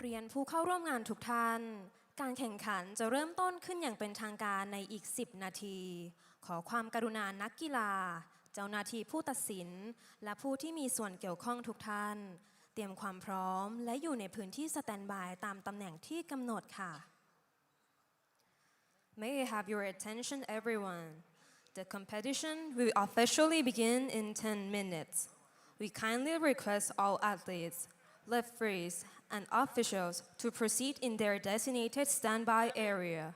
เรียนผู้เข้าร่วมงานทุกท่านการแข่งขันจะเริ่มต้นขึ้นอย่างเป็นทางการในอีก10นาทีขอความกรุณานักกีฬาเจ้าหน้าที่ผู้ตัดสินและผู้ที่มีส่วนเกี่ยวข้องทุกท่านเตรียมความพร้อมและอยู่ในพื้นที่สแตนด์บายตามตำแหน่งที่กำหนดค่ะ May I have your attention everyone The competition will officially begin in 10 minutes We kindly request all athletes referees and officials to proceed in their designated standby area.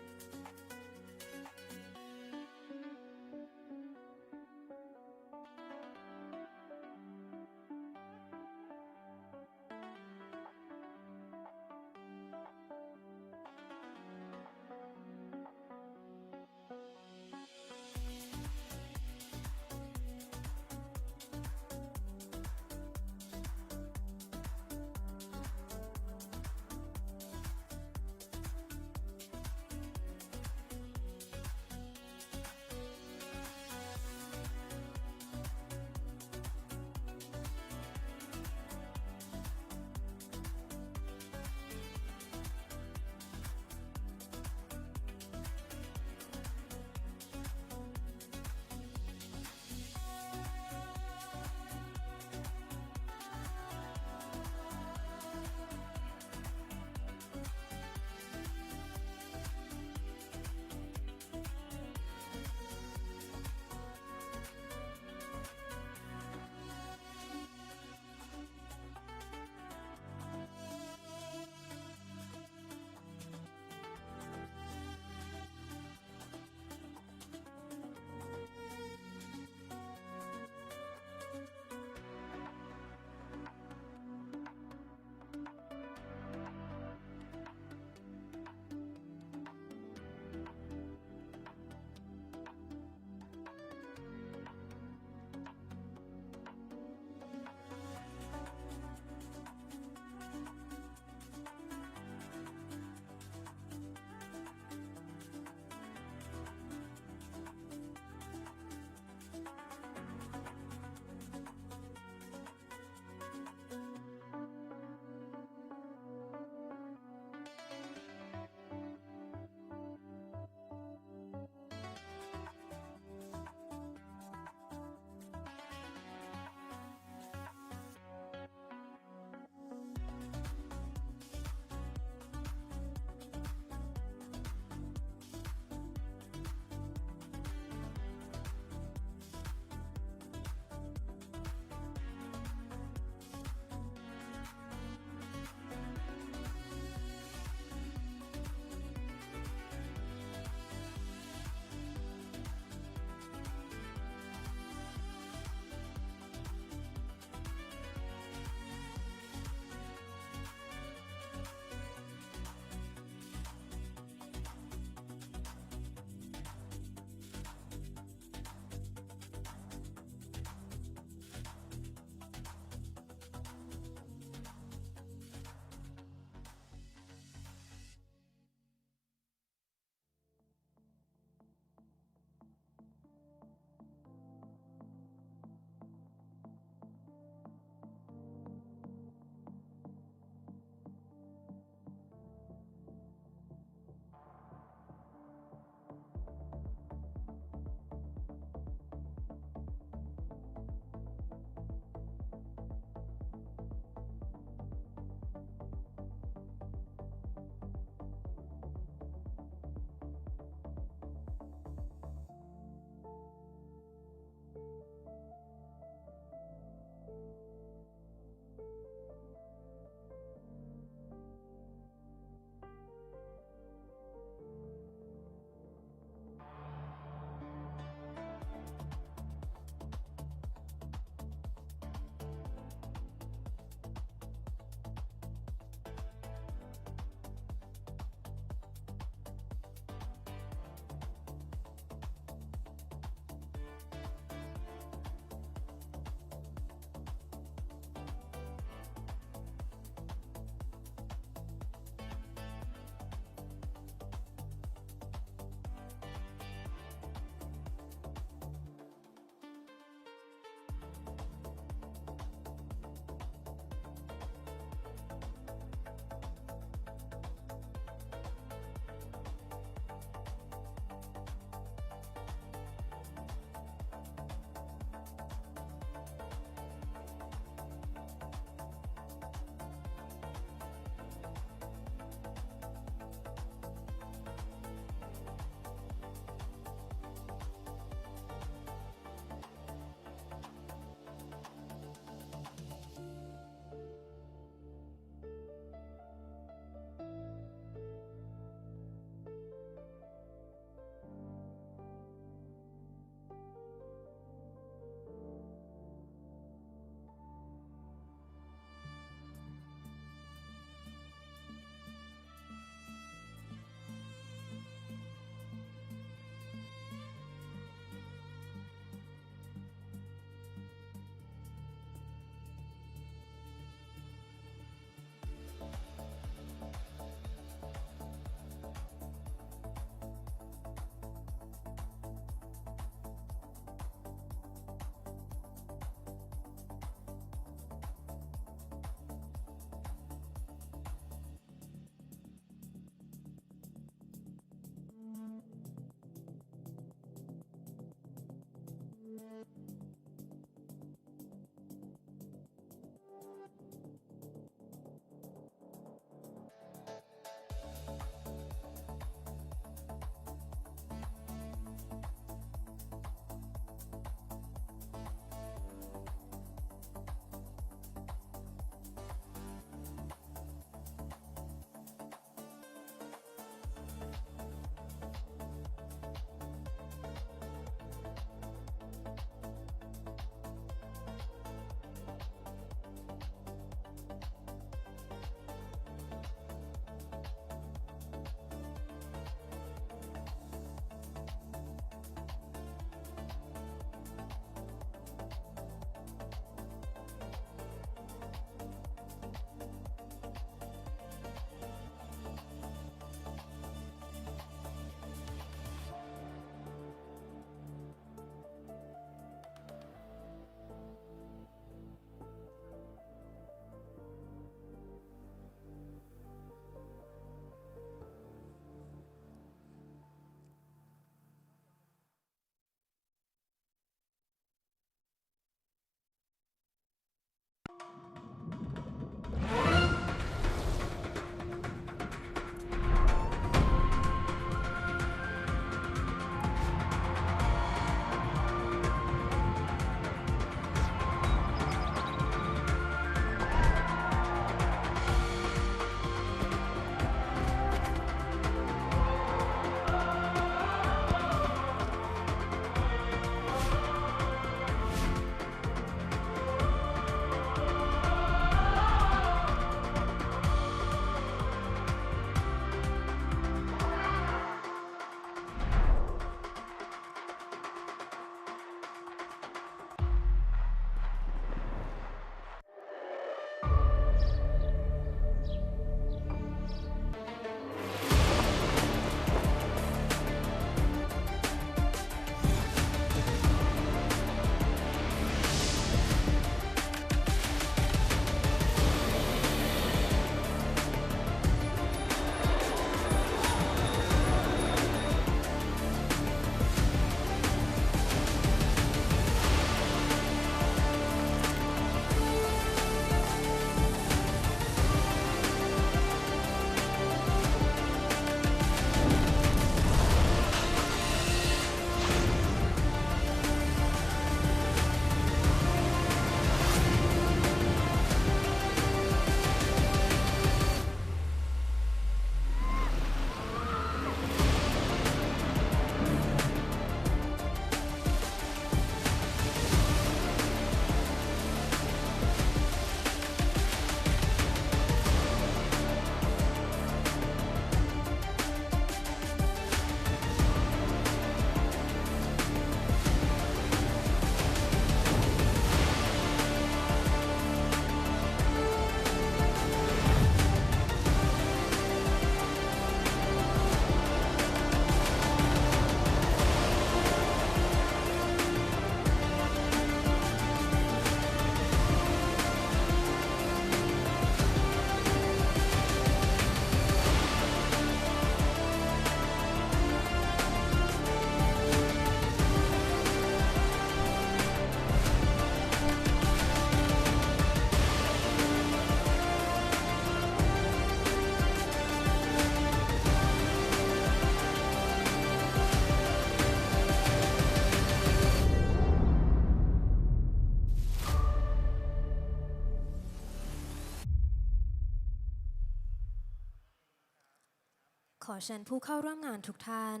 อเชิญผู้เข้าร่วมงานทุกท่าน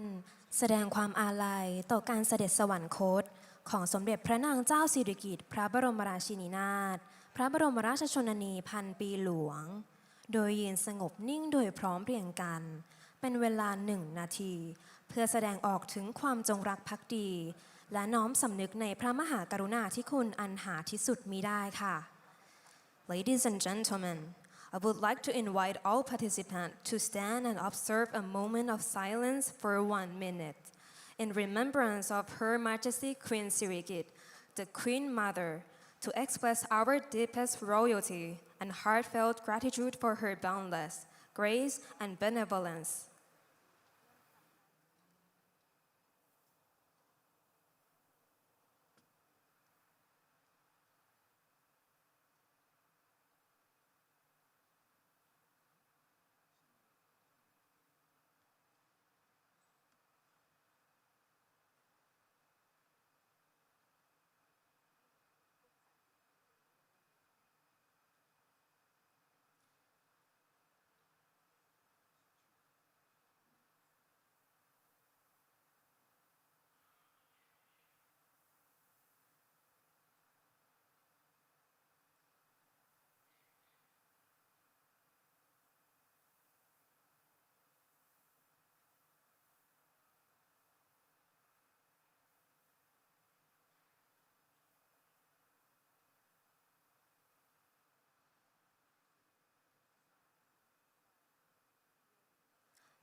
แสดงความอาลัยต่อการเสด็จสวรรคตของสมเด็จพระนางเจ้าสิริกิติ์พระบรมราชินีนาถพระบรมราชชนนีพันปีหลวง โดยยืนสงบนิ่งโดยพร้อมเพรียงกัน เป็นเวลา1 นาที เพื่อแสดงออกถึงความจงรักภักดี และน้อมสำนึกในพระมหากรุณาธิคุณอันหาที่สุดมิได้ค่ะ Ladies and gentlemen, I would like to invite all participants to stand and observe a moment of silence for 1 minute in remembrance of Her Majesty Queen Sirikit, the Queen Mother, to express our deepest loyalty and heartfelt gratitude for her boundless grace and benevolence.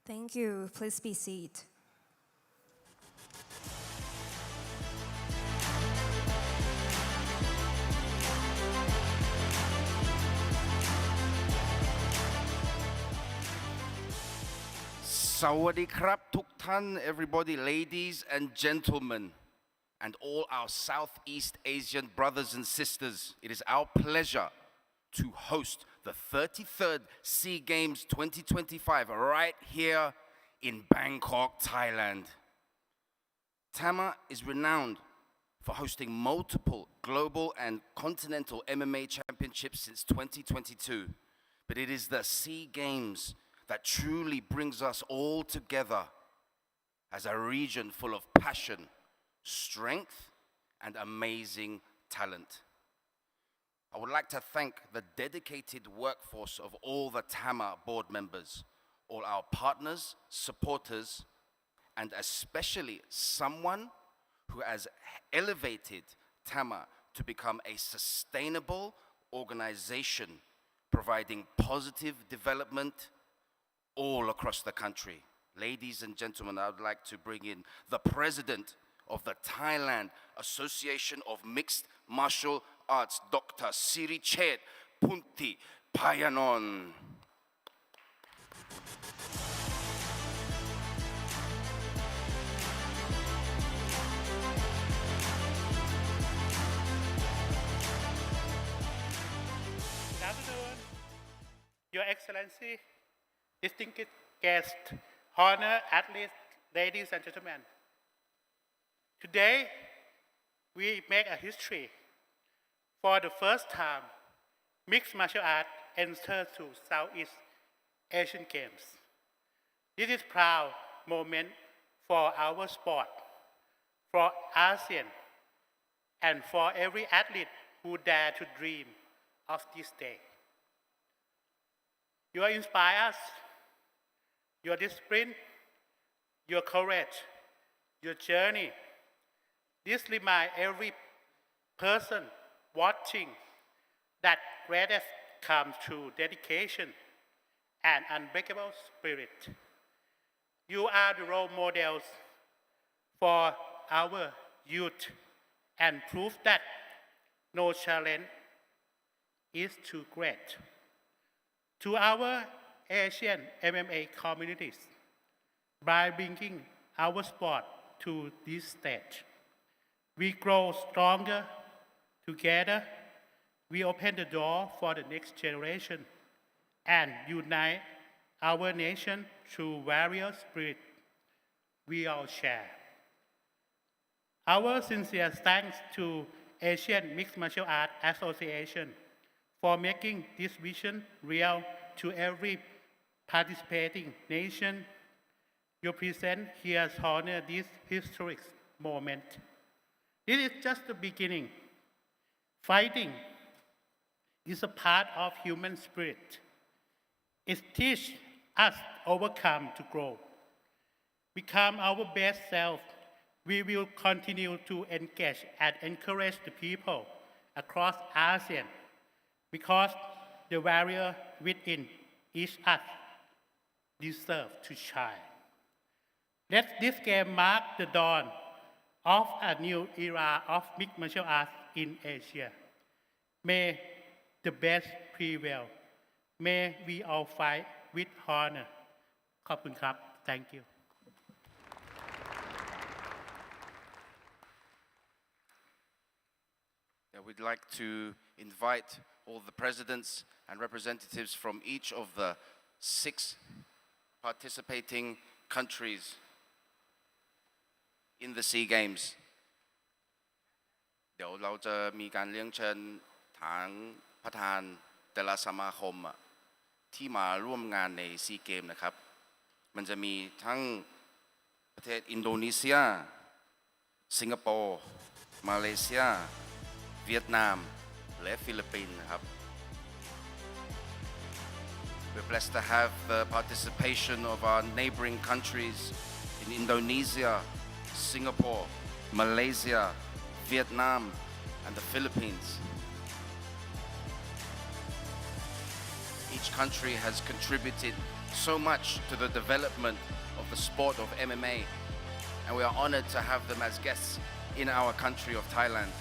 Thank you. Please be seated. Sawadee krap tuktan, everybody, ladies and gentlemen, and all our Southeast Asian brothers and sisters. It is our pleasure to host the 33rd SEAGAMES 2025 right here in Bangkok, Thailand. Tama is renowned for hosting multiple global and continental MMA championships since 2022. But it is the SEAGAMES that truly brings us all together as a region full of passion, strength, and amazing talent. I would like to thank the dedicated workforce of all the Tama board members, all our partners, supporters, and especially someone who has elevated Tama to become a sustainable organization, providing positive development all across the country. Ladies and gentlemen, I would like to bring in the president of the Thailand Association of Mixed Martial Arts, Dr. Sirichet Punti Payanon. Good afternoon, Your Excellency, distinguished guests, honored athletes, ladies and gentlemen. Today, we make a history. For the first time, mixed martial arts entered to Southeast Asian Games. This is a proud moment for our sport, for ASEAN, and for every athlete who dare to dream of this day. You inspire us, your discipline, your courage, your journey. This reminds every person watching that greatness comes through dedication and unbreakable spirit. You are the role models for our youth and prove that no challenge is too great. To our Asian MMA communities, by bringing our sport to this stage, we grow stronger together. We open the door for the next generation and unite our nation through various spirit we all share. Our sincere thanks to Asian Mixed Martial Arts Association for making this vision real to every participating nation Your presence here honor this historic moment. This is just the beginning. Fighting is a part of human spirit. It teaches us overcome to grow. Become our best self. We will continue to engage and encourage the people across ASEAN because the warrior within each us deserve to shine. Let this game mark the dawn of a new era of mixed martial arts in Asia. May the best prevail. May we all fight with honor. ขอบคุณครับ Thank you. We'd like to invite all the presidents and representatives from each of the 6 participating countries in the SEA Games เดี๋ยวเราจะมีการเลี้ยงเชิญทางประธานแต่ละสมาคมที่มาร่วมงานในSEA Games นะครับมันจะมีทั้งประเทศอินโดนีเซียสิงคโปร์มาเลเซียเวียดนามและฟิลิปปินส์นะครับ We're blessed to have the participation of our neighboring countries in Indonesia, Singapore, Malaysia, Vietnam, and the Philippines. Each country has contributed so much to the development of the sport of MMA, and we are honored to have them as guests in our country of Thailand.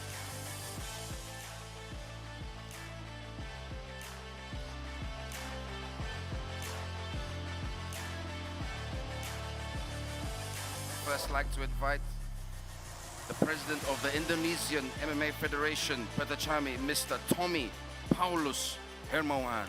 First, like to invite the president of the Indonesian MMA Federation, Petachami, Mr. Tommy Paulus Hermawan.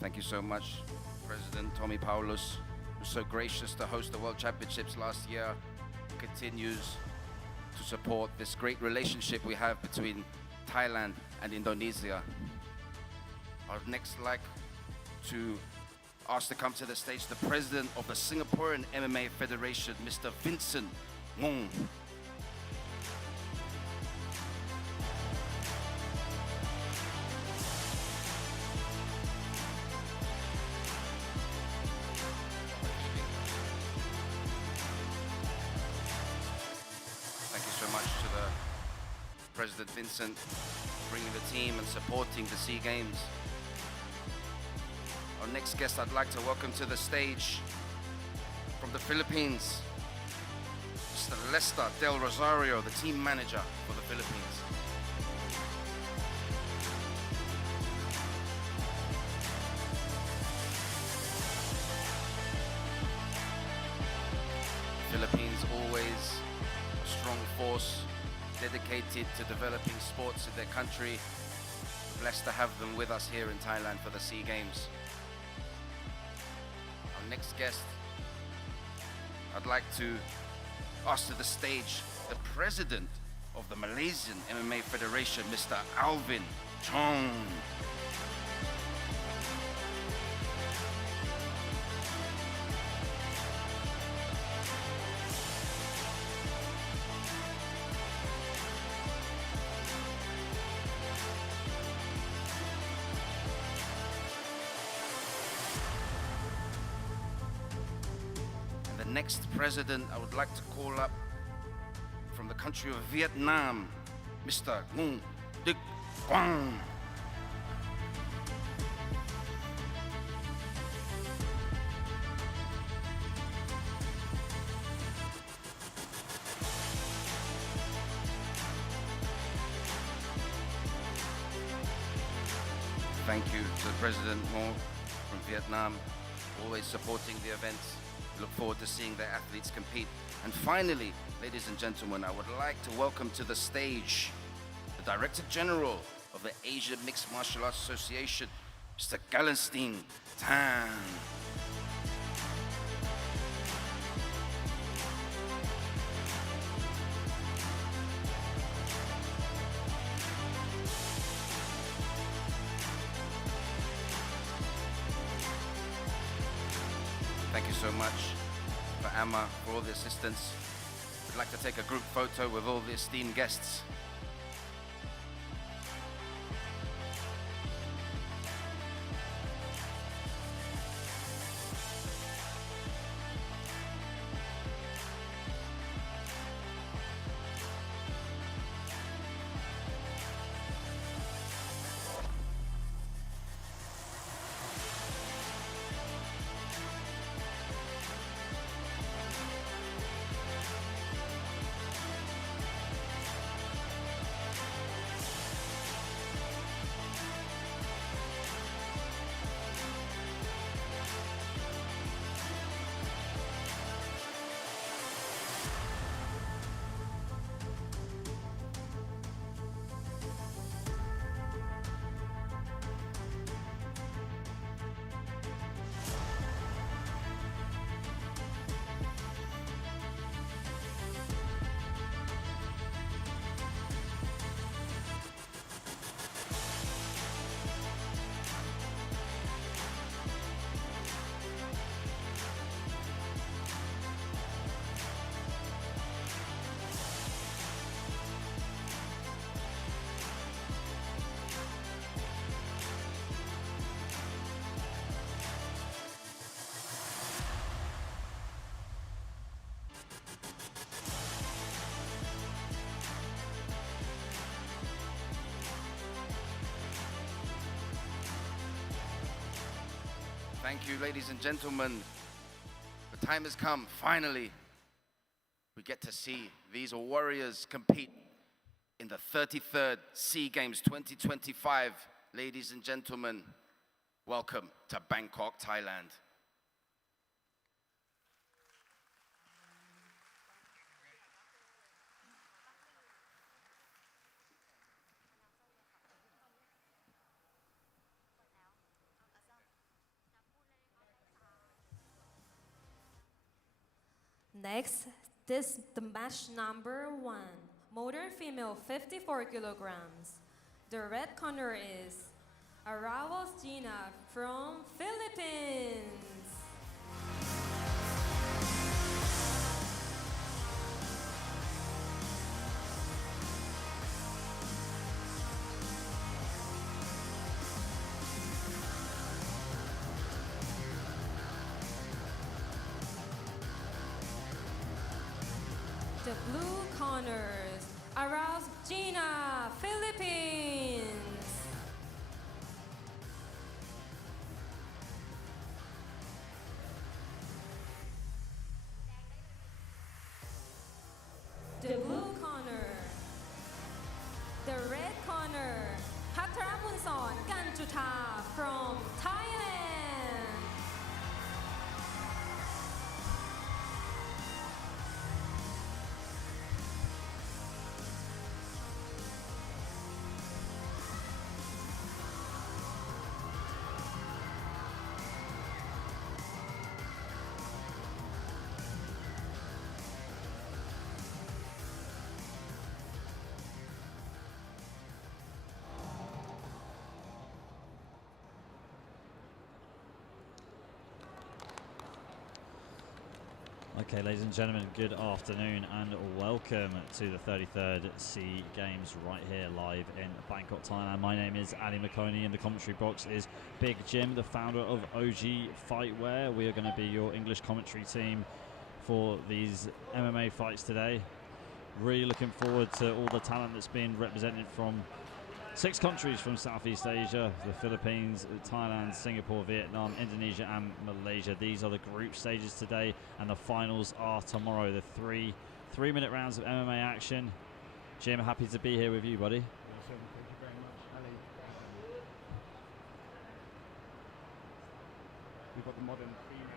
Thank you so much, President Tommy Paulus, who was so gracious to host the World Championships last year, continues to support this great relationship we have between Thailand and Indonesia. I'd next like to ask to come to the stage the president of the Singaporean MMA Federation, Mr. Vincent Ngong. President Vincent bringing the team and supporting the SEA Games. Our next guest I'd like to welcome to the stage from the Philippines, Mr. Lester Del Rosario, the team manager for the Philippines. Philippines always a strong force dedicated to developing sports in their country. Blessed to have them with us here in Thailand for the SEA Games. Our next guest, I'd like to ask to the stage the president of the Malaysian MMA Federation, Mr. Alvin Chong. Next president I would like to call up from the country of Vietnam, Mr. Nguyen Duc Quang. Thank you to the President Ngo from Vietnam, always supporting the events. Look forward to seeing their athletes compete. And finally, ladies and gentlemen, I would like to welcome to the stage the Director General of the Asia Mixed Martial Arts Association, Mr. Gallenstein Tan. Thank you so much for Amma for all the assistance. We'd like to take a group photo with all the esteemed guests. Thank you, ladies and gentlemen. The time has come, finally. We get to see these warriors compete in the 33rd SEA Games 2025. Ladies and gentlemen, welcome to Bangkok, Thailand. Next, the match number 1, modern female 54 kilograms. The red corner is Aravos Gina from Philippines. The blue corners, Aravos Gina, Philippines. The blue corner, the red corner, Patrapunson Kanchuta from Thailand. Okay, ladies and gentlemen, good afternoon and welcome to the 33rd SEA Games right here live in Bangkok, Thailand. My name is Ali McConey. In the commentary box is Big Jim, the founder of OG Fightwear. We are going to be your English commentary team for these MMA fights today. Really looking forward to all the talent that's being represented from 6 countries from Southeast Asia: the Philippines, Thailand, Singapore, Vietnam, Indonesia and Malaysia. These are the group stages today and the finals are tomorrow. The three-minute rounds of MMA action. Jim, happy to be here with you, buddy. Awesome. Thank you very much, Ali. We've got the modern female.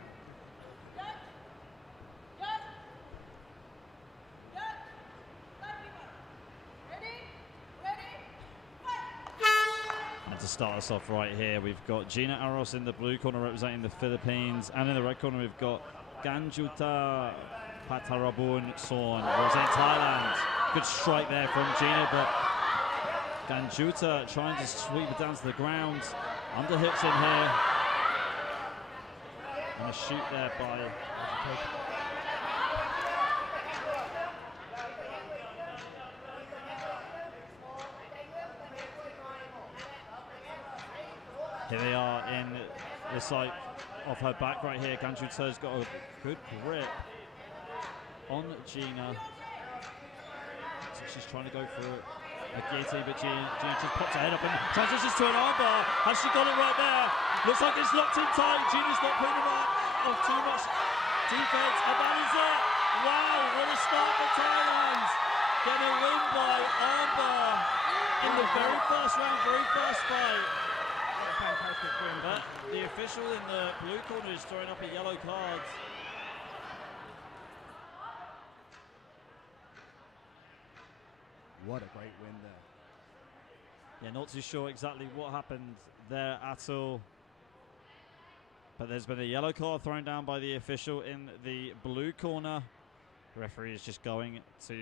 to start us off right here, we've got Gina Aros in the blue corner representing the Philippines, and in the red corner we've got Ganjuta Patarabun Sorn representing Thailand. Good strike there from Gina, but Ganjuta trying to sweep it down to the ground. Underhits in here. And a shoot there by... Here they are in the sight of her back right here. Ganjuta's got a good grip on Gina. So she's trying to go for a guillotine, but Gina just pops her head up and transitions to an armbar. Has she got it right there? Looks like it's locked in tight. Gina's not putting them up of too much defense, and that is it. Wow, what a start for Thailand. Getting a win by armbar in the very first round, very first fight. Fantastic win. But the official in the blue corner is throwing up a yellow card. What a great win there. Yeah, not too sure exactly what happened there at all. But there's been a yellow card thrown down by the official in the blue corner. The referee is just going to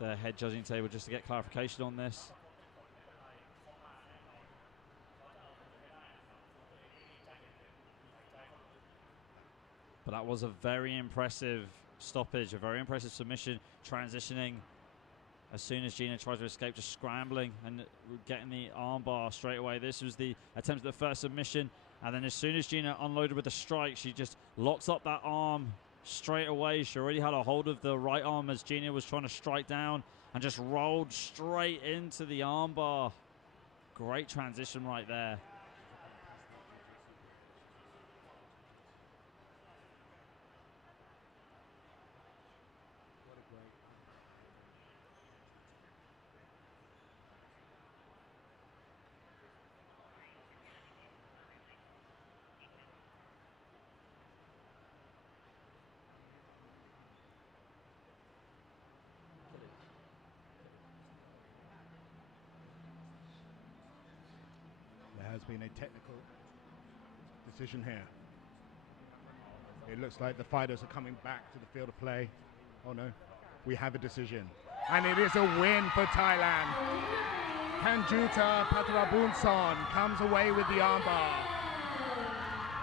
the head judging table just to get clarification on this. But that was a very impressive stoppage, a very impressive submission, transitioning as soon as Gina tried to escape, just scrambling and getting the armbar straight away. This was the attempt at the first submission, and then as soon as Gina unloaded with the strike, she just locks up that arm straight away. She already had a hold of the right arm as Gina was trying to strike down and just rolled straight into the armbar. Great transition right there. There has been a technical decision here. It looks like the fighters are coming back to the field of play. Oh no, we have a decision. And it is a win for Thailand. Ganjuta Patarabunson comes away with the armbar.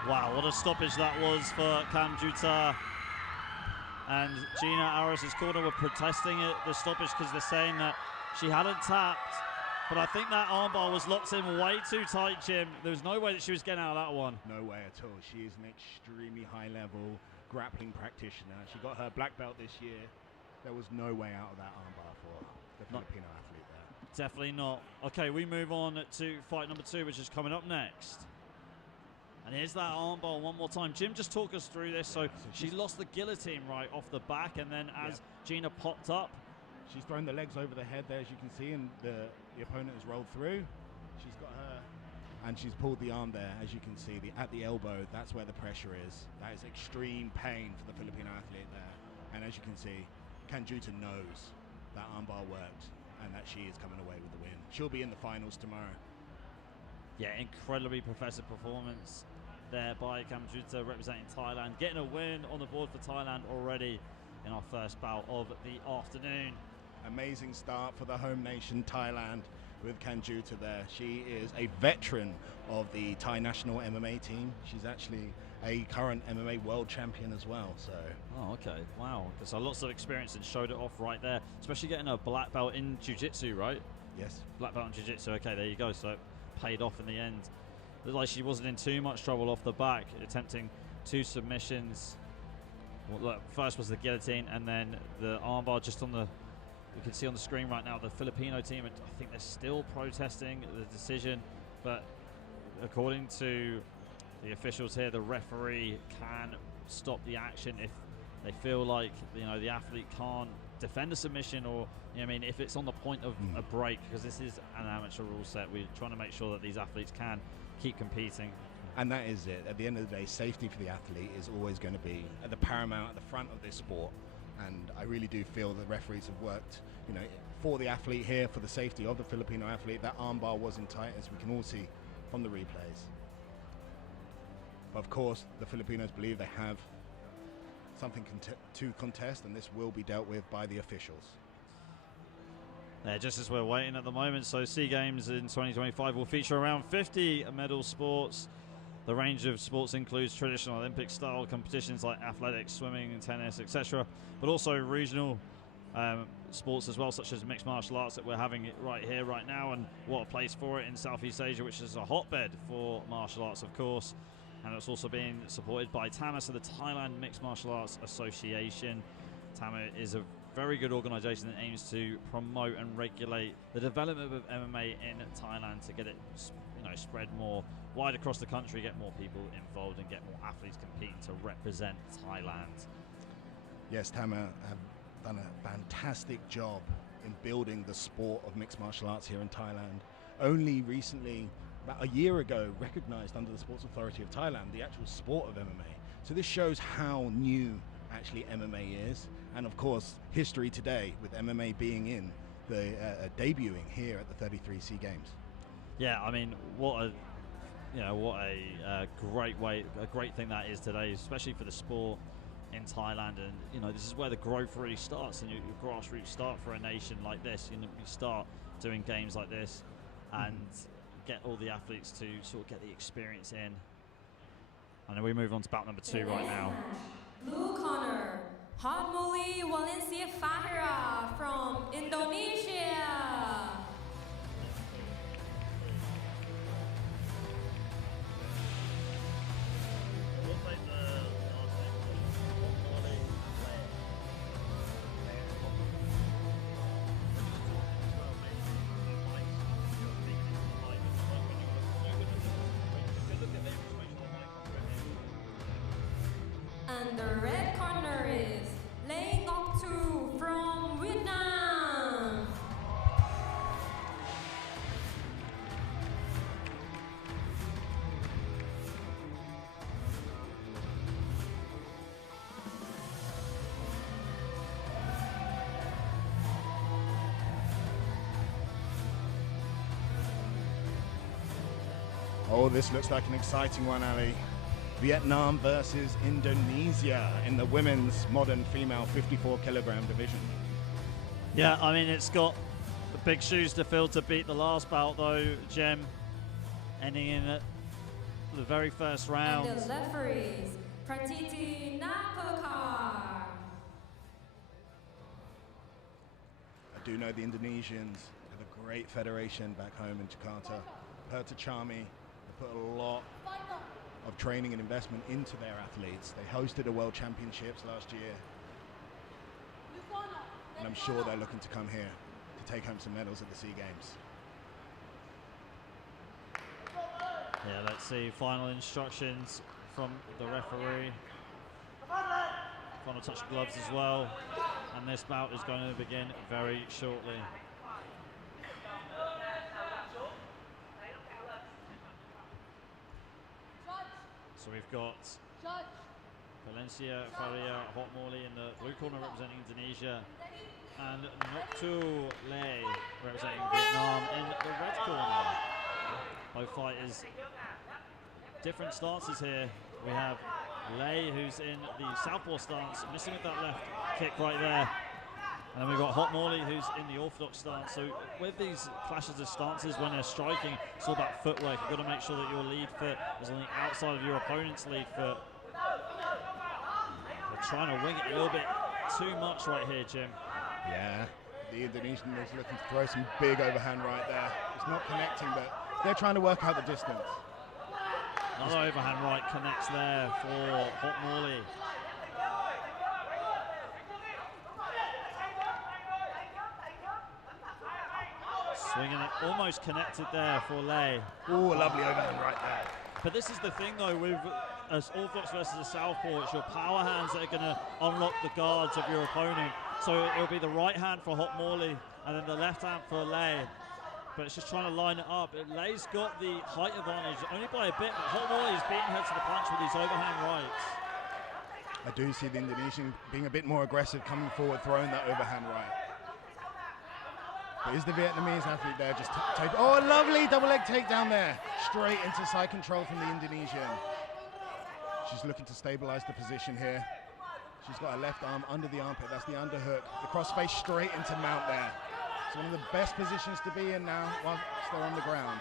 Wow, what a stoppage that was for Ganjuta. And Gina Aros' corner were protesting the stoppage because they're saying that she hadn't tapped. But I think that armbar was locked in way too tight, Jim. There was no way that she was getting out of that one. No way at all. She is an extremely high-level grappling practitioner. She got her black belt this year. There was no way out of that armbar for the Filipino athlete there. Definitely not. Okay, we move on to fight number 2, which is coming up next. And here's that armbar one more time. Jim, just talk us through this. So she lost the guillotine right off the back, and then as Gina popped up, she's thrown the legs over the head there, as you can see, and the opponent has rolled through. She's got her, and she's pulled the arm there, as you can see, at the elbow. That's where the pressure is. That is extreme pain for the Filipino athlete there. And as you can see, Ganjuta knows that armbar worked and that she is coming away with the win. She'll be in the finals tomorrow. Yeah, incredibly impressive performance there by Ganjuta representing Thailand. Getting a win on the board for Thailand already in our first bout of the afternoon. Amazing start for the home nation, Thailand, with Ganjuta there. She is a veteran of the Thai national MMA team. She's actually a current MMA world champion as well. So. Oh, okay. Wow. So lots of experience and showed it off right there, especially getting a black belt in jiu-jitsu, right? Yes. Black belt in jiu-jitsu. Okay, there you go. So it paid off in the end. Looked like she wasn't in too much trouble off the back, attempting 2 submissions. Well, look, first was the guillotine, and then the armbar just on the... You can see on the screen right now the Filipino team, I think they're still protesting the decision, but according to the officials here, the referee can stop the action if they feel like the athlete can't defend a submission, or if it's on the point of a break, because this is an amateur rule set. We're trying to make sure that these athletes can keep competing. And that is it. At the end of the day, safety for the athlete is always going to be at the paramount, at the front of this sport. And I really do feel that referees have worked, for the athlete here, for the safety of the Filipino athlete. That armbar wasn't tight, as we can all see from the replays. But of course, the Filipinos believe they have something to contest, and this will be dealt with by the officials. Yeah, just as we're waiting at the moment, so SEAGAMES in 2025 will feature around 50 medal sports. The range of sports includes traditional Olympic-style competitions like athletics, swimming, tennis, etc., but also regional sports as well, such as mixed martial arts that we're having it right here, right now, and what a place for it in Southeast Asia, which is a hotbed for martial arts, of course. And it's also being supported by TAMA, so the Thailand Mixed Martial Arts Association. TAMA is a very good organisation that aims to promote and regulate the development of MMA in Thailand to get it, spread more wide across the country, get more people involved, and get more athletes competing to represent Thailand. Yes, TAMA have done a fantastic job in building the sport of mixed martial arts here in Thailand. Only recently, about a year ago, recognized under the Sports Authority of Thailand the actual sport of MMA. So this shows how new actually MMA is, and of course history today with MMA being in the debuting here at the 33 SEAGAMES. Yeah, I mean, what a great thing that is today, especially for the sport in Thailand. And this is where the growth really starts, and your grassroots start for a nation like this. You start doing games like this and get all the athletes to sort of get the experience in. And then we move on to bout number 2 right now. Blue corner, Nonthaburi Valencia Fahira from Indonesia. And the red corner is Lei Ngọc Tu from Vietnam. Oh, this looks like an exciting one, Ali. Vietnam versus Indonesia in the women's modern female 54 kilogram division. Yeah, I mean, it's got the big shoes to fill to beat the last bout, though, Jem. Ending in the very first round. And the referees, Pratiti Napokar. I do know the Indonesians have a great federation back home in Jakarta. Pertachami, they put a lot of training and investment into their athletes. They hosted a World Championships last year, and I'm sure they're looking to come here to take home some medals at the SEAGAMES. Yeah, let's see final instructions from the referee. Final touch gloves as well, and this bout is going to begin very shortly. So we've got Valencia Faria Hotmorley in the blue corner representing Indonesia, and Noctu Lei representing Vietnam in the red corner. Both fighters, different stances here. We have Lei, who's in the southpaw stance, missing with that left kick right there. And then we've got Hotmorley, who's in the orthodox stance. So with these clashes of stances, when they're striking, it's all about footwork. You've got to make sure that your lead foot is on the outside of your opponent's lead foot. They're trying to wing it a little bit too much right here, Jim. Yeah, the Indonesian is looking to throw some big overhand right there. It's not connecting, but they're trying to work out the distance. Another overhand right connects there for Hotmorley. Swinging it, almost connected there for Lei. Oh, a lovely overhand right there. But this is the thing, though, with as orthodox versus a southpaw, it's your power hands that are going to unlock the guards of your opponent. So it'll be the right hand for Hotmorley and then the left hand for Lei. But it's just trying to line it up. Lei's got the height advantage, only by a bit, but Hotmorley is beating her to the punch with these overhand rights. I do see the Indonesian being a bit more aggressive, coming forward, throwing that overhand right. But is the Vietnamese athlete there just take? Oh, a lovely double leg takedown there. Straight into side control from the Indonesian. She's looking to stabilize the position here. She's got her left arm under the armpit. That's the underhook. The crossface straight into mount there. It's one of the best positions to be in now whilst they're on the ground.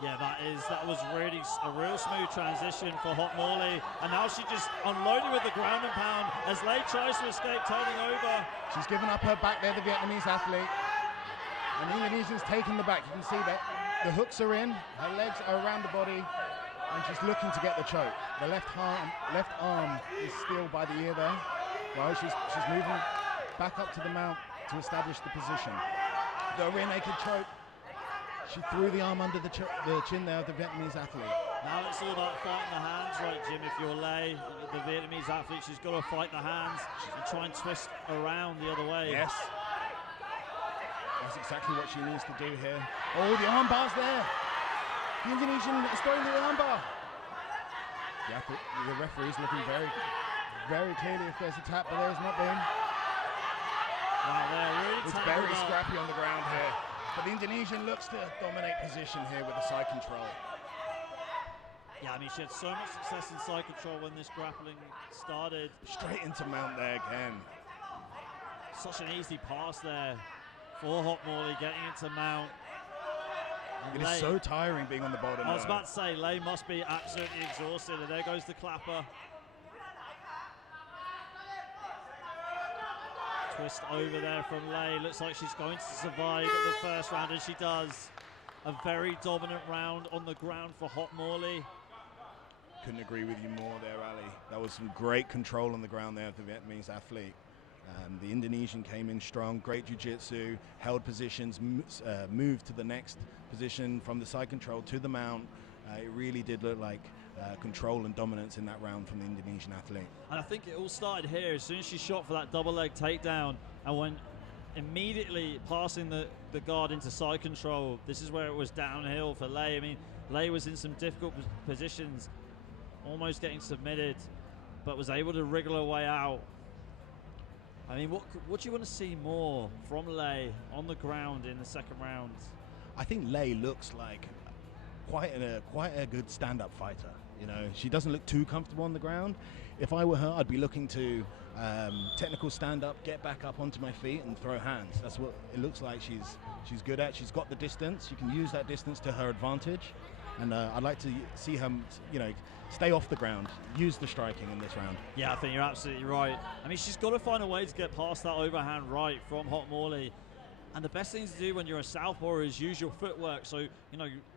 Yeah, that was really a real smooth transition for Hot Morley, and now she just unloaded with the ground and pound as Lei tries to escape, turning over. She's given up her back there, the Vietnamese athlete, and the Indonesian's taken the back. You can see that the hooks are in, her legs are around the body, and she's looking to get the choke. The left arm is still by the ear there. Right, she's moving back up to the mount to establish the position. The rear naked choke. She threw the arm under the chin there of the Vietnamese athlete. Now it's all about fighting the hands, right, Jim? If you're Lei, the Vietnamese athlete, she's got to fight the hands and try and twist around the other way. Yes. That's exactly what she needs to do here. Oh, the arm bar's there. The Indonesian is throwing the arm bar. The referee's looking very, very clearly if there's a tap, but there's not been. Wow, they're really it's very scrappy on the ground here. But the Indonesian looks to dominate position here with the side control. Yeah, I mean, she had so much success in side control when this grappling started. Straight into mount there again. Such an easy pass there for Hot Morley, getting into mount. And it is so tiring being on the bottom. I was about to say, Lei must be absolutely exhausted, and there goes the clapper. Twist over there from Lei. Looks like she's going to survive the first round, and she does. A very dominant round on the ground for Hot Morley. Couldn't agree with you more there, Ali. That was some great control on the ground there of the Vietnamese athlete. The Indonesian came in strong, great jiu-jitsu, held positions, moved to the next position from the side control to the mount. It really did look like control and dominance in that round from the Indonesian athlete. And I think it all started here as soon as she shot for that double leg takedown and went immediately passing the guard into side control. This is where it was downhill for Lei. I mean, Lei was in some difficult positions, almost getting submitted, but was able to wriggle her way out. I mean, what do you want to see more from Lei on the ground in the second round? I think Lei looks like quite a good stand-up fighter. You know, she doesn't look too comfortable on the ground. If I were her, I'd be looking to technical stand-up, get back up onto my feet and throw hands. That's what it looks like she's good at. She's got the distance. She can use that distance to her advantage. And I'd like to see her, stay off the ground, use the striking in this round. Yeah, I think you're absolutely right. I mean, she's got to find a way to get past that overhand right from Hot Morley. And the best thing to do when you're a southpaw is use your footwork. So,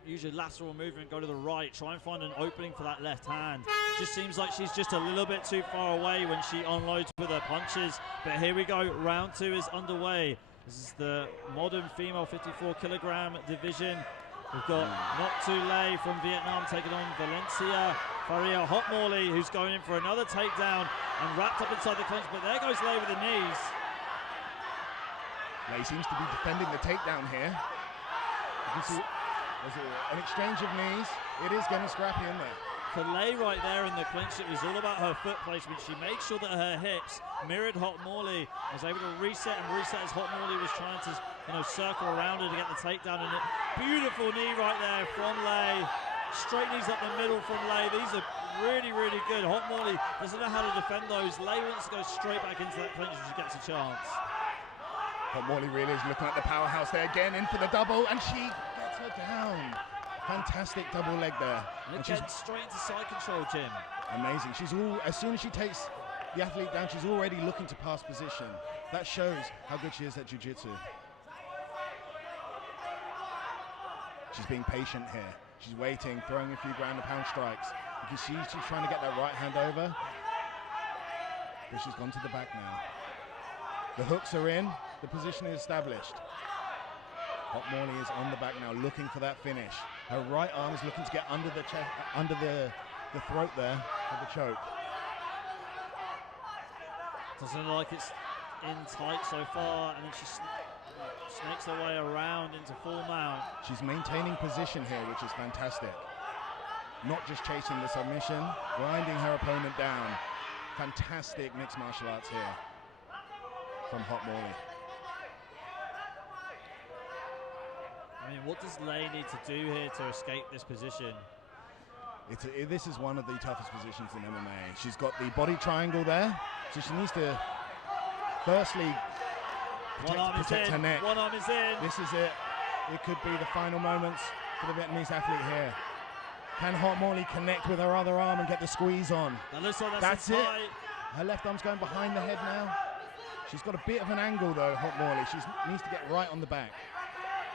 use your lateral movement, go to the right, try and find an opening for that left hand. It just seems like she's just a little bit too far away when she unloads with her punches. But here we go, round 2 is underway. This is the modern female 54-kilogram division. We've got Not Too Lei from Vietnam taking on Valencia Faria. Hot Morley, who's going in for another takedown and wrapped up inside the clinch. But there goes Lei with the knees. Lei seems to be defending the takedown here. You can see there's an exchange of knees. It is getting scrappy in there. For Lei right there in the clinch, it was all about her foot placement. She made sure that her hips mirrored Hot Morley, was able to reset as Hot Morley was trying to circle around her to get the takedown. And a beautiful knee right there from Lei. Straight knees up the middle from Lei. These are really, really good. Hot Morley doesn't know how to defend those. Lei wants to go straight back into that clinch if she gets a chance. Hot Morley really is looking like the powerhouse there again, in for the double, and she gets her down. Fantastic double leg there. And again, straight into side control, Jim. Amazing. As soon as she takes the athlete down, she's already looking to pass position. That shows how good she is at jiu-jitsu. She's being patient here. She's waiting, throwing a few ground and pound strikes. You can see she's trying to get that right hand over, but she's gone to the back now. The hooks are in, the position is established. Hot Morley is on the back now, looking for that finish. Her right arm is looking to get under the chest, under the throat there for the choke. Doesn't look like it's in tight so far, and then she snakes her way around into full mount. She's maintaining position here, which is fantastic. Not just chasing the submission, grinding her opponent down. Fantastic mixed martial arts here from Hot Morley. mean, what does Lei need to do here to escape this position? This is one of the toughest positions in MMA. She's got the body triangle there, so she needs to firstly protect her neck. One arm is in. This is it. It could be the final moments for the Vietnamese athlete here. Can Hot Morley connect with her other arm and get the squeeze on? That looks like That's it. Her left arm's going behind the head now. She's got a bit of an angle though, Hot Morley. She needs to get right on the back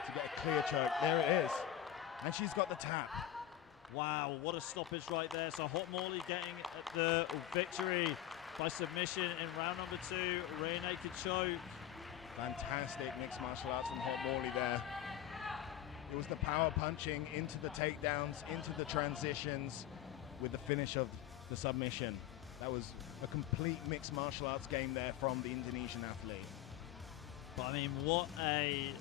to get a clear choke. There it is. And she's got the tap. Wow, what a stoppage right there. So Hot Morley getting the victory by submission in round number 2. Rear naked choke. Fantastic mixed martial arts from Hot Morley there. It was the power punching into the takedowns, into the transitions with the finish of the submission. That was a complete mixed martial arts game there from the Indonesian athlete. But I mean, what a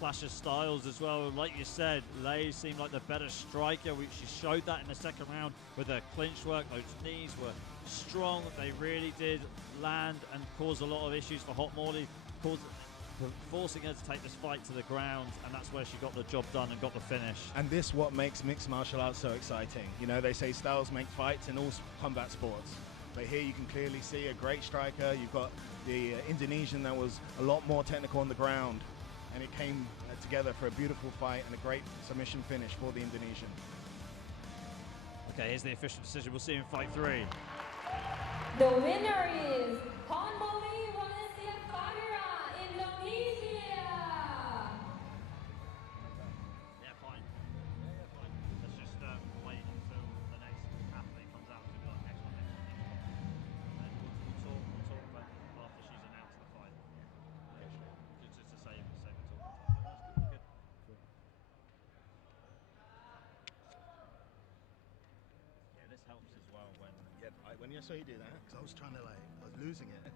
clash of styles as well. Like you said, Lei seemed like the better striker. She showed that in the second round with her clinch work. Those knees were strong. They really did land and cause a lot of issues for Hot Morley, forcing her to take this fight to the ground, and that's where she got the job done and got the finish. And this what makes mixed martial arts so exciting. You know, they say styles make fights in all combat sports. But here you can clearly see a great striker. You've got the Indonesian that was a lot more technical on the ground, and it came together for a beautiful fight and a great submission finish for the Indonesian. Okay, here's the official decision. We'll see in fight 3. The winner is Hot Morley Indonesia. Yeah, fine. Let's just wait until the next athlete comes out. We'll be like next one. And we'll talk about after she's announced the fight. Just to save the talk. Good. Yeah, this helps as well when. Yeah, when I saw you do that, because I was trying to I was losing it.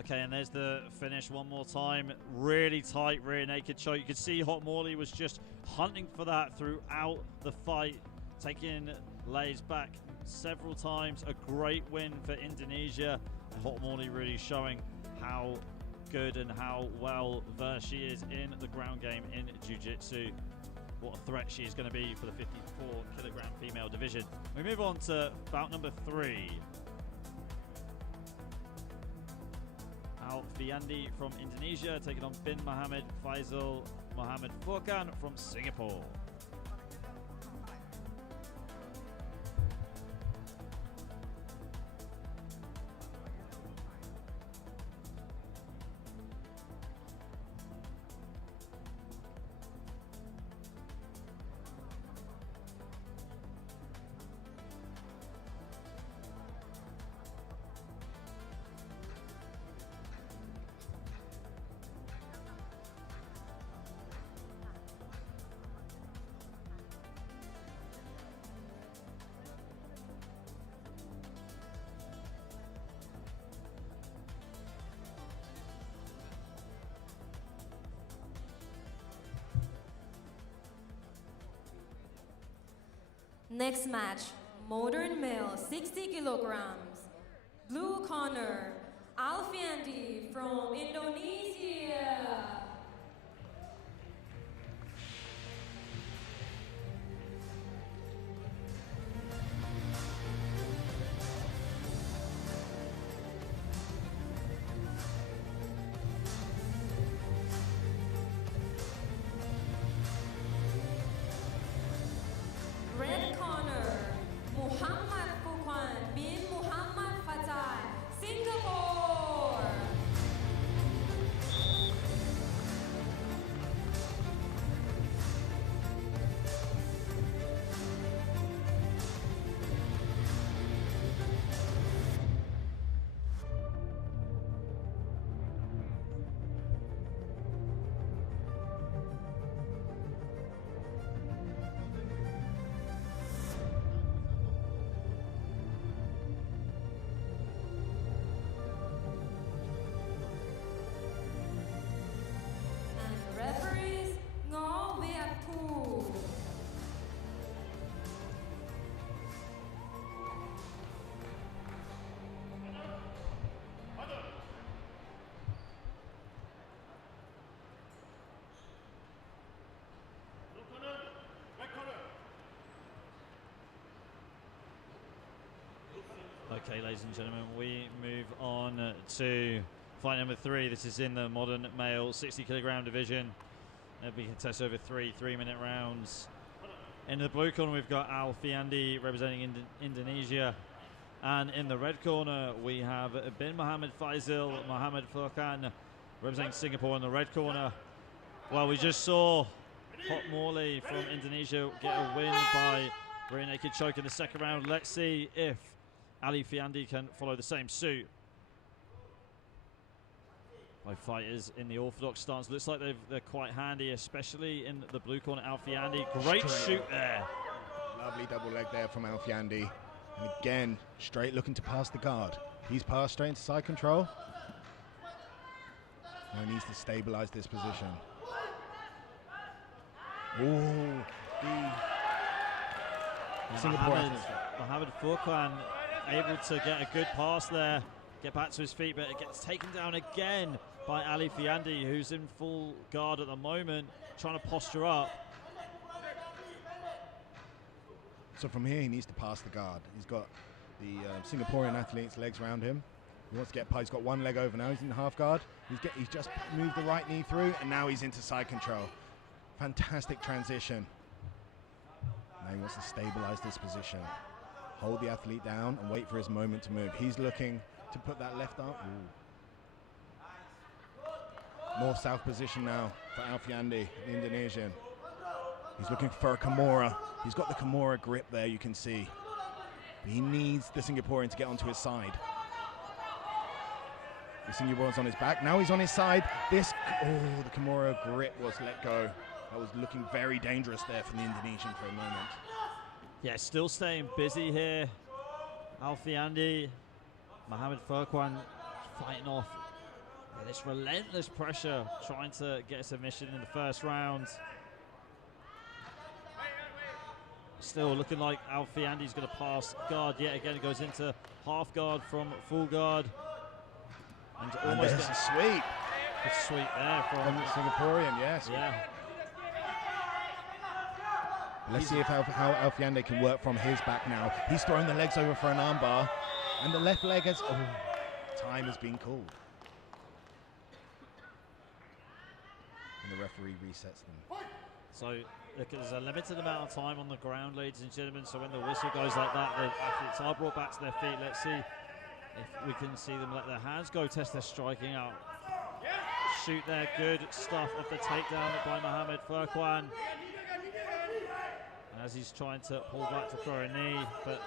Okay, and there's the finish one more time. Really tight rear naked choke. You could see Hot Morley was just hunting for that throughout the fight, taking Lei's back several times. A great win for Indonesia. Hot Morley really showing how good and how well versed she is in the ground game in Jiu-Jitsu. What a threat she is going to be for the 54-kilogram female division. We move on to bout number 3. Alfiandi from Indonesia taking on Bin Mohammed Faisal Mohammed Furkan from Singapore. Next match, modern male, 60 kilograms. Blue corner, Alfiandi from Indonesia. Red corner, Muhammad Fukwan bin Muhammad Fatai, Singapore. Okay, ladies and gentlemen, we move on to fight number 3. This is in the modern male 60-kilogram division. It'll be contested over 3 3-minute rounds. In the blue corner, we've got Alfiandi representing Indonesia. And in the red corner, we have Bin Mohammed Faisal Mohammed Furkan representing Singapore in the red corner. Well, we just saw Hot Morley from Indonesia get a win by rear naked choke in the second round. Let's see if Ali Fiandi can follow the same suit. Both fighters in the orthodox stance. Looks like they're quite handy, especially in the blue corner, Alfiandi. Great shoot there. Lovely double leg there from Alfiandi. And again, straight looking to pass the guard. He's passed straight into side control. Now he needs to stabilize this position. Ooh, the Singapore Mohammed Furkan able to get a good pass there, get back to his feet, but it gets taken down again by Ali Fiandi, who's in full guard at the moment, trying to posture up. So from here, he needs to pass the guard. He's got the Singaporean athlete's legs around him. He wants to get, he's got one leg over now. He's in the half guard. He's just moved the right knee through, and now he's into side control. Fantastic transition. Now he wants to stabilize this position. Hold the athlete down and wait for his moment to move. He's looking to put that left arm. North-south position now for Alfiandi, the Indonesian. He's looking for a Kimura. He's got the Kimura grip there, you can see. But he needs the Singaporean to get onto his side. The Singaporean's on his back. Now he's on his side. The Kimura grip was let go. That was looking very dangerous there from the Indonesian for a moment. Yeah, still staying busy here. Alfiandi, Mohammed Furkan fighting off this relentless pressure, trying to get a submission in the first round. Still looking like Alfiandi's going to pass guard yet again. It goes into half guard from full guard. And almost there's a sweep. A sweep there from the Singaporean, yes. Yeah. Let's see how Alfiandi can work from his back now. He's throwing the legs over for an armbar. And the left leg has... time has been called. And the referee resets them. So look, there's a limited amount of time on the ground, ladies and gentlemen. So when the whistle goes like that, the athletes are brought back to their feet. Let's see if we can see them let their hands go, test their striking out. Shoot there, good stuff off the takedown by Mohammed Furkan. As he's trying to pull back to throw a knee, but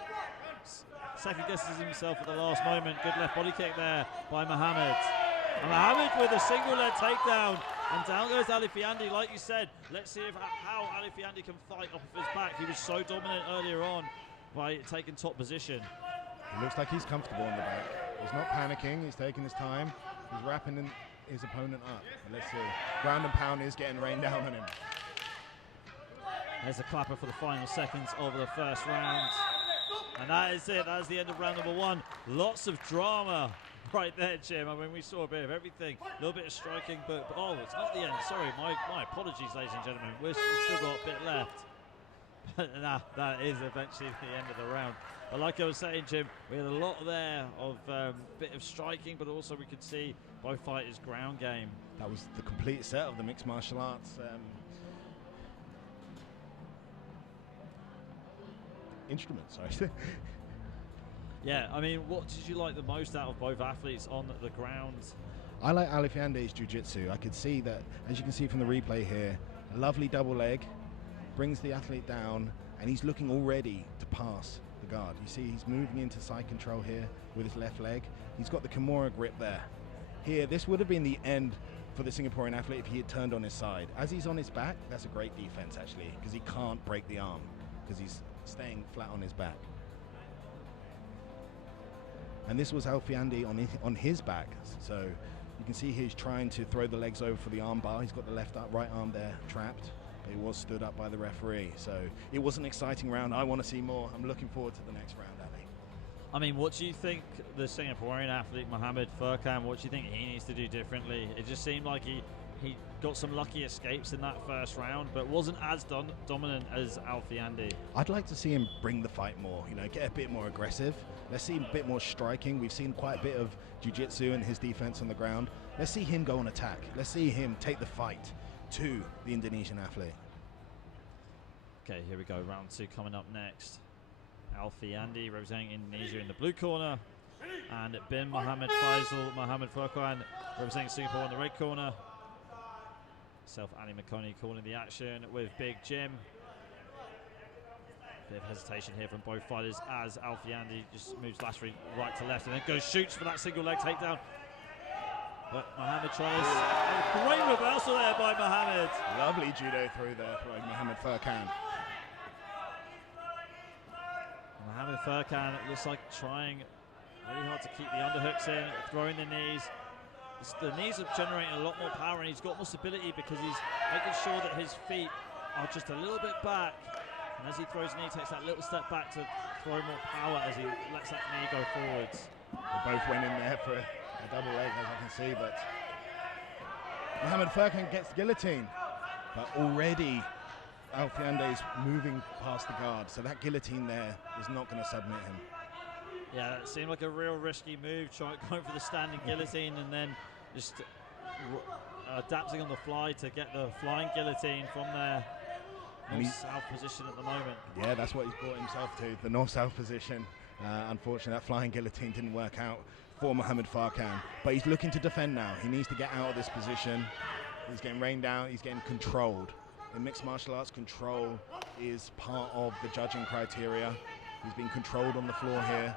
second guesses himself at the last moment. Good left body kick there by Mohammed. And Mohammed with a single leg takedown. And down goes Ali Fiandi, like you said. Let's see how Ali Fiandi can fight off of his back. He was so dominant earlier on by taking top position. It looks like he's comfortable on the back. He's not panicking, he's taking his time. He's wrapping his opponent up. And let's see. Ground and pound is getting rained down on him. There's a clapper for the final seconds of the first round. And that is it. That is the end of round number 1. Lots of drama right there, Jim. I mean, we saw a bit of everything. A little bit of striking, but oh, it's not the end. Sorry, my apologies, ladies and gentlemen. We've still got a bit left. But nah, that is eventually the end of the round. But like I was saying, Jim, we had a lot there of bit of striking, but also we could see both fighters' ground game. That was the complete set of the mixed martial arts instruments, sorry. Yeah, I mean, what did you like the most out of both athletes on the ground? I like Alifiandi's jiu-jitsu. I could see that, as you can see from the replay here, a lovely double leg, brings the athlete down, and he's looking all ready to pass the guard. You see he's moving into side control here with his left leg. He's got the Kimura grip there. Here, this would have been the end for the Singaporean athlete if he had turned on his side. As he's on his back, that's a great defense actually, because he can't break the arm, because he's staying flat on his back. And this was Alfiandi on his back, so you can see he's trying to throw the legs over for the arm bar. He's got the right arm there trapped, but he was stood up by the referee. So it was an exciting round. I want to see more. I'm looking forward to the next round, Ali. I mean, what do you think the Singaporean athlete Mohammed Furkan, what do you think he needs to do differently? It just seemed like he got some lucky escapes in that first round, but wasn't as dominant as Alfie-Andy. I'd like to see him bring the fight more, you know, get a bit more aggressive. Let's see a bit more striking. We've seen quite a bit of jiu-jitsu and his defense on the ground. Let's see him go on attack. Let's see him take the fight to the Indonesian athlete. Okay, here we go. Round 2 coming up next. Alfie-Andy representing Indonesia in the blue corner, and Bin Mohammed Faisal Mohammed Furqan representing Singapore in the red corner. Self Ali Makoni calling the action with Big Jim. Bit of hesitation here from both fighters as Alfie-Andy just moves laterally right to left and then shoots for that single leg takedown. But Mohammed tries. Great reversal there by Mohammed. Lovely judo through there by Mohammed Furqan. Mohammed Furqan looks like trying really hard to keep the underhooks in, throwing the knees. The knees are generating a lot more power, and he's got more stability because he's making sure that his feet are just a little bit back. And as he throws the knee, he takes that little step back to throw more power as he lets that knee go forwards. They both went in there for a double leg, as I can see, but Mohammed Furqan gets the guillotine. But already Alfie-Andy is moving past the guard, so that guillotine there is not going to submit him. Yeah, it seemed like a real risky move, going for the standing guillotine and then just adapting on the fly to get the flying guillotine from their north-south position at the moment. Yeah, that's what he's brought himself to, the north-south position. Unfortunately, that flying guillotine didn't work out for Mohammed Furqan, but he's looking to defend now. He needs to get out of this position. He's getting rained down, he's getting controlled. In mixed martial arts, control is part of the judging criteria. He's being controlled on the floor here,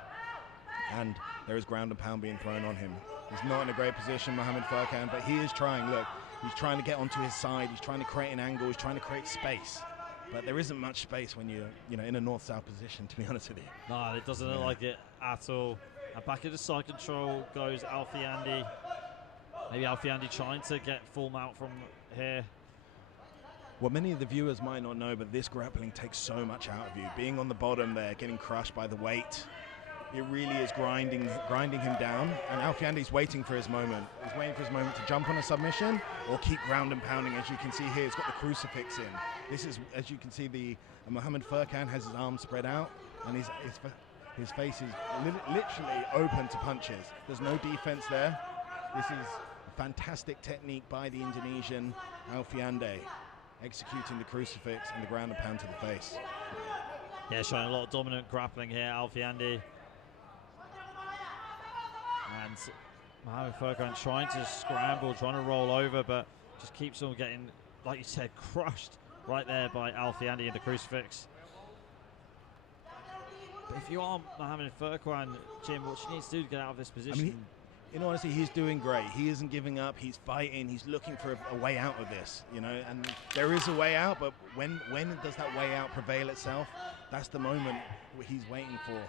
and there is ground and pound being thrown on him. He's not in a great position, Mohammed Furqan, but he is trying. Look, he's trying to get onto his side. He's trying to create an angle. He's trying to create space. But there isn't much space when you're, in a north-south position, to be honest with you. No, it doesn't look like it at all. And back into side control goes Alfie-Andy. Maybe Alfie-Andy trying to get full mount from here. Well, many of the viewers might not know, but this grappling takes so much out of you. Being on the bottom there, getting crushed by the weight, it really is grinding him down. And Alfie-Andy's waiting for his moment. He's waiting for his moment to jump on a submission or keep ground and pounding. As you can see here, he's got the crucifix in. This is, as you can see, Mohammed Furqan has his arms spread out, and his face is literally open to punches. There's no defense there. This is a fantastic technique by the Indonesian Alfie-Andy, executing the crucifix and the ground and pound to the face. Yeah, showing a lot of dominant grappling here, Alfie-Andy. And Mohammed Furqan trying to scramble, trying to roll over, but just keeps on getting, like you said, crushed right there by Alfie-Andy in the crucifix. But if you are Mohammed Furqan, Jim, what you need to do to get out of this position? I mean, in honesty, he's doing great. He isn't giving up. He's fighting. He's looking for a way out of this, and there is a way out, but when does that way out prevail itself? That's the moment he's waiting for.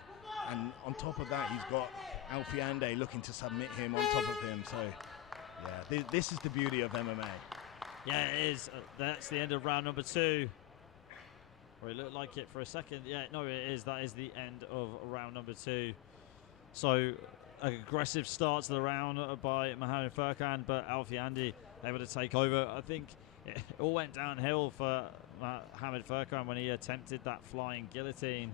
And on top of that, he's got Alfie-Andy looking to submit him on top of him. So, yeah, this is the beauty of MMA. Yeah, it is. That's the end of round number 2. Or it looked like it for a second. Yeah, no, it is. That is the end of round number 2. So, aggressive start to the round by Mohammed Furqan, but Alfie-Andy able to take over. I think it all went downhill for Mohammed Furqan when he attempted that flying guillotine.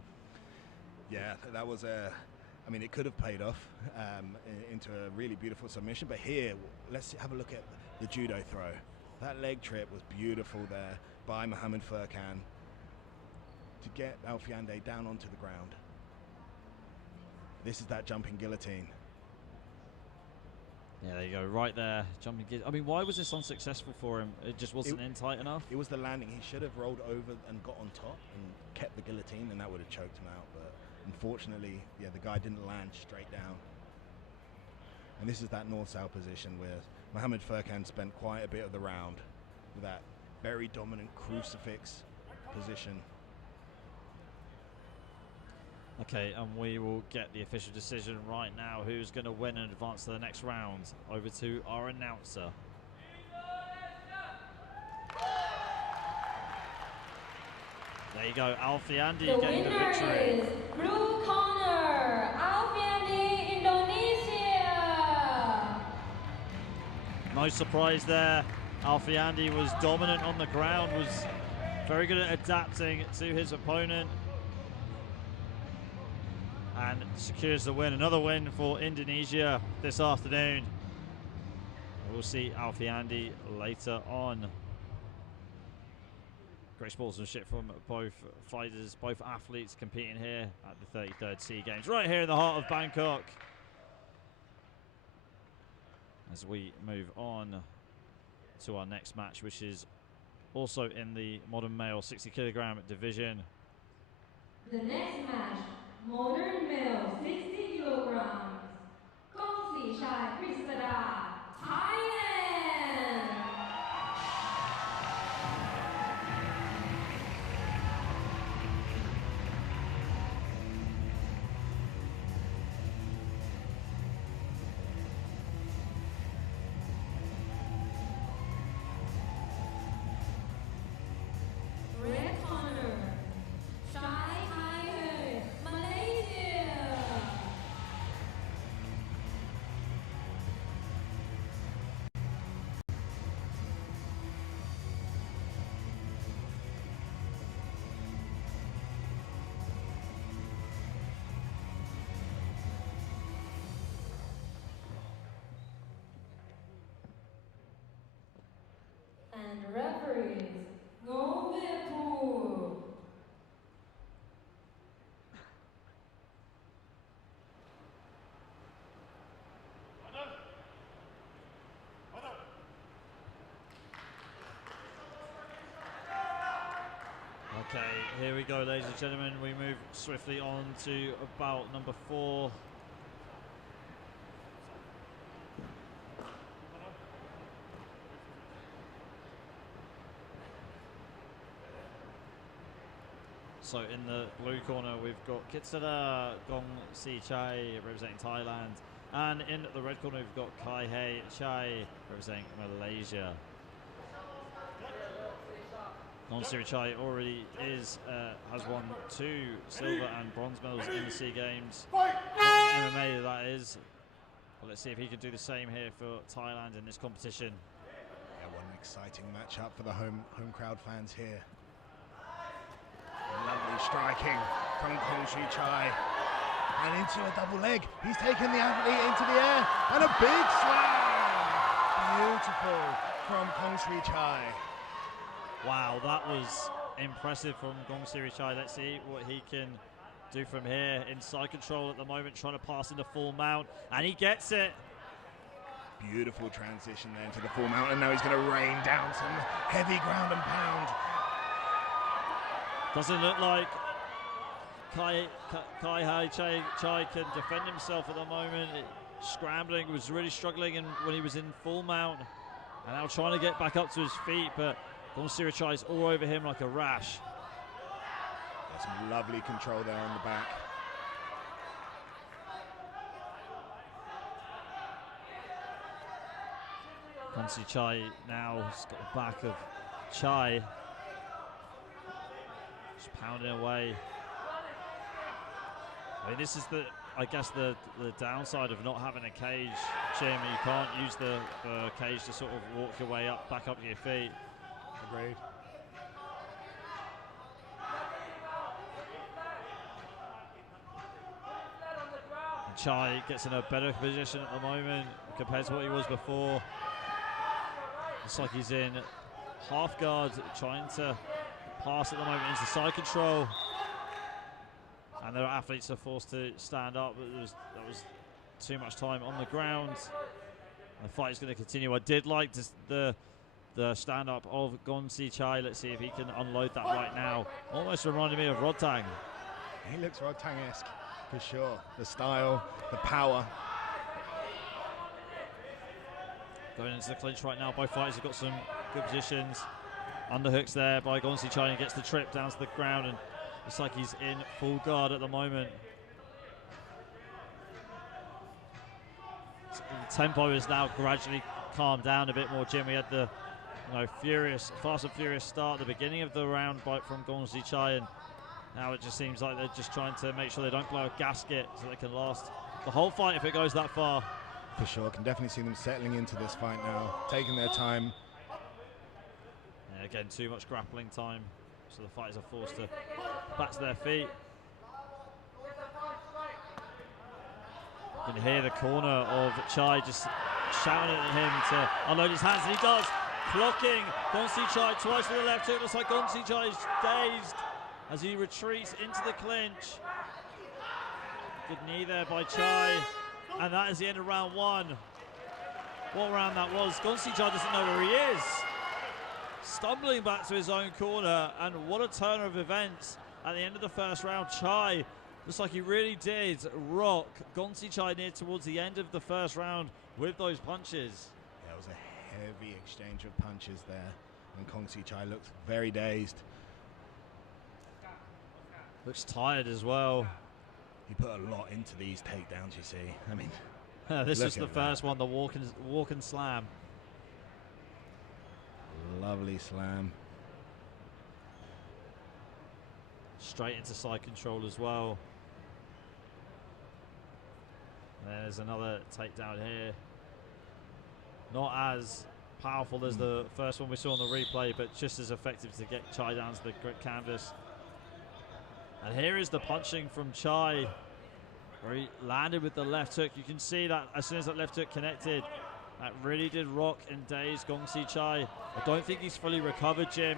Yeah, that was it could have paid off into a really beautiful submission, but here, let's have a look at the judo throw. That leg trip was beautiful there by Mohammed Furqan to get Alfie-Andy down onto the ground. This is that jumping guillotine. Yeah, there you go, right there, jumping guillotine. I mean, why was this unsuccessful for him? It just wasn't in tight enough? It was the landing. He should have rolled over and got on top and kept the guillotine, and that would have choked him out, but unfortunately, yeah, the guy didn't land straight down. And this is that north-south position where Mohammed Furqan spent quite a bit of the round with that very dominant crucifix position. Okay, and we will get the official decision right now. Who's going to win and advance to the next round? Over to our announcer. There you go, Alfie-Andy getting the victory. Is blue corner, Alfie-Andy, Indonesia. No surprise there. Alfiandi was dominant on the ground, was very good at adapting to his opponent, and secures the win. Another win for Indonesia this afternoon. We'll see Alfiandi later on. Great sportsmanship from both fighters, both athletes competing here at the 33rd SEA Games, right here in the heart of Bangkok. As we move on to our next match, which is also in the modern male 60 kilogram division. The next match, modern male 60 kilograms. Gongsi Kristada, Thailand. Red corner, Shai Hai, Malaysia. And referees, Nonthaburi. Okay, here we go, ladies and gentlemen. We move swiftly on to bout number 4. So in the blue corner, we've got Kitsada Gongsi representing Thailand. And in the red corner, we've got Kai Hei Chai representing Malaysia. Gongsi already has won 2 silver and bronze medals in the SEA Games. Not in MMA, that is. But let's see if he can do the same here for Thailand in this competition. Yeah, what an exciting matchup for the home crowd fans here. Lovely striking from Gongsi Chai. And into a double leg. He's taken the athlete into the air. And a big slam! Beautiful from Gongsi Chai. Wow, that was impressive from Gongsi Chai. Let's see what he can do from here. Inside control at the moment, trying to pass into full mount. And he gets it. Beautiful transition there into the full mount. And now he's going to rain down some heavy ground and pound. Doesn't look like Kai Hai Chai can defend himself at the moment. Scrambling, was really struggling when he was in full mount. And now trying to get back up to his feet, but Gongsi Chai is all over him like a rash. There's some lovely control there on the back. Gongsi Chai now has got the back of Chai. Just pounding away. I mean, this is I guess the downside of not having a cage, Jim. You can't use the cage to sort of walk your way back up to your feet. Agreed. And Chai gets in a better position at the moment compared to what he was before. Looks like he's in half guard, trying to pass at the moment into side control. And their athletes are forced to stand up. That was too much time on the ground. The fight is going to continue. I did like the stand-up of Gongsi Chai. Let's see if he can unload that right now. Almost reminded me of Rodtang. He looks Rodtang-esque for sure. The style, the power. Going into the clinch right now. Both fighters have got some good positions. Underhooks there by Gongsi Chai, and gets the trip down to the ground, and looks like he's in full guard at the moment. So the tempo is now gradually calmed down a bit more, Jim. We had the fast and furious start at the beginning of the round from Gongsi Chai, and now it just seems like they're just trying to make sure they don't blow a gasket so they can last the whole fight if it goes that far. For sure, can definitely see them settling into this fight now, taking their time. Again, too much grappling time, so the fighters are forced to back to their feet. You can hear the corner of Chai just shouting at him to unload his hands, and he does. Clocking Gongsi Chai twice to the left hook. Looks like Gongsi Chai is dazed as he retreats into the clinch. Good knee there by Chai, and that is the end of round 1. What round that was. Gongsi Chai doesn't know where he is. Stumbling back to his own corner, and what a turn of events at the end of the first round. Chai looks like he really did rock Gongsi Chai near towards the end of the first round with those punches. Yeah, it was a heavy exchange of punches there, and Gongsi Chai looks very dazed. Looks tired as well. He put a lot into these takedowns, you see. I mean, this look was the at first that. one, the walk and slam. Lovely slam. Straight into side control as well. There's another takedown here. Not as powerful as the first one we saw on the replay, but just as effective to get Chai down to the canvas. And here is the punching from Chai, where he landed with the left hook. You can see that as soon as that left hook connected, that really did rock and daze Gongsi Chai. I don't think he's fully recovered, Jim.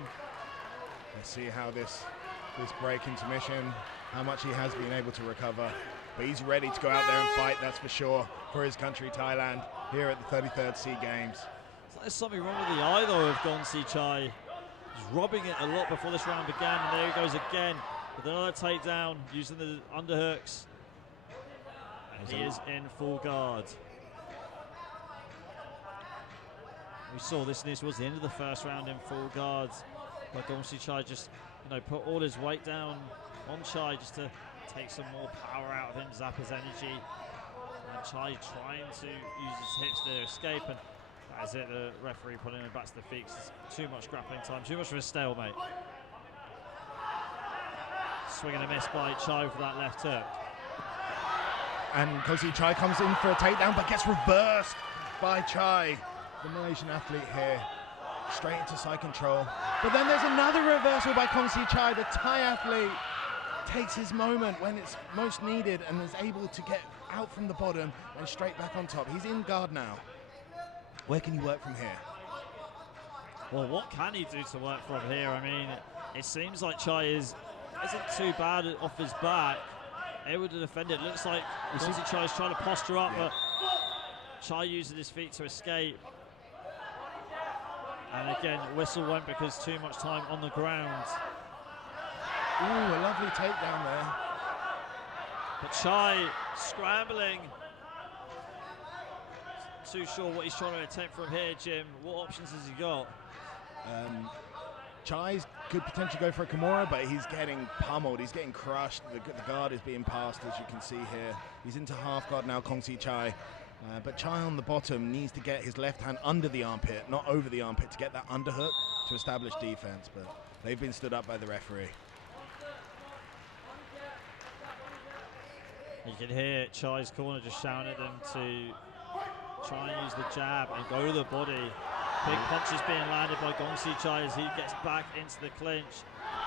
Let's see how this break intermission, how much he has been able to recover. But he's ready to go out there and fight, that's for sure, for his country, Thailand, here at the 33rd SEA Games. There's something wrong with the eye, though, of Gongsi Chai. He's robbing it a lot before this round began, and there he goes again with another takedown using the underhooks. And he is in full guard. We saw this was the end of the first round in full guard. But Gongsi Chai just, put all his weight down on Chai just to take some more power out of him, zap his energy. And Chai trying to use his hips to escape, and that is it. The referee pulling him back to the feet. It's too much grappling time, too much of a stalemate. Swing and a miss by Chai for that left hook. And Gongsi Chai comes in for a takedown, but gets reversed by Chai, the Malaysian athlete here. Straight into side control. But then there's another reversal by Gongsi Chai. The Thai athlete takes his moment when it's most needed and is able to get out from the bottom and straight back on top. He's in guard now. Where can he work from here? Well, what can he do to work from here? I mean, it seems like Chai isn't too bad off his back. Able to defend it. Looks like Gongsi Chai is trying to posture up, but Chai using his feet to escape. And again, whistle went because too much time on the ground. Ooh, a lovely takedown there. But Chai scrambling. Too sure what he's trying to attempt from here, Jim. What options has he got? Chai could potentially go for a Kimura, but he's getting pummeled. He's getting crushed. The guard is being passed, as you can see here. He's into half guard now, Gongsi Chai. But Chai on the bottom needs to get his left hand under the armpit, not over the armpit, to get that underhook to establish defense. But they've been stood up by the referee. You can hear Chai's corner just shouting at them to try and use the jab and go to the body. Big punches being landed by Gongsi Chai as he gets back into the clinch.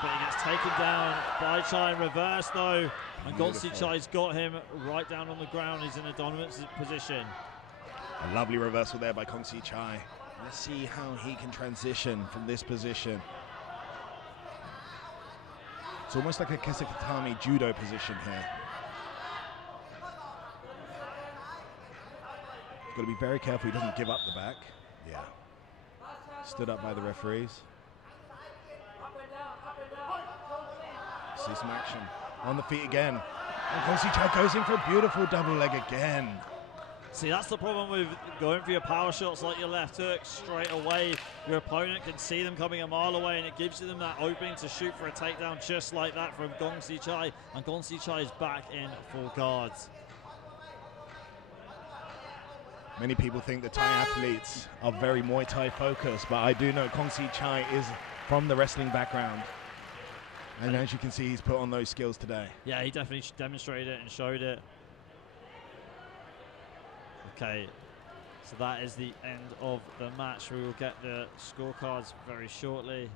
But he gets taken down by Chai in reverse though. And Gongsi Chai's got him right down on the ground. He's in a dominant position. A lovely reversal there by Gongsi Chai. Let's see how he can transition from this position. It's almost like a Kesekatami judo position here. Got to be very careful he doesn't give up the back. Yeah. Stood up by the referees. See some action. On the feet again. And Gongsi Chai goes in for a beautiful double leg again. See, that's the problem with going for your power shots like your left hook straight away. Your opponent can see them coming a mile away, and it gives them that opening to shoot for a takedown just like that from Gongsi Chai. And Gongsi Chai is back in full guards. Many people think the Thai athletes are very Muay Thai focused, but I do know Gongsi Chai is from the wrestling background. And as you can see, he's put on those skills today. Yeah, he definitely demonstrated it and showed it. Okay, So that is the end of the match. We will get the scorecards very shortly.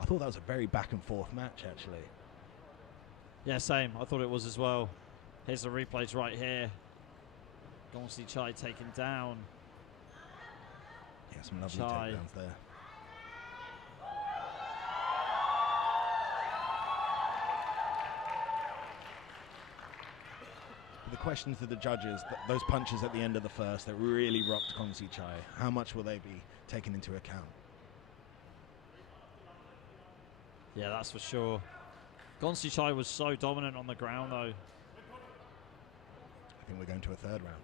I thought that was a very back and forth match, actually. Yeah, same. I thought it was as well. Here's the replays right here. Gongsi Chai taken down. Yeah, some lovely Chai. takedowns there. The question to the judges, those punches at the end of the first that really rocked Gongsi Chai, how much will they be taken into account? Yeah, that's for sure. Gongsi Chai was so dominant on the ground, though. I think we're going to a third round.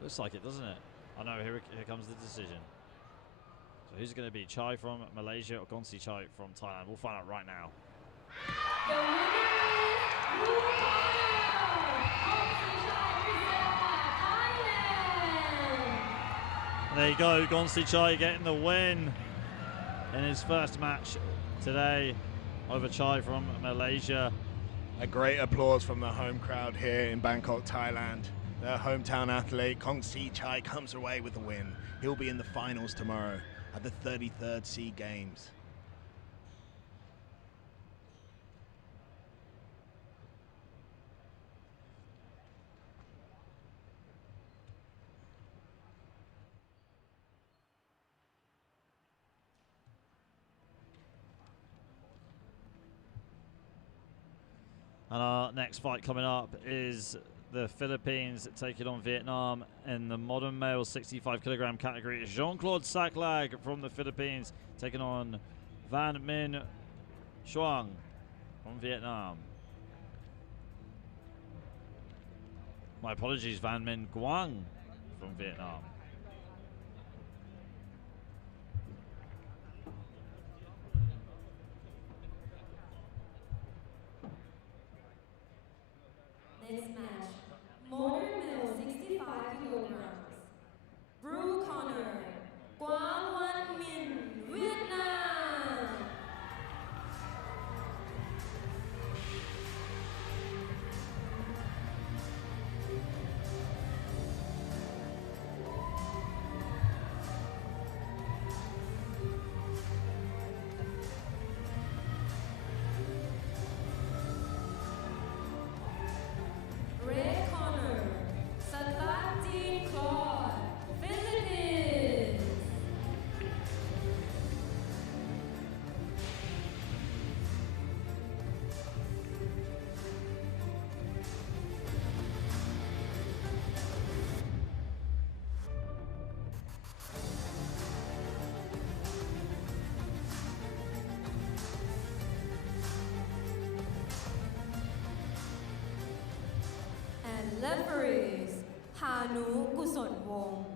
Looks like it, doesn't it? I know, here comes the decision. So who's going to be Chai from Malaysia or Gongsi Chai from Thailand? We'll find out right now. The winner is Thailand! There you go, Gongsi Chai getting the win in his first match today over Chai from Malaysia. A great applause from the home crowd here in Bangkok, Thailand. Their hometown athlete, Gongsi Chai, comes away with the win. He'll be in the finals tomorrow at the 33rd SEAGAMES. And our next fight coming up is the Philippines taking on Vietnam in the modern male 65 kilogram category. Jean-Claude Saclag from the Philippines taking on Van Minh Xuang from Vietnam. My apologies, Van Minh Nguyen from Vietnam. Next match, modern male 65 kilograms. Blue corner, Quang Minh, Vietnam. Red corner, Seventeenth, Philippines. And referees, Hanu Kusonwong.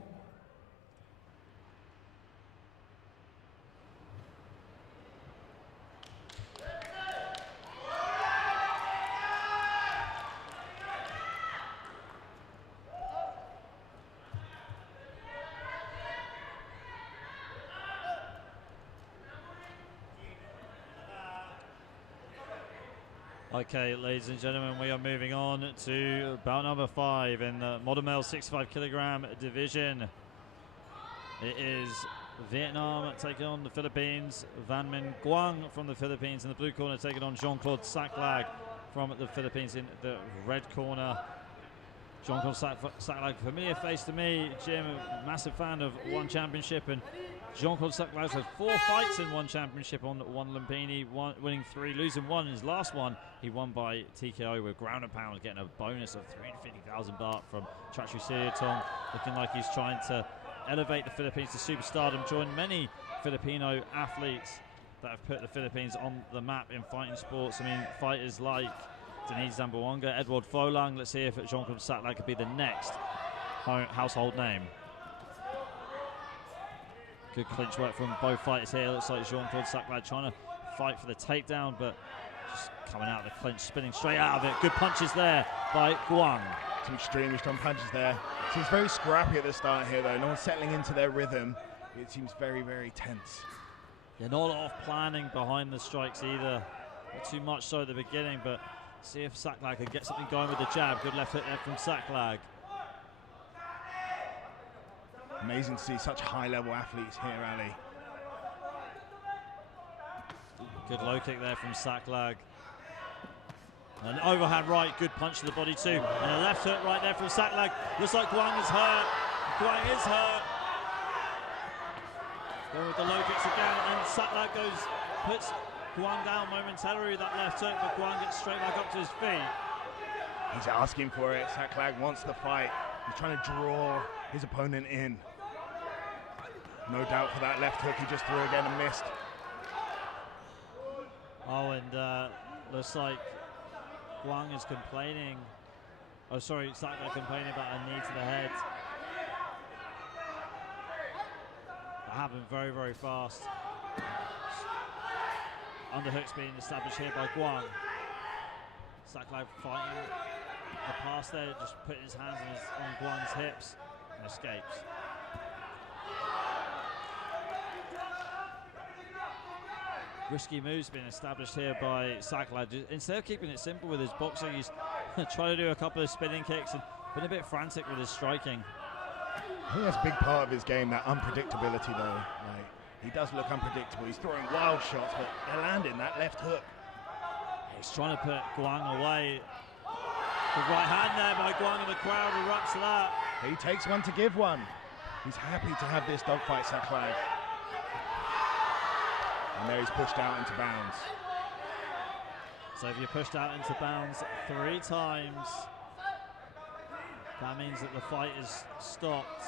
Okay, ladies and gentlemen, we are moving on to bout number 5 in the modern male 65 kilogram division. It is Vietnam taking on the Philippines. Van Minh Nguyen from the Philippines in the blue corner taking on Jean-Claude Saclag from the Philippines in the red corner. Jean-Claude Saclag, familiar face to me. Jim, a massive fan of One Championship, and Jean-Claude Saclag had 4 fights in One Championship on One Lumpini, winning 3, losing 1 in his last one. He won by TKO with ground and pound, getting a bonus of 350,000 baht from Chachu Siriatong, looking like he's trying to elevate the Philippines to superstardom, join many Filipino athletes that have put the Philippines on the map in fighting sports. I mean, fighters like Denise Zamboanga, Edward Folang. Let's see if Jean-Claude Saclag could be the next household name. Good clinch work from both fighters here. Looks like Jean-Claude Saclag trying to fight for the takedown, but just coming out of the clinch, spinning straight out of it. Good punches there by Nguyen. Some extremely strong punches there. Seems very scrappy at the start here, though. No one's settling into their rhythm. It seems very, very tense. Yeah, not a lot of planning behind the strikes either. Not too much so at the beginning, but see if Saclag can get something going with the jab. Good left hook there from Saclag. Amazing to see such high-level athletes here, Ali. Good low kick there from Saklag. An overhand right, good punch to the body too. And a left hook right there from Saklag. Looks like Gwang is hurt. Gwang is hurt. Going with the low kicks again, and Saklag puts Gwang down momentarily with that left hook, but Gwang gets straight back up to his feet. He's asking for it. Saklag wants the fight. He's trying to draw his opponent in. No doubt for that left hook he just threw again and missed. Oh, and looks like Gwang is complaining. Oh, sorry, Saklag complaining about a knee to the head. That happened very, very fast. Underhook's being established here by Gwang. Saklag fighting the pass there, just putting his hands on Gwang's hips and escapes. Risky moves being established here by Saklag. Instead of keeping it simple with his boxing, he's trying to do a couple of spinning kicks and been a bit frantic with his striking. I think that's a big part of his game, that unpredictability though. Like, he does look unpredictable. He's throwing wild shots, but they're landing that left hook. He's trying to put Gwang away. The right hand there by Gwang, and the crowd erupts to that. He takes one to give one. He's happy to have this dogfight, Saklag. And there he's pushed out into bounds. So if you're pushed out into bounds 3 times, that means that the fight is stopped.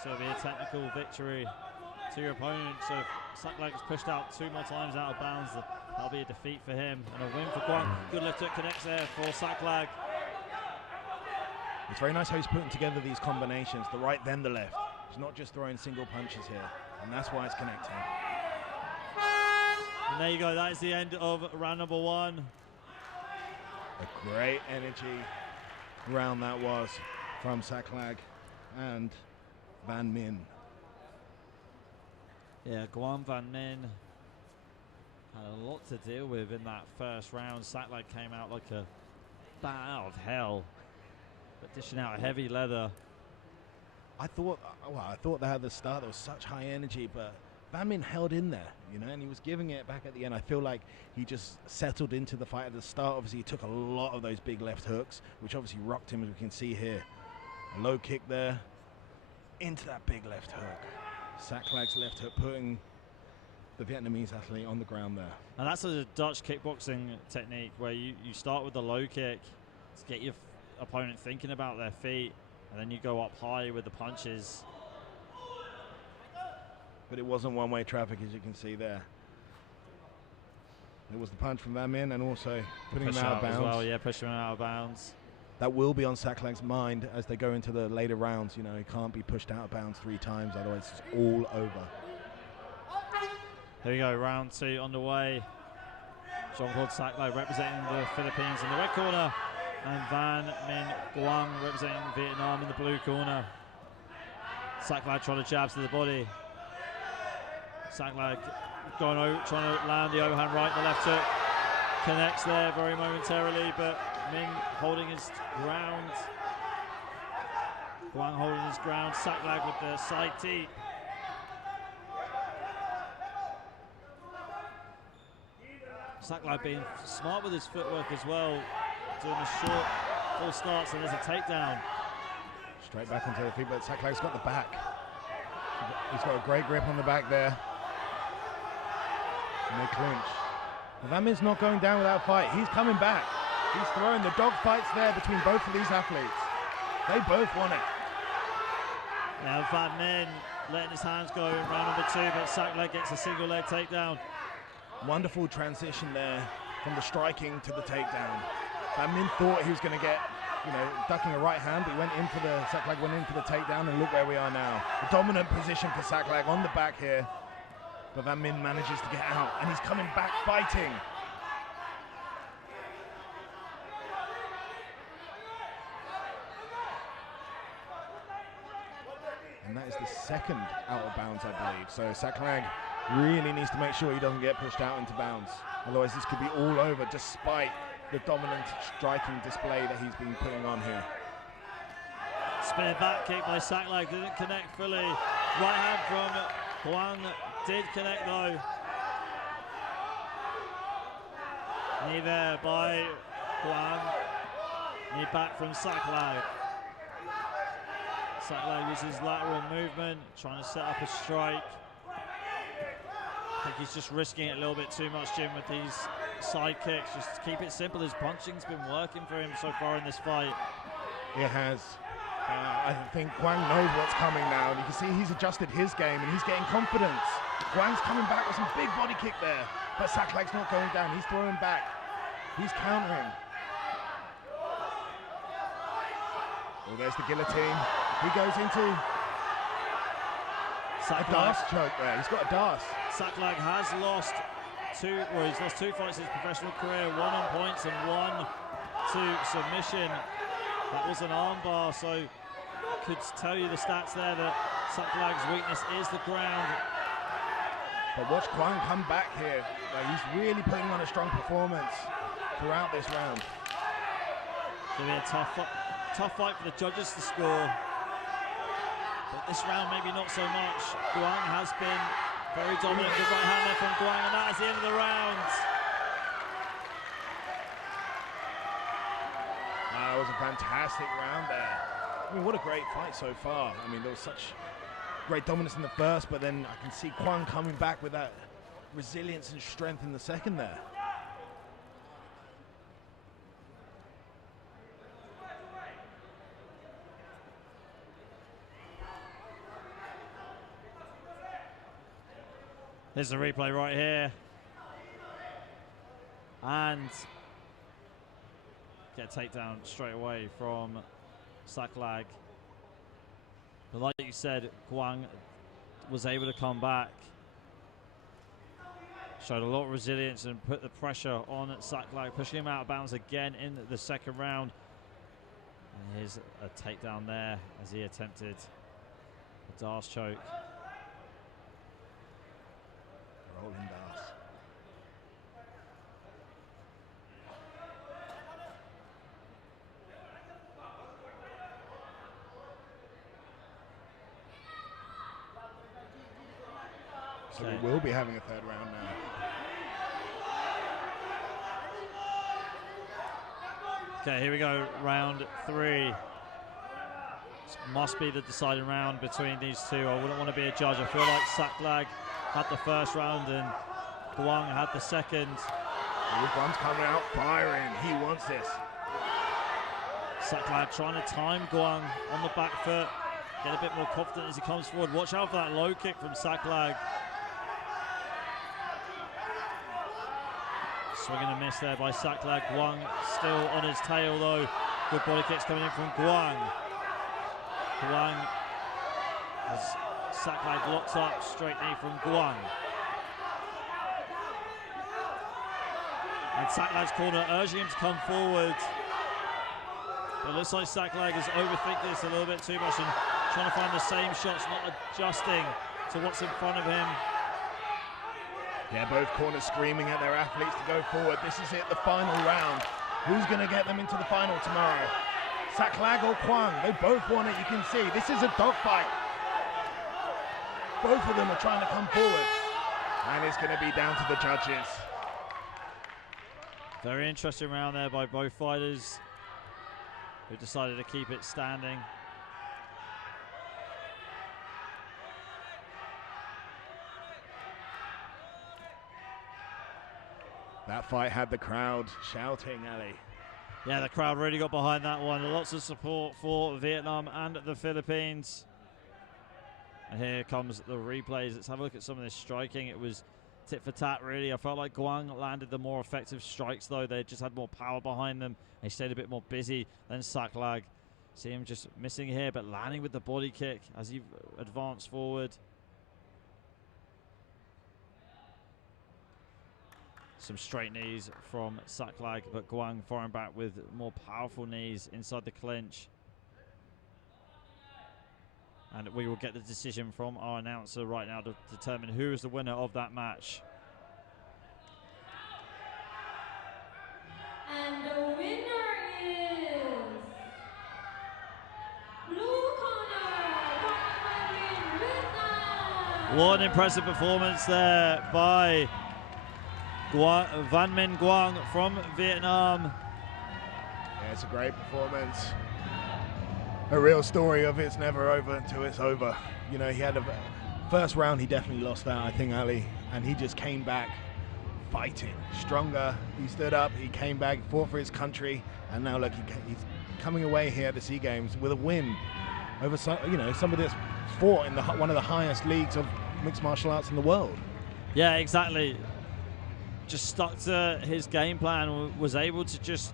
So it'll be a technical victory to your opponent. So if Saklag is pushed out 2 more times out of bounds, that'll be a defeat for him and a win for Gwang. Good left hook connects there for Saklag. It's very nice how he's putting together these combinations, the right then the left. He's not just throwing single punches here, and that's why it's connecting. And there you go, that is the end of round number 1. A great energy round that was from Saklag and Van Min. Yeah, Gwang Van Min had a lot to deal with in that first round. Saklag came out like a bat out of hell, but dishing out heavy leather. I thought that at the start there was such high energy, but Van Min held in there, you know, and he was giving it back at the end. I feel like he just settled into the fight at the start. Obviously, he took a lot of those big left hooks, which obviously rocked him, as we can see here. A low kick there into that big left hook. Saklag's left hook putting the Vietnamese athlete on the ground there. And that's a Dutch kickboxing technique where you start with the low kick to get your opponent thinking about their feet, and then you go up high with the punches. But it wasn't one-way traffic, as you can see there. It was the punch from Van Min and also putting him out of bounds. As well, yeah, pushing him out of bounds. That will be on Saklag's mind as they go into the later rounds. You know, he can't be pushed out of bounds 3 times, otherwise it's all over. Here we go, round 2 underway. Jean-Claude Saklag representing the Philippines in the red corner, and Van Min Gwang representing Vietnam in the blue corner. Saklag trying to jab to the body. Saklag going over, trying to land the overhand right, the left hook. Connects there very momentarily, but Min holding his ground. Gwang holding his ground. Saklag with the side teep. Saklag being smart with his footwork as well, doing the short full starts, and there's a takedown. Straight back onto the feet, but Saklag's got the back. He's got a great grip on the back there. And they clinch. But Van Min's not going down without a fight. He's coming back. He's throwing the dog fights there between both of these athletes. They both want it. Now Van Min letting his hands go in round number 2, but Saklag gets a single leg takedown. Wonderful transition there from the striking to the takedown. Van Min thought he was going to get, you know, ducking a right hand, but he went in for the, Saklag went in for the takedown, and look where we are now. A dominant position for Saklag on the back here, but Van Min manages to get out, and he's coming back fighting. And that is the second out of bounds, I believe. So Saklag really needs to make sure he doesn't get pushed out into bounds. Otherwise, this could be all over, despite the dominant striking display that he's been putting on here. Spinning back kick by Saklag, didn't connect fully. Right hand from Gwang did connect though. Knee there by Gwang. Knee back from Saklag. Saklag uses lateral movement, trying to set up a strike. I think he's just risking it a little bit too much, Jim, with these side kicks. Just to keep it simple. His punching's been working for him so far in this fight. It has. I think Gwang knows what's coming now, and you can see he's adjusted his game and he's getting confidence. Gwang's coming back with some big body kick there, but Saklag's not going down. He's throwing back. He's countering. Oh, there's the guillotine. He goes into a Das choke there. He's got a Das. Saklag has lost he's lost 2 fights in his professional career, 1 on points and 1 to submission. That was an armbar, so I could tell you the stats there that Saklag's weakness is the ground. But watch Gwang come back here. He's really putting on a strong performance throughout this round. It's going to be a tough fight for the judges to score. But this round maybe not so much. Gwang has been very dominant. Good right hand there from Gwang, and that is the end of the round. That was a fantastic round there. I mean, what a great fight so far. I mean, there was such great dominance in the first, but then I can see Gwang coming back with that resilience and strength in the second there. There's the replay right here. And get a takedown straight away from Saklag. But like you said, Gwang was able to come back. Showed a lot of resilience and put the pressure on Saklag, pushing him out of bounds again in the second round. And here's a takedown there as he attempted a Das choke. Rolling Das. So we will be having a third round now. Okay, here we go, round 3. This must be the deciding round between these two. I wouldn't want to be a judge. I feel like Saklag had the first round and Gwang had the second. Gwang's coming out firing. He wants this. Saklag trying to time Gwang on the back foot, get a bit more confident as he comes forward. Watch out for that low kick from Saklag. Swing and a miss there by Saklag. Gwang still on his tail though. Good body kicks coming in from Gwang. Gwang, as Saklag locks up, straight knee from Gwang. And Saklag's corner urging him to come forward. But it looks like Saklag is overthinking this a little bit too much and trying to find the same shots, not adjusting to what's in front of him. Yeah, both corners screaming at their athletes to go forward. This is it, the final round. Who's going to get them into the final tomorrow? Saklag or Gwang? They both want it, you can see. This is a dogfight. Both of them are trying to come forward. And it's going to be down to the judges. Very interesting round there by both fighters, who decided to keep it standing. That fight had the crowd shouting, Ali. Yeah, the crowd really got behind that one. Lots of support for Vietnam and the Philippines. And here comes the replays. Let's have a look at some of this striking. It was tit for tat, really. I felt like Gwang landed the more effective strikes, though. They just had more power behind them. They stayed a bit more busy than Saklag. See him just missing here, but landing with the body kick as he advanced forward. Some straight knees from Saklag, but Gwang firing back with more powerful knees inside the clinch. And we will get the decision from our announcer right now to determine who is the winner of that match. And the winner is blue corner, Vietnam. What an impressive performance there by NagmwongWan from Vietnam. Yeah, it's a great performance. A real story of it's never over until it's over. You know, he had a first round, he definitely lost that, I think, Ali, and he just came back fighting, stronger. He stood up, he came back, fought for his country, and now look, he's coming away here at the SEA Games with a win over somebody that's fought in one of the highest leagues of mixed martial arts in the world. Yeah, exactly. Just stuck to his game plan, was able to just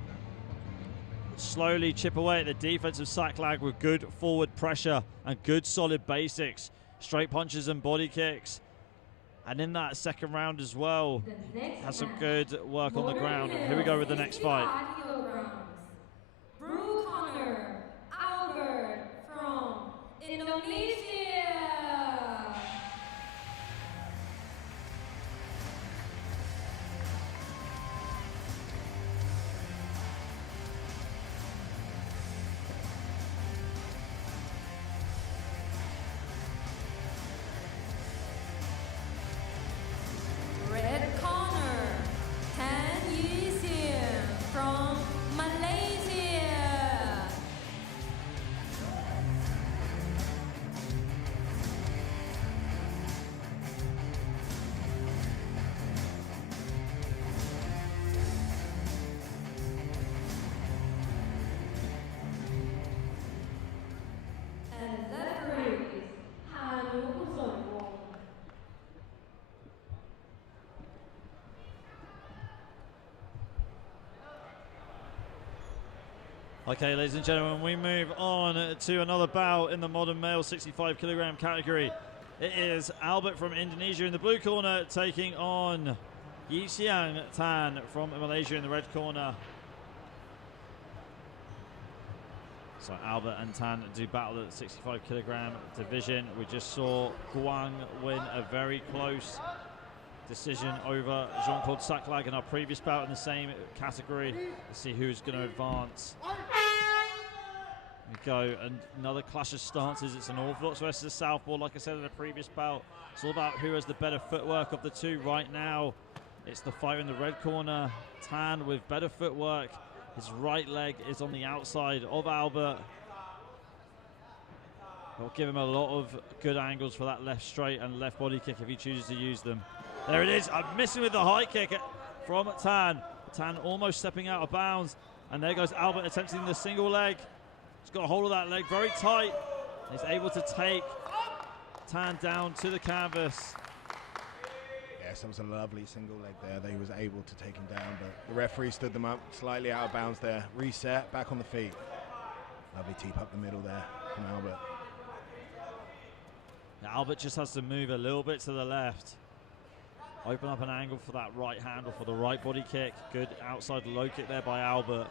slowly chip away at the defensive sack lag with good forward pressure and good solid basics, straight punches and body kicks. And in that second round as well, has some good work on the ground. Here we go with the next fight. Brew Connor Albert from Indonesia. Red corner, Tan Yi Xian from Malaysia. And referees, NagmwongWan. Okay, ladies and gentlemen, we move on to another bout in the modern male 65 kilogram category. It is Albert from Indonesia in the blue corner taking on Yi Xiang Tan from Malaysia in the red corner. So Albert and Tan do battle at the 65 kilogram division. We just saw Guang win a very close decision over Jean-Claude Saclag in our previous bout in the same category. Let's see who's going to advance. Here we go, and another clash of stances. It's an orthodox versus a southpaw, like I said in the previous bout. It's all about who has the better footwork of the two right now. It's the fighter in the red corner, Tan, with better footwork. His right leg is on the outside of Albert. It'll give him a lot of good angles for that left straight and left body kick if he chooses to use them. There it is. I'm missing with the high kick from Tan. Tan almost stepping out of bounds. And there goes Albert attempting the single leg. He's got a hold of that leg very tight. He's able to take Tan down to the canvas. Yes, that was a lovely single leg there that he was able to take him down, but the referee stood them up slightly out of bounds there. Reset, back on the feet. Lovely teep up the middle there from Albert. Now Albert just has to move a little bit to the left. Open up an angle for that right handle for the right body kick. Good outside low kick there by Albert.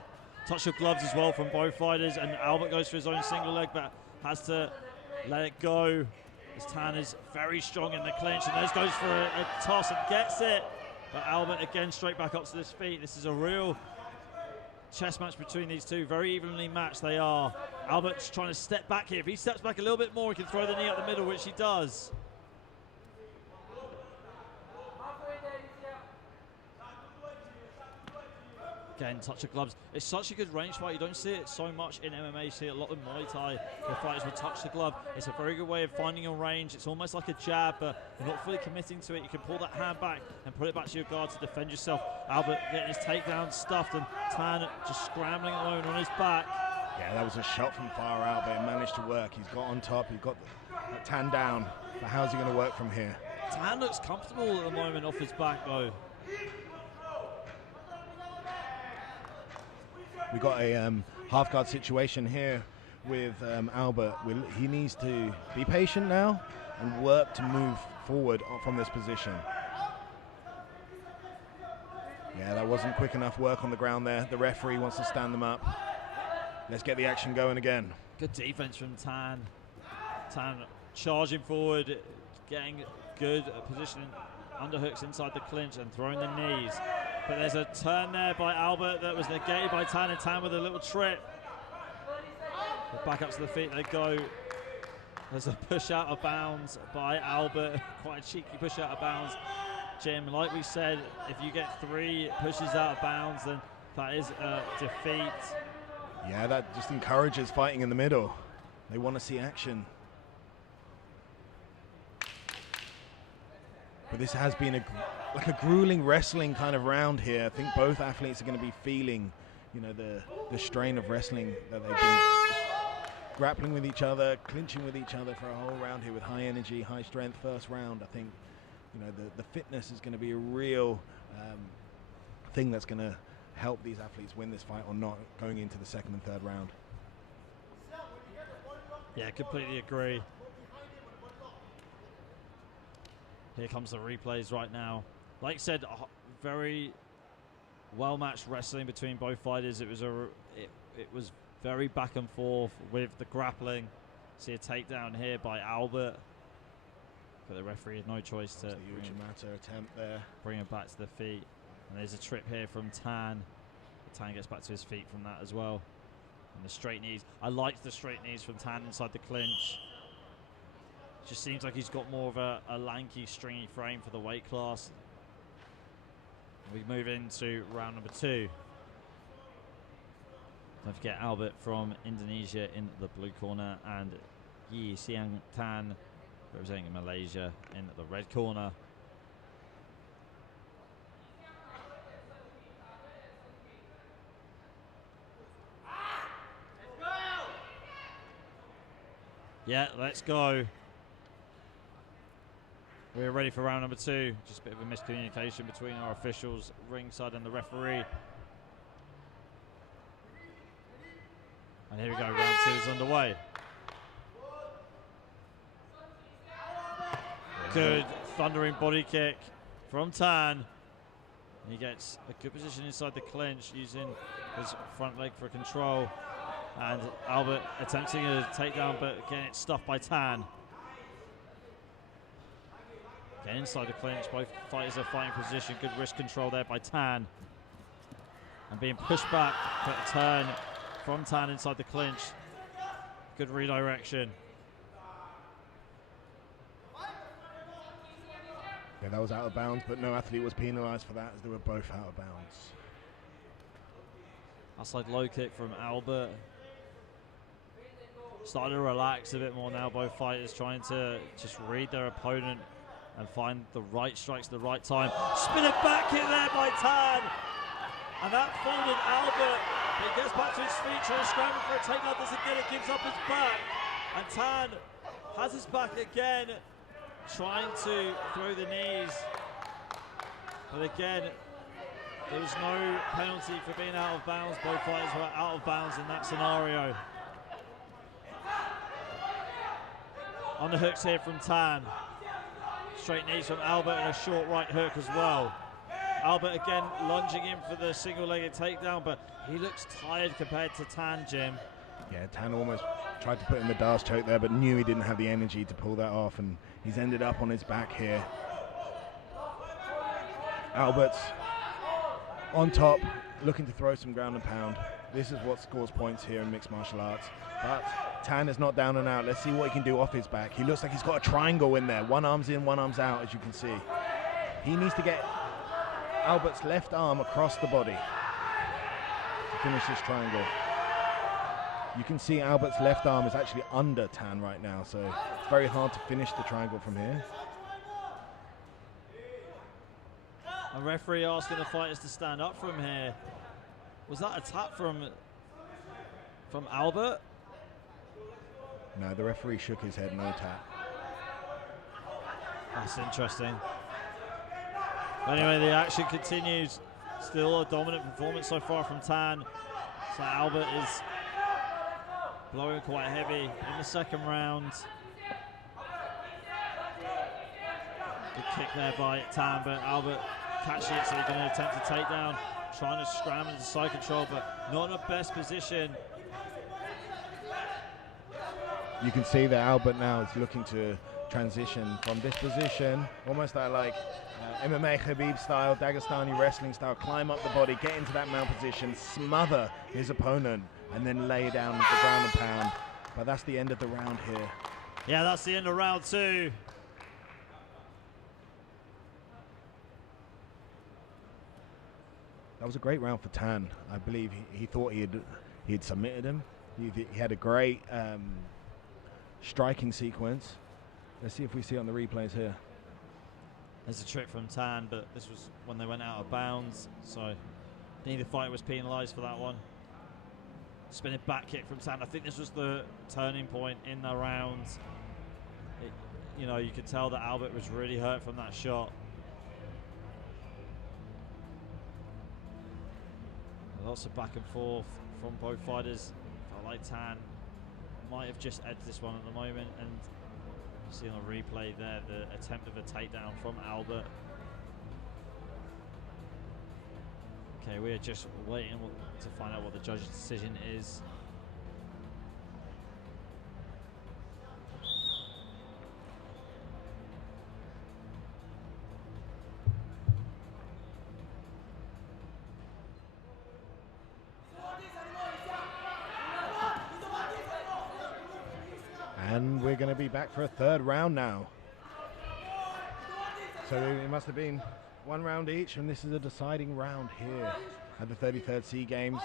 Touch of gloves as well from both fighters, and Albert goes for his own single leg, but has to let it go. As Tan is very strong in the clinch, and goes for a toss and gets it. But Albert again straight back up to his feet. This is a real chess match between these two. Very evenly matched they are. Albert's trying to step back here. If he steps back a little bit more, he can throw the knee up the middle, which he does. Again, touch of gloves. It's such a good range fight. You don't see it so much in MMA. You see it a lot in Muay Thai. The fighters will touch the glove. It's a very good way of finding your range. It's almost like a jab, but you're not fully committing to it. You can pull that hand back and put it back to your guard to defend yourself. Albert getting his takedown stuffed, and Tan just scrambling alone on his back. Yeah, that was a shot from far out, but it managed to work. He's got on top. He got Tan down. But how's he going to work from here? Tan looks comfortable at the moment off his back, though. We got a half guard situation here with Albert. He needs to be patient now and work to move forward from this position. Yeah, that wasn't quick enough work on the ground there. The referee wants to stand them up. Let's get the action going again. Good defense from Tan. Tan charging forward, getting good positioning, underhooks inside the clinch and throwing the knees. But there's a turn there by Albert that was negated by Tan, and Tan with a little trip. But back up to the feet they go. There's a push out of bounds by Albert, quite a cheeky push out of bounds. Jim, like we said, if you get 3 pushes out of bounds, then that is a defeat. Yeah, that just encourages fighting in the middle. They want to see action. But this has been like a grueling wrestling kind of round here. I think both athletes are going to be feeling, you know, the strain of wrestling that they've been grappling with each other, clinching with each other for a whole round here with high energy, high strength. First round, I think, you know, the fitness is going to be a real thing that's going to help these athletes win this fight or not going into the second and third round. Yeah, completely agree. Here comes the replays right now. Like I said, very well-matched wrestling between both fighters. It was very back and forth with the grappling. See a takedown here by Albert. But the referee had no choice to attempt there. Bring him back to the feet. And there's a trip here from Tan. Tan gets back to his feet from that as well. And the straight knees. I liked the straight knees from Tan inside the clinch. Just seems like he's got more of a lanky, stringy frame for the weight class. We move into round number 2. Don't forget Albert from Indonesia in the blue corner and Yi Siang Tan representing Malaysia in the red corner. Yeah, let's go. We're ready for round number 2. Just a bit of a miscommunication between our officials, ringside and the referee. And here we go, round 2 is underway. Good thundering body kick from Tan. He gets a good position inside the clinch using his front leg for control. And Albert attempting a takedown, but again it's stuffed by Tan. Again inside the clinch, both fighters are fighting position. Good wrist control there by Tan. And being pushed back, but a turn from Tan inside the clinch. Good redirection. Yeah, that was out of bounds, but no athlete was penalized for that as they were both out of bounds. Outside low kick from Albert. Starting to relax a bit more now, both fighters trying to just read their opponent and find the right strikes at the right time. Spin it back in there by Tan. And that folded Albert. He gets back to his feet, trying to scramble for a takedown, doesn't get it, gives up his back. And Tan has his back again, trying to throw the knees. But again, there was no penalty for being out of bounds. Both fighters were out of bounds in that scenario. On the hooks here from Tan. Straight knees from Albert and a short right hook as well. Albert again lunging in for the single-legged takedown, but he looks tired compared to Tan, Jim. Yeah, Tan almost tried to put in the Darce choke there, but knew he didn't have the energy to pull that off, and he's ended up on his back here. Albert's on top, looking to throw some ground and pound. This is what scores points here in mixed martial arts. But Tan is not down and out. Let's see what he can do off his back. He looks like he's got a triangle in there. One arm's in, one arm's out, as you can see. He needs to get Albert's left arm across the body to finish this triangle. You can see Albert's left arm is actually under Tan right now, so it's very hard to finish the triangle from here. A referee asking the fighters to stand up from here. Was that a tap from Albert? No, the referee shook his head, no tap. That's interesting. Anyway, the action continues. Still a dominant performance so far from Tan. So Albert is blowing quite heavy in the second round. Good kick there by Tan, but Albert catching it, so he's going to attempt to take down. Trying to scramble into side control, but not in the best position. You can see that Albert now is looking to transition from this position, almost like MMA Khabib style, Dagestani wrestling style, climb up the body, get into that mount position, smother his opponent, and then lay down the ground and pound. But that's the end of the round here. Yeah, that's the end of round 2. That was a great round for Tan. I believe he thought he'd submitted him. He had a great striking sequence. Let's see if we see it on the replays here. There's a trick from Tan, but this was when they went out of bounds, so neither fighter was penalised for that one. Spinning back kick from Tan. I think this was the turning point in the round. You know, you could tell that Albert was really hurt from that shot. Lots of back and forth from both fighters. Felt like Tan might have just edged this one at the moment, and you see on the replay there the attempt of a takedown from Albert. Okay, we're just waiting to find out what the judge's decision is. And we're going to be back for a third round now. So it must have been one round each, and this is a deciding round here at the 33rd SEA Games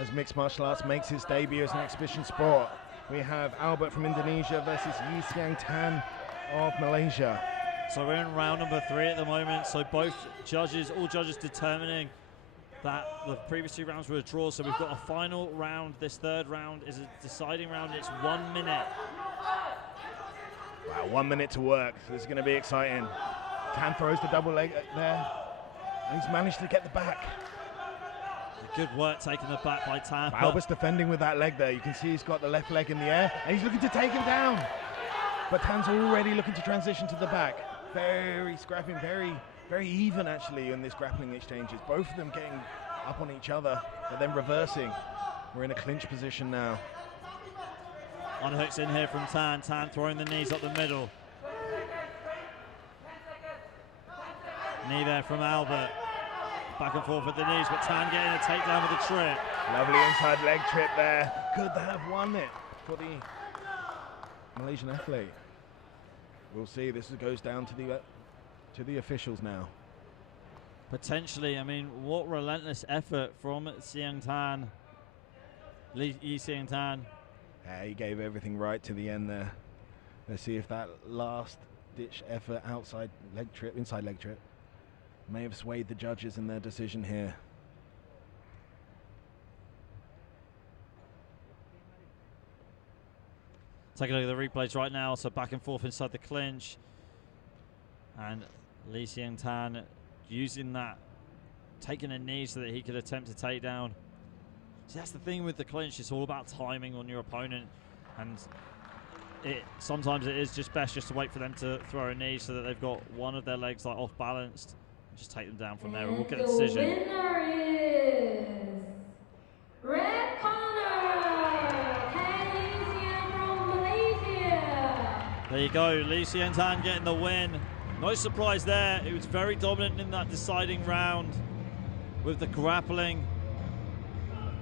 as mixed martial arts makes its debut as an exhibition sport. We have Albert from Indonesia versus Yi Tan of Malaysia. So we're in round number 3 at the moment, so both judges, all judges determining that the previous 2 rounds were a draw, so we've got a final round. This third round is a deciding round. It's 1 minute. Wow, 1 minute to work. So this is going to be exciting. Tan throws the double leg there, and he's managed to get the back. Good work taking the back by Tan. Albert's defending with that leg there. You can see he's got the left leg in the air, and he's looking to take him down. But Tan's already looking to transition to the back. Very scrapping, very even actually in this grappling exchanges. Both of them getting up on each other, but then reversing. We're in a clinch position now. Unhooks in here from Tan. Tan throwing the knees up the middle. Knee there from Albert. Back and forth with the knees, but Tan getting a takedown with a trip. Lovely inside leg trip there. Could they have won it for the Malaysian athlete? We'll see. This goes down to the officials now. Potentially, I mean, what relentless effort from Tan. Yi Tan. He gave everything right to the end there. Let's see if that last ditch effort inside leg trip, may have swayed the judges in their decision here. Take a look at the replays right now. So back and forth inside the clinch. And Yi Tan using that, taking a knee so that he could attempt to take down. See, that's the thing with the clinch. It's all about timing on your opponent. And sometimes it is just best just to wait for them to throw a knee so that they've got one of their legs like off balanced. Just take them down from there and we'll get a decision. The winner is red corner, Tan from Malaysia. There you go, Yi Tan getting the win. No surprise there. He was very dominant in that deciding round with the grappling.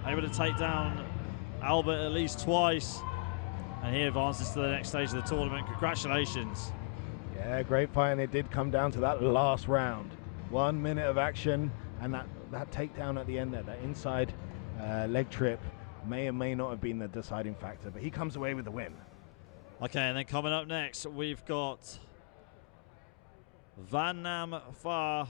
Able to take down Albert at least twice. And he advances to the next stage of the tournament. Congratulations. Yeah, great fight, and it did come down to that last round. 1 minute of action, and that takedown at the end there, that inside leg trip may or may not have been the deciding factor, but he comes away with the win. Okay, and then coming up next, we've got Van Nam Pha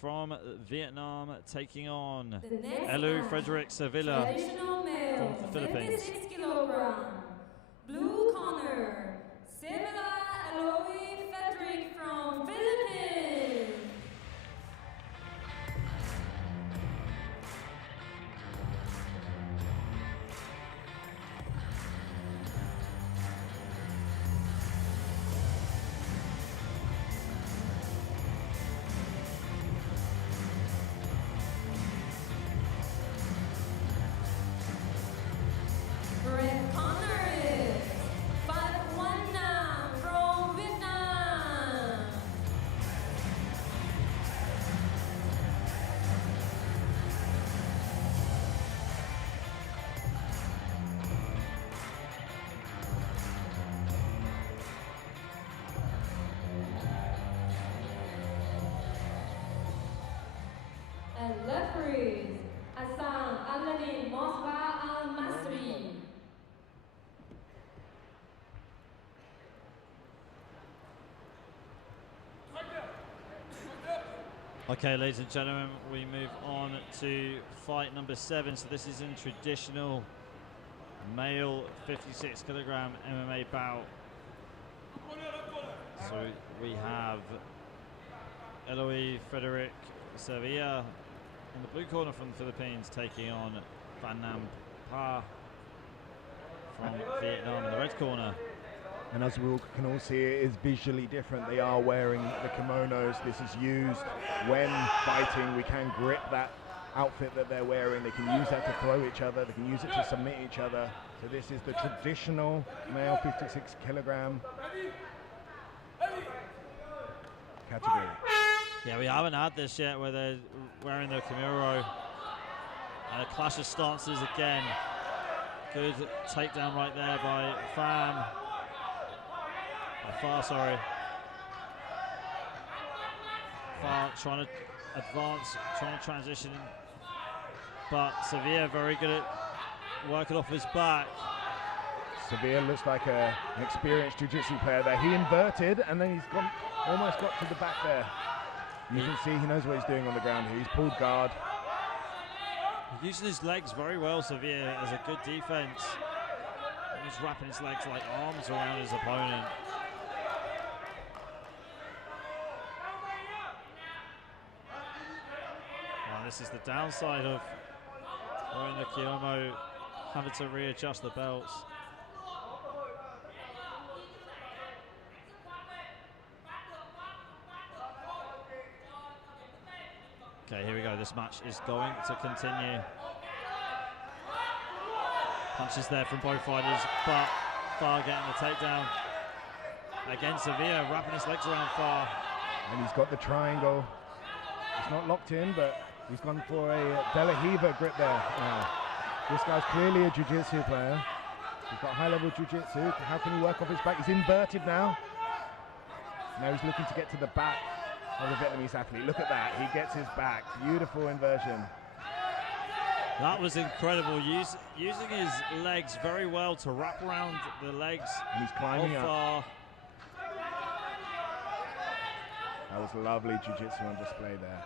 from Vietnam taking on Elu Frederick Sevilla Traditional male, from the Philippines. 76 kilogram. Blue corner, Sevilla Aloy Frederick from Philippines. Red corner is 5'1" Okay, ladies and gentlemen, we move on to fight number 7. So this is in traditional male 56 kilogram MMA bout. So we have Eloy Frederick Sevilla in the blue corner from the Philippines, taking on Van Nam Pa from Vietnam in the red corner. And as we can all see, it is visually different. They are wearing the kimonos. This is used when fighting. We can grip that outfit that they're wearing. They can use that to throw each other. They can use it to submit each other. So this is the traditional male 56 kilogram category. Yeah, we haven't had this yet where they're wearing the kimura. And a clash of stances again. Good takedown right there by Far, sorry. Far trying to advance, trying to transition. But Sevilla very good at working off his back. Sevilla looks like an experienced jiu-jitsu player there. He inverted and then he's almost got to the back there. You can see he knows what he's doing on the ground here. He's pulled guard. He's using his legs very well, Sevilla, as a good defense. He's wrapping his legs like arms around his opponent. This is the downside of wearing the kimono, having to readjust the belts. Okay, here we go. This match is going to continue. Punches there from both fighters, but Far getting the takedown. Again, Sevilla wrapping his legs around Far. And he's got the triangle. It's not locked in, but he's gone for a De La Riva grip there now. This guy's clearly a jiu-jitsu player. He's got high-level jiu-jitsu. How can he work off his back? He's inverted now. Now he's looking to get to the back of the Vietnamese athlete. Look at that. He gets his back. Beautiful inversion. That was incredible. Using his legs very well to wrap around the legs. And he's climbing up. Far. That was lovely jiu-jitsu on display there.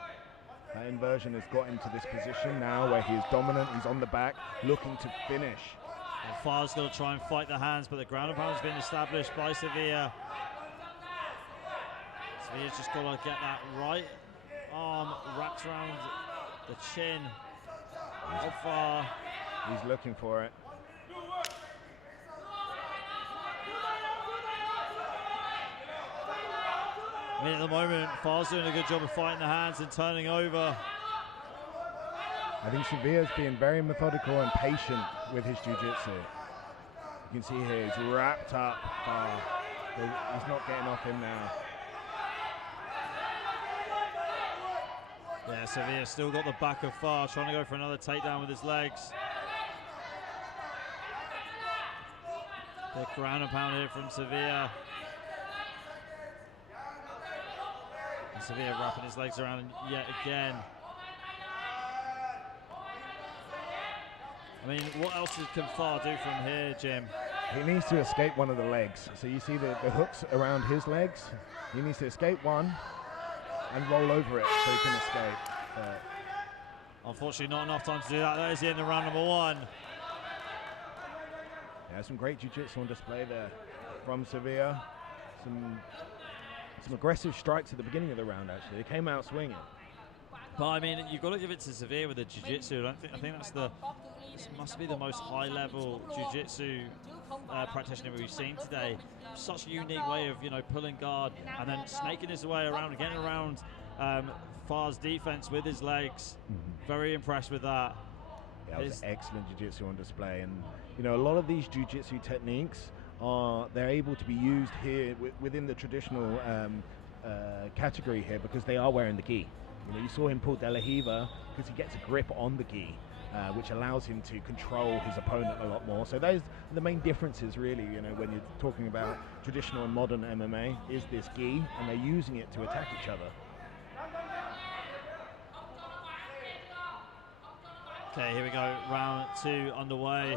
That inversion has got him to this position now where he is dominant. He's on the back, looking to finish. And Far's going to try and fight the hands, but the ground and pound has been established by Sevilla. Sevilla's just got to get that right arm wrapped around the chin of Far. He's looking for it. I mean, at the moment, Far's doing a good job of fighting the hands and turning over. I think Sevilla's being very methodical and patient with his jiu-jitsu. You can see here, he's wrapped up Far. He's not getting off him now. Yeah, Sevilla still got the back of Far, trying to go for another takedown with his legs. The ground and pound here from Sevilla. And Sevilla wrapping his legs around yet again. I mean, what else can Far do from here, Jim? He needs to escape one of the legs. So you see the hooks around his legs. He needs to escape one and roll over it so he can escape. Unfortunately, not enough time to do that. That is the end of round number 1. Yeah, some great jiu-jitsu on display there from Sevilla. Some aggressive strikes at the beginning of the round, actually. They came out swinging. But I mean, you've got to give it to Sevilla with the jiu-jitsu. I think that's this must be the most high-level jiu-jitsu practitioner we've seen today. Such a unique way of, pulling guard and then snaking his way around and getting around Far's defense with his legs. Very impressed with that. Yeah, it was excellent jiu-jitsu on display. And, a lot of these jiu-jitsu techniques they're able to be used here within the traditional category here because they are wearing the gi. You saw him pull De La Riva because he gets a grip on the gi, which allows him to control his opponent a lot more. So those are the main differences, really, when you're talking about traditional and modern MMA, is this gi, and they're using it to attack each other. Okay, here we go, round 2 underway.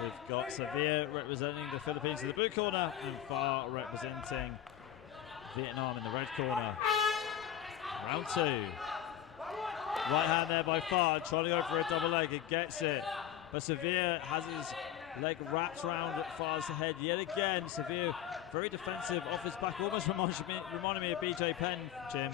We've got Sevilla representing the Philippines in the blue corner and Far representing Vietnam in the red corner. Round 2. Right hand there by Far, trying to go for a double leg. It gets it. But Severe has his leg wrapped around Far's head yet again. Severe very defensive off his back, almost reminded me of BJ Penn, Jim.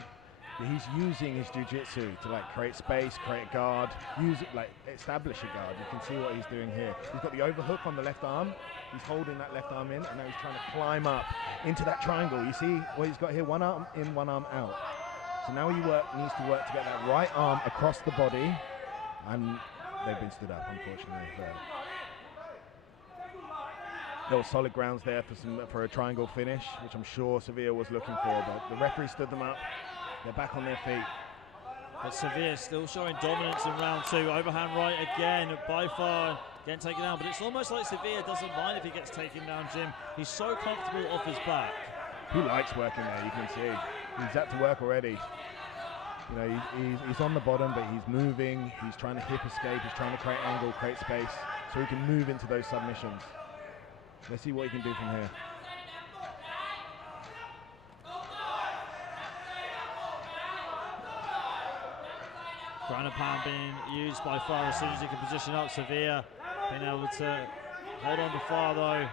He's using his jiu-jitsu to like create space, create guard, use it, like establish a guard. You can see what he's doing here. He's got the overhook on the left arm. He's holding that left arm in, and now he's trying to climb up into that triangle. You see what he's got here? One arm in, one arm out. So now he needs to work to get that right arm across the body, and they've been stood up, unfortunately. There was solid grounds there for a triangle finish, which I'm sure Severe was looking for, but the referee stood them up. They're back on their feet. But Severe still showing dominance in round 2. Overhand right again by Far, getting taken down. But it's almost like Severe doesn't mind if he gets taken down, Jim. He's so comfortable off his back. He likes working there, you can see. He's had to work already. You know, he's on the bottom, but he's moving. He's trying to hip escape. He's trying to create angle, create space, so he can move into those submissions. Let's see what he can do from here. Ground and pound being used by Far as soon as he can position up. Severe being able to hold on to Far though.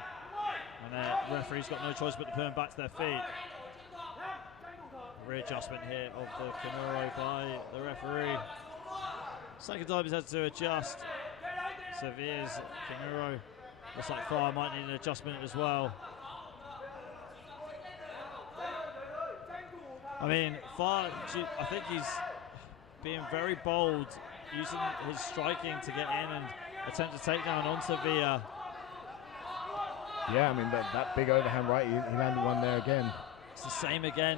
And the referee's got no choice but to put them back to their feet. Readjustment here of the Kimura by the referee. Second time he's had to adjust. Severe's Kimura. Looks like Far might need an adjustment as well. I mean, Far, I think he's being very bold, using his striking to get in and attempt to take down on Severe. Yeah, I mean, that big overhand right, he landed one there again. It's the same again.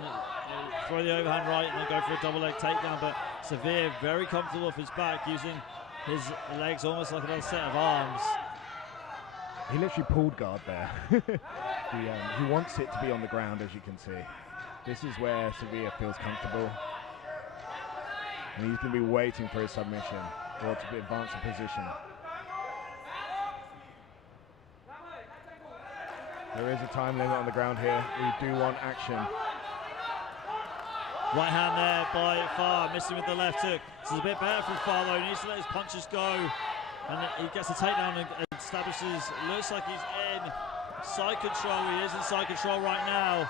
Throw the overhand right and then go for a double leg takedown, but Severe very comfortable off his back, using his legs almost like another set of arms. He literally pulled guard there. He wants it to be on the ground, as you can see. This is where Severe feels comfortable. And he's going to be waiting for his submission or to advance a position. There is a time limit on the ground here. We do want action. Right hand there by Far, missing with the left hook. This is a bit better from Far though. He needs to let his punches go. And he gets a takedown and establishes, looks like he's in side control. He is in side control right now.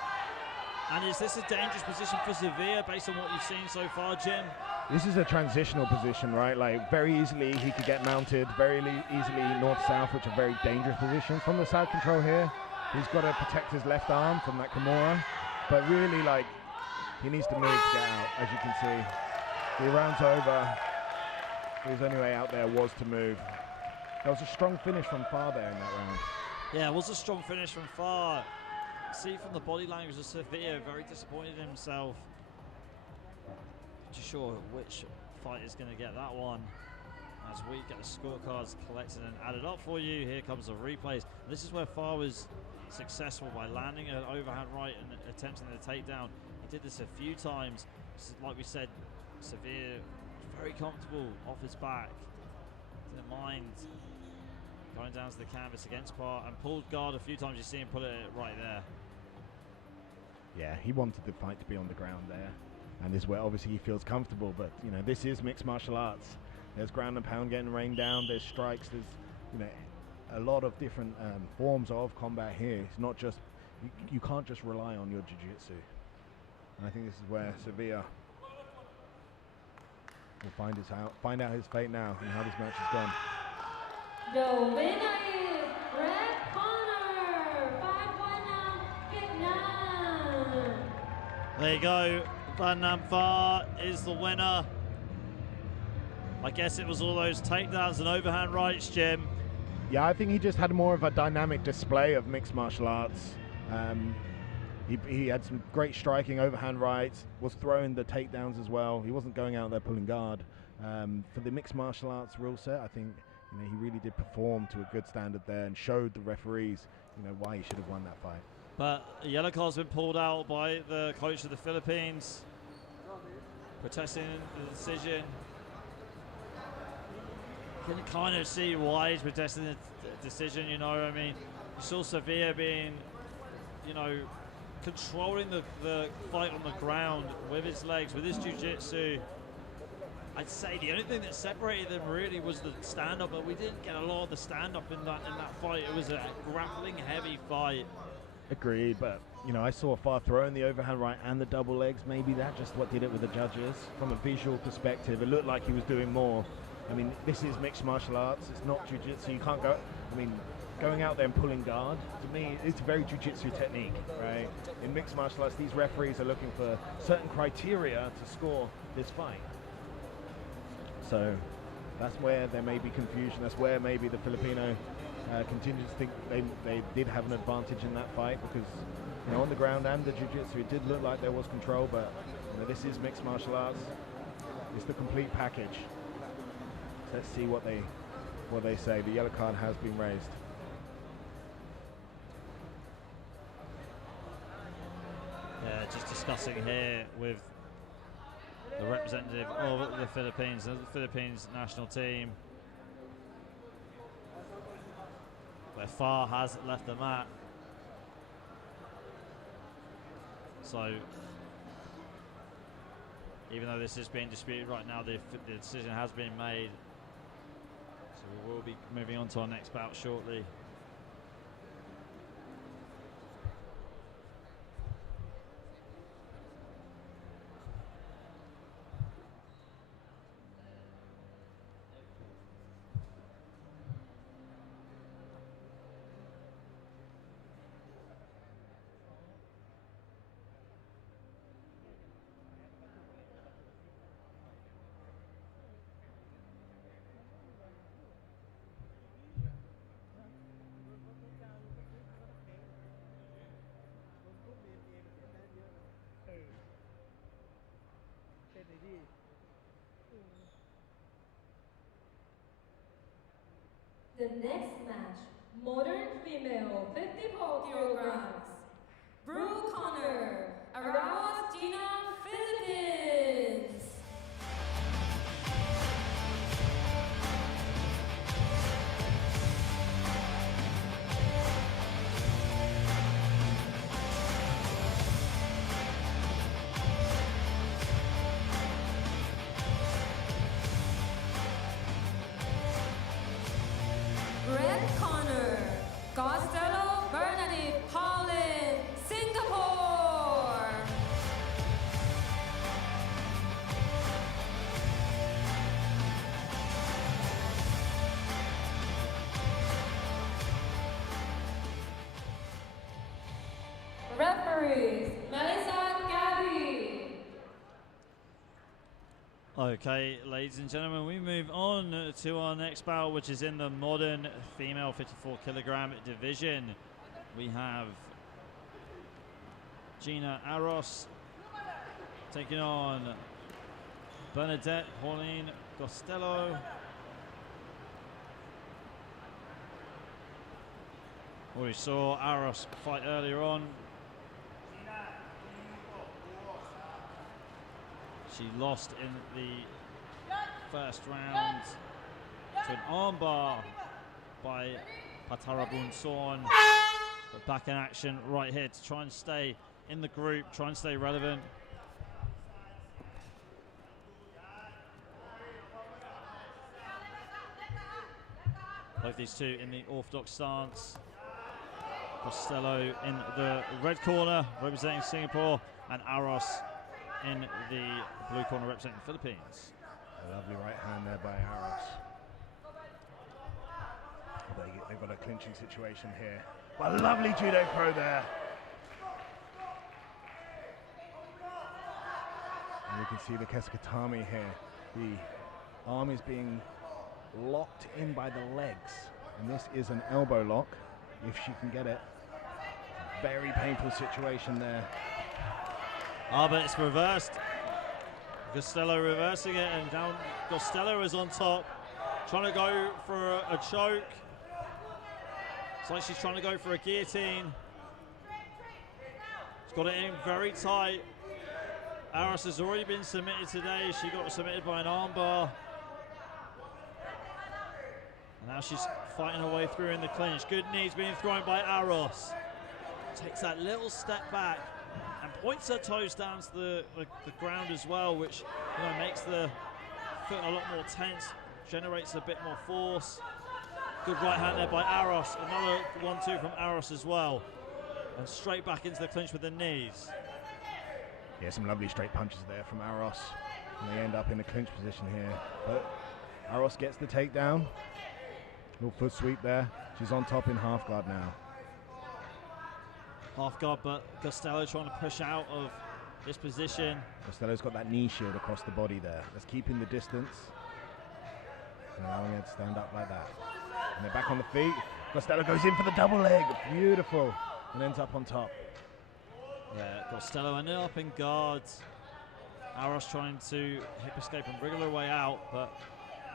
And is this a dangerous position for Severe based on what you've seen so far, Jim? This is a transitional position, right? Like very easily he could get mounted, very easily north-south, which are very dangerous positions. From the side control here, he's got to protect his left arm from that Kimura. But really, like, he needs to move to get out, as you can see. The round's over. His only way out there was to move. There was a strong finish from Far there in that round. Yeah, it was a strong finish from Far. See from the body language of Severe, very disappointed in himself. Not too sure which fight is going to get that one. As we get the scorecards collected and added up for you, here comes the replays. This is where Far was successful by landing an overhand right and attempting the takedown. He did this a few times. Like we said, Severe very comfortable off his back. Didn't mind going down to the canvas against Far and pulled guard a few times. You see him put it right there. Yeah, he wanted the fight to be on the ground there. And this is where obviously he feels comfortable, but you know, this is mixed martial arts. There's ground and pound getting rained down, there's strikes, there's, you know, a lot of different forms of combat here. It's not just, you can't just rely on your jiu-jitsu. And I think this is where Severe will find out his fate now and how this match has gone. The winner is red corner, 5-1 Vietnam. There you go. Van Nam Pha is the winner. I guess it was all those takedowns and overhand rights, Jim. Yeah, I think he just had more of a dynamic display of mixed martial arts. He had some great striking, overhand rights, was throwing the takedowns as well. He wasn't going out there pulling guard. For the mixed martial arts rule set, I think he really did perform to a good standard there and showed the referees why he should have won that fight. But a yellow card's been pulled out by the coach of the Philippines, protesting the decision. You can kind of see why he's protesting the decision, I mean, you saw Severe being, controlling the fight on the ground with his legs, with his jiu-jitsu. I'd say the only thing that separated them really was the stand-up, but we didn't get a lot of the stand-up in that fight. It was a grappling heavy fight. Agreed, but you know, I saw a far throw in the overhand right and the double legs. Maybe that just what did it with the judges. From a visual perspective, it looked like he was doing more. I mean, this is mixed martial arts. It's not jiu-jitsu. You can't go. I mean, going out there and pulling guard, to me, it's a very jiu-jitsu technique, right? In mixed martial arts, these referees are looking for certain criteria to score this fight. So that's where there may be confusion. That's where maybe the Filipino contingents think they did have an advantage in that fight, because you know, on the ground and the jiu-jitsu, it did look like there was control, but you know, this is mixed martial arts. It's the complete package. So let's see what they say. The yellow card has been raised. Yeah, just discussing here with the representative of the Philippines national team, where Far has left the mat. So even though this is being disputed right now, the decision has been made. So we will be moving on to our next bout shortly. The next match, modern female 54 kilograms. Blue corner, Argentina, Philippines. Red corner, Costello Bernadette, Holland, Singapore. Referees, Melissa Gabby. Okay, ladies and gentlemen, we move on to our next bout, which is in the modern female 54 kilogram division. We have Gina Aros taking on Bernadette Pauline Costello. We saw Aros fight earlier on. She lost in the first round to an armbar by Patarabun Sorn. But back in action right here to try and stay in the group, try and stay relevant. Both these two in the orthodox stance. Costello in the red corner representing Singapore, and Aros in the blue corner representing the Philippines. A lovely right hand there by Aros. They've got a clinching situation here. What a lovely judo throw there. And you can see the Keskatami here. The arm is being locked in by the legs. And this is an elbow lock, if she can get it. Very painful situation there. Ah, but it's reversed. Costello reversing it, and down Costello is on top, trying to go for a choke. It's like she's trying to go for a guillotine. She's got it in very tight. Aros has already been submitted today. She got submitted by an armbar. And now she's fighting her way through in the clinch. Good knees being thrown by Aros. takes that little step back and points her toes down to the ground as well, which makes the foot a lot more tense, generates a bit more force. Good right hand there by Aros. Another 1-2 from Aros as well. And straight back into the clinch with the knees. Yeah, some lovely straight punches there from Aros. And they end up in a clinch position here. But Aros gets the takedown. Little foot sweep there. She's on top in half guard now. Half guard, but Costello trying to push out of this position. Costello's got that knee shield across the body there. That's keeping the distance. And allowing her to stand up like that. And they're back on the feet. Costello goes in for the double leg. Beautiful. And ends up on top. Yeah, Costello ended up in guards. Aros trying to hip escape and wriggle her way out, but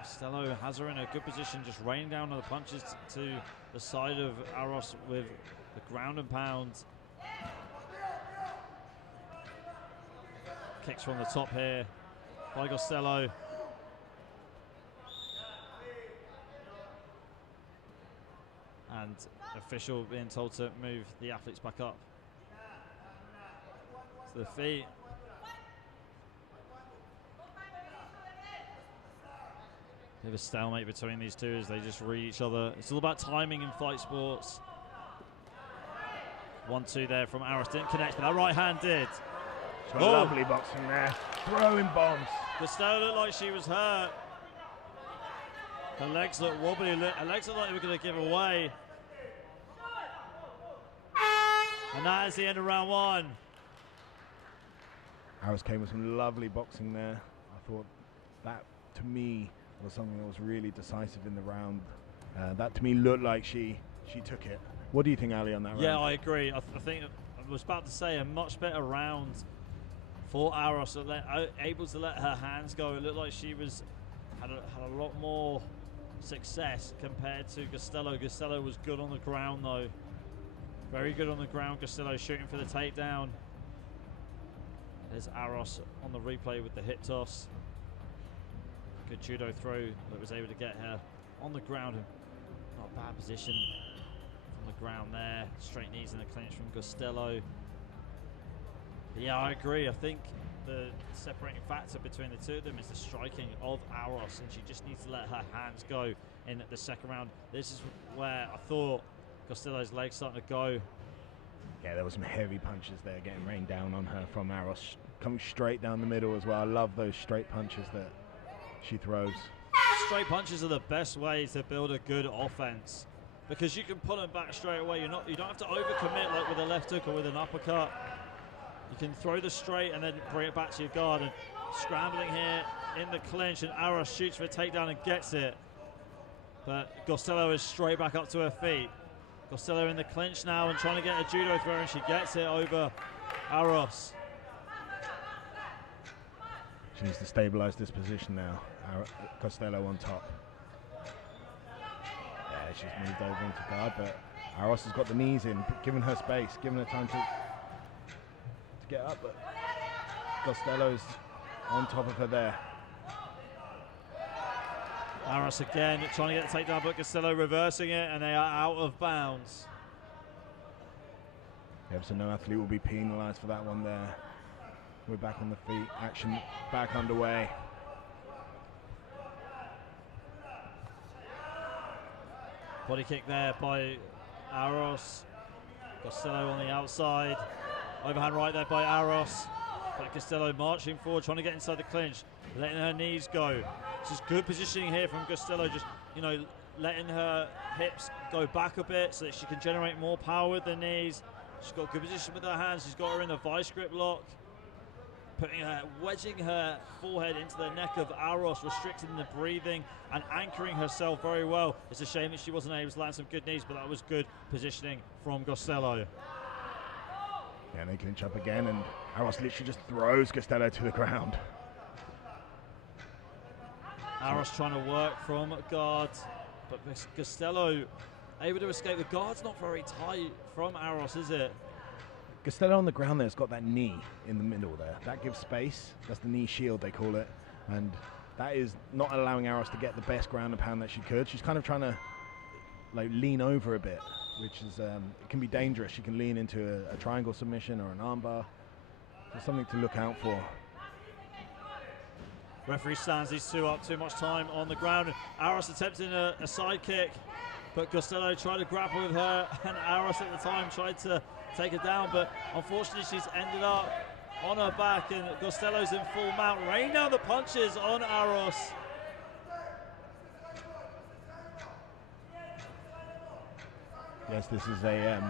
Costello has her in a good position, just raining down on the punches to the side of Aros with the ground and pound. Kicks from the top here by Costello. And official being told to move the athletes back up to the feet. Bit of a stalemate between these two as they just read each other. It's all about timing in fight sports. 1-2 there from Aros. Didn't connect, but that right hand did. She's got lovely boxing there. Throwing bombs. Costello looked like she was hurt. Her legs look wobbly. Her legs look like they were going to give away. And that is the end of round one. Aros came with some lovely boxing there. I thought that, to me, was something that was really decisive in the round. That, to me, looked like she took it. What do you think, Ali, on that round? Yeah, I agree. I think I was about to say a much better round for Aros, able to let her hands go. It looked like she had a lot more success compared to Costello. Costello was good on the ground, though. Very good on the ground. Costello shooting for the takedown. There's Aros on the replay with the hip toss. Good judo throw that was able to get her on the ground. Not a bad position from the ground there. Straight knees in the clinch from Costello. Yeah, I agree. I think the separating factor between the two of them is the striking of Aros, and she just needs to let her hands go in the second round. This is where I thought Costello's legs starting to go. Yeah, there were some heavy punches there getting rained down on her from Aros. Coming straight down the middle as well. I love those straight punches that she throws. Straight punches are the best way to build a good offense, because you can pull them back straight away. You don't have to overcommit like with a left hook or with an uppercut. You can throw the straight and then bring it back to your guard. And scrambling here in the clinch, and Aros shoots for a takedown and gets it. But Costello is straight back up to her feet. Costello in the clinch now and trying to get a judo throw, and she gets it over Aros. She needs to stabilize this position now. Costello on top. Yeah, she's moved over into guard, but Aros has got the knees in, giving her space, giving her time to get up, but Costello's on top of her there. Aros again trying to get the takedown, but Costello reversing it, and they are out of bounds. Yep, so no athlete will be penalized for that one there. We're back on the feet, action back underway. Body kick there by Aros. Costello on the outside. Overhand right there by Aros. But Costello marching forward, trying to get inside the clinch, letting her knees go. This is good positioning here from Costello, just, letting her hips go back a bit so that she can generate more power with the knees. She's got good position with her hands. She's got her in a vice grip lock. Wedging her forehead into the neck of Aros, restricting the breathing and anchoring herself very well. It's a shame that she wasn't able to land some good knees, but that was good positioning from Costello. Yeah, they clinch up again, and Aros literally just throws Costello to the ground. Aros trying to work from guard, but Costello able to escape. The guard's not very tight from Aros, is it? Costello on the ground there's got that knee in the middle there. That gives space. That's the knee shield, they call it. And that is not allowing Aros to get the best ground and pound that she could. She's kind of trying to lean over a bit. which is it can be dangerous. She can lean into a triangle submission or an armbar. There's something to look out for. Referee stands these two up, too much time on the ground. Aros attempting a side kick, but Costello tried to grapple with her, and Aros at the time tried to take her down, but unfortunately she's ended up on her back, and Costello's in full mount, raining down the punches on Aros. Yes, this is a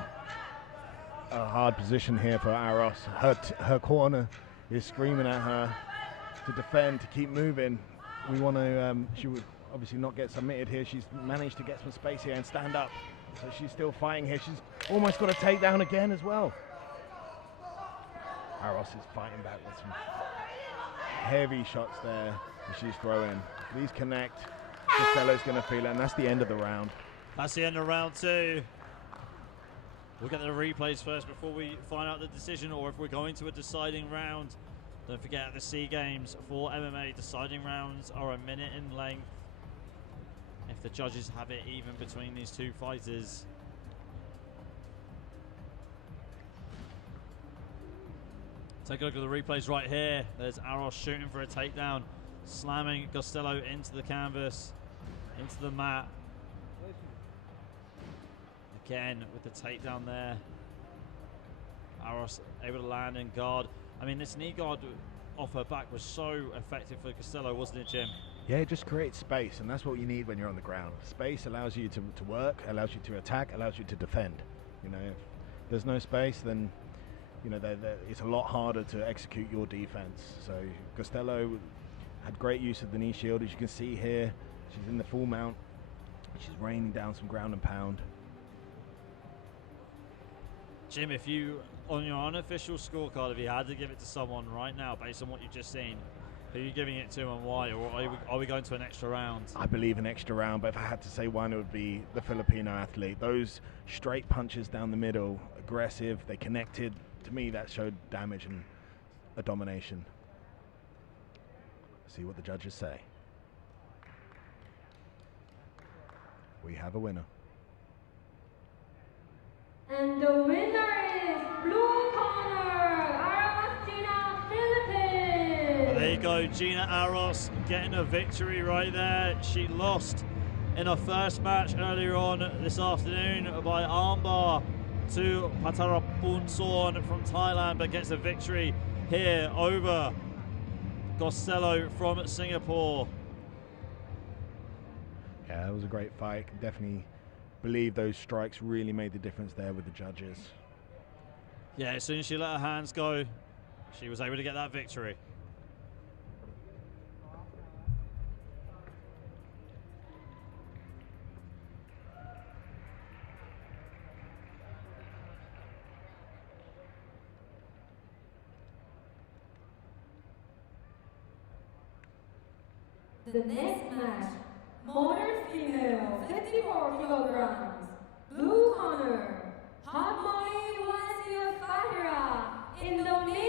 hard position here for Aros. Her corner is screaming at her to defend, to keep moving. We want to, she would obviously not get submitted here. She's managed to get some space here and stand up. So she's still fighting here. She's almost got a takedown again as well. Aros is fighting back with some heavy shots there that she's throwing. These connect. Costello's going to feel it, and that's the end of the round. That's the end of round 2. We'll get the replays first before we find out the decision, or if we're going to a deciding round. Don't forget, at the SEA Games for MMA, deciding rounds are a minute in length. If the judges have it even between these two fighters. Take a look at the replays right here. There's Aros shooting for a takedown, slamming Costello into the canvas, into the mat. Again with the takedown there. Aros able to land and guard. I mean, this knee guard off her back was so effective for Costello, wasn't it, Jim? Yeah, it just creates space, and that's what you need when you're on the ground. Space allows you to work, allows you to attack, allows you to defend. You know, if there's no space, then you know it's a lot harder to execute your defense. So Costello had great use of the knee shield, as you can see here. She's in the full mount. She's raining down some ground and pound. Jim, if you, on your unofficial scorecard, if you had to give it to someone right now, based on what you've just seen, who are you giving it to and why? Or are we going to an extra round? I believe an extra round, but if I had to say one, it would be the Filipino athlete. Those straight punches down the middle, aggressive, they connected. To me, that showed damage and a domination. See what the judges say. We have a winner. And the winner is blue corner, Argentina, Philippines. There you go, Gina Aros getting a victory right there. She lost in her first match earlier on this afternoon by armbar to Patarapunsorn from Thailand, but gets a victory here over Costello from Singapore. Yeah, it was a great fight. Definitely believe those strikes really made the difference there with the judges. Yeah, as soon as she let her hands go, she was able to get that victory. The next match, modern female, 54 kilograms, blue corner, NagmwongWan, Indonesia.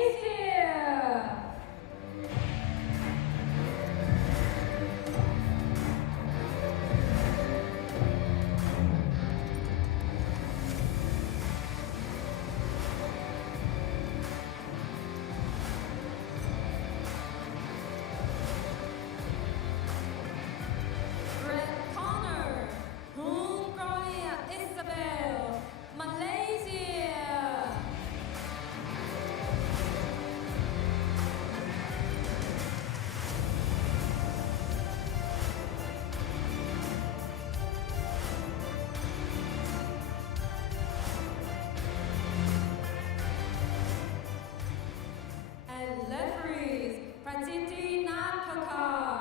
Red corner, Isabel, Malaysia. And referees, Pratiti Nakakar.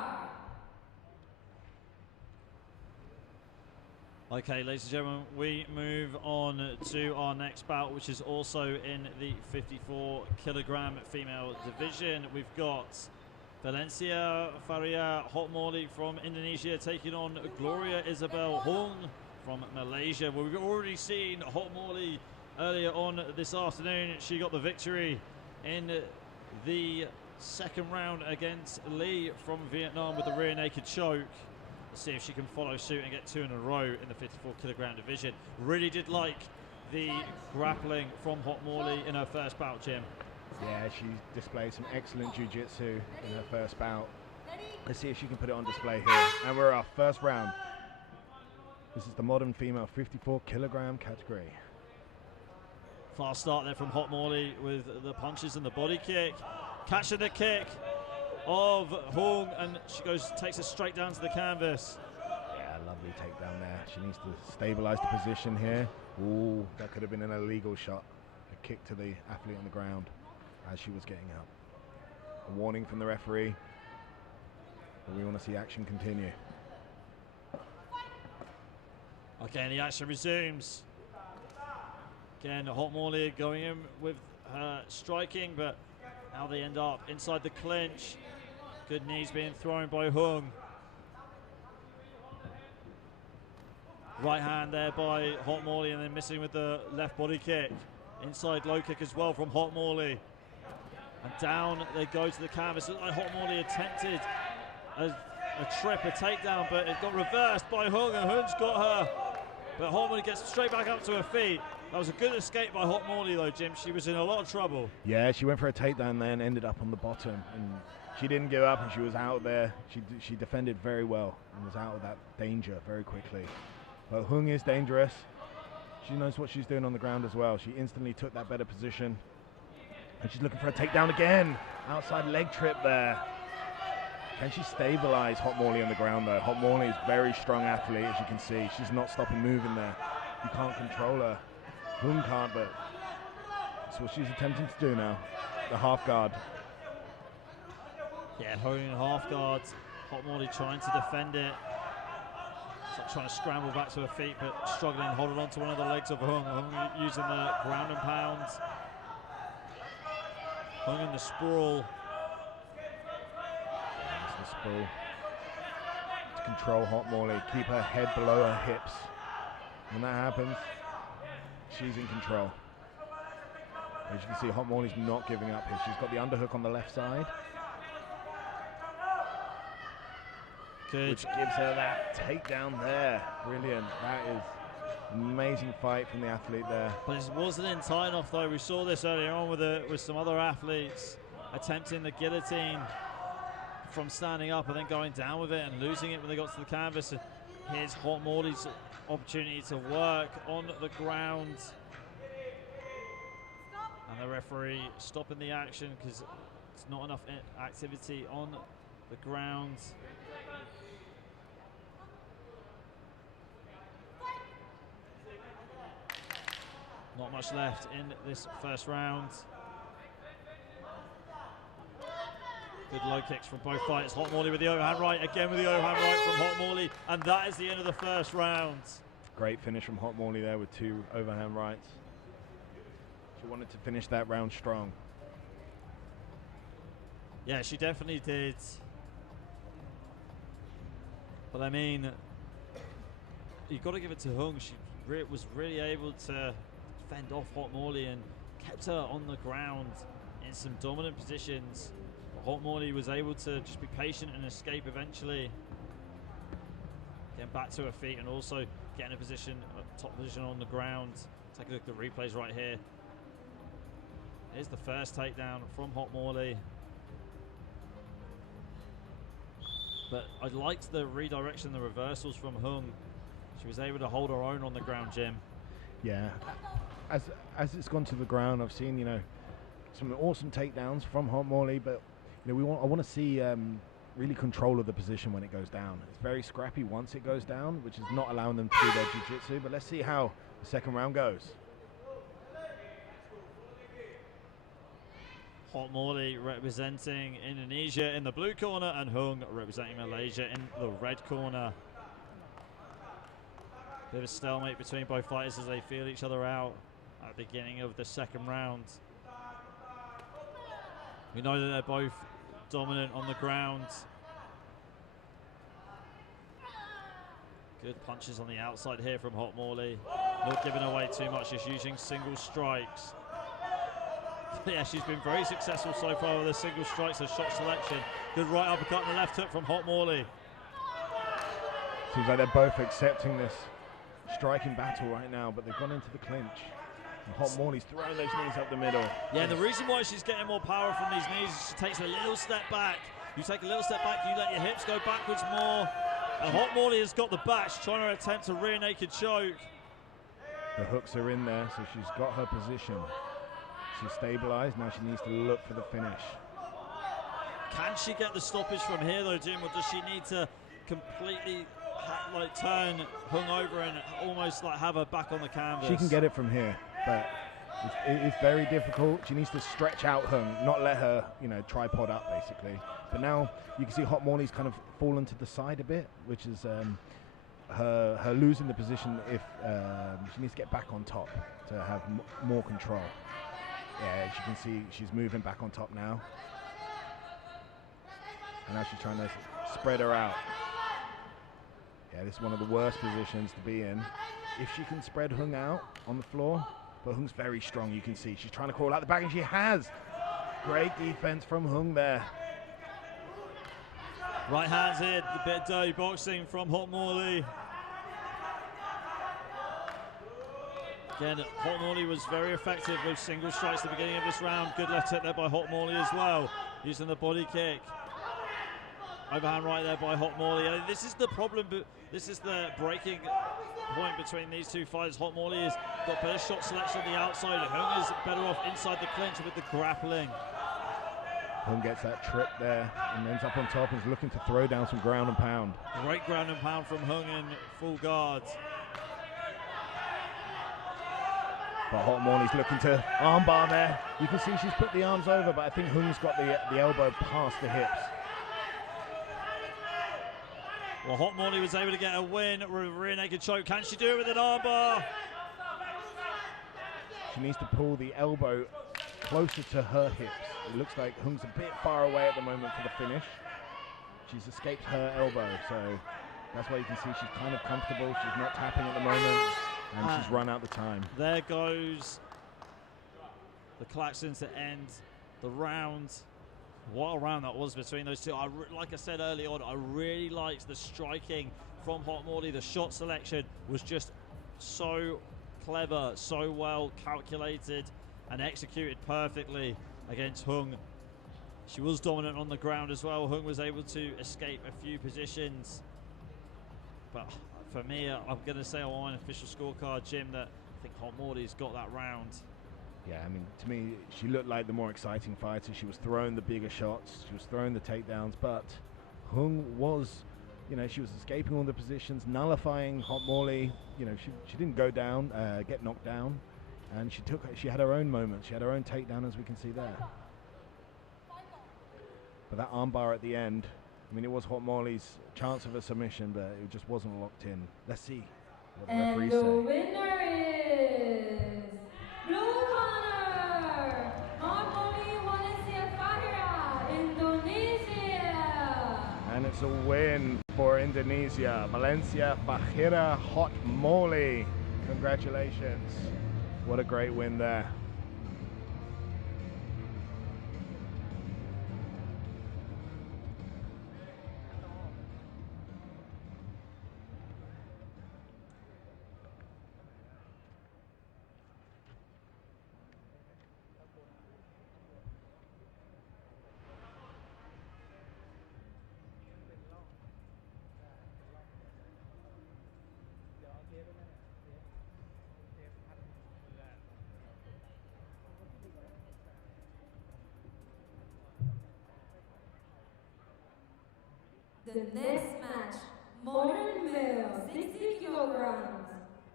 Okay, ladies and gentlemen, we move on to our next bout, which is also in the 54 kilogram female division. We've got Valencia Faria Hotmorley from Indonesia taking on Gloria Isabel Hung from Malaysia. Well, we've already seen Hotmorley earlier on this afternoon. She got the victory in the second round against Lee from Vietnam with the rear naked choke. see if she can follow suit and get 2 in a row in the 54 kilogram division. Really did like the grappling from Hot Morley in her first bout, Jim. Yeah, she displayed some excellent jiu-jitsu in her first bout. Let's see if she can put it on display here. And we're off, first round. This is the modern female 54 kilogram category. Fast start there from Hot Morley with the punches and the body kick. Catching the kick of Hung, and she takes it straight down to the canvas. Yeah, lovely takedown there. She needs to stabilize the position here. Ooh, that could have been an illegal shot. A kick to the athlete on the ground as she was getting up. A warning from the referee. But we want to see action continue. Okay, and the action resumes. Again, Hot Morley going in with her striking, but now they end up inside the clinch. Good knees being thrown by Hung. Right hand there by Hot Morley, and then missing with the left body kick. Inside low kick as well from Hot Morley. And down they go to the canvas. Like Hot Morley attempted a trip, a takedown, but it got reversed by Hung, and Hung's got her. But Hot Morley gets straight back up to her feet. That was a good escape by Hot Morley though, Jim. She was in a lot of trouble. Yeah, she went for a takedown then, ended up on the bottom, and she didn't give up, and she was out there. She defended very well and was out of that danger very quickly. But Hung is dangerous. She knows what she's doing on the ground as well. She instantly took that better position. And she's looking for a takedown again. Outside leg trip there. Can she stabilize Hot Morley on the ground though? Hot Morley is a very strong athlete, as you can see. She's not stopping moving there. You can't control her. Hung can't, but that's what she's attempting to do now. The half guard. Yeah, Hung in half guard. Hot Morley trying to defend it. Trying to scramble back to her feet, but struggling, holding on to one of the legs of Hung. Hung using the ground and pound. Hung in the sprawl. That's the sprawl. To control Hot Morley, keep her head below her hips. When that happens, she's in control. As you can see, Hot Morley's not giving up here. She's got the underhook on the left side. Good. Which gives her that takedown there. Brilliant. That is an amazing fight from the athlete there. But it wasn't in tight enough though. We saw this earlier on with some other athletes attempting the guillotine from standing up and then going down with it and losing it when they got to the canvas. Here's Hot Morley's opportunity to work on the ground. And the referee stopping the action because it's not enough activity on the ground. Not much left in this first round. Good low kicks from both fighters. Hot Morley with the overhand right, again with the overhand right from Hot Morley, and that is the end of the first round. Great finish from Hot Morley there with 2 overhand rights. She wanted to finish that round strong. Yeah, she definitely did. But I mean, you've got to give it to Hung. She was really able to fend off Hot Morley and kept her on the ground in some dominant positions. But Hot Morley was able to just be patient and escape eventually. Getting back to her feet and also getting a position, a top position on the ground. Take a look at the replays right here. Here's the first takedown from Hot Morley. But I liked the redirection, the reversals from Hung. She was able to hold her own on the ground, Jim. Yeah. As it's gone to the ground, I've seen, some awesome takedowns from Hot Morley, but I want to see really control of the position when it goes down. It's very scrappy once it goes down, which is not allowing them to do their jiu-jitsu, but let's see how the second round goes. Hot Morley representing Indonesia in the blue corner and Hung representing Malaysia in the red corner. Bit of a stalemate between both fighters as they feel each other out at the beginning of the second round. We know that they're both dominant on the ground. Good punches on the outside here from Hot Morley. Not giving away too much, just using single strikes. Yeah, she's been very successful so far with the single strikes, her shot selection. Good right uppercut and the left hook from Hot Morley. Seems like they're both accepting this striking battle right now, but they've gone into the clinch. And Hot Morley's throwing those knees up the middle. Yeah, the reason why she's getting more power from these knees is she takes a little step back. You take a little step back, you let your hips go backwards more. And Hot Morley has got the back. She's trying to attempt a rear naked choke. The hooks are in there, so she's got her position. She's stabilized, now she needs to look for the finish. Can she get the stoppage from here though, Jim, or does she need to completely like turn Hung over and almost like have her back on the canvas? She can get it from here, but it's very difficult. She needs to stretch out Hung, not let her, you know, tripod up basically. But now you can see Hot Morley's kind of fallen to the side a bit, which is her losing the position if she needs to get back on top to have more control. Yeah, as you can see, she's moving back on top now. And now she's trying to spread her out. Yeah, this is one of the worst positions to be in. If she can spread Hung out on the floor, but Hung's very strong, you can see. She's trying to crawl out the back, and she has. Great defense from Hung there. Right hands here, a bit dirty boxing from Hot Morley. Again, Hot Morley was very effective with single strikes at the beginning of this round. Good left hook there by Hot Morley as well, using the body kick. Overhand right there by Hot Morley. This is the problem, but this is the breaking point between these two fighters. Hot Morley has got better shot selection on the outside. Hung is better off inside the clinch with the grappling. Hung gets that trip there and ends up on top and is looking to throw down some ground and pound. Great ground and pound from Hung in full guard. But Hot Morley's looking to armbar there. You can see she's put the arms over, but I think Hung's got the elbow past the hips. Well, Hot Morley was able to get a win with a rear naked choke. Can she do it with an armbar? She needs to pull the elbow closer to her hips. It looks like Hung's a bit far away at the moment for the finish. She's escaped her elbow, so that's why you can see she's kind of comfortable. She's not tapping at the moment, and she's run out the time. There goes the klaxons to end the round. What a round that was between those two. Like I said early on, I really liked the striking from Hot Morley. The shot selection was just so clever, so well calculated and executed perfectly against Hung. She was dominant on the ground as well. Hung was able to escape a few positions. But for me, I'm going to say on an official scorecard, Jim, that I think Hot Morley's got that round. Yeah, I mean, to me, she looked like the more exciting fighter. She was throwing the bigger shots. She was throwing the takedowns, but Hung was, you know, she was escaping all the positions, nullifying Hot Morley. You know, she didn't go down, get knocked down, and she had her own moments. She had her own takedown, as we can see there. But that armbar at the end, I mean, it was Hot Morley's chance of a submission, but it just wasn't locked in. Let's see what the referees say. And the winner is blue corner, NagmwongWan, Indonesia. And it's a win for Indonesia. Valencia Fahira Hot Morley. Congratulations. What a great win there. The next match, modern male, 60 kilograms,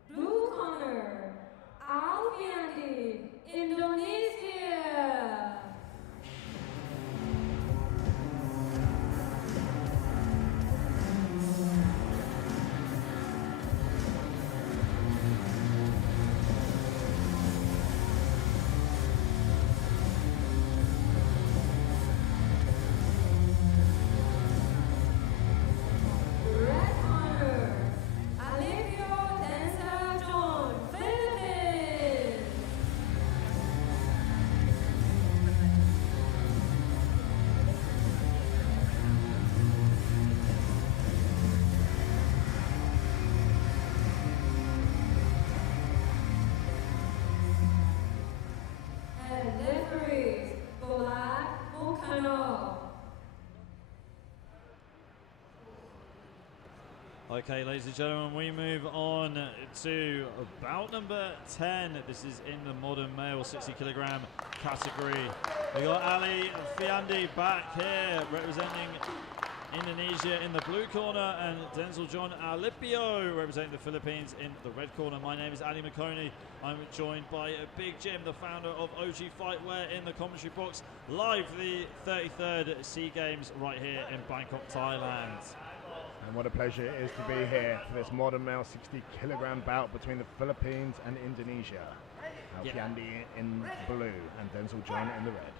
blue corner, Alfiandi, Indonesia. Okay, ladies and gentlemen, we move on to bout number 10. This is in the modern male 60 kilogram category. We got Ali Fiandi back here representing Indonesia in the blue corner, and Denzel John Alipio representing the Philippines in the red corner. My name is Ali McConey. I'm joined by Big Jim, the founder of OG Fightwear, in the commentary box, live the 33rd SEA Games right here in Bangkok, Thailand. And what a pleasure it is to be here for this modern male 60 kilogram bout between the Philippines and Indonesia. Alfiandi in blue and Denzel John in the red.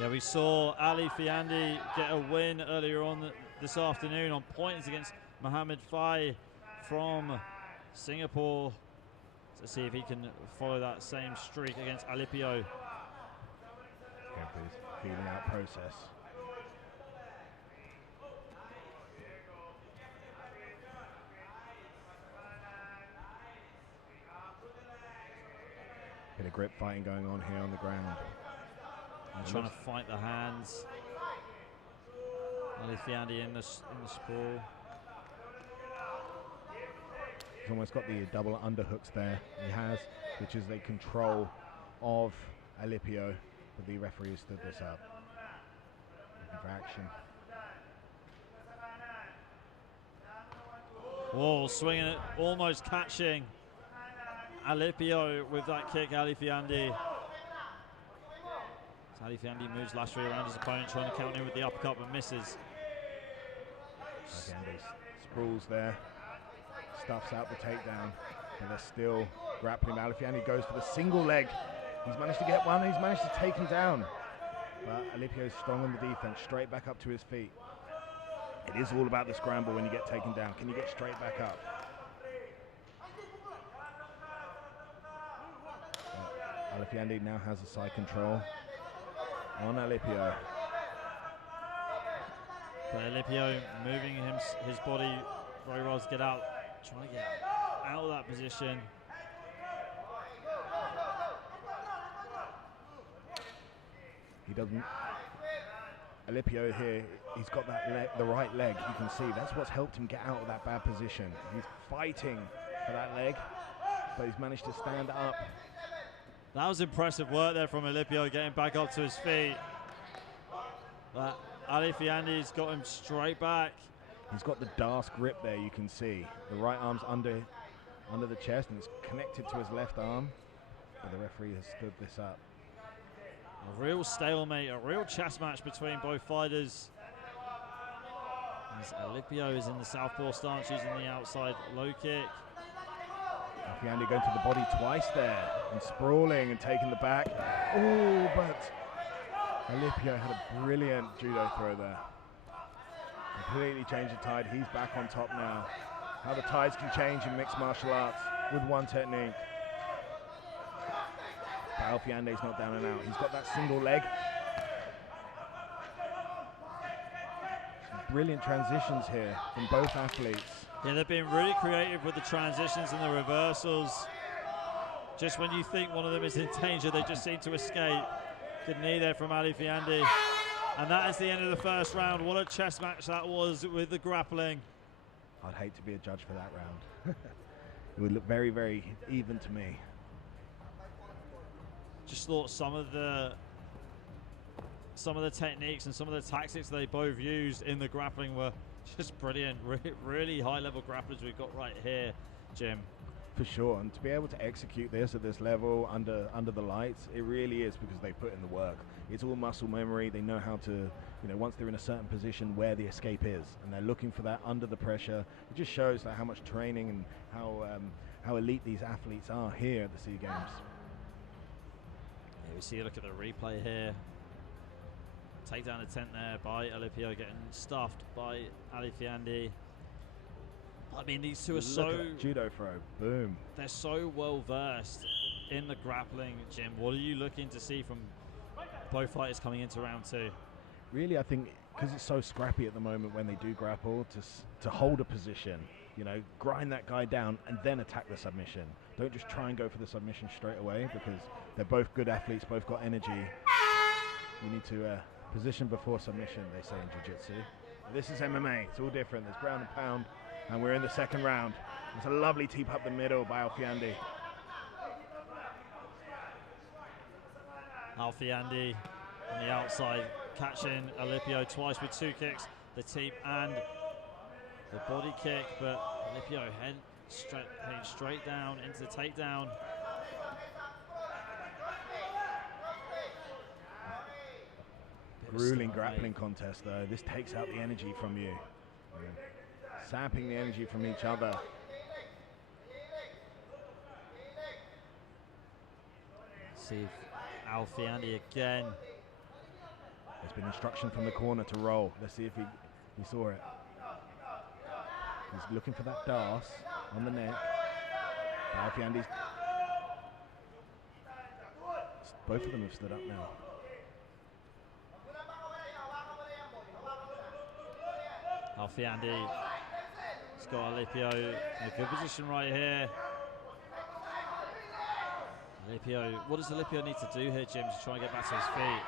Yeah, we saw Ali Fiandi get a win earlier on this afternoon on points against Mohamed Fai from Singapore. To see if he can follow that same streak against Alipio. Yeah, please. Feeling out process. Bit of grip fighting going on here on the ground. And trying to fight the hands. Ali Fiandi in the sprawl. He's almost got the double underhooks there. He has, which is the control of Alipio, but the referee stood this up. Looking for action. Whoa, swinging it, almost catching Alipio with that kick, Ali Fiandi. Ali Fiandi moves laterally around his opponent, trying to counter him with the uppercut, but misses. Fiandi sprawls there, stuffs out the takedown, but they're still grappling. Alfiandi goes for the single leg. He's managed to get one, he's managed to take him down. But Alipio's strong on the defense, straight back up to his feet. It is all about the scramble when you get taken down. Can you get straight back up? Alfiandi now has a side control on Alipio. But Alipio moving his body very well to get out, trying to get out of that position. He doesn't. Alipio here, he's got that leg, the right leg, you can see. That's what's helped him get out of that bad position. He's fighting for that leg, but he's managed to stand up. That was impressive work there from Alipio, getting back up to his feet. But Ali Fiandi's got him straight back. He's got the Das grip there, you can see. The right arm's under the chest and it's connected to his left arm. But the referee has stood this up. A real stalemate, a real chess match between both fighters. As Alipio is in the southpaw stance, using the outside low kick. Alfiandi going to the body twice there and sprawling and taking the back. Oh, but Alipio had a brilliant judo throw there. Completely changed the tide. He's back on top now. How the tides can change in mixed martial arts with one technique. But Alfiandi's not down and out. He's got that single leg. Some brilliant transitions here from both athletes. Yeah, they've been really creative with the transitions and the reversals. Just when you think one of them is in danger, they just seem to escape. Good knee there from Ali Fiandi. And that is the end of the first round. What a chess match that was with the grappling. I'd hate to be a judge for that round. It would look very, very even to me. Just thought some of the techniques and some of the tactics they both used in the grappling were just brilliant. Really high-level grapplers we've got right here, Jim. For sure, and to be able to execute this at this level under the lights, it really is because they put in the work. It's all muscle memory. They know how to, once they're in a certain position, where the escape is, and they're looking for that under the pressure. It just shows how much training and how elite these athletes are here at the SEA Games. Yeah, we see a look at the replay here. Takedown attempt there by Alipio, getting stuffed by Ali Fiandi. I mean, these two are judo throw, boom. They're so well versed in the grappling, Jim. What are you looking to see from both fighters coming into round two? Really, I think because it's so scrappy at the moment when they do grapple, to hold a position, grind that guy down and then attack the submission. Don't just try and go for the submission straight away because they're both good athletes, both got energy. You need to position before submission, they say in jiu-jitsu. This is MMA, it's all different. There's ground and pound. And we're in the second round. It's a lovely teep up the middle by Alfiandi. Alfiandi on the outside, catching Alipio twice with 2 kicks, the teep and the body kick, but Alipio heading straight down into the takedown. Grueling grappling contest though. This takes out the energy from you. Sapping the energy from each other. See Alfiandi again. There's been instruction from the corner to roll. Let's see if he saw it. He's looking for that DAS on the neck. Alfiandi's... Both of them have stood up now. Alfiandi has got Alipio in a good position right here. Alipio, what does Alipio need to do here, Jim, to try and get back to his feet?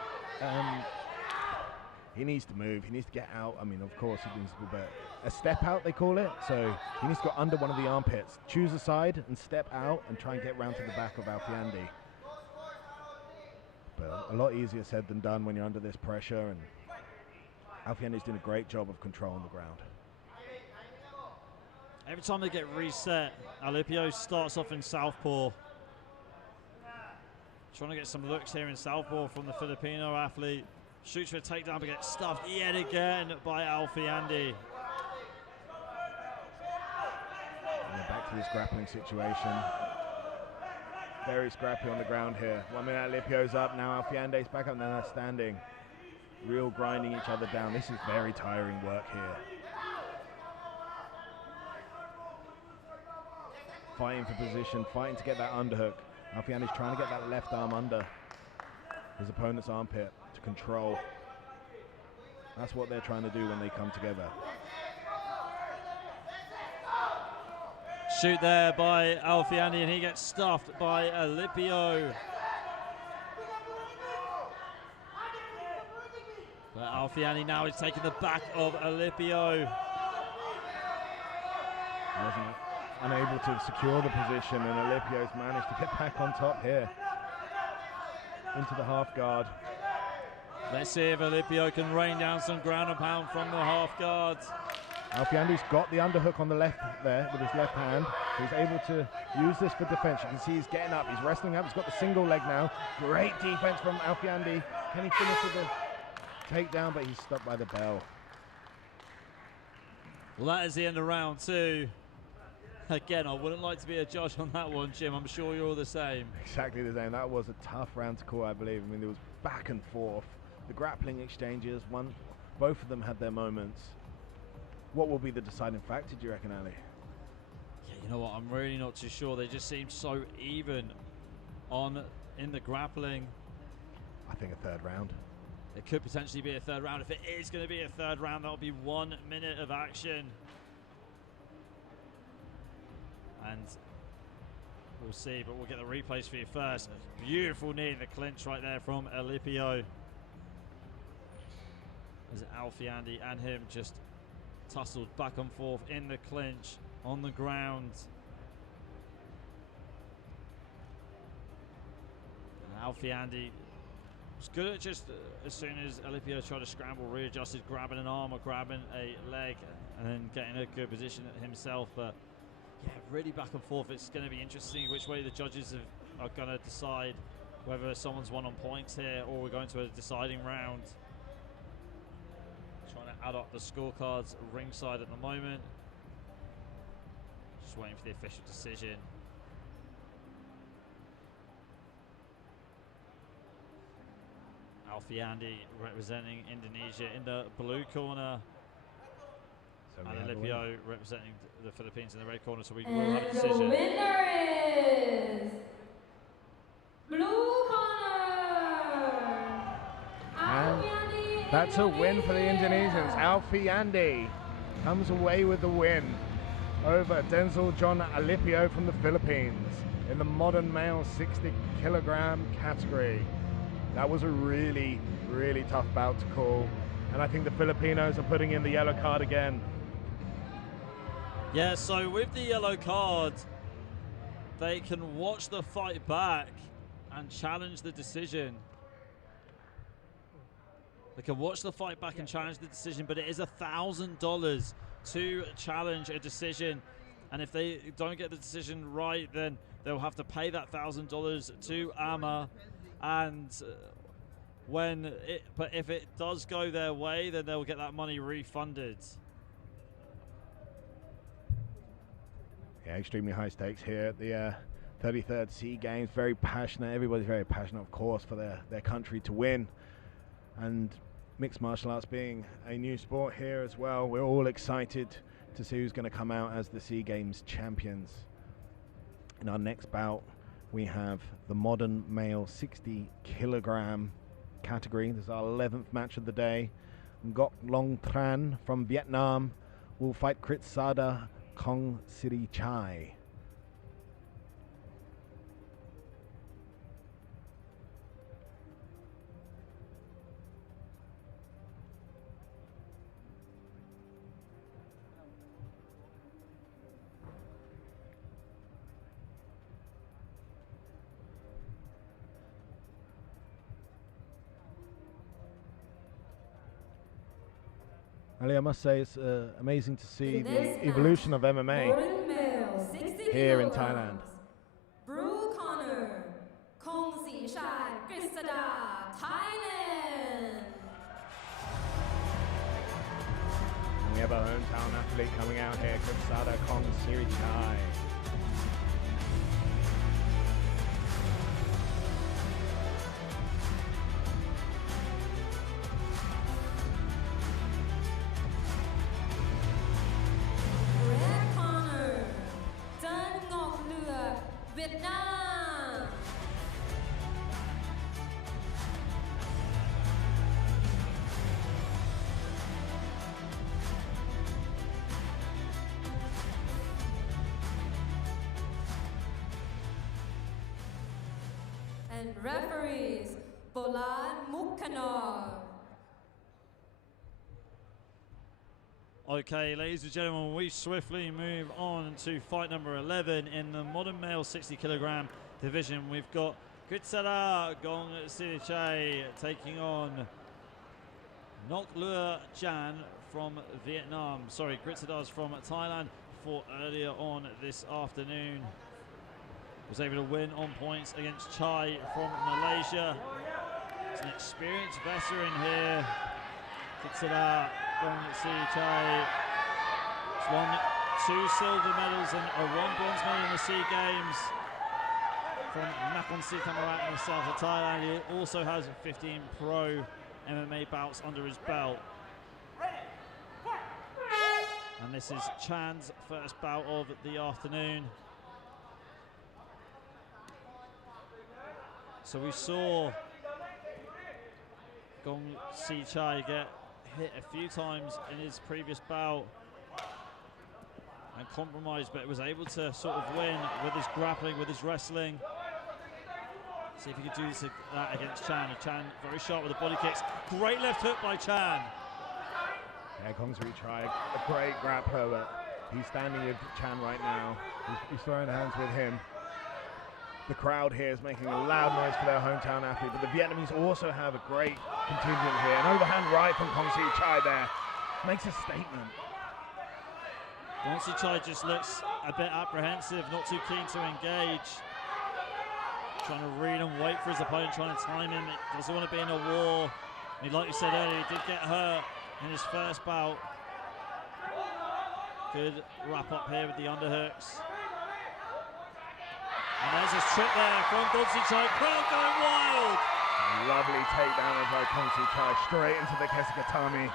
He needs to move. He needs to get out. I mean, of course, he needs to, but a step out, they call it. So he needs to go under one of the armpits, choose a side, and step out and try and get round to the back of Alfiandi. But a lot easier said than done when you're under this pressure. And Alfiandi's doing a great job of control on the ground. Every time they get reset, Alipio starts off in southpaw. Trying to get some looks here in southpaw from the Filipino athlete. Shoots for a takedown, but gets stuffed yet again by Alfiandi. And back to this grappling situation. Very scrappy on the ground here. 1 minute, Alipio's up, now Alfiandi's back up, and then they're standing. Real grinding each other down. This is very tiring work here. Fighting for position, fighting to get that underhook. Alfiandi's trying to get that left arm under his opponent's armpit to control. That's what they're trying to do when they come together. Shoot there by Alfiandi, and he gets stuffed by Alipio. But Alfiandi now is taking the back of Alipio. He wasn't unable to secure the position, and Alipio's managed to get back on top here. Into the half guard. Let's see if Alipio can rain down some ground and pound from the half guard. Alfiandi's got the underhook on the left there with his left hand. He's able to use this for defense. You can see he's getting up, he's wrestling up, he's got the single leg now. Great defense from Alfiandi. Can he finish with the takedown? But he's stopped by the bell. Well, that is the end of round 2. Again, I wouldn't like to be a judge on that one, Jim. I'm sure you're all the same. Exactly the same. That was a tough round to call, I believe. I mean, there was back and forth. The grappling exchanges, both of them had their moments. What will be the deciding factor, do you reckon, Ali? Yeah, you know what? I'm really not too sure. They just seem so even in the grappling. I think a third round. It could potentially be a third round. If it is going to be a third round, that'll be 1 minute of action. And we'll see, but we'll get the replays for you first. A beautiful knee in the clinch right there from Alipio. As Alfiandi and him just tussled back and forth in the clinch on the ground. And Alfiandi was good at just as soon as Alipio tried to scramble, readjusted, grabbing an arm or grabbing a leg and then getting a good position himself. But yeah, really back and forth. It's going to be interesting which way the judges are going to decide whether someone's won on points here or we're going to a deciding round. Trying to add up the scorecards ringside at the moment. Just waiting for the official decision. Alfiandi representing Indonesia in the blue corner. And Alipio representing the Philippines in the red corner, so we will have a And decision. the winner is blue corner. Alfiandi That's a win for the Indonesians. Alfiandi comes away with the win over Denzel John Alipio from the Philippines in the modern male 60-kilogram category. That was a really, really tough bout to call. And I think the Filipinos are putting in the yellow card again. Yeah, so with the yellow card, they can watch the fight back and challenge the decision. They can watch the fight back and challenge the decision, but it is $1,000 to challenge a decision. And if they don't get the decision right, then they'll have to pay that $1,000 to AMA. And but if it does go their way, then they'll get that money refunded. Yeah, extremely high stakes here at the 33rd SEA Games. Very passionate. Everybody's very passionate, of course, for their country to win. And mixed martial arts being a new sport here as well, we're all excited to see who's going to come out as the SEA Games champions. In our next bout, we have the modern male 60 kilogram category. This is our 11th match of the day. Ngoc Long Tran from Vietnam will fight Kritsada Kong Siri Chai. Ali, I must say it's amazing to see the evolution of MMA Modern male, 60 here in kilograms. Thailand. Blue corner, Kong Si Chai, Kritsada, Thailand. And we have our hometown athlete coming out here, Kritsada Kong Siri Chai. Red corner, Tan Ngoc Lua, Vietnam. And referees, Bolan Mukkanor. Okay, ladies and gentlemen, we swiftly move on to fight number 11 in the modern male 60 kilogram division. We've got Kritsada Gong Sirichai taking on Ngoc Lua Jan from Vietnam. Sorry, Kritsada's from Thailand. Fought earlier on this afternoon. Was able to win on points against Chai from Malaysia. It's an experienced veteran here. Kritsada Gong Sirichai. He's won 2 silver medals and a 1 bronze medal in the SEA Games from Nakhon Si Thammarat in the south of Thailand. He also has 15 pro MMA bouts under his belt. And this is Chan's first bout of the afternoon. So we saw Gong Si Chai get hit a few times in his previous bout and compromised, but was able to sort of win with his grappling, with his wrestling. See if he could do that against Chan. And Chan very sharp with the body kicks. Great left hook by Chan. Yeah, Kong Siri Chai, a great grappler, but he's standing with Chan right now. He's throwing hands with him. The crowd here is making a loud noise for their hometown athlete, but the Vietnamese also have a great contingent here. An overhand right from Kong Siri Chai there makes a statement. Gong Si Chai just looks a bit apprehensive, not too keen to engage. Trying to read and wait for his opponent, trying to time him. He doesn't want to be in a war. I mean, like you said earlier, he did get hurt in his first bout. Good wrap up here with the underhooks. And there's his trick there from Gong Si Chai. Crowd going wild. Lovely takedown by Kong Siri Chai straight into the Kesikatami.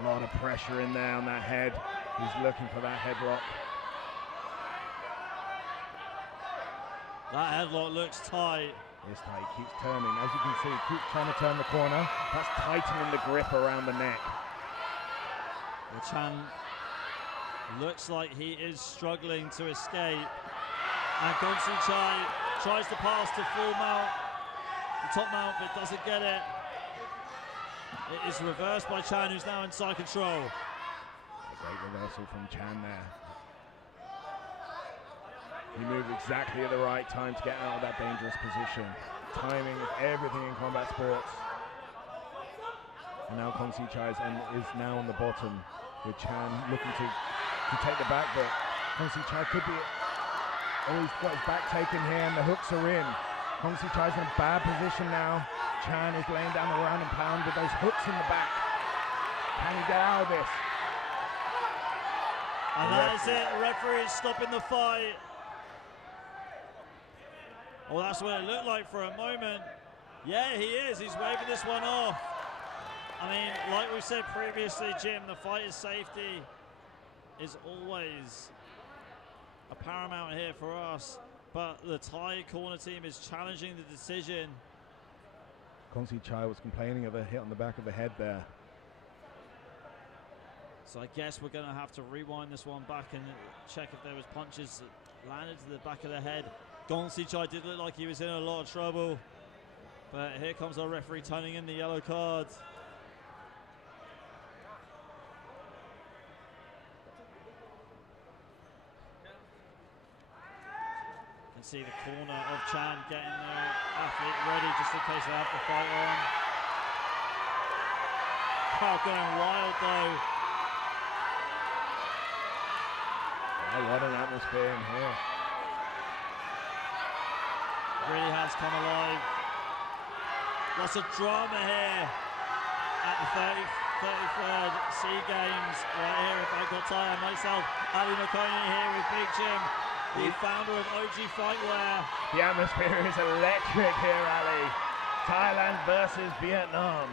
A lot of pressure in there on that head. He's looking for that headlock. That headlock looks tight. This tight, keeps turning. As you can see, keeps trying to turn the corner. That's tightening the grip around the neck. Well, Chan looks like he is struggling to escape. And Gong Si Chai tries to pass to full mount, the top mount, but doesn't get it. It is reversed by Chan, who's now inside control. Great reversal from Chan there. He moved exactly at the right time to get out of that dangerous position. Timing is everything in combat sports. And now Kong Si Chai is now on the bottom with Chan looking to take the back, but Kong Si Chai could be, oh, he's got his back taken here and the hooks are in. Kong Si Chai's in a bad position now. Chan is laying down the ground and pound with those hooks in the back. Can he get out of this? And that is it, the referee is stopping the fight. Well, that's what it looked like for a moment. Yeah, he is, he's waving this one off. I mean, like we said previously, Jim, the fighter's safety is always a paramount here for us, but the Thai corner team is challenging the decision. Kong Si Chai was complaining of a hit on the back of the head there. So I guess we're going to have to rewind this one back and check if there was punches that landed to the back of the head. Kong Si Chai did look like he was in a lot of trouble, but here comes our referee turning in the yellow card. You can see the corner of Chan getting the athlete ready just in case they have the fight on. Crowd going wild though. Oh, what an atmosphere in here. Really has come alive. Lots of drama here at the 33rd SEA Games right here at Bangkok, Thailand. Myself, Ali McConey here with Big Jim, the founder of OG Fightwear. The atmosphere is electric here, Ali. Thailand versus Vietnam.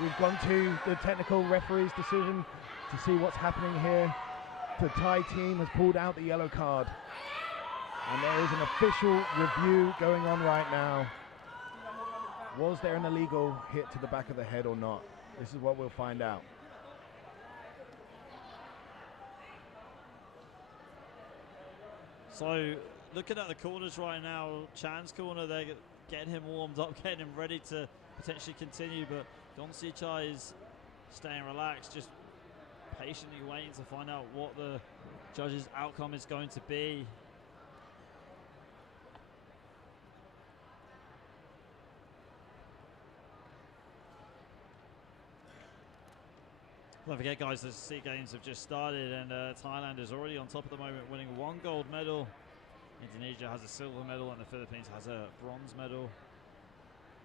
We've gone to the technical referee's decision to see what's happening here. The Thai team has pulled out the yellow card. And there is an official review going on right now. Was there an illegal hit to the back of the head or not? This is what we'll find out. So looking at the corners right now, Chan's corner, they're getting him warmed up, getting him ready to potentially continue, but Kong Si Chai is staying relaxed, just patiently waiting to find out what the judge's outcome is going to be. Don't forget, guys, the SEA Games have just started, and Thailand is already on top at the moment, winning 1 gold medal. Indonesia has a silver medal, and the Philippines has a bronze medal.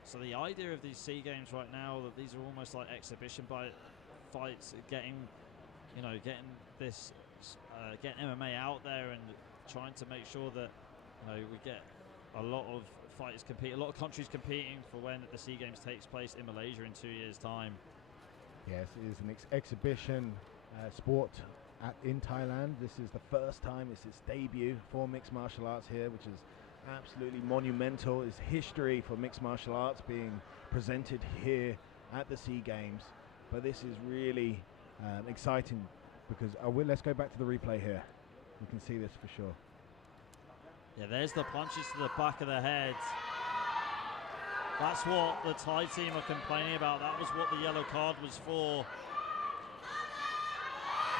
So the idea of these SEA Games right now, that these are almost like exhibition fights, getting MMA out there and trying to make sure that we get a lot of fighters compete, a lot of countries competing for when the SEA Games takes place in Malaysia in 2 years' time. Yes, it is an exhibition sport in Thailand. This is the first time, it's its debut for mixed martial arts here, which is absolutely monumental. It's history for mixed martial arts being presented here at the SEA Games. But this is really exciting because let's go back to the replay here. You can see this for sure. Yeah, there's the punches to the back of the head. That's what the Thai team are complaining about. That was what the yellow card was for.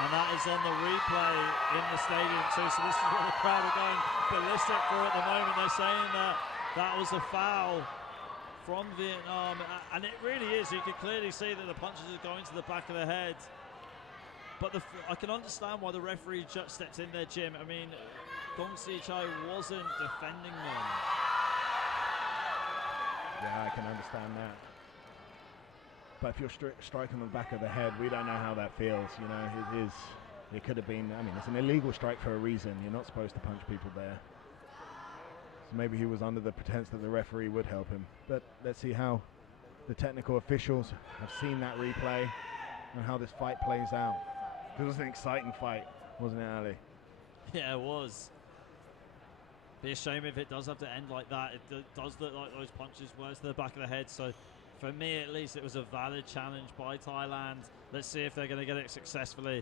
And that is on the replay in the stadium too. So this is what the crowd are going ballistic for at the moment. They're saying that that was a foul from Vietnam. And it really is. You can clearly see that the punches are going to the back of the head. But I can understand why the referee just stepped in there, Jim. I mean, Kong Si Chai wasn't defending them. Yeah, I can understand that. But if you're striking on the back of the head, we don't know how that feels. It could have been, it's an illegal strike for a reason. You're not supposed to punch people there. So maybe he was under the pretense that the referee would help him. But let's see how the technical officials have seen that replay and how this fight plays out. It was an exciting fight, wasn't it, Ali? Yeah, it was. Be a shame if it does have to end like that. It does look like those punches were to the back of the head. So for me, at least, it was a valid challenge by Thailand. Let's see if they're going to get it successfully.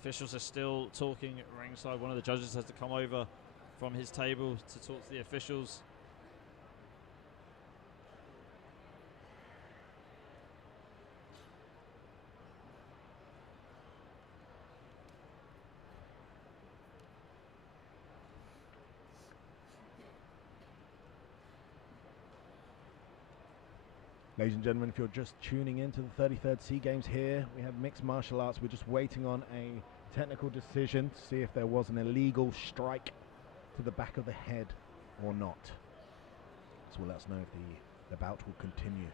Officials are still talking ringside. One of the judges has to come over from his table to talk to the officials. Ladies and gentlemen, if you're just tuning in to the 33rd SEA Games here, we have mixed martial arts. We're just waiting on a technical decision to see if there was an illegal strike to the back of the head or not. This will let us know if the bout will continue.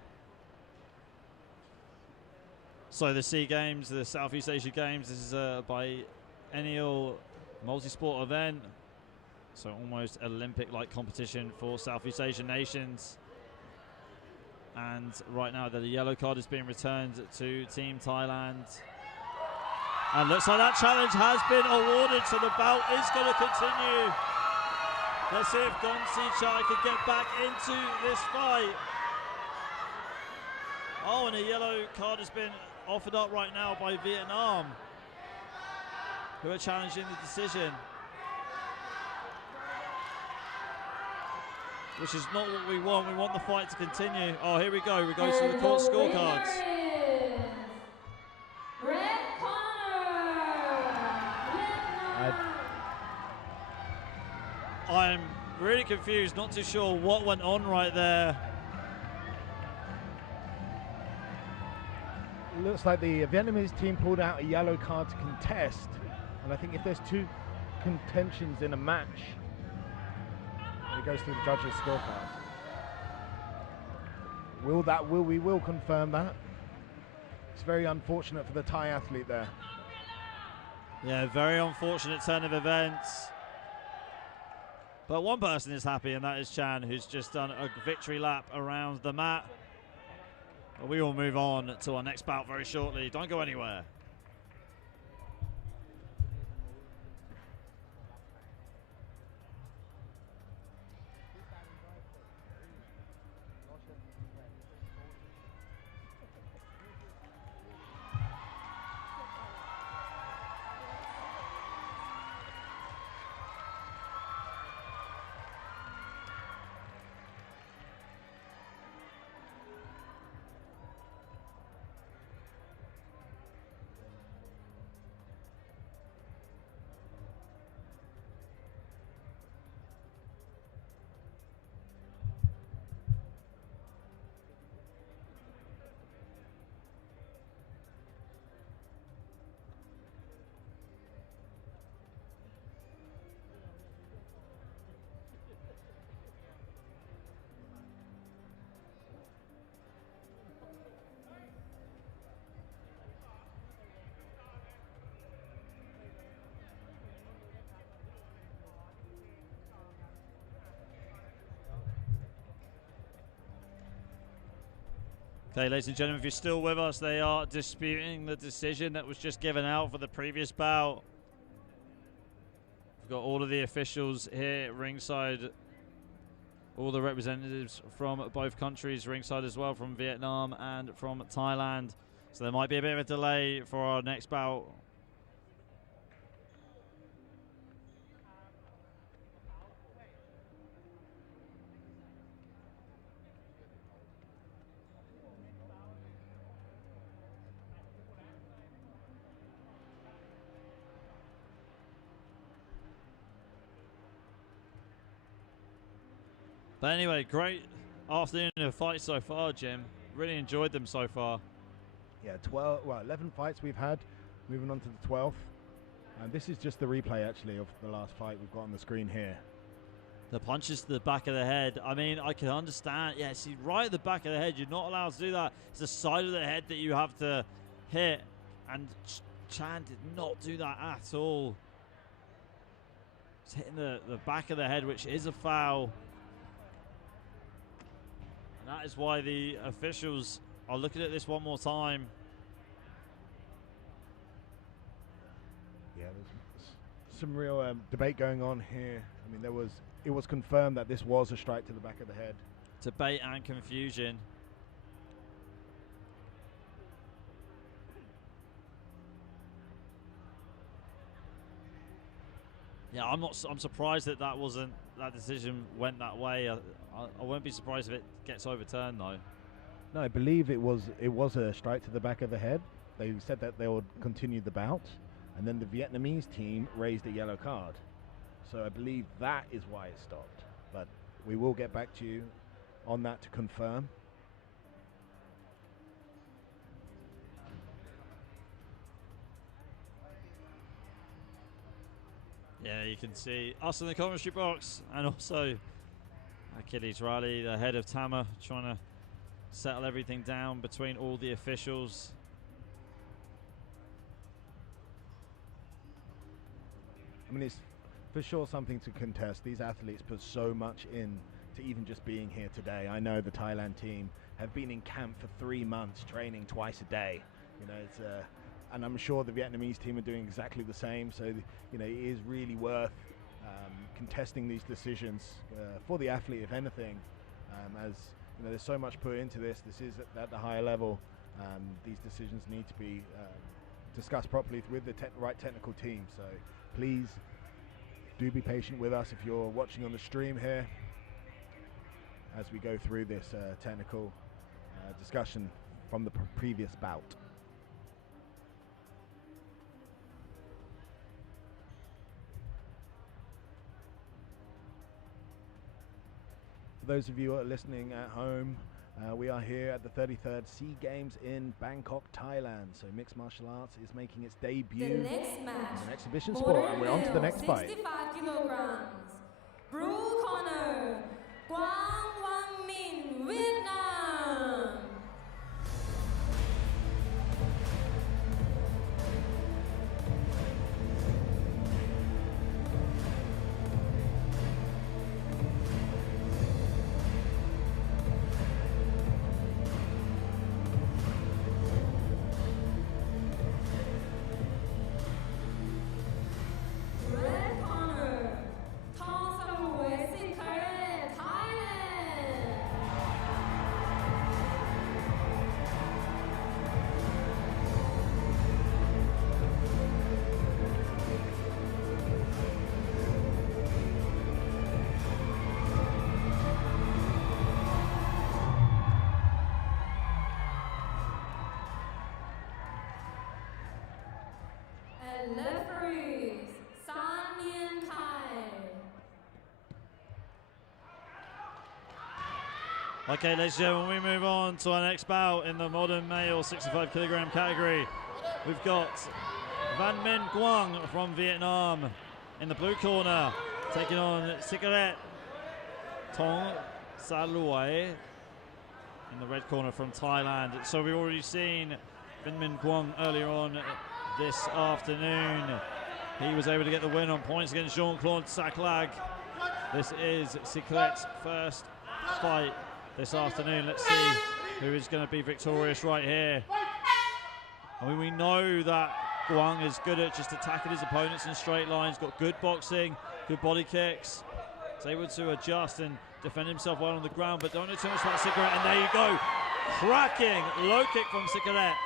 So the SEA Games, the Southeast Asia Games, this is a biennial multi-sport event. So almost Olympic-like competition for Southeast Asian nations. And right now the yellow card is being returned to Team Thailand. And looks like that challenge has been awarded, so the bout is going to continue. Let's see if Gon Sichai can get back into this fight. Oh, and a yellow card has been offered up right now by Vietnam, who are challenging the decision. Which is not what we want. We want the fight to continue. Oh, here we go. We go to the court scorecards. Red corner, Vietnam. I'm really confused, not too sure what went on right there. It looks like the Vietnamese team pulled out a yellow card to contest, and I think if there's two contentions in a match, it goes through the judges' scorecard. We will confirm that. It's very unfortunate for the Thai athlete there. Yeah, very unfortunate turn of events. But one person is happy, and that is Chan, who's just done a victory lap around the mat. But we will move on to our next bout very shortly. Don't go anywhere. Okay, ladies and gentlemen, if you're still with us, they are disputing the decision that was just given out for the previous bout. We've got all of the officials here ringside, all the representatives from both countries ringside as well, from Vietnam and from Thailand. So there might be a bit of a delay for our next bout. But anyway, great afternoon of fights so far, Jim. Really enjoyed them so far. Yeah, 11 fights we've had, moving on to the 12th. And this is just the replay, actually, of the last fight we've got on the screen here. The punches to the back of the head. I mean, I can understand. Yeah, see, right at the back of the head, you're not allowed to do that. It's the side of the head that you have to hit. And Chan did not do that at all. He's hitting the back of the head, which is a foul. And that is why the officials are looking at this one more time. Yeah, there's some real debate going on here. I mean, it was confirmed that this was a strike to the back of the head. Debate and confusion. Yeah, I'm surprised that that decision went that way. I won't be surprised if it gets overturned though. No, I believe it was a strike to the back of the head. They said that they would continue the bout, and then the Vietnamese team raised a yellow card. So I believe that is why it stopped. But we will get back to you on that to confirm. Yeah, you can see us in the commentary box, and also Achilles Riley, the head of Tama, trying to settle everything down between all the officials. I mean, it's for sure something to contest. These athletes put so much in to even just being here today. I know the Thailand team have been in camp for 3 months, training twice a day. You know, it's and I'm sure the Vietnamese team are doing exactly the same. So, you know, it is really worth contesting these decisions for the athlete, if anything. As you know, there's so much put into this. This is at the higher level. These decisions need to be discussed properly with the right technical team. So please do be patient with us if you're watching on the stream here as we go through this technical discussion from the previous bout. For those of you who are listening at home, we are here at the 33rd SEA Games in Bangkok, Thailand. So mixed martial arts is making its debut The next match, as an exhibition sport, and we're on to the next fight. 65 kilograms. Blue corner, NagmwongWan, Vietnam. Red corner, Nonthaburi, Thailand. And referees, San Kai. Okay, ladies and gentlemen, we move on to our next bout in the modern male 65 kilogram category. We've got Van Minh Quang from Vietnam in the blue corner, taking on Cigarette Thong Sa Luai in the red corner from Thailand. So we've already seen Van Minh Quang earlier on this afternoon. He was able to get the win on points against Jean-Claude Saclag. This is Cigarette's first fight this afternoon. Let's see who is going to be victorious right here. I mean, we know that Quang is good at just attacking his opponents in straight lines, got good boxing, good body kicks. He's able to adjust and defend himself well on the ground, but don't know too much about Cigarette. And there you go, cracking low kick from Cigarette.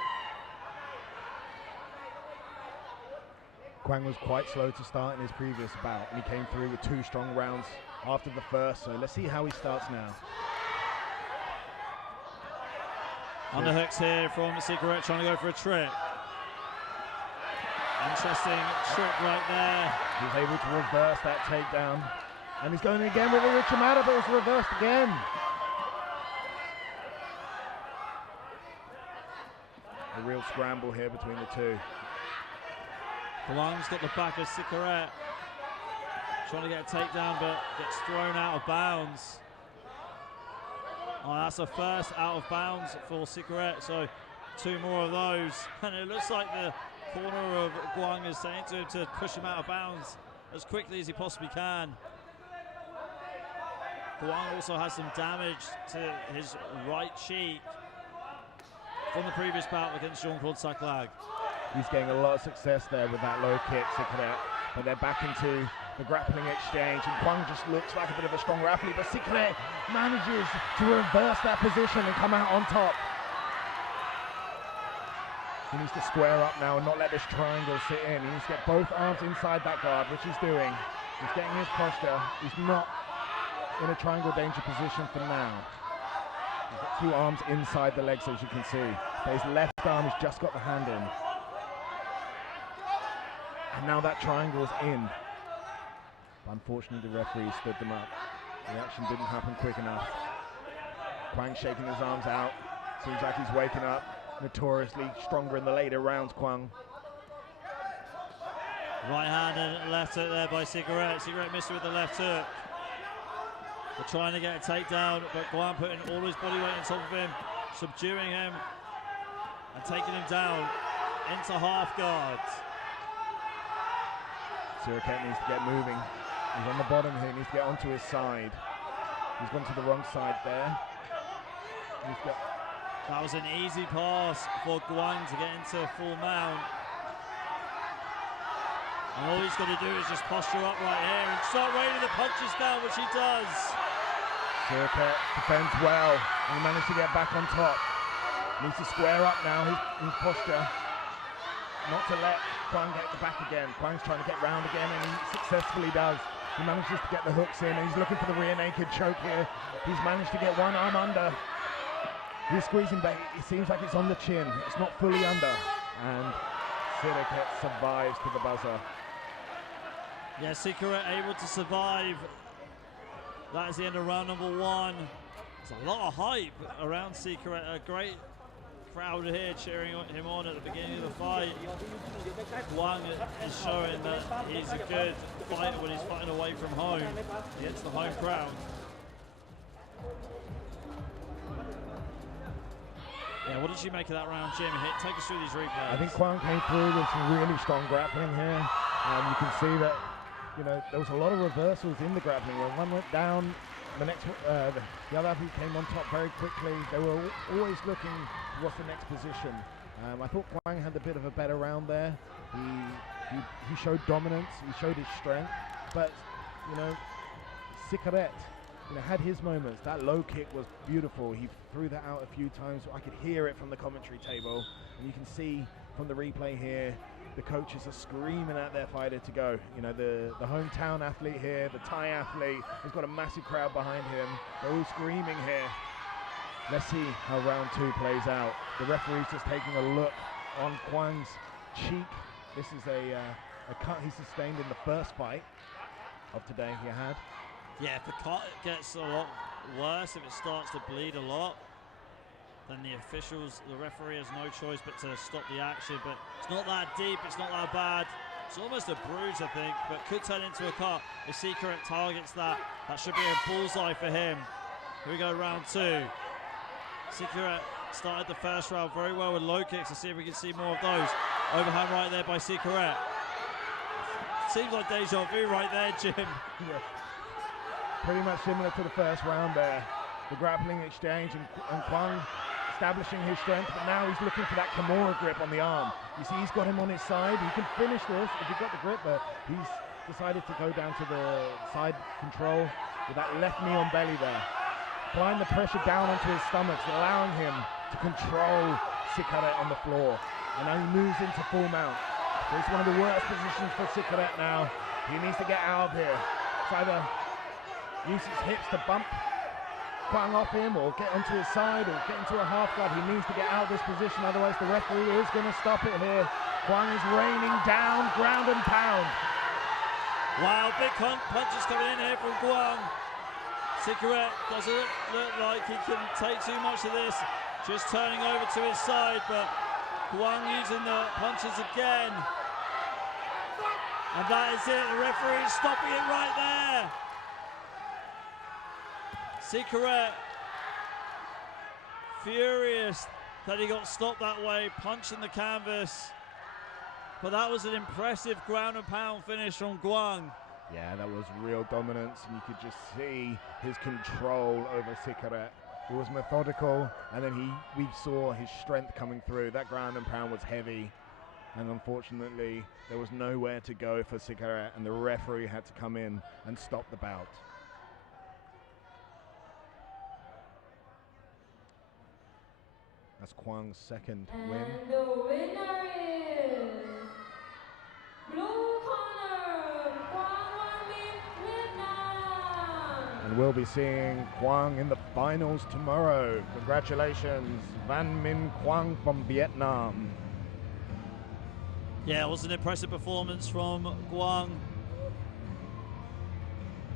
Quang was quite slow to start in his previous bout, and he came through with 2 strong rounds after the first. So let's see how he starts now. Underhooks here from Cigarette, trying to go for a trick. Interesting trick right there. He's able to reverse that takedown. And he's going again with a Richamata, but it's reversed again. A real scramble here between the two. Quang's got the back of Cigarette, trying to get a takedown, but gets thrown out of bounds. Oh, that's a first out of bounds for Cigarette, so 2 more of those. And it looks like the corner of Quang is saying to him to push him out of bounds as quickly as he possibly can. Quang also has some damage to his right cheek from the previous bout against Jean-Claude Saclag. He's getting a lot of success there with that low kick, Cigarette. But they're back into the grappling exchange, and Quang just looks like a bit of a stronger athlete, but Cigarette manages to reverse that position and come out on top. He needs to square up now and not let this triangle sit in. He needs to get both arms inside that guard, which he's doing. He's getting his posture. He's not in a triangle danger position for now. He's got 2 arms inside the legs, as you can see. But his left arm has just got the hand in. And now that triangle is in. But unfortunately, the referee stood them up. The action didn't happen quick enough. Quang shaking his arms out. Seems like he's waking up. Notoriously stronger in the later rounds, Quang. Right hand and left hook there by Cigarette. Cigarette missed with the left hook. They're trying to get a takedown, but Guan putting all his body weight on top of him, subduing him and taking him down into half guard. Siraket needs to get moving. He's on the bottom here, he needs to get onto his side. He's gone to the wrong side there. That was an easy pass for Guan to get into full mount. And all he's got to do is just posture up right here and start raining the punches down, which he does. Siraket defends well, and he managed to get back on top. Needs to square up now, his posture. Not to let Kwang get the back again. Kwang's trying to get round again, and he successfully does. He manages to get the hooks in, and he's looking for the rear naked choke here. He's managed to get one arm under. He's squeezing back. It seems like it's on the chin. It's not fully under. And Siraket survives to the buzzer. Yeah, Sikaret able to survive. That is the end of round number 1. There's a lot of hype around Sikaret. A great crowd here cheering him on at the beginning of the fight. Guan is showing that he's a good fighter when he's fighting away from home against the home crowd. Yeah, what did you make of that round, Jim? Take us through these replays. I think Kwang came through with some really strong grappling here. You can see that, there was a lot of reversals in the grappling. When one went down, the next, the other athlete came on top very quickly. They were always looking what's the next position. I thought Kwang had a bit of a better round there. He showed dominance. He showed his strength. But Sikaret, had his moments. That low kick was beautiful. He threw that out a few times. I could hear it from the commentary table, and you can see from the replay here, the coaches are screaming at their fighter to go. The hometown athlete here, the Thai athlete, he's got a massive crowd behind him. They're all screaming here. Let's see how round 2 plays out. The referee's just taking a look on Kwang's cheek. This is a cut he sustained in the first fight of today he had. Yeah, if the cut gets a lot worse, if it starts to bleed a lot, then the referee has no choice but to stop the action. But it's not that deep, it's not that bad. It's almost a bruise, I think, but could turn into a cut. If Sikaret targets that, that should be a bullseye for him. Here we go, round 2. Sikaret started the first round very well with low kicks. Let's see if we can see more of those. Overhand right there by Sikaret. Seems like deja vu right there, Jim. Yeah. Pretty much similar to the first round there. The grappling exchange and Kwang establishing his strength, but now he's looking for that Kimura grip on the arm. You see, he's got him on his side. He can finish this if he got the grip, but he's decided to go down to the side control with that left knee on belly there. Applying the pressure down onto his stomach, allowing him to control Sikaret on the floor. And now he moves into full mount. So it's one of the worst positions for Sikaret now. He needs to get out of here. It's either use his hips to bump Kwang off him, or get onto his side, or get into a half guard. He needs to get out of this position, otherwise the referee is going to stop it here. Kwang is raining down, ground and pound. Wow, big punches coming in here from Kwang. Sikaret doesn't look like he can take too much of this. Just turning over to his side, but Kwang using the punches again. And that is it, the referee is stopping it right there. Sikaret, furious that he got stopped that way, punching the canvas. But that was an impressive ground and pound finish from Kwang. Yeah, that was real dominance, and you could just see his control over Sikaret. He was methodical, and then we saw his strength coming through. That ground and pound was heavy, and unfortunately, there was nowhere to go for Sikaret, and the referee had to come in and stop the bout. That's Kwang's second win. And the winner is blue corner, NagmwongWan Vietnam. And we'll be seeing Kwang in the finals tomorrow. Congratulations, Van Minh Kwang from Vietnam. Yeah, it was an impressive performance from Kwang.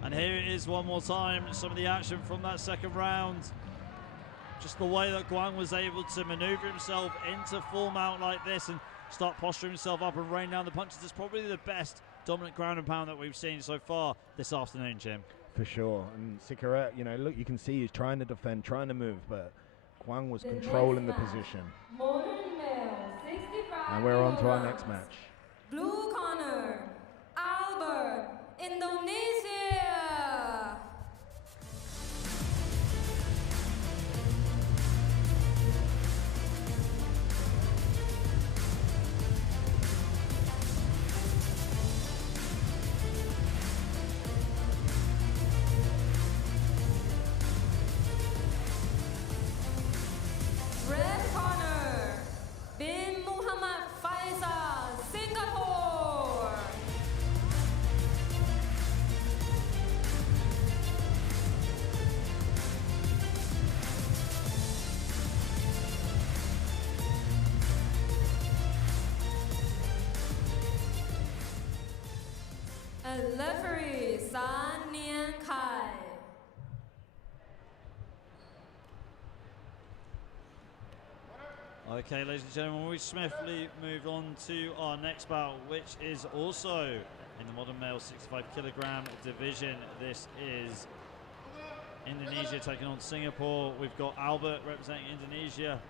And here it is one more time, some of the action from that second round. Just the way that Kwang was able to maneuver himself into full mount like this, and start posturing himself up and rain down the punches. It's probably the best dominant ground and pound that we've seen so far this afternoon, Jim. For sure. And Sikara, you know, look, you can see he's trying to defend, trying to move, but Kwang was controlling the position. And we're on to our next match. Blue corner, Albert, Indonesia. Red corner, Bin Muhammad Faisal, Singapore. And referee San Nian Kai. Okay, ladies and gentlemen, we swiftly move on to our next bout, which is also in the modern male 65 kilogram division. This is Indonesia taking on Singapore. We've got Albert representing Indonesia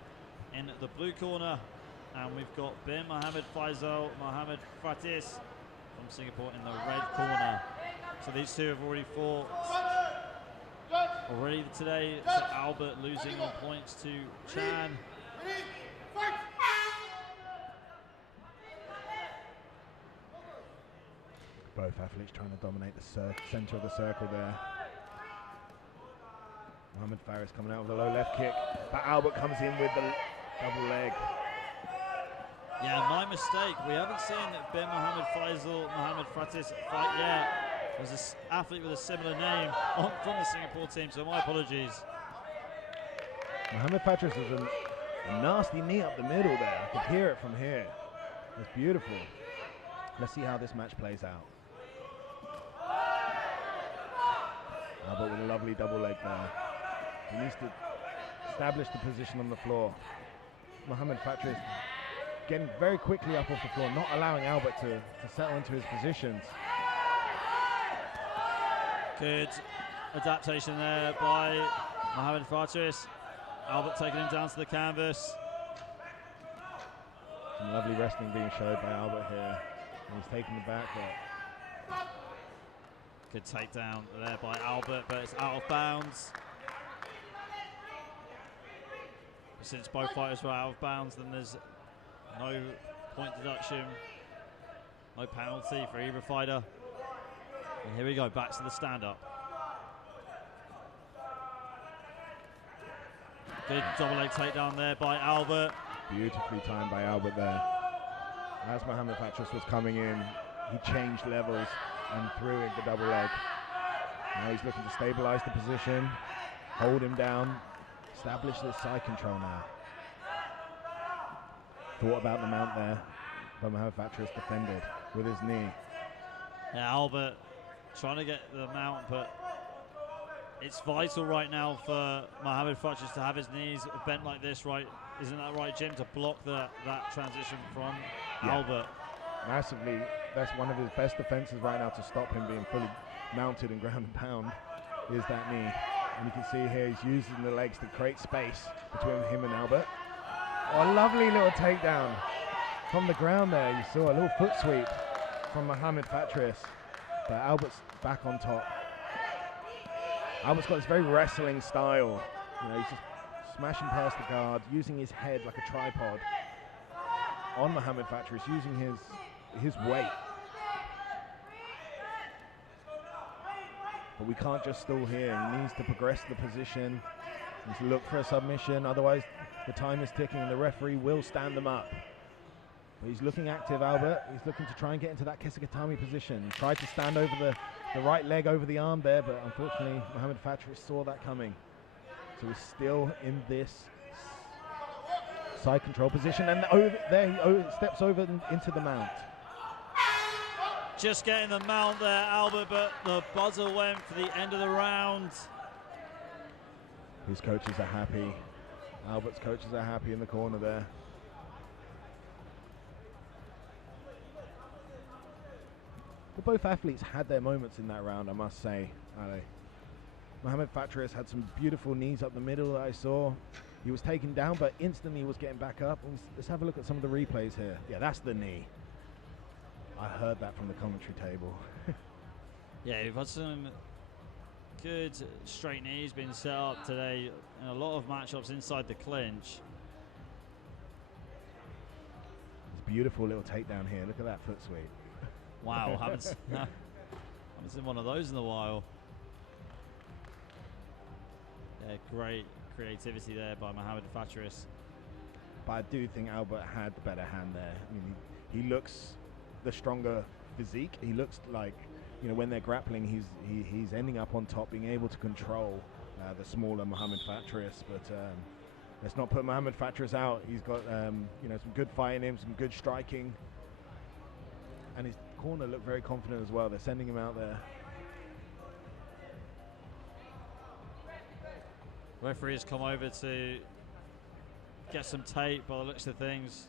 in the blue corner, and we've got Bin Mohammed Faisal Mohammed Fatis from Singapore in the red corner. So these two have already fought already today. So Albert losing on points to Chan. Both athletes trying to dominate the center of the circle there. Mohammed Faris coming out with a low left kick, but Albert comes in with the double leg. Yeah, my mistake. We haven't seen Bin Mohammed Faisal Mohammed Fatis fight yet. There's an athlete with a similar name from the Singapore team, so my apologies. Mohammed Faris was a nasty knee up the middle there. I could hear it from here. It's beautiful. Let's see how this match plays out. Albert with a lovely double leg there. He needs to establish the position on the floor. Mohammed Faris getting very quickly up off the floor, not allowing Albert to settle into his positions. Good adaptation there by Mohammed Faris. Albert taking him down to the canvas. Some lovely wrestling being showed by Albert here. And he's taking the back, but good takedown there by Albert, but it's out of bounds. Since both fighters were out of bounds, then there's no point deduction, no penalty for either fighter. And here we go, back to the stand-up. Good double leg takedown there by Albert. Beautifully timed by Albert there. As Mohammed Faris was coming in, he changed levels and threw in the double leg. Now he's looking to stabilize the position, hold him down, establish this side control now. Thought about the mount there, but Mohammed Faris defended with his knee. Yeah, Albert trying to get the mount, but it's vital right now for Mohammed Faris to have his knees bent like this, right? Isn't that right, Jim, to block that transition from Albert? Massively. That's one of his best defenses right now to stop him being fully mounted and ground and pound, is that knee. And you can see here he's using the legs to create space between him and Albert. Oh, a lovely little takedown from the ground there. You saw a little foot sweep from Mohammed Faris, but Albert's back on top. Albert's got this very wrestling style. You know, he's just smashing past the guard, using his head like a tripod on Mohammed Faris, using his weight. But we can't just stall here. He needs to progress the position. He needs to look for a submission, otherwise the time is ticking and the referee will stand them up. But he's looking active, Albert. He's looking to try and get into that Kesagatami position. He tried to stand over the right leg over the arm there, but unfortunately Mohammed Faris saw that coming. So he's still in this side control position, and there he steps over into the mount. Just getting the mount there, Albert, but the buzzer went for the end of the round. His coaches are happy. Albert's coaches are happy in the corner there. But both athletes had their moments in that round, I must say, Ali. Mohamed Fatris had some beautiful knees up the middle that I saw. He was taken down, but instantly was getting back up. Let's have a look at some of the replays here. Yeah, that's the knee. I heard that from the commentary table. Yeah, we've had some good straight knees being set up today in a lot of matchups inside the clinch. It's a beautiful little takedown here. Look at that foot sweep. Wow, haven't seen one of those in a while. Yeah, great creativity there by Mohamed Fatris. But I do think Albert had the better hand there. I mean, he looks the stronger physique. He looks like, you know, when they're grappling, he's ending up on top, being able to control the smaller Mohamed Fatris. But let's not put Mohamed Fatris out. He's got you know, some good fight in him, some good striking, and his corner looked very confident as well. They're sending him out there. Referee has come over to get some tape by the looks of things.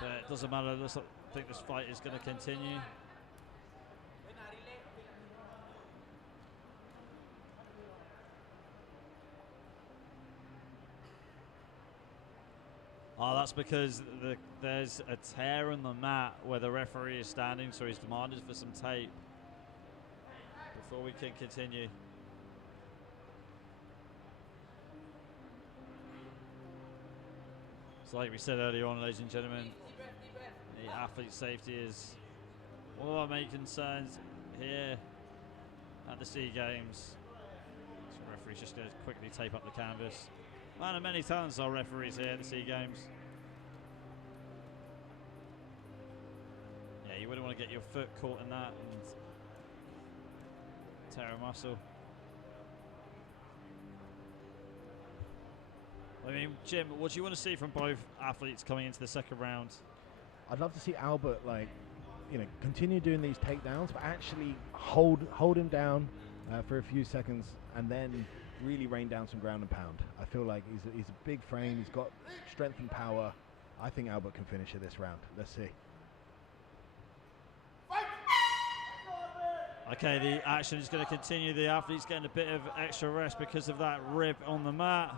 But it doesn't matter. I think this fight is going to continue. Oh, that's because there's a tear in the mat where the referee is standing, so he's demanded for some tape before we can continue. So like we said earlier on, ladies and gentlemen, the athlete safety is one of our main concerns here at the SEA Games. So the referee's just going to quickly tape up the canvas. Man of many talents, our referees here at the SEA Games. Yeah, you wouldn't want to get your foot caught in that and tear a muscle. I mean, Jim, what do you want to see from both athletes coming into the second round? I'd love to see Albert, like, you know, continue doing these takedowns, but actually hold him down for a few seconds and then really rain down some ground and pound. I feel like he's a big frame. He's got strength and power. I think Albert can finish it this round. Let's see. Okay, the action is going to continue. The athlete's getting a bit of extra rest because of that rib on the mat.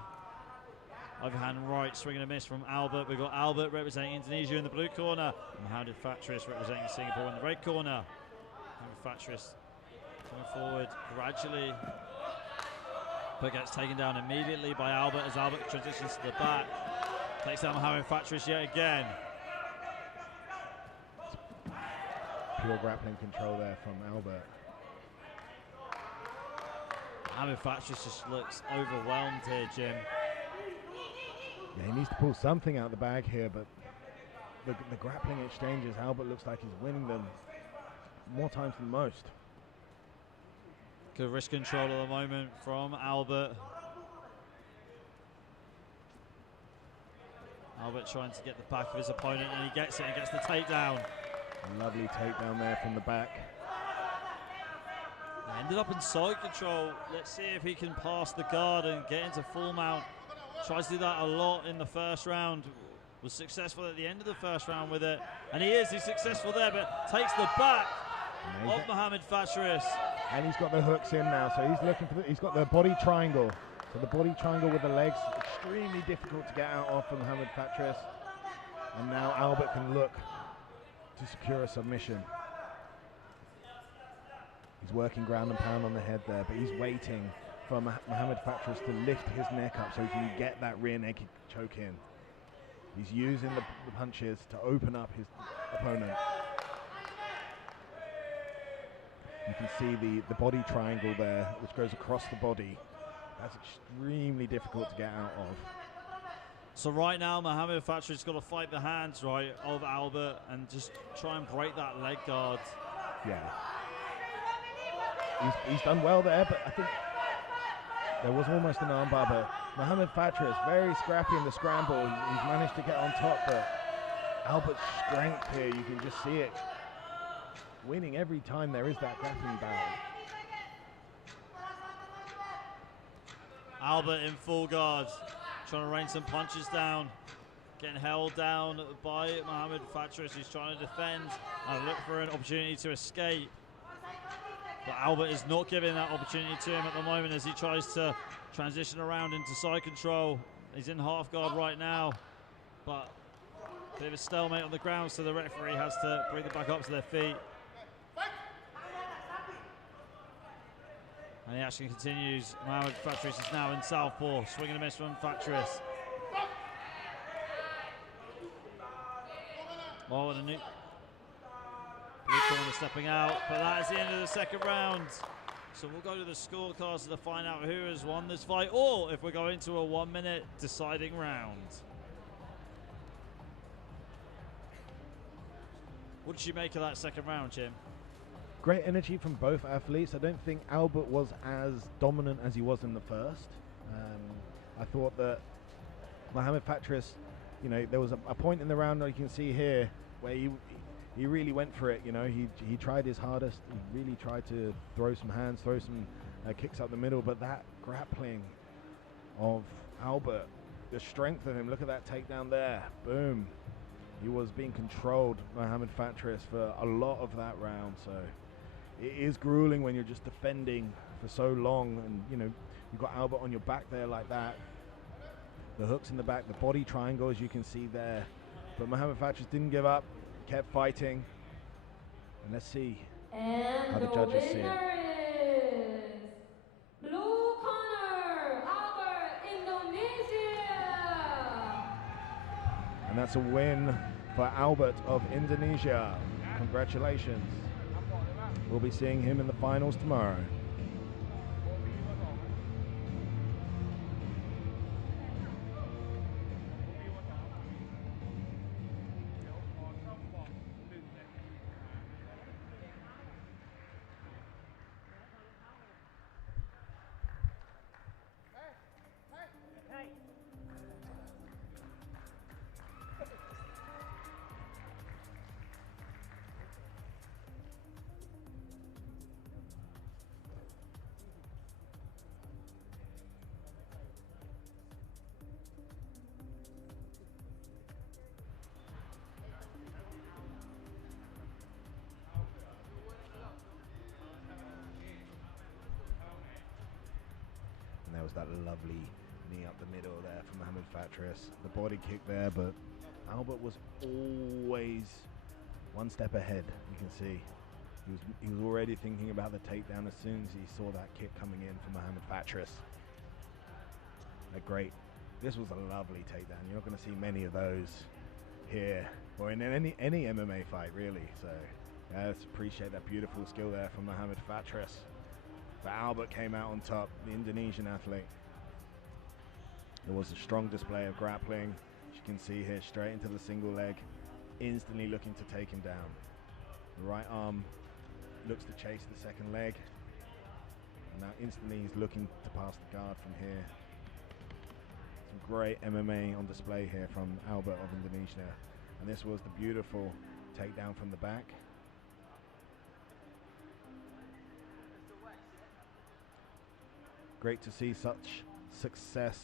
Overhand right, swing and a miss from Albert. We've got Albert representing Indonesia in the blue corner. Mohamed Fatris representing Singapore in the red corner. Mohamed Fatris coming forward gradually, but gets taken down immediately by Albert as Albert transitions to the back. Takes down Mohamed Fatris yet again. Pure grappling control there from Albert. Mohamed Fatris just looks overwhelmed here, Jim. Yeah, he needs to pull something out of the bag here, but the grappling exchanges, Albert looks like he's winning them more times than most. Good wrist control at the moment from Albert. Albert trying to get the back of his opponent, and he gets it and gets the takedown. A lovely takedown there from the back. He ended up in side control. Let's see if he can pass the guard and get into full mount. Tries to do that a lot in the first round. Was successful at the end of the first round with it. And he's successful there, but takes the back of Mohamed Fatris. And he's got the hooks in now, so he's looking for he's got the body triangle. So the body triangle with the legs, extremely difficult to get out of for Mohamed Fatris. And now Albert can look to secure a submission. He's working ground and pound on the head there, but he's waiting for Mohamed Fatris to lift his neck up so he can get that rear naked choke in. He's using the punches to open up his opponent. You can see the body triangle there, which goes across the body. That's extremely difficult to get out of. So right now, Mohamed Fatris got to fight the hands, right, of Albert and just try and break that leg guard. Yeah. He's done well there, but I think there was almost an armbar, but Mohamed Fatris, very scrappy in the scramble. He's managed to get on top, but Albert's strength here, you can just see it. Winning every time there is that grappling battle. Albert in full guard, trying to rain some punches down. getting held down by Mohamed Fatris, who's trying to defend and look for an opportunity to escape. But Albert is not giving that opportunity to him at the moment as he tries to transition around into side control. He's in half guard right now, but a bit of a stalemate on the ground, so the referee has to bring them back up to their feet. And the action continues. Mohamed Fatris is now in southpaw, swing and a miss from Fatris. Oh, and a new blue corner stepping out, but that is the end of the second round. So we'll go to the scorecards to find out who has won this fight, or if we're going to a 1 minute deciding round. What did you make of that second round, Jim? Great energy from both athletes. I don't think Albert was as dominant as he was in the first. I thought that Mohamed Fatris, you know, there was a point in the round that you can see here where he really went for it. You know, he tried his hardest. He really tried to throw some hands, throw some kicks up the middle. But that grappling of Albert, the strength of him. Look at that takedown there. Boom. He was being controlled, Mohamed Fatris, for a lot of that round. So it is grueling when you're just defending for so long, and you know you've got Albert on your back there like that. The hooks in the back, the body triangle, as you can see there. But Mohamed Fatris didn't give up, kept fighting. And let's see how the judges see it. Blue corner, Albert, Indonesia. And that's a win for Albert of Indonesia. Congratulations. We'll be seeing him in the finals tomorrow. There was that lovely knee up the middle there from Mohamed Fatris. The body kick there, but Albert was always one step ahead. You can see he was already thinking about the takedown as soon as he saw that kick coming in from Mohamed Fatris. Great. This was a lovely takedown. You're not going to see many of those here or in any MMA fight, really. So let's appreciate that beautiful skill there from Mohamed Fatris. But Albert came out on top, the Indonesian athlete. There was a strong display of grappling. As you can see here, straight into the single leg, instantly looking to take him down. The right arm looks to chase the second leg. And now instantly he's looking to pass the guard from here. Some great MMA on display here from Albert of Indonesia. And this was the beautiful takedown from the back. Great to see such success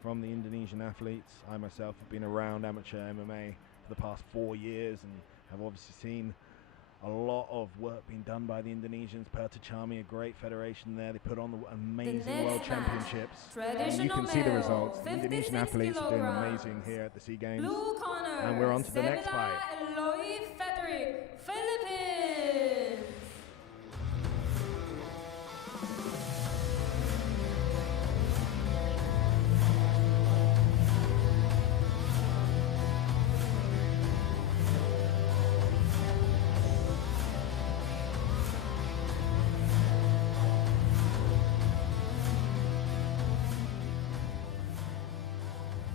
from the Indonesian athletes. I myself have been around amateur MMA for the past 4 years and have obviously seen a lot of work being done by the Indonesians. Pertachami, a great federation there. They put on the amazing world championships. And you can see the results. The Indonesian athletes are doing amazing here at the SEA Games. Blue corner, And we're on to the next fight. Eloy Frederick, Philippines.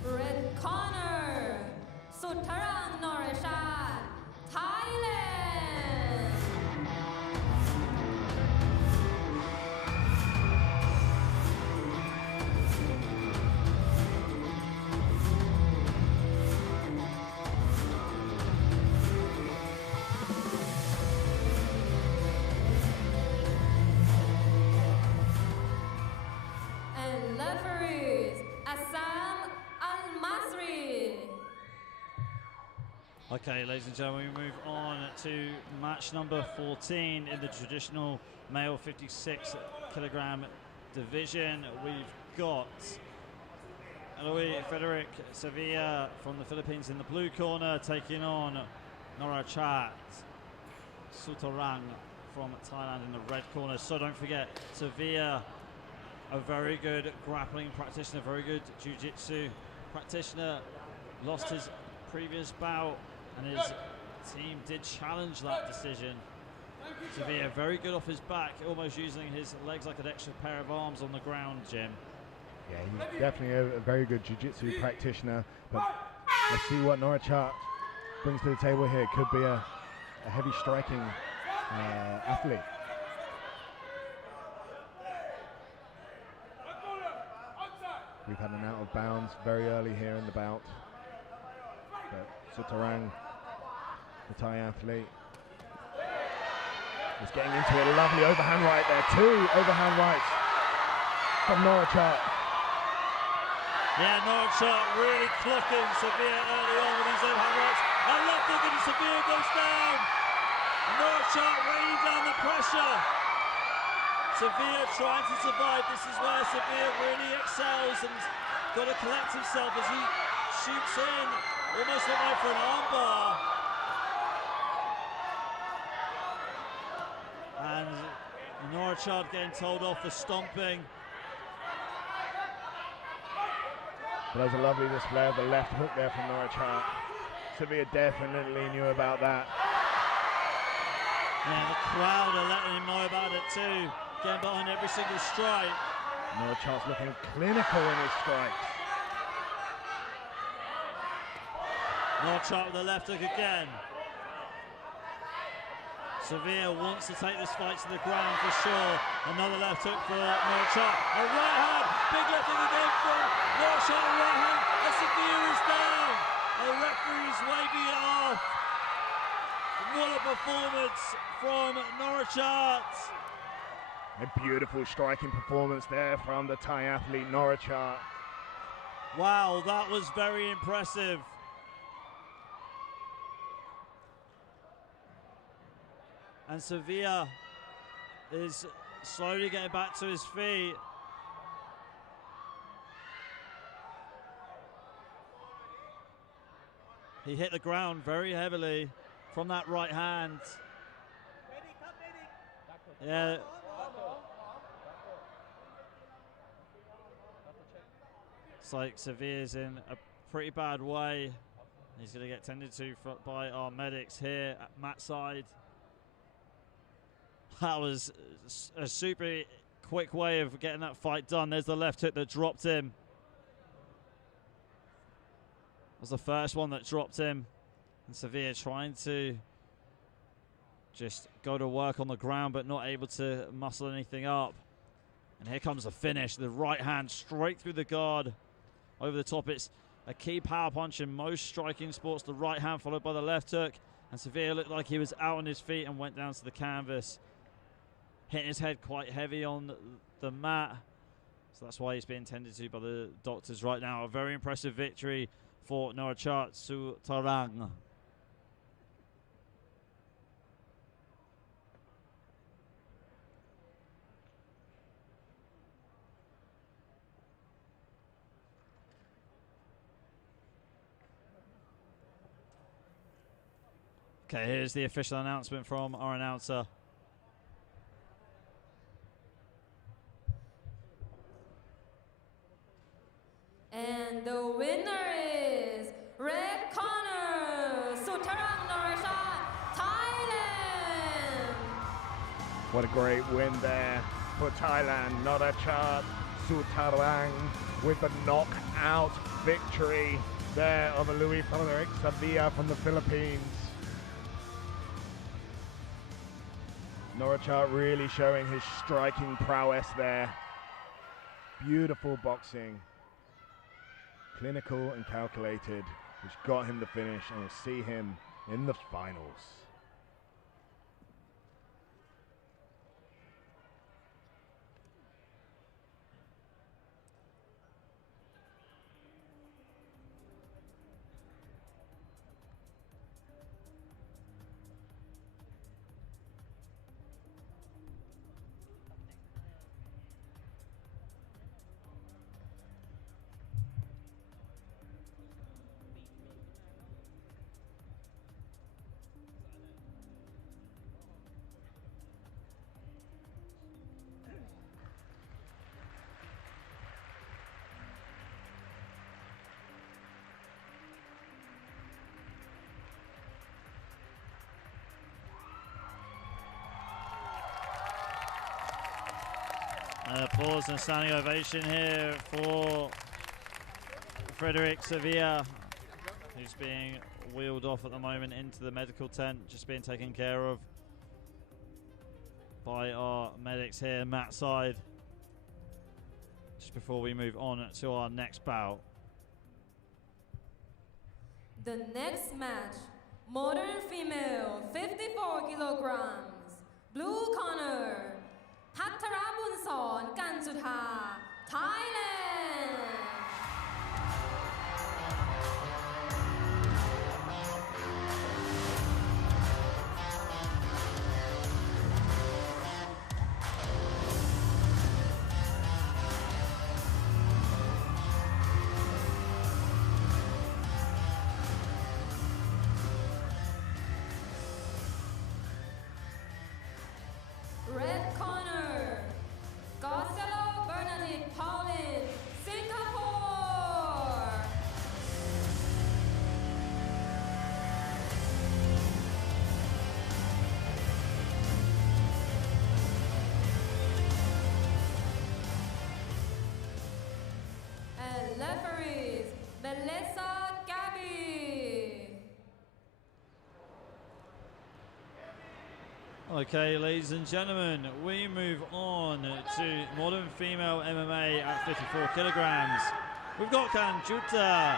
Red corner, Sutarang Noreshad, Thailand. Okay, ladies and gentlemen, we move on to match number 14 in the traditional male 56 kilogram division. We've got Louis Frederick Sevilla from the Philippines in the blue corner, taking on Norachat Sutarang from Thailand in the red corner. So don't forget, Sevilla, a very good grappling practitioner, very good jiu-jitsu practitioner, lost his previous bout and his team did challenge that decision. Sevilla very good off his back, almost using his legs like an extra pair of arms on the ground, Jim. Yeah, he's definitely a very good jiu-jitsu practitioner, but let's see what Norachat brings to the table here. Could be a heavy striking athlete. We've had an out of bounds very early here in the bout, but Sutarang, the Thai athlete, is getting into a lovely overhand right there. 2 overhand rights from Norachat. Yeah, Norachat really clocking Sevilla early on with these overhand rights. And left hook and Sevilla goes down. Norachat raining down the pressure. Sevilla trying to survive. This is where Sevilla really excels and got to collect himself as he shoots in. Almost went there for an armbar. And Norachat getting told off for stomping. But there's a lovely display of the left hook there from Norachat. Sevilla definitely knew about that. Yeah, the crowd are letting him know about it too. Getting behind every single strike. Norachat's looking clinical in his strikes. Norachat with the left hook again. Sevilla wants to take this fight to the ground for sure. Another left hook for Norachat. A right hand, big left hook again from Norachat, a right hand, and Sevilla is down. The referee's waving it off. What a performance from Norachat. A beautiful striking performance there from the Thai athlete Norachat. Wow, that was very impressive. And Sevilla is slowly getting back to his feet. He hit the ground very heavily from that right hand. Yeah. It's like Sevilla's in a pretty bad way. He's going to get tended to by our medics here at Matt's side. That was a super quick way of getting that fight done. There's the left hook that dropped him. Was the first one that dropped him. And Sevilla trying to just go to work on the ground but not able to muscle anything up. And here comes the finish. The right hand straight through the guard over the top. It's a key power punch in most striking sports. The right hand followed by the left hook. And Sevilla looked like he was out on his feet and went down to the canvas. Hitting his head quite heavy on the mat. So that's why he's being tended to by the doctors right now. A very impressive victory for Norachat Sutarang. Okay, here's the official announcement from our announcer. And the winner is red corner, Sutarang Norachat, Thailand. What a great win there for Thailand. Norachat Sutarang with the knockout victory there over Louis Frederick Sevilla from the Philippines. Norachat really showing his striking prowess there. Beautiful boxing. Clinical and calculated, which got him the finish, and we'll see him in the finals. And applause and a standing ovation here for Frederic Sevilla, who's being wheeled off at the moment into the medical tent, just being taken care of by our medics here, Matt side, just before we move on to our next bout. The next match, modern female, 54 kilograms. Blue corner, Pattara Bunsorn, Kanjuta, Thailand. Red corner, Gonzalo Bernadette Paulin, Singapore. And referees, Melissa Gabby. Okay, ladies and gentlemen, we move on to modern female MMA at 54 kilograms. We've got Kanjuta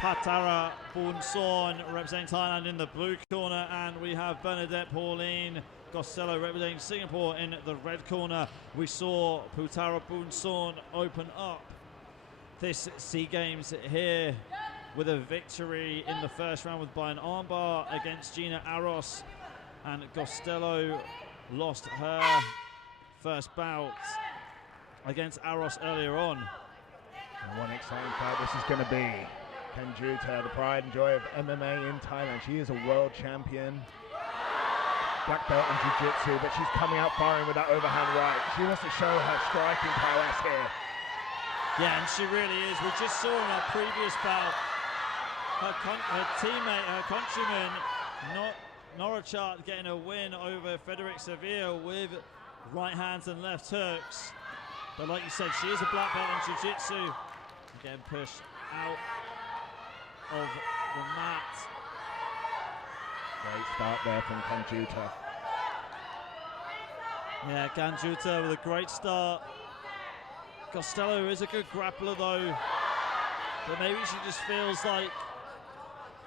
Pattara Bunsorn representing Thailand in the blue corner, and we have Bernadette Pauline Costello representing Singapore in the red corner. We saw Pattara Bunsorn open up this SEA Games here with a victory in the first round by an armbar against Gina Aros. And Costello lost her first bout against Aros earlier on. And what an exciting fight this is going to be. Kanjuta, the pride and joy of MMA in Thailand. She is a world champion, black belt in jiu-jitsu, but she's coming out firing with that overhand right. She wants to show her striking prowess here. Yeah, and she really is. We just saw in her previous bout her teammate, her countryman, Norachat, getting a win over Frederic Sevilla with right hands and left hooks. But like you said, she is a black belt in jiu-jitsu. Getting pushed out of the mat. Great start there from Kanjuta. Yeah, Kanjuta with a great start. Costello is a good grappler though, but maybe she just feels like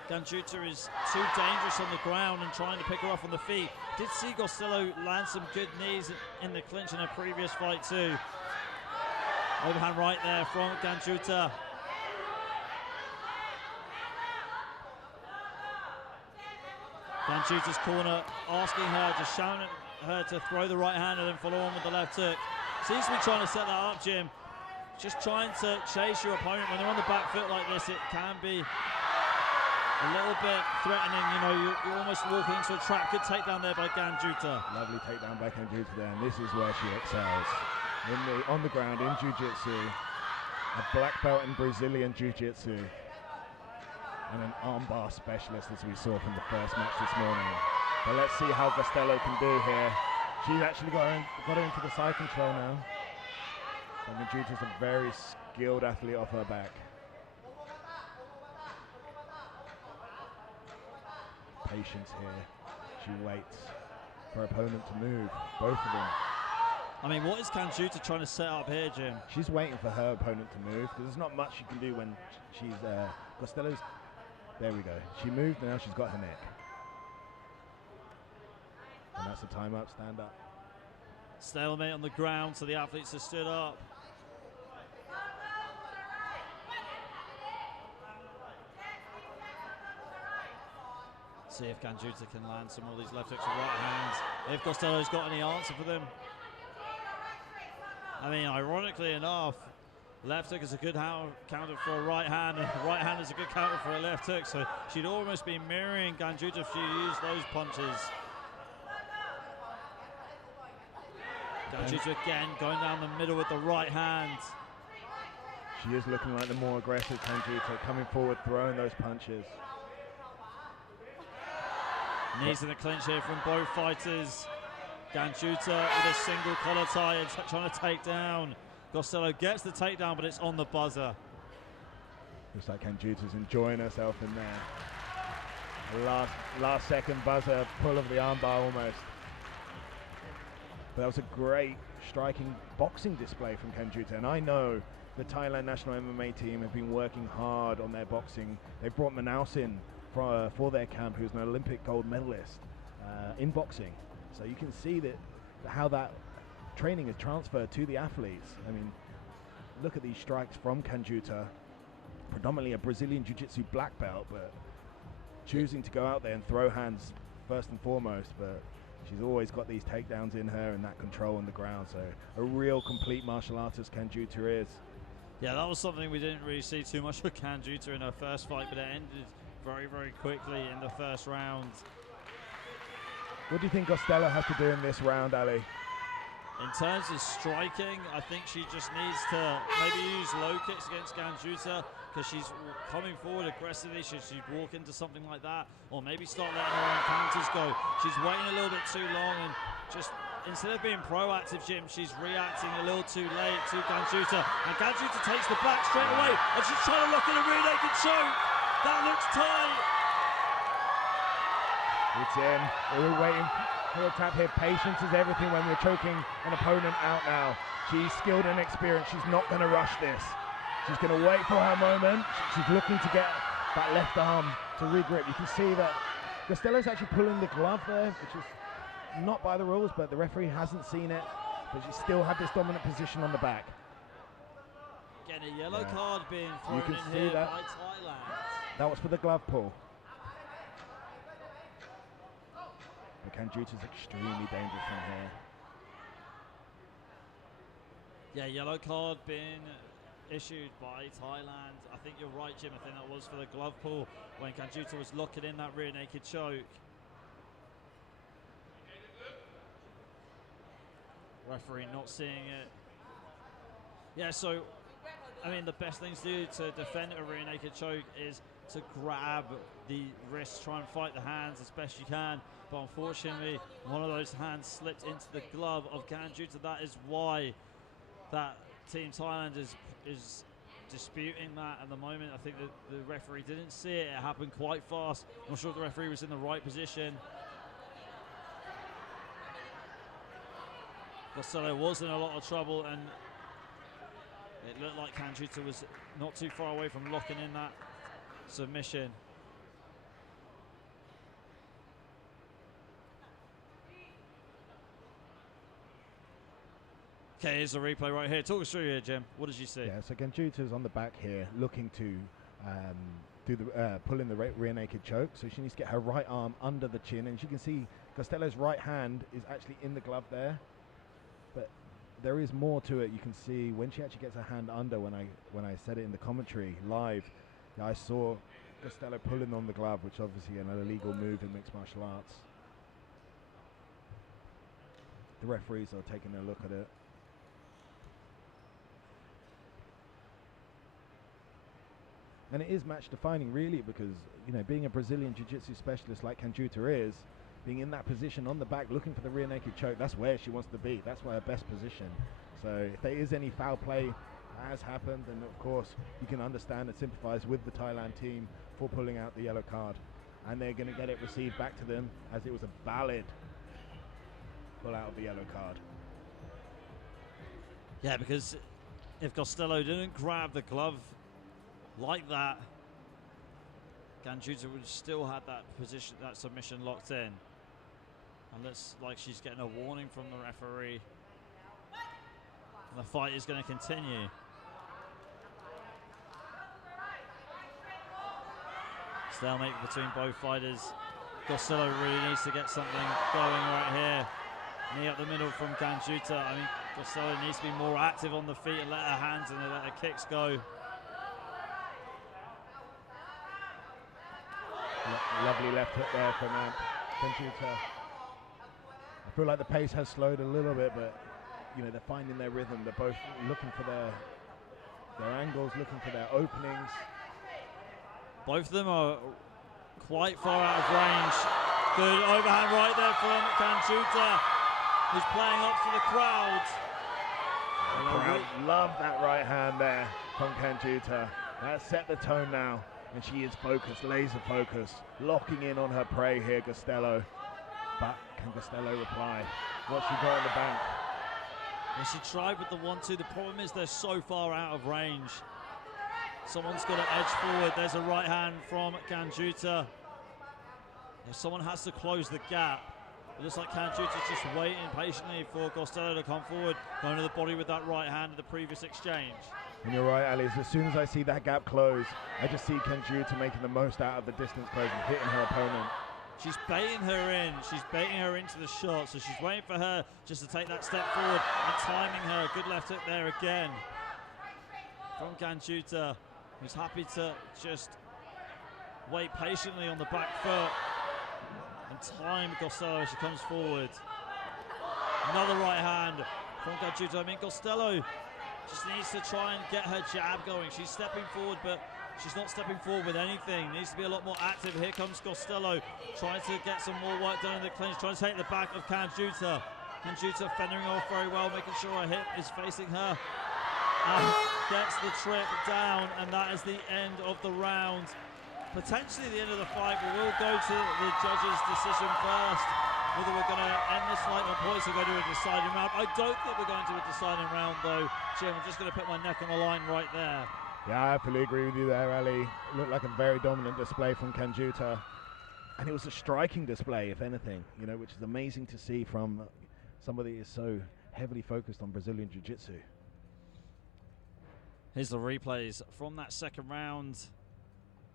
Kanjuta is too dangerous on the ground and trying to pick her off on the feet. Did see Costello land some good knees in the clinch in her previous fight too. Overhand right there from Kanjuta. Kanjuta's corner asking her, just shouting at her to throw the right hand and then follow on with the left hook. Seems to be trying to set that up, Jim. Just trying to chase your opponent. When they're on the back foot like this, it can be a little bit threatening. You know, you're almost walking into a trap. Good takedown there by Kanjuta. Lovely takedown by Kanjuta there, and this is where she excels. On the ground, in jiu-jitsu, a black belt in Brazilian jiu-jitsu, and an armbar specialist, as we saw from the first match this morning. But let's see how Costello can do here. She's actually got her into the side control now. And Kanjuta's a very skilled athlete off her back. Patience here. She waits for her opponent to move, both of them. I mean, what is Kanjuta trying to set up here, Jim? She's waiting for her opponent to move, because there's not much she can do when she's Costello's. There we go. She moved, and now she's got her neck. And that's a time up, stand up. Stalemate on the ground, so the athletes have stood up. See if Kanjuta can land some of these left hooks with right hands. If Costello's got any answer for them. I mean, ironically enough, left hook is a good counter for a right hand, and right hand is a good counter for a left hook, so she'd almost be mirroring Kanjuta if she used those punches. Kanjuta again going down the middle with the right hand. She is looking like the more aggressive Kanjuta, coming forward, throwing those punches. Knees in the clinch here from both fighters. Ganjuta with a single collar tie and trying to take down. Costello gets the takedown, but it's on the buzzer. Looks like Ganjuta's enjoying herself in there. Last second buzzer, pull of the armbar almost. But that was a great striking boxing display from Ganjuta, and I know the Thailand national MMA team have been working hard on their boxing. They brought Manaus in for their camp, who's an Olympic gold medalist in boxing. So you can see that how that training is transferred to the athletes. I mean, look at these strikes from Ganjuta, predominantly a Brazilian Jiu-Jitsu black belt, but choosing to go out there and throw hands first and foremost, but she's always got these takedowns in her and that control on the ground. So a real complete martial artist Ganjuta is. Yeah, that was something we didn't really see too much with Ganjuta in her first fight, but it ended very, very quickly in the first round. What do you think Costello has to do in this round, Ali? In terms of striking, I think she just needs to maybe use low kicks against Ganjuta, because she's coming forward aggressively. Should she walk into something like that, or maybe start letting her own counters go? She's waiting a little bit too long, and just instead of being proactive, Jim, she's reacting a little too late to Ganjuta. And Ganjuta takes the back straight away, and she's trying to lock in a rear naked choke. That looks tight. It's in. We were waiting for a tap here. Patience is everything when we're choking an opponent out now. She's skilled and experienced. She's not going to rush this. She's going to wait for her moment. She's looking to get that left arm to regrip. You can see that Costello's actually pulling the glove there, which is not by the rules, but the referee hasn't seen it. But she still had this dominant position on the back. Again, a yellow card being thrown can in see here that. by Thailand. That was for the glove pull. But Ganjuta's extremely dangerous from here. Yeah, yellow card being issued by Thailand. I think you're right, Jim. I think that was for the glove pull when Ganjuta was locking in that rear naked choke. Referee not seeing it. Yeah, so, I mean, the best thing to do to defend a rear naked choke is to grab the wrist, try and fight the hands as best you can. But unfortunately, one of those hands slipped into the glove of Ganjuta. That is why that Team Thailand is disputing that at the moment. I think that the referee didn't see it. It happened quite fast. I'm not sure if the referee was in the right position. Costello was in a lot of trouble, and it looked like Ganjuta was not too far away from locking in that submission. Okay, here's the replay right here. Talk us through here, Jim. What did you see? Yeah, so Ganjuta's on the back here, looking to do the pull in the rear naked choke. So she needs to get her right arm under the chin, and as you can see, Costello's right hand is actually in the glove there. But there is more to it. You can see when she actually gets her hand under. When I said it in the commentary live, I saw Costello pulling on the glove, which obviously an illegal move in mixed martial arts. The referees are taking a look at it. And it is match defining, really, because, you know, being a Brazilian Jiu-Jitsu specialist like Ganjuta is, being in that position on the back looking for the rear naked choke, that's where she wants to be. That's where her best position. So if there is any foul play has happened, then of course you can understand and sympathize with the Thailand team for pulling out the yellow card. And they're going to get it received back to them as it was a valid pull out of the yellow card. Yeah, because if Costello didn't grab the glove like that, Ganjuta would still have that position, that submission locked in. And looks like she's getting a warning from the referee. And the fight is going to continue. Stalemate between both fighters. Costello really needs to get something going right here. Knee up the middle from Ganjuta. I mean, Costello needs to be more active on the feet and let her hands and let her kicks go. Lovely left hook there from Ganjuta. I feel like the pace has slowed a little bit, but you know, they're finding their rhythm. They're both looking for their angles, looking for their openings. Both of them are quite far out of range. Good overhand right there from Ganjuta. who's playing up to the crowd. The crowd love that right hand there from Kanjuta. That set the tone now, and she is focused, laser focused, locking in on her prey here, Costello. But can Costello reply? What's she got in the bank? And she tried with the 1-2. The problem is they're so far out of range. Someone's got to edge forward. There's a right hand from Kanjuta. If someone has to close the gap. It looks like Kanjuta's just waiting patiently for Costello to come forward, going to the body with that right hand in the previous exchange. And you're right, Alice. As soon as I see that gap close, I just see Kanjuta making the most out of the distance close and hitting her opponent. She's baiting her in. She's baiting her into the shot. So she's waiting for her just to take that step forward and timing her. Good left hook there again from Kanjuta, who's happy to just wait patiently on the back foot and time Costello as she comes forward. Another right hand from Kanjuta. I mean, Costello just needs to try and get her jab going. She's stepping forward, but she's not stepping forward with anything. Needs to be a lot more active. Here comes Costello, trying to get some more work done in the clinch, trying to take the back of Kanjuta. Kanjuta fending off very well, making sure her hip is facing her. And gets the trip down, and that is the end of the round. Potentially the end of the fight, but we'll go to the judges' decision first. Whether we're going to end this fight on points or go to a deciding round. I don't think we're going to a deciding round, though, Jim. I'm just going to put my neck on the line right there. Yeah, I fully agree with you there, Ali. Looked like a very dominant display from Kanjuta. And it was a striking display, if anything, you know, which is amazing to see from somebody who is so heavily focused on Brazilian Jiu-Jitsu. Here's the replays from that second round.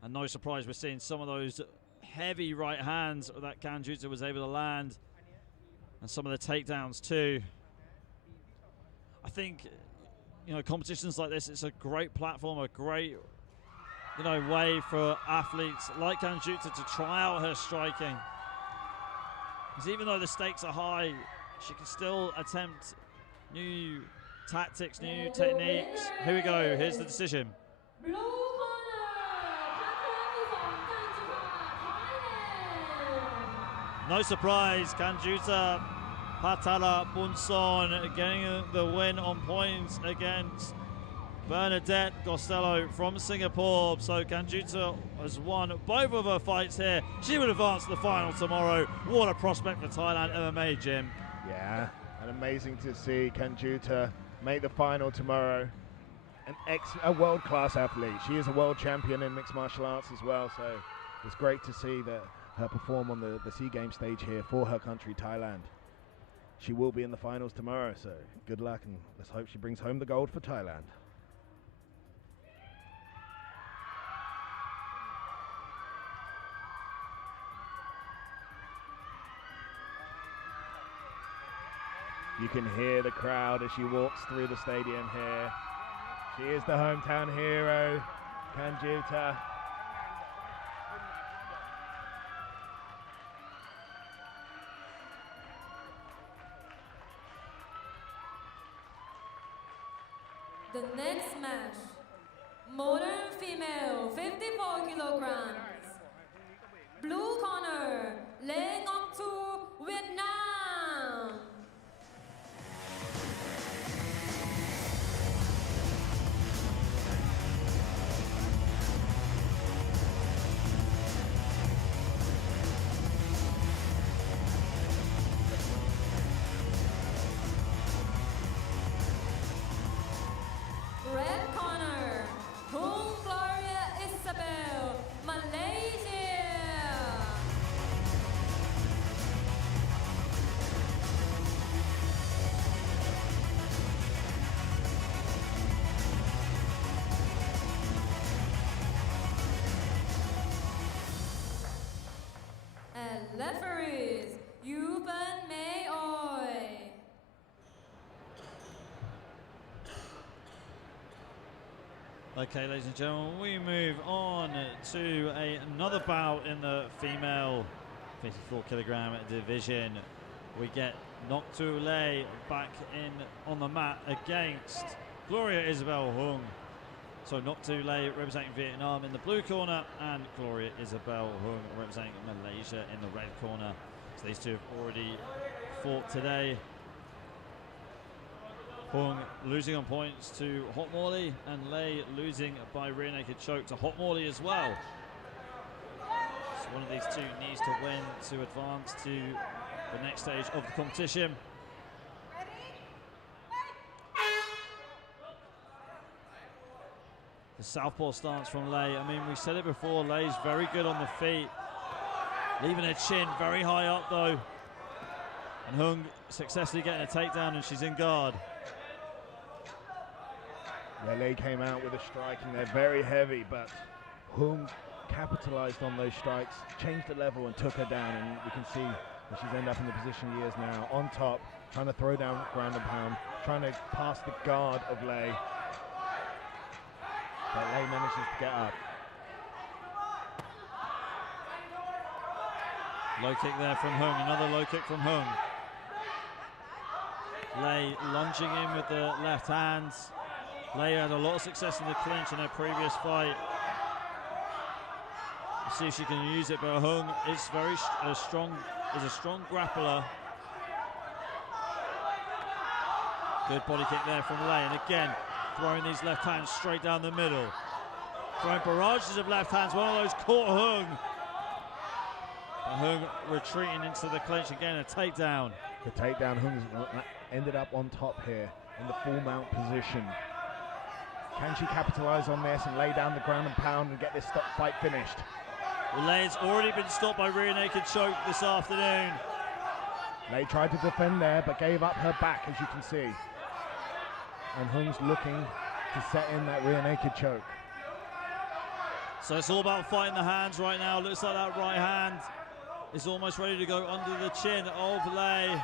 And no surprise, we're seeing some of those heavy right hands that Kanjuta was able to land. And some of the takedowns too. I think, you know, competitions like this, it's a great platform, a great, you know, way for athletes like Kanjuta to try out her striking. Because even though the stakes are high, she can still attempt new tactics, new techniques. Here we go, here's the decision. Blue corner, Thailand. No surprise, Kanjuta Patala Bunson getting the win on points against Bernadette Costello from Singapore. So Kanjuta has won both of her fights here. She will advance to the final tomorrow. What a prospect for Thailand MMA, Jim. Yeah, and amazing to see Kanjuta make the final tomorrow. A world-class athlete. She is a world champion in mixed martial arts as well, so it's great to see that her perform on the SEAGAMES stage here for her country, Thailand. She will be in the finals tomorrow, so good luck, and let's hope she brings home the gold for Thailand. You can hear the crowd as she walks through the stadium here. She is the hometown hero, Kanjuta. The next match, modern female, 54 kilograms. Blue corner, laying up to Vietnam. Red corner, Hung Gloria Isabel, Malaysia. And referees, Yuban May Oi. Okay, ladies and gentlemen, we move on to another bout in the female 54 kilogram division. We get Nonthaburi back in on the mat against Gloria Isabel Hung. So Nonthaburi representing Vietnam in the blue corner and Gloria Isabel Hung representing Malaysia in the red corner. So these two have already fought today. Hung losing on points to Hot Morley, and Lei losing by rear naked choke to Hot Morley as well. So one of these two needs to win to advance to the next stage of the competition. The southpaw stance from Lei. I mean, we said it before, Lei's very good on the feet, leaving her chin very high up though. And Hung successfully getting a takedown, and she's in guard. Yeah, Lei came out with a strike and they're very heavy, but Hung capitalized on those strikes, changed the level and took her down, and we can see that she's ended up in the position she is now, on top, trying to throw down ground and pound, trying to pass the guard of Lei. But Lei manages to get up. Low kick there from Hung, another low kick from Hung. Lei lunging in with the left hands. Lei had a lot of success in the clinch in her previous fight. Let's see if she can use it, but Hung is a strong grappler. Good body kick there from Lei, and again throwing these left hands straight down the middle. Throwing barrages of left hands, one of those caught Hung. But Hung retreating into the clinch again, a takedown. The takedown, Hung ended up on top here in the full mount position. Can she capitalize on this and lay down the ground and pound and get this fight finished? Well, Lei's already been stopped by rear naked choke this afternoon. Lei tried to defend there, but gave up her back, as you can see. And Hung's looking to set in that rear naked choke. So it's all about fighting the hands right now. Looks like that right hand is almost ready to go under the chin of Lei.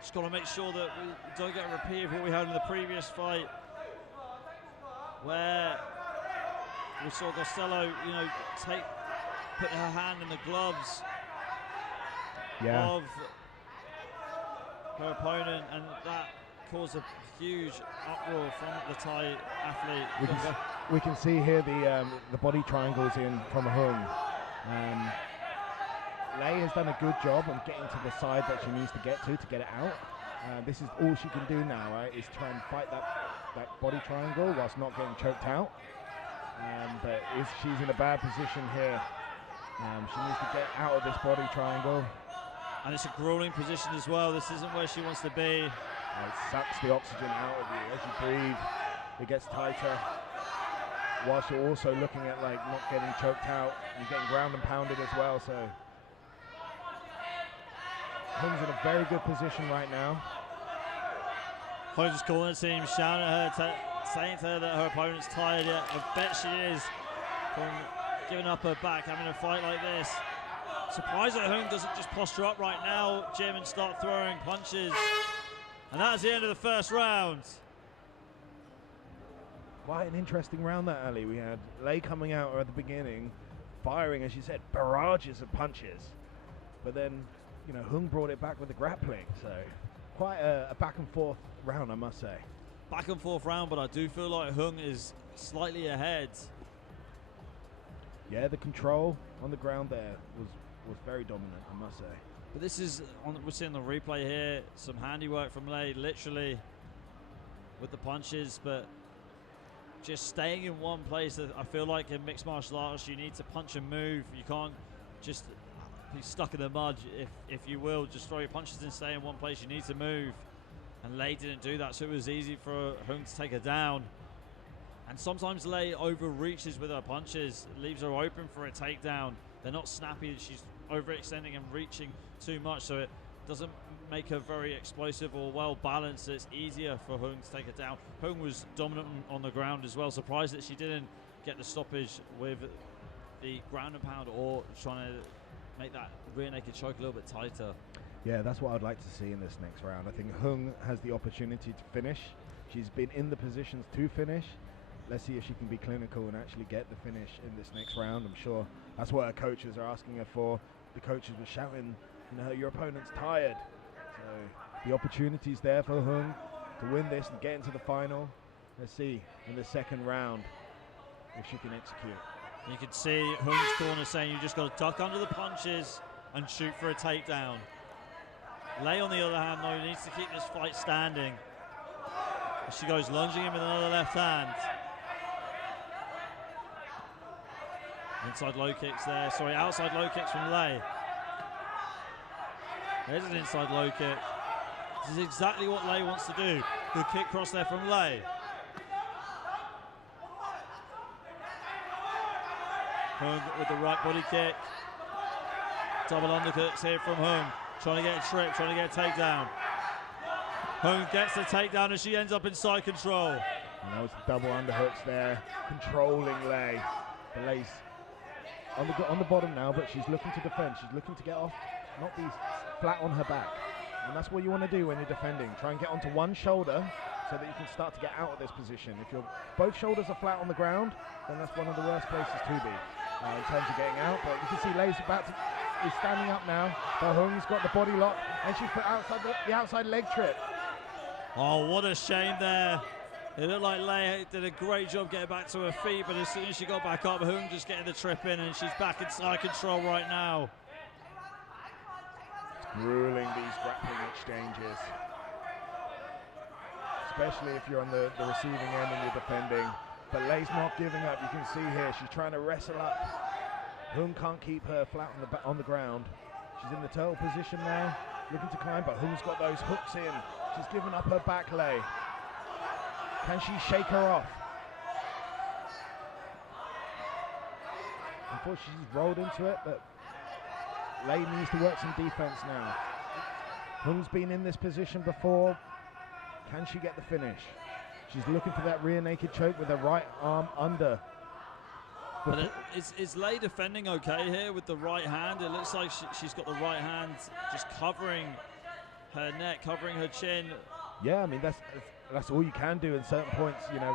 Just got to make sure that we don't get a repeat of what we had in the previous fight, where we saw Costello, put her hand in the gloves of her opponent, and that caused a huge uproar from the Thai athlete. We can see here the body triangles in from Hung. Lei has done a good job of getting to the side that she needs to get it out. This is all she can do now, right, is try and fight that body triangle whilst not getting choked out. But she's in a bad position here. She needs to get out of this body triangle. And it's a grueling position as well. This isn't where she wants to be. It sucks the oxygen out of you as you breathe. It gets tighter. Whilst you're also looking at not getting choked out, you're getting ground and pounded as well. So Hung's in a very good position right now. Hung's calling the team, shouting at her, saying to her that her opponent's tired. Yeah, I bet she is, from giving up her back, having a fight like this. Surprised that Hung doesn't just posture up right now, Jim, and start throwing punches. And that's the end of the first round. Quite an interesting round that, Ali. We had Lei coming out at the beginning, firing, as you said, barrages of punches. But then, Hung brought it back with the grappling. So quite a back and forth round, I must say. Back and forth round, but I do feel like Hung is slightly ahead. Yeah, the control on the ground there was very dominant, I must say. But this is, we're seeing the replay here, some handiwork from Lei, literally, with the punches, but just staying in one place. I feel like in mixed martial arts, you need to punch and move. You can't just be stuck in the mud, if you will. Just throw your punches and stay in one place. You need to move. And Lei didn't do that, so it was easy for Hung to take her down. And sometimes Lei overreaches with her punches, leaves her open for a takedown. They're not snappy, she's overextending and reaching too much, so it doesn't make her very explosive or well balanced. It's easier for Hung to take her down. Hung was dominant on the ground as well. Surprised that she didn't get the stoppage with the ground and pound or trying to make that rear naked choke a little bit tighter. Yeah, that's what I'd like to see in this next round. I think Hung has the opportunity to finish. She's been in the positions to finish. Let's see if she can be clinical and actually get the finish in this next round. I'm sure that's what her coaches are asking her for. The coaches were shouting, your opponent's tired. So the opportunity's there for Hung to win this and get into the final. Let's see in the second round if she can execute. You can see Hung's corner saying you just got to duck under the punches and shoot for a takedown. Lei, on the other hand, though, needs to keep this fight standing. She goes lunging in with another left hand. Inside low kicks there. Sorry, outside low kicks from Lei. There's an inside low kick. This is exactly what Lei wants to do. Good kick cross there from Lei. Hung with the right body kick. Double undercuts here from Hung. Trying to get a trip, trying to get a takedown. Hung gets the takedown and she ends up in side control. And those double underhooks there, controlling Lei. The Lei's on the bottom now, but she's looking to defend. She's looking to get off, not be flat on her back. And that's what you want to do when you're defending. Try and get onto one shoulder so that you can start to get out of this position. If both shoulders are flat on the ground, then that's one of the worst places to be in terms of getting out. But you can see Lei's is standing up now. But Hung's got the body lock, and she's put outside the outside leg trip. Oh, what a shame there. It looked like Lei did a great job getting back to her feet, but as soon as she got back up, Hung just getting the trip in, and she's back in side control right now. Grueling, these grappling exchanges. Especially if you're on the receiving end and you're defending. But Lei's not giving up. You can see here, she's trying to wrestle up. Hung can't keep her flat on the ground. She's in the turtle position now, looking to climb, but Hung's got those hooks in. She's given up her back, Lei. Can she shake her off? Unfortunately, she's rolled into it, but Lei needs to work some defense now. Hung's been in this position before. Can she get the finish? She's looking for that rear naked choke with her right arm under. But is Lei defending okay here with the right hand? It looks like she's got the right hand just covering her neck, covering her chin. Yeah, I mean that's all you can do in certain points. You know,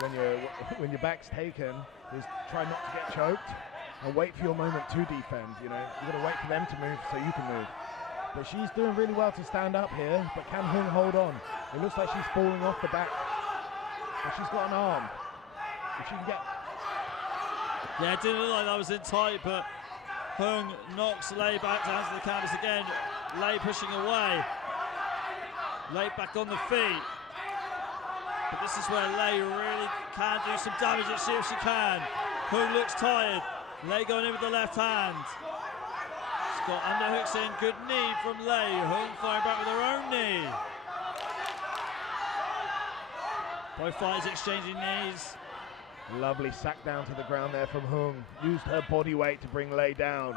when your back's taken, is try not to get choked and wait for your moment to defend. You know, you got to wait for them to move so you can move. But she's doing really well to stand up here. But can Hung hold on? It looks like she's falling off the back. But she's got an arm. If she can get. Yeah, it didn't look like that was in tight, but Hung knocks Lei back down to the canvas again. Lei pushing away. Lei back on the feet. But this is where Lei really can do some damage. Let's see if she can. Hung looks tired. Lei going in with the left hand. She's got underhooks in. Good knee from Lei. Hung firing back with her own knee. Both fighters exchanging knees. Lovely sack down to the ground there from Hung. Used her body weight to bring Lei down.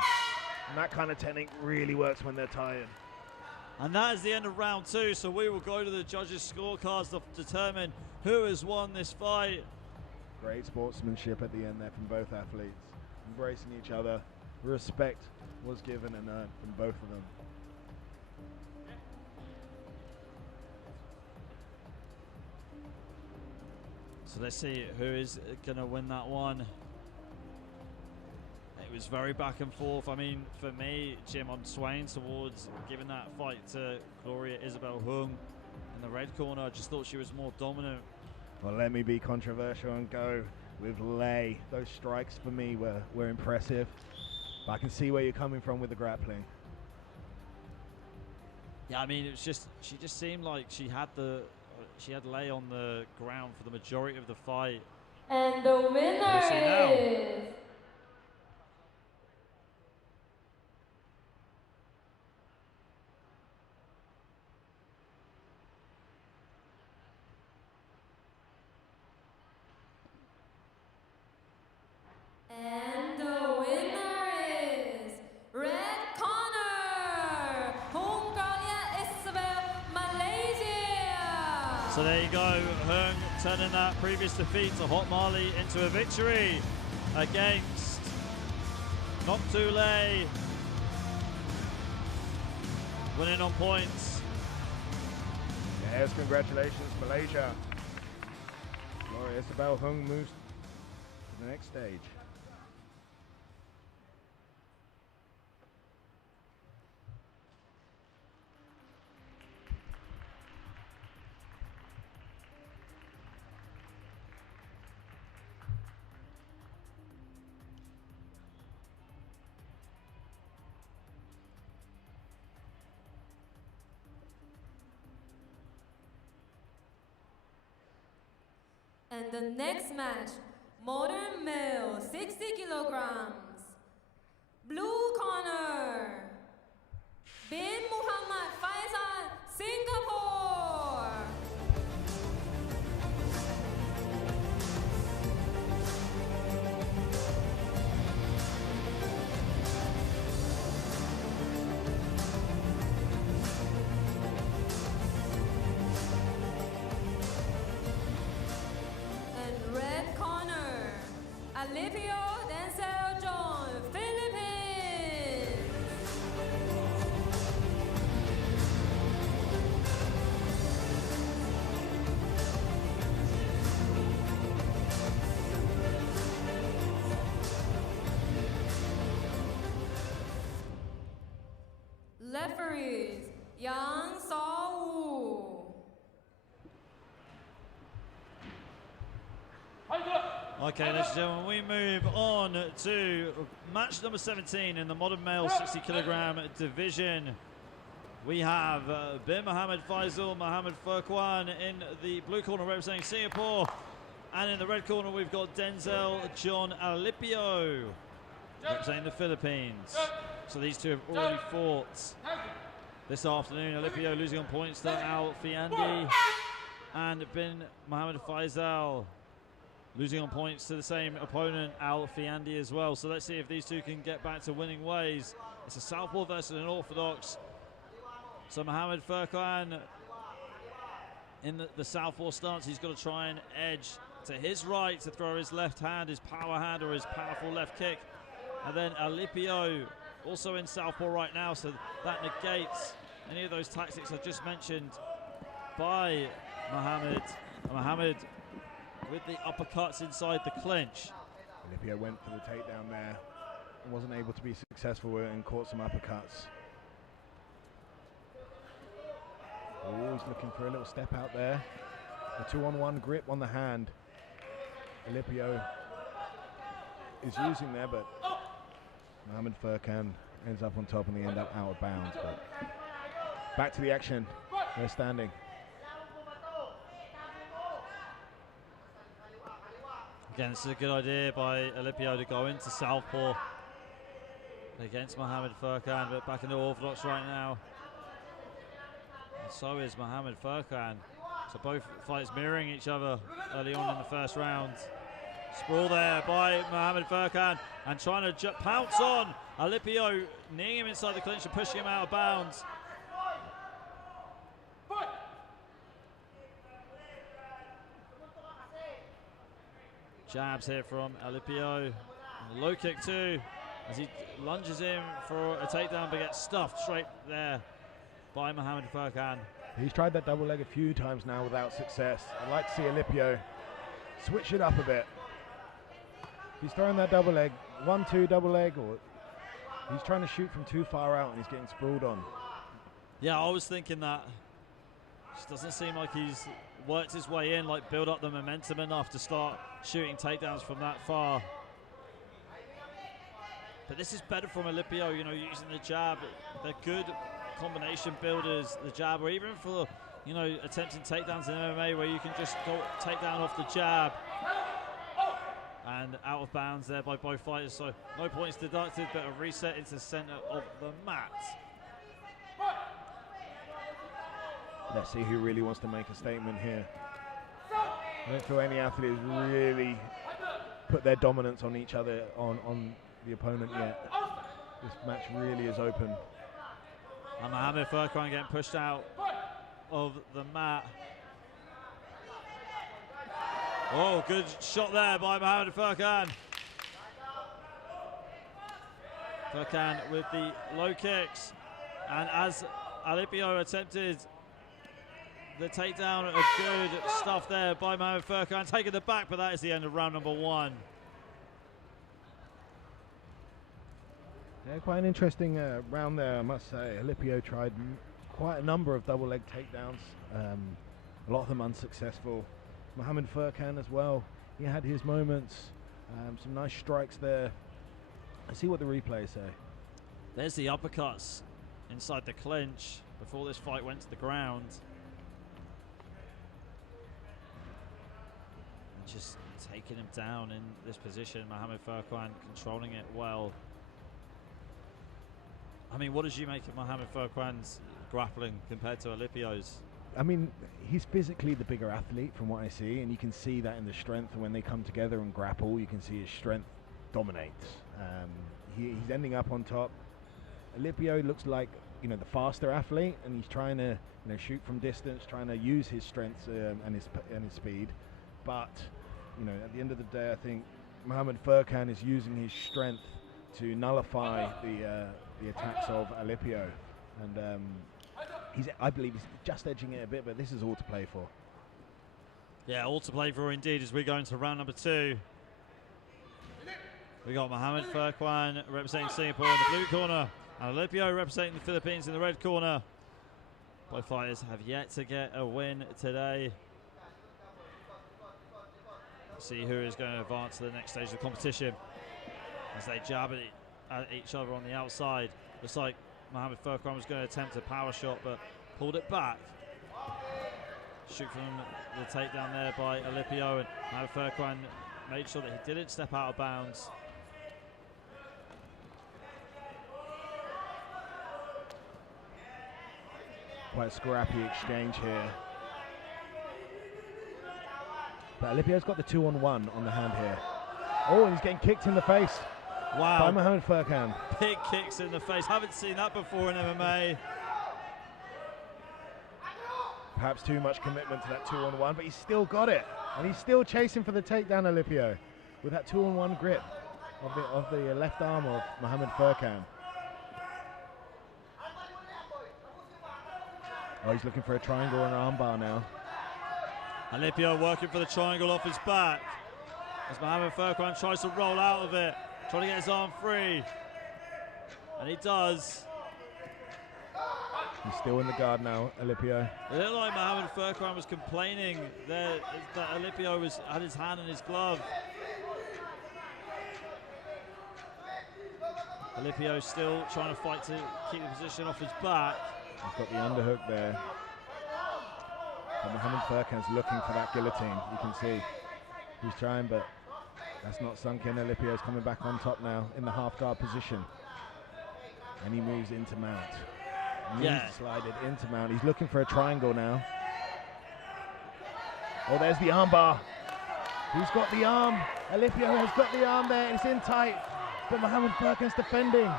And that kind of technique really works when they're tired. And that is the end of round 2, so we will go to the judges' scorecards to determine who has won this fight. Great sportsmanship at the end there from both athletes. Embracing each other. Respect was given and earned from both of them. So let's see who is going to win that one. It was very back and forth. I mean, for me, Jim, I'm swaying towards giving that fight to Gloria Isabel Hung in the red corner. I just thought she was more dominant. Well, let me be controversial and go with Lei. Those strikes for me were impressive. But I can see where you're coming from with the grappling. Yeah, I mean, it was just she just seemed like she had Lei on the ground for the majority of the fight. And the winner see now. is... And the winner is red corner, Hongaria Isabel, Malaysia. So there you go, Hung turning that previous defeat to Hot Mali into a victory against Nonthaburi, winning on points. Yes, congratulations, Malaysia. Gloria Isabel Hung moves to the next stage. And the next match, modern male, 60 kilograms. Blue corner, Bin Muhammad Faisal, Singapore. And red corner, Alipio Denzel John, Philippines. Referees, Yang Saw-woo. Okay, ladies and gentlemen, we move on to match number 17 in the modern male 60 kilogram division. We have Bin Mohammed Faisal Mohammed Furqan in the blue corner representing Singapore. And in the red corner, we've got Denzel John Alipio representing the Philippines. So these two have already fought this afternoon. Alipio losing on points to Al Fiandi, and Bin Mohammed Faisal losing on points to the same opponent, Al Fiandi, as well. So let's see if these two can get back to winning ways. It's a southpaw versus an orthodox. So Mohammed Furqan in the southpaw stance, he's got to try and edge to his right to throw his left hand, his power hand, or his powerful left kick. And then Alipio also in southpaw right now, so that negates any of those tactics I just mentioned by Mohammed. Mohammed with the uppercuts inside the clinch. Alipio went for the takedown there. Wasn't able to be successful and caught some uppercuts. Always looking for a little step out there. A 2-on-1 grip on the hand. Alipio is using there, but Mohammed Furqan ends up on top and they end up out of bounds. But back to the action. They're standing. Again, this is a good idea by Alipio to go into southpaw against Mohammed Furqan, but back into orthodox right now. And so is Mohammed Furqan. So both fights mirroring each other early on in the first round. Sprawl there by Mohammed Furqan and trying to pounce on Alipio, kneeing him inside the clinch and pushing him out of bounds. Jabs here from Alipio. And the low kick too, as he lunges in for a takedown but gets stuffed straight there by Mohammed Furqan. He's tried that double leg a few times now without success. I'd like to see Alipio switch it up a bit. He's throwing that double leg, 1-2 double leg, or he's trying to shoot from too far out and he's getting sprawled on. Yeah, I was thinking that. Just doesn't seem like he's worked his way in, like build up the momentum enough to start shooting takedowns from that far. But this is better from Alipio, you know, using the jab. They're good combination builders, the jab, or even for, you know, attempting takedowns in MMA where you can just go take down off the jab. And out of bounds there by both fighters, so no points deducted, but a reset into the center of the mat. Let's see who really wants to make a statement here. I don't feel any athlete has really put their dominance on each other, on the opponent yet. This match really is open. And Mohammed Furqan getting pushed out of the mat. Oh, good shot there by Mohammed Furqan. Furqan with the low kicks. And as Alipio attempted the takedown, of good stuff there by Mohammed Furqan, taking the back, but that is the end of round number 1. Yeah, quite an interesting round there, I must say. Alipio tried quite a number of double leg takedowns, a lot of them unsuccessful. Mohammed Furqan as well, he had his moments, some nice strikes there. Let's see what the replays say. There's the uppercuts inside the clinch before this fight went to the ground. just taking him down in this position. Mohamed Furqan controlling it well. I mean, what did you make of Mohamed Furqan's grappling compared to Alipio's? I mean, he's physically the bigger athlete from what I see, and you can see that in the strength. And when they come together and grapple, you can see his strength dominates. He's ending up on top. Alipio looks like, you know, the faster athlete, and he's trying to, you know, shoot from distance, trying to use his strengths and his speed. But, you know, at the end of the day, I think Mohamed Furqan is using his strength to nullify the attacks of Alipio, and I believe he's just edging it a bit, but this is all to play for. Yeah, all to play for indeed as we go into round number 2. We got Mohamed Furqan representing Singapore in the blue corner, and Alipio representing the Philippines in the red corner. Both fighters have yet to get a win today. Let's see who is going to advance to the next stage of the competition as they jab at each other on the outside. Looks like Mohamed Furqan was going to attempt a power shot, but pulled it back. Shoot from the takedown there by Alipio, and Mohamed Furqan made sure that he didn't step out of bounds. Quite a scrappy exchange here. But Alipio's got the 2-on-1 on the hand here. Oh, and he's getting kicked in the face. Wow. By Mohamed Furqan. Big kicks in the face. Haven't seen that before in MMA. Perhaps too much commitment to that 2-on-1, but he's still got it. And he's still chasing for the takedown, Alipio, with that 2-on-1 grip of the left arm of Mohamed Furqan. Oh, he's looking for a triangle and an armbar now. Alipio working for the triangle off his back as Mohamed Furqan tries to roll out of it, trying to get his arm free. And he does. He's still in the guard now, Alipio. It looked like Mohamed Furqan was complaining there that Alipio had his hand in his glove. Alipio still trying to fight to keep the position off his back. He's got the underhook there. And Mohamed Furqan's looking for that guillotine. You can see he's trying, but that's not sunk in. Alipio's coming back on top now in the half guard position. And he moves into mount. Yeah. Slide it into mount. He's looking for a triangle now. Oh, there's the armbar. He's got the arm. Alipio has got the arm there. It's in tight. But Mohamed Furqan's defending.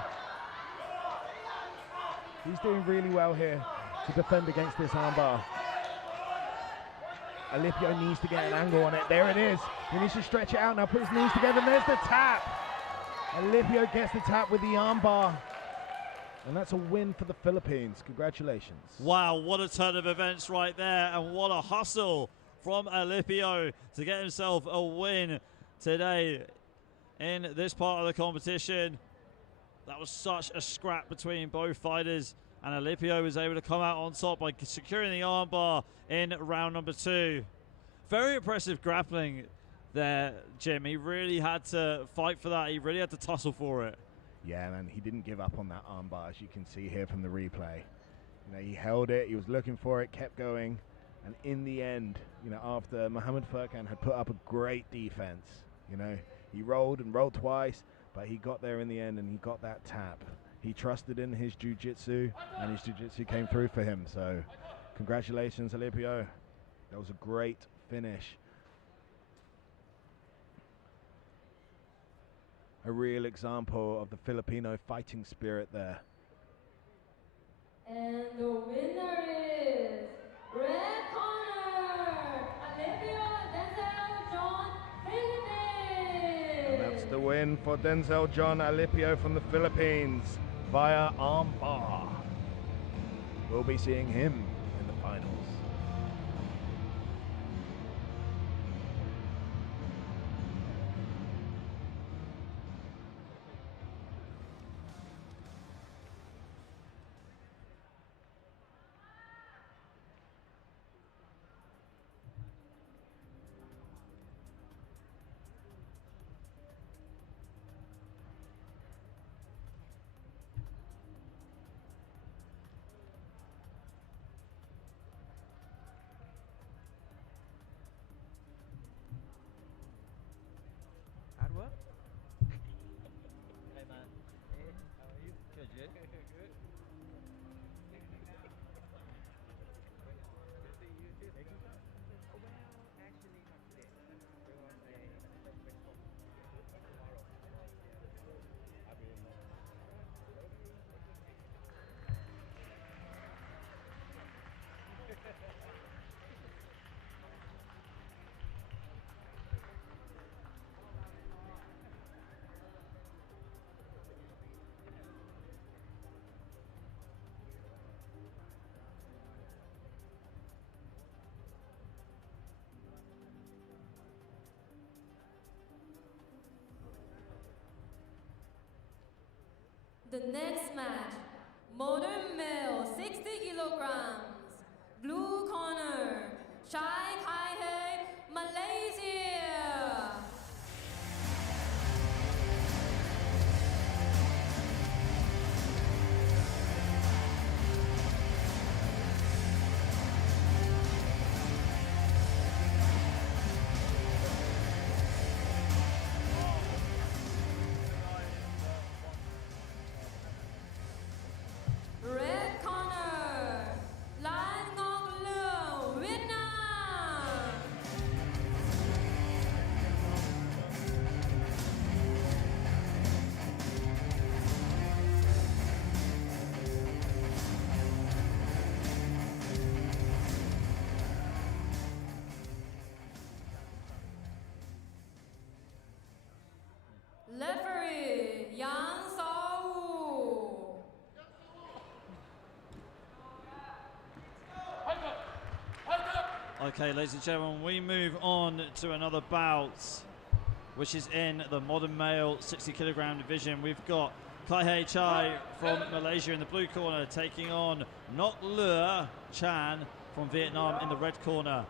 He's doing really well here to defend against this armbar. Alipio needs to get an angle on it. There it is. He needs to stretch it out now. Put his knees together. And there's the tap. Alipio gets the tap with the armbar. And that's a win for the Philippines. Congratulations. Wow, what a turn of events right there. And what a hustle from Alipio to get himself a win today in this part of the competition. That was such a scrap between both fighters, and Alipio was able to come out on top by securing the armbar in round number 2. Very impressive grappling there, Jim. He really had to fight for that. He really had to tussle for it. Yeah, man, he didn't give up on that armbar, as you can see here from the replay. You know, he held it, he was looking for it, kept going, and in the end, you know, after Mohamed Furqan had put up a great defense, you know, he rolled and rolled twice, but he got there in the end and he got that tap. He trusted in his jiu-jitsu, and his jiu-jitsu came through for him. So congratulations, Alipio. That was a great finish. A real example of the Filipino fighting spirit there. And the winner is red corner, Alipio Denzel John, Philippines. And that's the win for Denzel John Alipio from the Philippines via armbar. We'll be seeing him in the finals. The next match, modern male 60 kilograms. Blue corner, Chai Kai Hei, Malaysia. Red corner, NagmwongWan, Vietnam. Referee Yang Sawu. Okay, ladies and gentlemen, we move on to another bout, which is in the modern male 60 kilogram division. We've got Kai Hei Chai from Malaysia in the blue corner taking on Nonthaburi Chan from Vietnam in the red corner.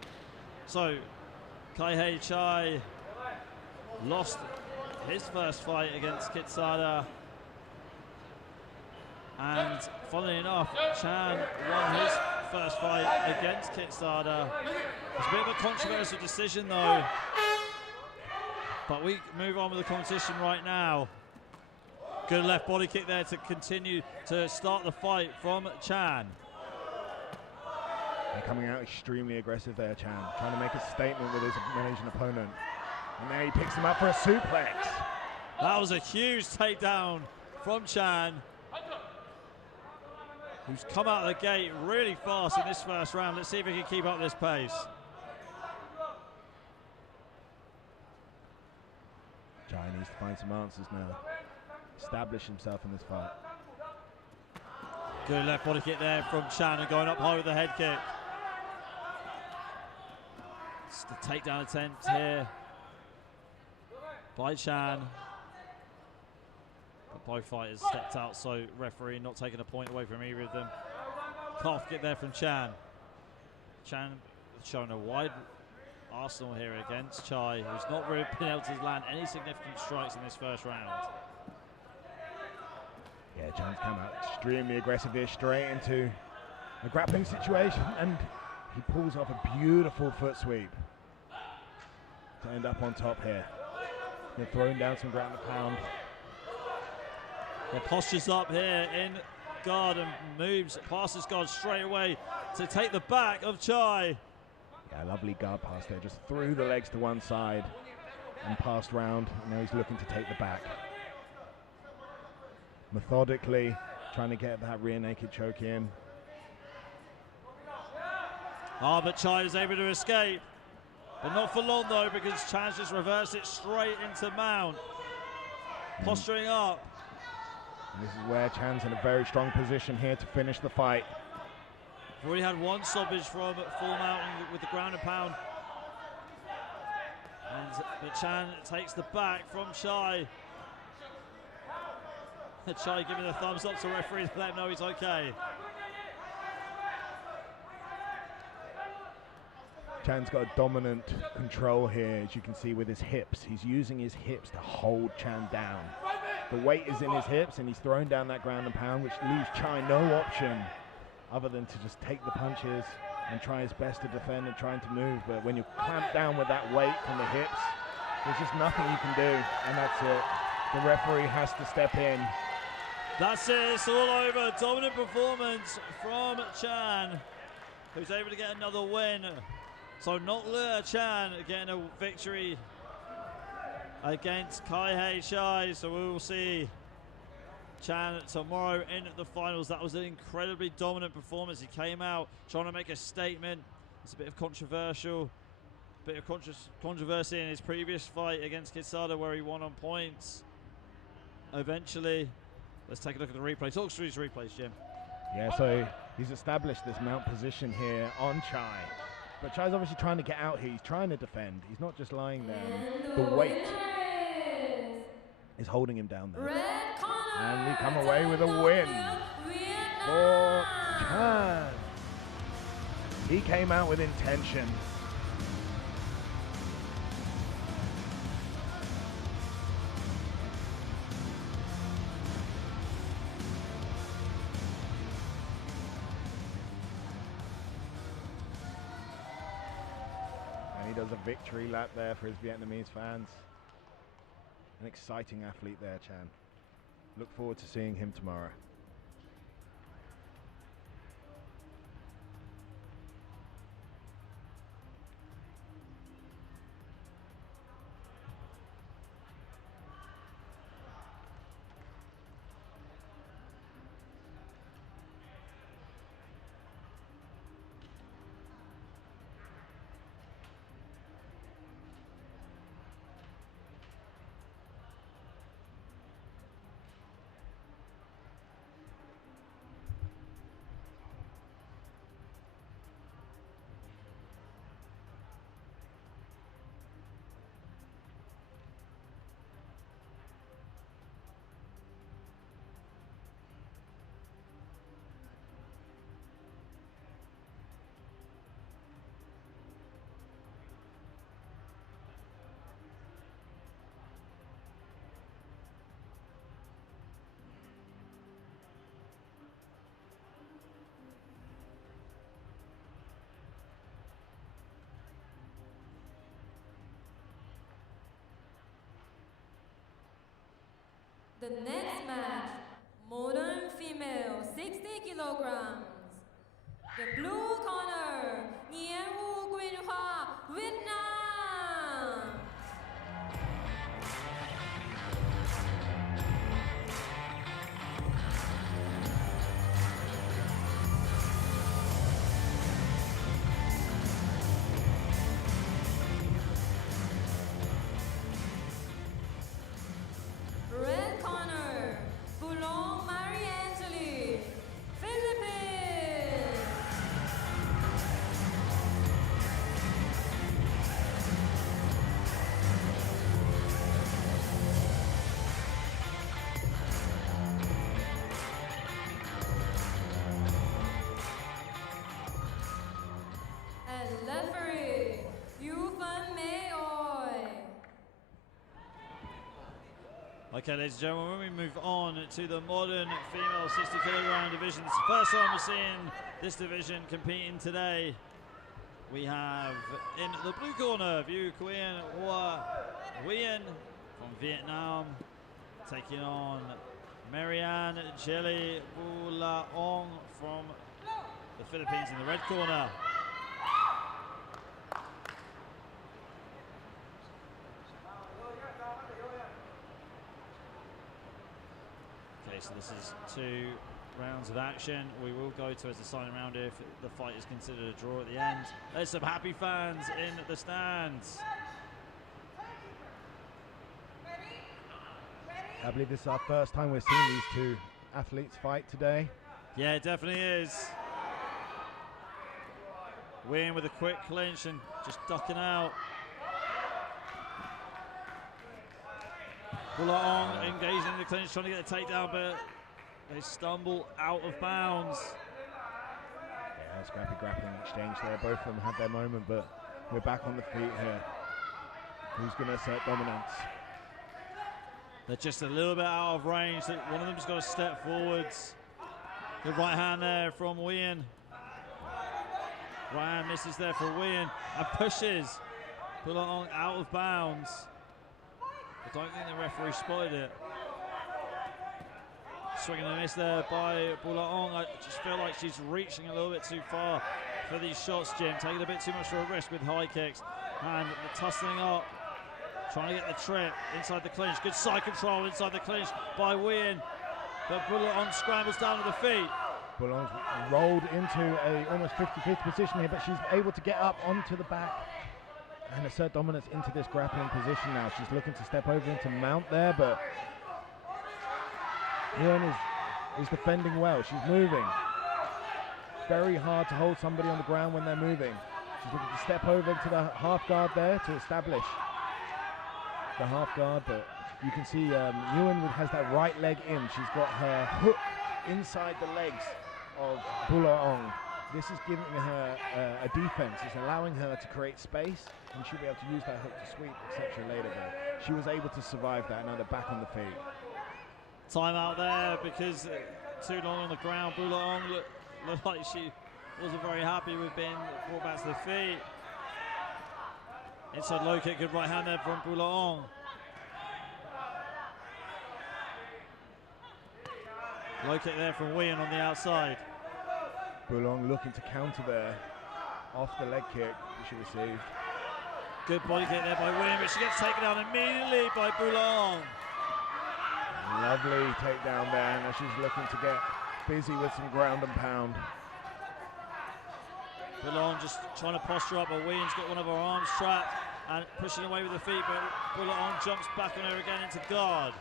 So, Kai Hei Chai lost his first fight against Kitsada, and funnily enough, Chan won his first fight against Kitsada. It's a bit of a controversial decision though, but we move on with the competition right now. Good left body kick there to continue to start the fight from Chan. And coming out extremely aggressive there, Chan, trying to make a statement with his Malaysian opponent. And now he picks him up for a suplex. That was a huge takedown from Chan, who's come out of the gate really fast in this first round. Let's see if he can keep up this pace. Chai needs to find some answers now. Establish himself in this fight. Good left body kick there from Chan and going up high with the head kick. It's the takedown attempt here by Chan. But both fighters stepped out, so referee not taking a point away from either of them. Calf kick there from Chan. Chan showing a wide arsenal here against Chai, who's not really been able to land any significant strikes in this first round. Yeah, Chan's come out extremely aggressive here, straight into a grappling situation, and he pulls off a beautiful foot sweep to end up on top here. They're throwing down some ground and pound. The posture's up here in guard and moves past his guard straight away to take the back of Chai. Yeah, lovely guard pass there, just threw the legs to one side and passed round. Now he's looking to take the back. Methodically trying to get that rear naked choke in. But Chai is able to escape. But not for long though, because Chan's just reversed it straight into mount. Posturing up. And this is where Chan's in a very strong position here to finish the fight. We've already had one stoppage from full mount with the ground and pound. But Chan takes the back from Chai. Chai giving the thumbs up to referee to let him know he's okay. Chan's got a dominant control here, as you can see with his hips. He's using his hips to hold Chan down. The weight is in his hips and he's throwing down that ground and pound, which leaves Chai no option other than to just take the punches and try his best to defend and trying to move. But when you clamp down with that weight from the hips, there's just nothing you can do, and that's it. The referee has to step in. That's it, it's all over. Dominant performance from Chan, who's able to get another win. So Nonthaburi Chan getting a victory against Kai Hei Chai. So we will see Chan tomorrow in the finals. That was an incredibly dominant performance. He came out trying to make a statement. It's a bit of controversial, bit of controversy in his previous fight against Kitsada where he won on points. Eventually, let's take a look at the replay. Talk through his replays, Jim. Yeah, so he's established this mount position here on Chai. But Chai's obviously trying to get out here. He's trying to defend. He's not just lying there. The weight is holding him down there. And we come away away with a win for Chan. He came out with intention. And he does a victory lap there for his Vietnamese fans. An exciting athlete there, Chan. Look forward to seeing him tomorrow. The next match, modern female, 60 kilograms. The blue corner, NagmwongWan, Vietnam. Red corner, Boulon Mariangeli, Philippines. And referee, Yufan Mayoy. Okay, ladies and gentlemen, when we move on to the modern female 60 kilogram division, it's the first time we're seeing this division competing today. We have in the blue corner, Vu Quyen Hoa Nguyen from Vietnam, taking on Marianne Jelly Bulaong from the Philippines in the red corner. Okay, so this is 2 rounds of action. We will go to as a signing round if the fight is considered a draw at the end. There's some happy fans in the stands. I believe this is our first time we're seeing these two athletes fight today. Yeah, it definitely is. Nguyen with a quick clinch and just ducking out. Bulaong engaging in the clinch, trying to get a takedown, but they stumble out of bounds. Yeah, scrappy grappling exchange there. Both of them had their moment, but we're back on the feet here. Who's going to assert dominance? They're just a little bit out of range. One of them's got to step forwards. Good right hand there from Nguyen. Right hand misses there for Nguyen and pushes Bulaong out of bounds. I don't think the referee spotted it. Swing and a miss there by Bulaong. I just feel like she's reaching a little bit too far for these shots, Jim. Taking a bit too much for a risk with high kicks. And the tussling up. Trying to get the trip inside the clinch. Good side control inside the clinch by Nguyen. But Bulaong scrambles down to the feet. Bulaong's rolled into a almost 50-50 position here, but she's able to get up onto the back and assert dominance into this grappling position now. She's looking to step over into mount there, but Nguyen is defending well. She's moving. Very hard to hold somebody on the ground when they're moving. She's looking to step over into the half guard there to establish the half guard, but You can see Nguyen has that right leg in. She's got her hook inside the legs of Bulaong. This is giving her a defense. It's allowing her to create space, and she'll be able to use that hook to sweep, etc. later. But she was able to survive that, and now they're back on the feet. Time out there because too long on the ground. Bulaong looked like she wasn't very happy with being brought back to the feet. Inside low kick, good right hand there from Bulaong. Low kick there from Nguyen on the outside. Bulaong looking to counter there off the leg kick she received. Good body kick there by Nguyen, but she gets taken down immediately by Bulaong. Lovely takedown there. Now she's looking to get busy with some ground and pound. Bulaong just trying to posture up, but Nguyen's got one of her arms trapped and pushing away with the feet, but Bulaong jumps back on her again into guard.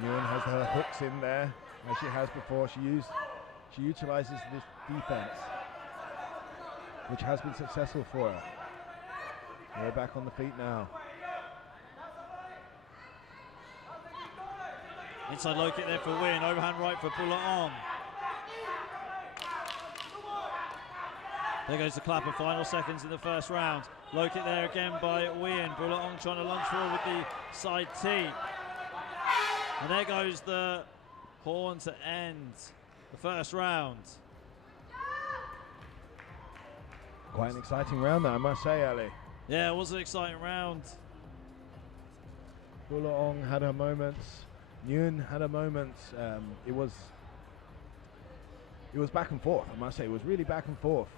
Nguyen has her hooks in there, as she has before. She utilizes this defense, which has been successful for her. They're back on the feet now. Inside low kick there for Nguyen, overhand right for Bulaong. There goes the clap of final seconds in the first round. Low kick there again by Nguyen. Bulaong trying to lunge forward with the side T. And there goes the horn to end the first round. Quite an exciting round there, I must say, Ali. Yeah, it was an exciting round. Bulaong had her moments. Nguyen had her moments. It was back and forth, I must say. It was really back and forth.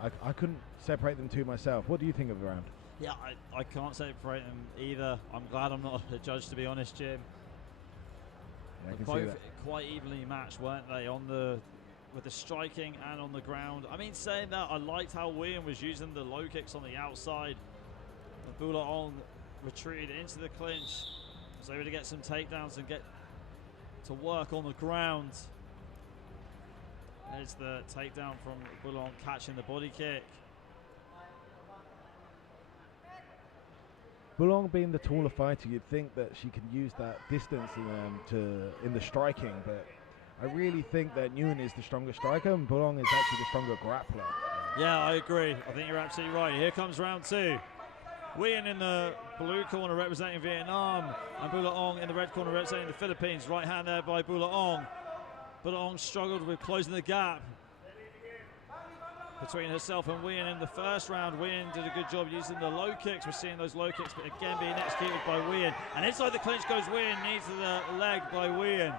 I couldn't separate them two myself. What do you think of the round? Yeah, I can't separate them either. I'm glad I'm not a judge, to be honest, Jim. Yeah, I can see Both that. quite evenly matched, weren't they? With the striking and on the ground. I mean, saying that, I liked how Nguyen was using the low kicks on the outside. And Bulaong retreated into the clinch, was able to get some takedowns and get to work on the ground. There's the takedown from Bulaong catching the body kick. Bulaong being the taller fighter, you'd think that she could use that distance in the striking, but I really think that Nguyen is the stronger striker and Bulaong is actually the stronger grappler. Yeah, I agree. I think you're absolutely right. Here comes round two. Nguyen in the blue corner representing Vietnam and Bulaong in the red corner representing the Philippines. Right hand there by Bulaong. Bulaong struggled with closing the gap between herself and Nguyen in the first round. Nguyen did a good job using the low kicks. We're seeing those low kicks, but again being executed by Nguyen. And inside the clinch goes Nguyen, knee to the leg by Nguyen.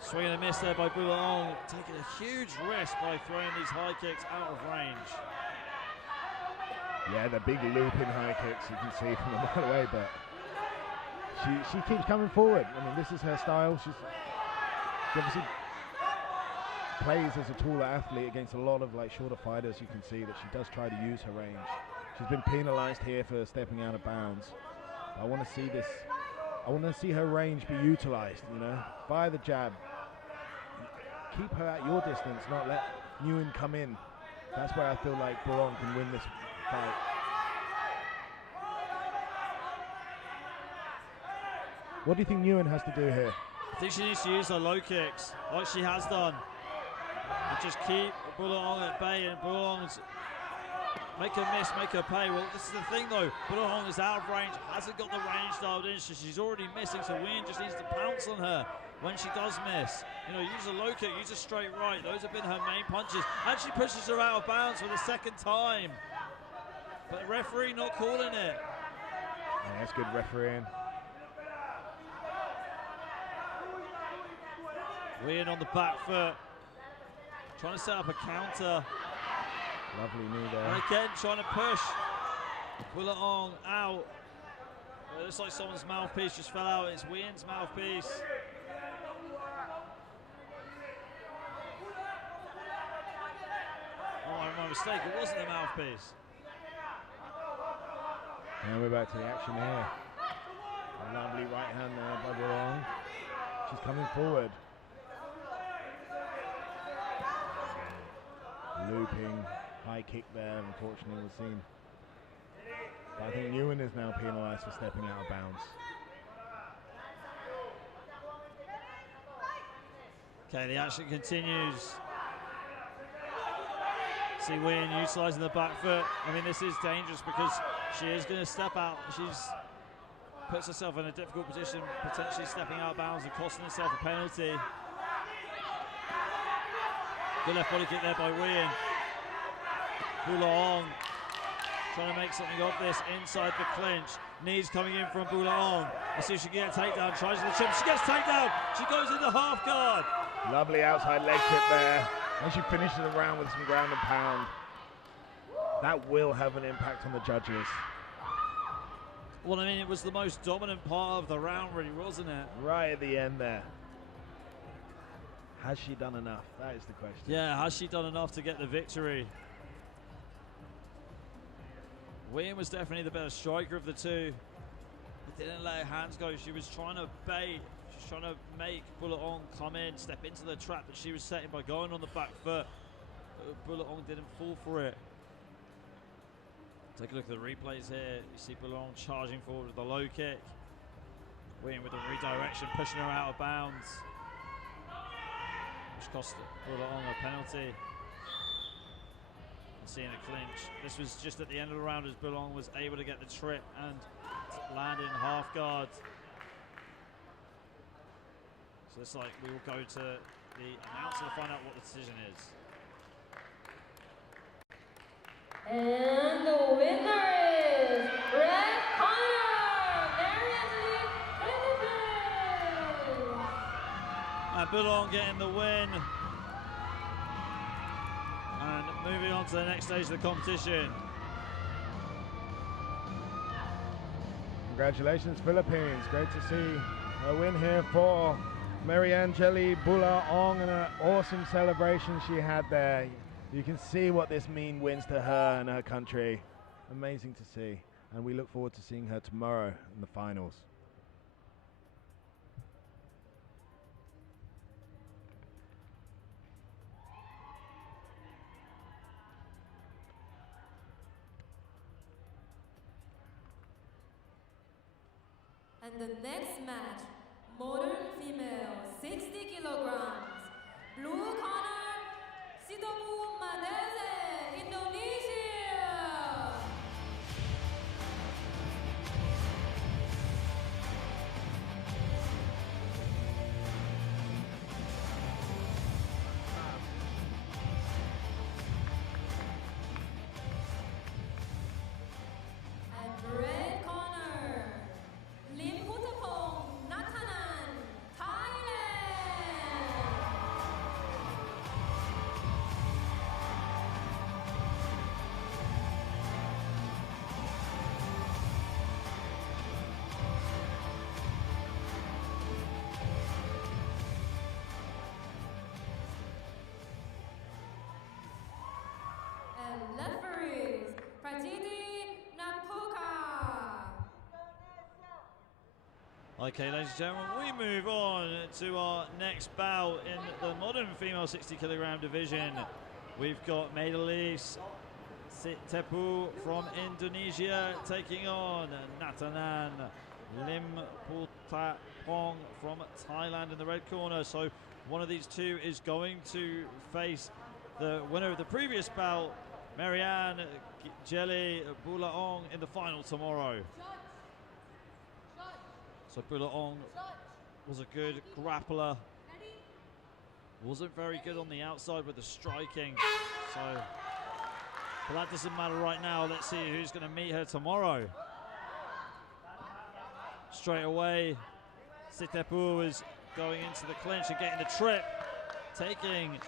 Swing and a miss there by Bulaong, taking a huge risk by throwing these high kicks out of range. Yeah, the big looping high kicks you can see from a mile away, but she keeps coming forward. I mean, this is her style. She obviously plays as a taller athlete against a lot of shorter fighters. You can see that she does try to use her range. She's been penalized here for stepping out of bounds. I want to see this. I want to see her range be utilized, Fire the jab. Keep her at your distance, not let Nguyen come in. That's where I feel like Bulaong can win this fight. What do you think Nguyen has to do here? I think she needs to use her low kicks, like she has done. And just keep Bulaong at bay, and Bulaong's make her miss, make her pay. Well, this is the thing though, Bulaong is out of range, hasn't got the range dialed in, so she's already missing, so Nguyen just needs to pounce on her when she does miss. Use a low kick, use a straight right. Those have been her main punches. And she pushes her out of bounds for the second time. But the referee not calling it. Yeah, that's good refereeing. Nguyen on the back foot, trying to set up a counter. Lovely knee there. And again, trying to push Bulaong out. It looks like someone's mouthpiece just fell out. It's Nguyen's mouthpiece. Oh, I'm my mistake. It wasn't the mouthpiece. And we're back to the action here. A lovely right hand there by Bulaong. She's coming forward. Looping high kick there, unfortunately, we've seen But I think Nguyen is now penalised for stepping out of bounds. Okay, the action continues. See Nguyen utilising the back foot. I mean, this is dangerous because she is going to step out. She's puts herself in a difficult position, potentially stepping out of bounds and costing herself a penalty. Good left body kick there by Nguyen. Bulaong trying to make something of this inside the clinch. Knees coming in from Bulaong. Let's see if she can get a takedown. Tries to the chip. She gets takedown. She goes into half guard. Lovely outside leg kick there. And she finishes the round with some ground and pound. That will have an impact on the judges. Well, I mean, it was the most dominant part of the round, really, wasn't it? Right at the end there. Has she done enough? That is the question. Yeah, has she done enough to get the victory? Nguyen was definitely the better striker of the two. But didn't let her hands go. She was trying to bait. She was trying to make Bulaong come in, step into the trap that she was setting by going on the back foot. Bulaong didn't fall for it. Take a look at the replays here. You see Bulaong charging forward with the low kick. Nguyen with the redirection, pushing her out of bounds, which cost Bulaong a penalty. And seeing a clinch. This was just at the end of the round as Bulaong was able to get the trip and land in half guard. So it's like we will go to the announcer to find out what the decision is. And the winner is red corner, And Bulaong getting the win. And moving on to the next stage of the competition. Congratulations, Philippines. Great to see a win here for Mariangeli Bulaong, and an awesome celebration she had there. You can see what this means to her and her country. Amazing to see. And we look forward to seeing her tomorrow in the finals. And the next match, modern female, 60 kilograms. Blue corner, Sitobu Madeze, Indonesia. And red corner, Lim Puttapong, Natanan, Thailand. And referees, Pratiti Napuka. Okay, ladies and gentlemen, we move on to our next bout in the modern female 60 kilogram division. We've got Madelise Tepu from Indonesia taking on Natanan Limputapong from Thailand in the red corner. So one of these two is going to face the winner of the previous bout, Marianne Jelly Bulaong, in the final tomorrow. So Bulaong was a good grappler. Wasn't very good on the outside with the striking. So, but that doesn't matter right now. Let's see who's going to meet her tomorrow. Straight away, Sitepu is going into the clinch and getting the trip, taking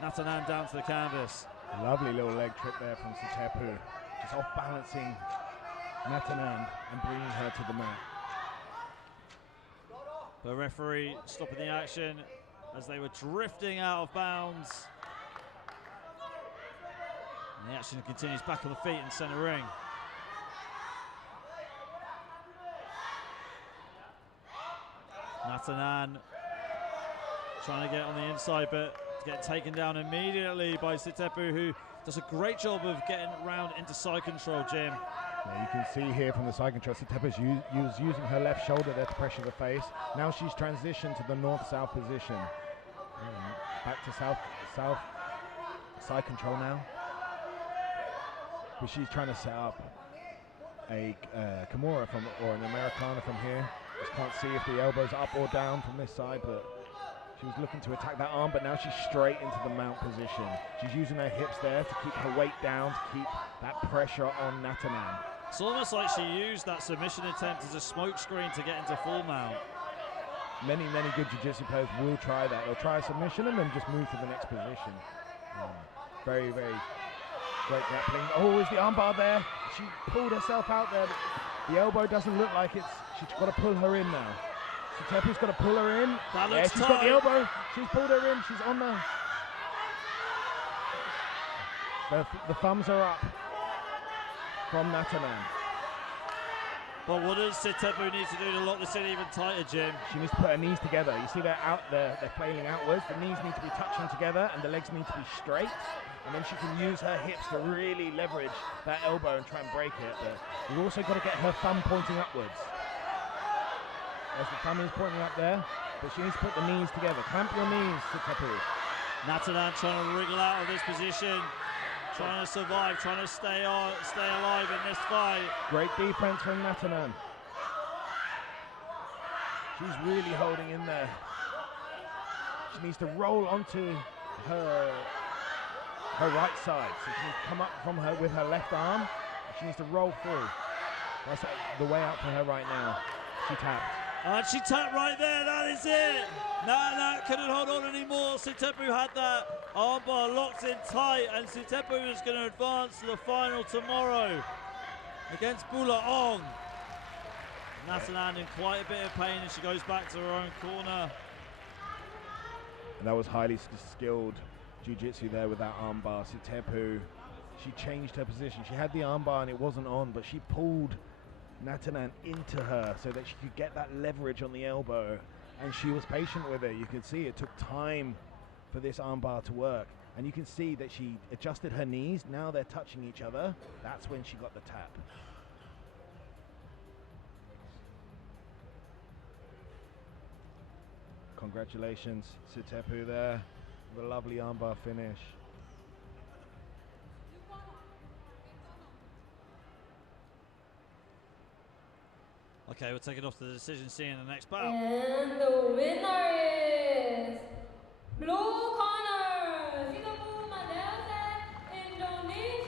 Natanan down to the canvas. Lovely little leg trip there from Sitepu. Just off balancing Natanan and bringing her to the mat. The referee stopping the action as they were drifting out of bounds. And the action continues back on the feet in center ring. Natanan trying to get on the inside, but to get taken down immediately by Sitepu, who does a great job of getting around into side control, Jim. Yeah, you can see here from the side control, Sitepu's using her left shoulder there to pressure the face. Now she's transitioned to the north-south position. Back to south side control now. But she's trying to set up a Kimura or an Americana from here. Just can't see if the elbow's up or down from this side, but she was looking to attack that arm, but now she's straight into the mount position. She's using her hips there to keep her weight down, to keep that pressure on Natanan. It's almost like she used that submission attempt as a smokescreen to get into full mount. Many good jiu-jitsu players will try that. They'll try a submission and then just move to the next position. Very great grappling. Oh, is the armbar there? She pulled herself out there. The elbow doesn't look like it's... She's got to pull her in now. Sitepu's got to pull her in. That Yeah, looks she's tight. got the elbow. She's pulled her in. She's on the... The thumbs are up from Natanan. But what does Sitepu need to do to lock this in even tighter, Jim? She needs to put her knees together. You see they're flailing outwards. The knees need to be touching together and the legs need to be straight. And then she can use her hips to really leverage that elbow and try and break it. But you've also got to get her thumb pointing upwards. As the thumb is pointing up there, but she needs to put the knees together. Clamp your knees, Sitepu. Natanan trying to wriggle out of this position, trying to survive, trying to stay alive in this fight. Great defense from Natanan. She's really holding in there. She needs to roll onto her right side. So she needs to come up from her with her left arm. She needs to roll through. That's the way out for her right now. She tapped. And she tapped right there, that is it. Nat couldn't hold on anymore. Sitepu had that armbar locked in tight, and Sitepu is going to advance to the final tomorrow against Bula Ong. Natanan in quite a bit of pain, and she goes back to her own corner. And that was highly skilled jiu-jitsu there with that armbar. Sitepu, she changed her position. She had the armbar and it wasn't on, but she pulled Natanan into her so that she could get that leverage on the elbow, and she was patient with it. You can see it took time for this armbar to work, and you can see that she adjusted her knees. Now they're touching each other. That's when she got the tap. Congratulations, Sitepu there with a lovely armbar finish. Okay, we'll take it off to the decision scene in the next bout. And the winner is blue corner, Singapore, Malaysia, Indonesia.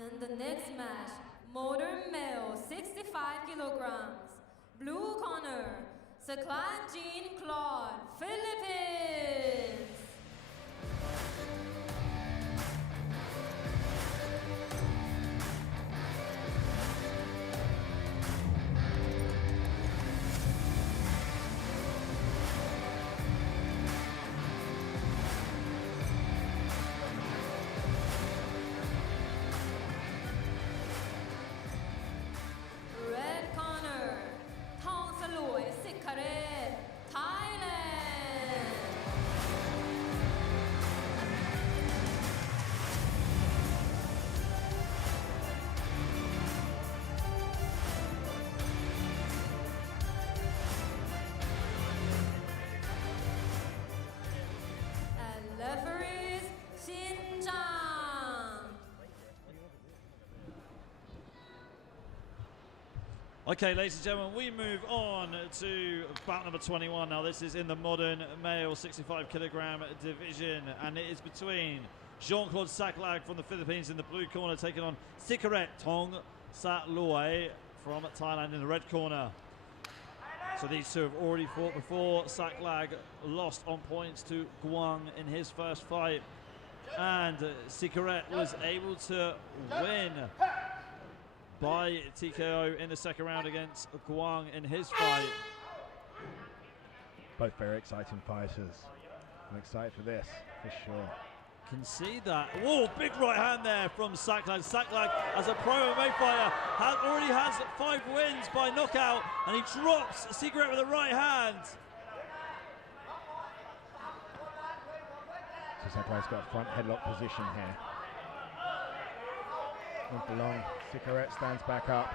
And the next match, modern male, 65 kilograms. Blue corner, Saklan Jean Claude, Philippines. Red corner, Thong Saloi Sikharet, Thailand. And referees, Xinjiang. Okay, ladies and gentlemen, we move on to bout number 21. Now, this is in the modern male 65 kilogram division, and it is between Jean-Claude Saklag from the Philippines in the blue corner, taking on Sikharet Thong Satlue from Thailand in the red corner. So these two have already fought before. Saklag lost on points to Guang in his first fight, and Sikharet was able to win by TKO in the second round against Guang in his fight. Both very exciting fighters. I'm excited for this, for sure. Can see that. Whoa, big right hand there from Saklag. Saklag, as a pro MMA fighter, already has 5 wins by knockout, and he drops Sikharet with a right hand. So Saklag's got a front headlock position here. Won't be long. Sikharet stands back up.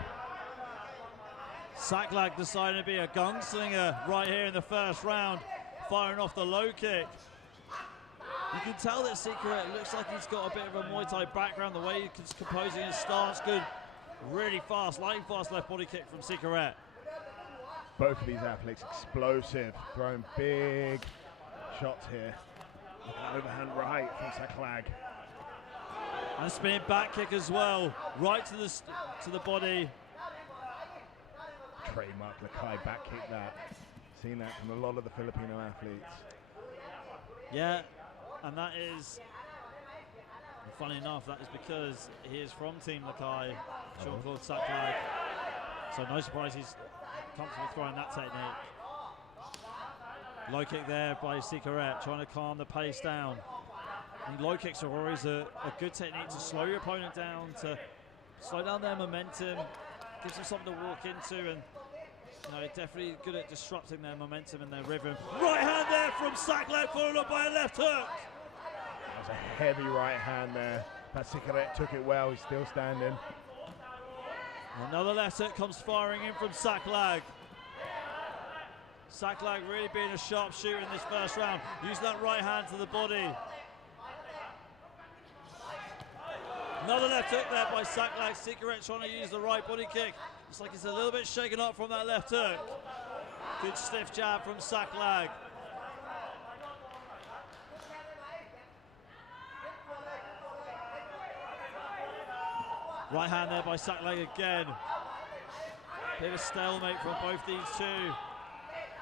Saklag deciding to be a gunslinger right here in the first round, firing off the low kick. You can tell that Sikharet looks like he's got a bit of a Muay Thai background, the way he's composing his stance, good, really fast, lightning fast left body kick from Sikharet. Both of these athletes explosive, throwing big shots here. Overhand right from Saklag. And a spinning back kick as well, right to the body. Trademark Lakai back kick that. Seen that from a lot of the Filipino athletes. Yeah, and that is, funny enough, that is because he is from Team Lakai, Jean-Claude Saklag. So no surprise he's comfortable throwing that technique. Low kick there by Sikharet, trying to calm the pace down. And low kicks are always a good technique to slow your opponent down, to slow down their momentum, gives them something to walk into, and definitely good at disrupting their momentum and their rhythm. Right hand there from Saklag, followed up by a left hook. That was a heavy right hand there, but Sikharet took it well, he's still standing. Another left hook comes firing in from Saklag. Saklag really being a sharpshooter in this first round, using that right hand to the body. Another left hook there by Saklag. Sikharet trying to use the right body kick. Looks like he's a little bit shaken up from that left hook. Good stiff jab from Saklag. Right hand there by Saklag again. Bit of a stalemate from both these two.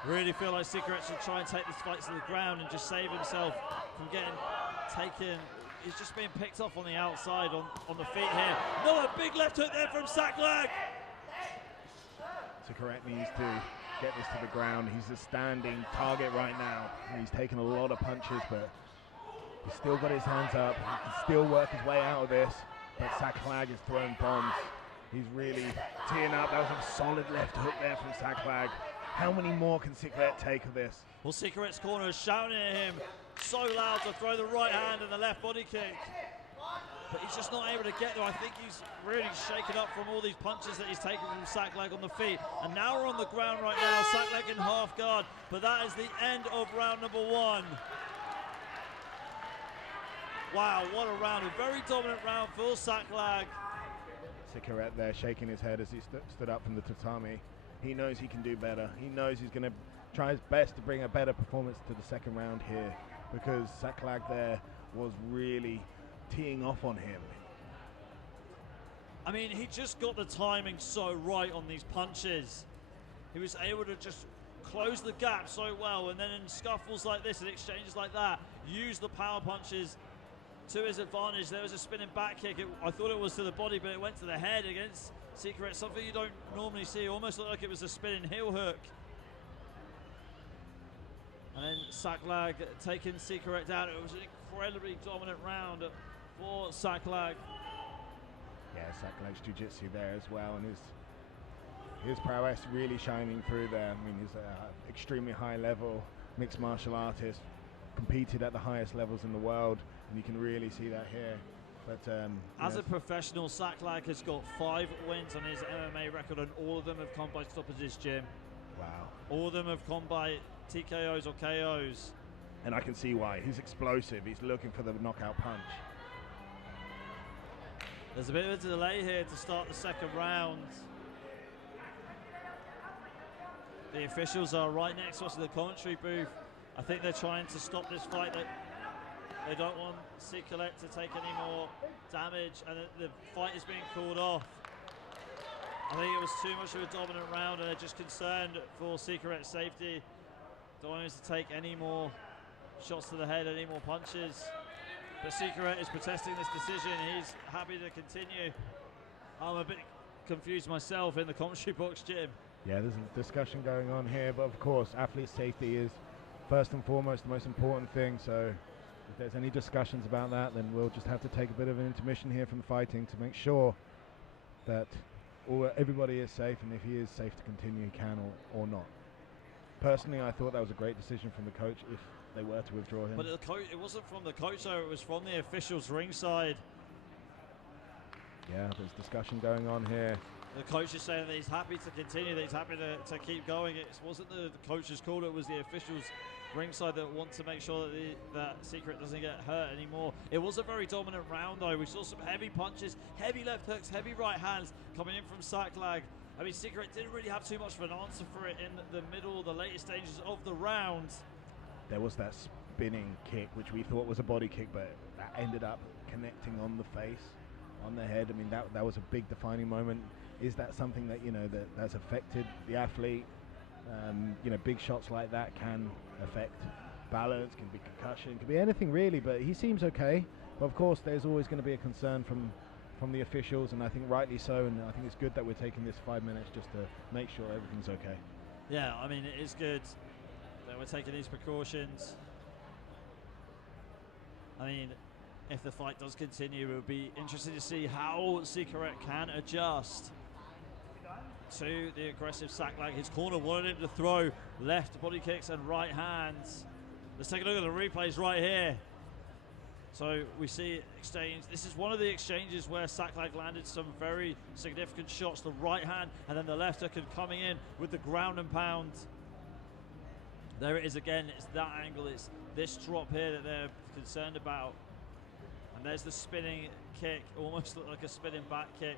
Really feel like Sikharet should try and take this fight to the ground and just save himself from getting taken. He's just being picked off on the outside on the feet here. Another big left hook there from Saklag. Sikharet needs to get this to the ground. He's a standing target right now. He's taken a lot of punches, but he's still got his hands up. He can still work his way out of this, but Saklag is throwing bombs. He's really teeing up. That was a solid left hook there from Saklag. How many more can Sikharet take of this? Well, Sikharet's corner is shouting at him so loud to throw the right hand and the left body kick. But he's just not able to get there. I think he's really shaken up from all these punches that he's taken from Saklag on the feet. And now we're on the ground right now, Saklag in half guard. But that is the end of round number 1. Wow, what a round. A very dominant round for Saklag. Sikharet there shaking his head as he stood up from the tatami. He knows he can do better. He knows he's going to try his best to bring a better performance to the second round here, because Saklag there was really teeing off on him. I mean, he just got the timing so right on these punches. He was able to just close the gap so well, and then in scuffles like this and exchanges like that, use the power punches to his advantage. There was a spinning back kick. I thought it was to the body, but it went to the head against Secret, something you don't normally see. Almost looked like it was a spinning heel hook. And then Saklag taking Secret down. It was an incredibly dominant round for Saklag. Yeah, Saklag's jiu-jitsu there as well, and his prowess really shining through there. I mean, he's an extremely high level mixed martial artist, competed at the highest levels in the world, and you can really see that here. But as a professional, Saklag has got 5 wins on his MMA record, and all of them have come by stoppages, Jim. Wow. All of them have come by TKOs or KOs. And I can see why. He's explosive. He's looking for the knockout punch. There's a bit of a delay here to start the second round. The officials are right next to us in the commentary booth. I think they're trying to stop this fight. They don't want Secret to take any more damage, and the fight is being called off. I think it was too much of a dominant round, and they're just concerned for Secret's safety. Don't want him to take any more shots to the head, any more punches. But Secret is protesting this decision. He's happy to continue. I'm a bit confused myself in the commentary box, Jim. Yeah, there's a discussion going on here, but of course, athlete safety is first and foremost the most important thing. So if there's any discussions about that, then we'll just have to take a bit of an intermission here from the fighting to make sure that everybody is safe, and if he is safe to continue, he can or not. Personally, I thought that was a great decision from the coach if they were to withdraw him. But it wasn't from the coach, though. It was from the officials ringside. Yeah, there's discussion going on here. The coach is saying that he's happy to continue, that he's happy to keep going. It wasn't the coach's call, it was the officials ringside that want to make sure that that Secret doesn't get hurt anymore. It was a very dominant round, though. We saw some heavy punches, heavy left hooks, heavy right hands coming in from Saklag. I mean, Secret didn't really have too much of an answer for it in the middle, the later stages of the round. There was that spinning kick, which we thought was a body kick, but that ended up connecting on the face, on the head. I mean, that was a big defining moment. Is that something that, that's affected the athlete? Big shots like that can affect balance, can be concussion, can be anything really, but he seems okay. But of course, there's always going to be a concern from the officials, and I think rightly so, and I think it's good that we're taking this 5 minutes just to make sure everything's okay. Yeah, I mean, it is good that we're taking these precautions. I mean, if the fight does continue, it would be interesting to see how Secret can adjust to the aggressive Saklag. His corner wanted him to throw left body kicks and right hands. Let's take a look at the replays right here. So we see exchange. This is one of the exchanges where Saklag landed some very significant shots. The right hand and then the left hook and coming in with the ground and pound. There it is again. It's that angle. It's this drop here that they're concerned about. And there's the spinning kick. Almost looked like a spinning back kick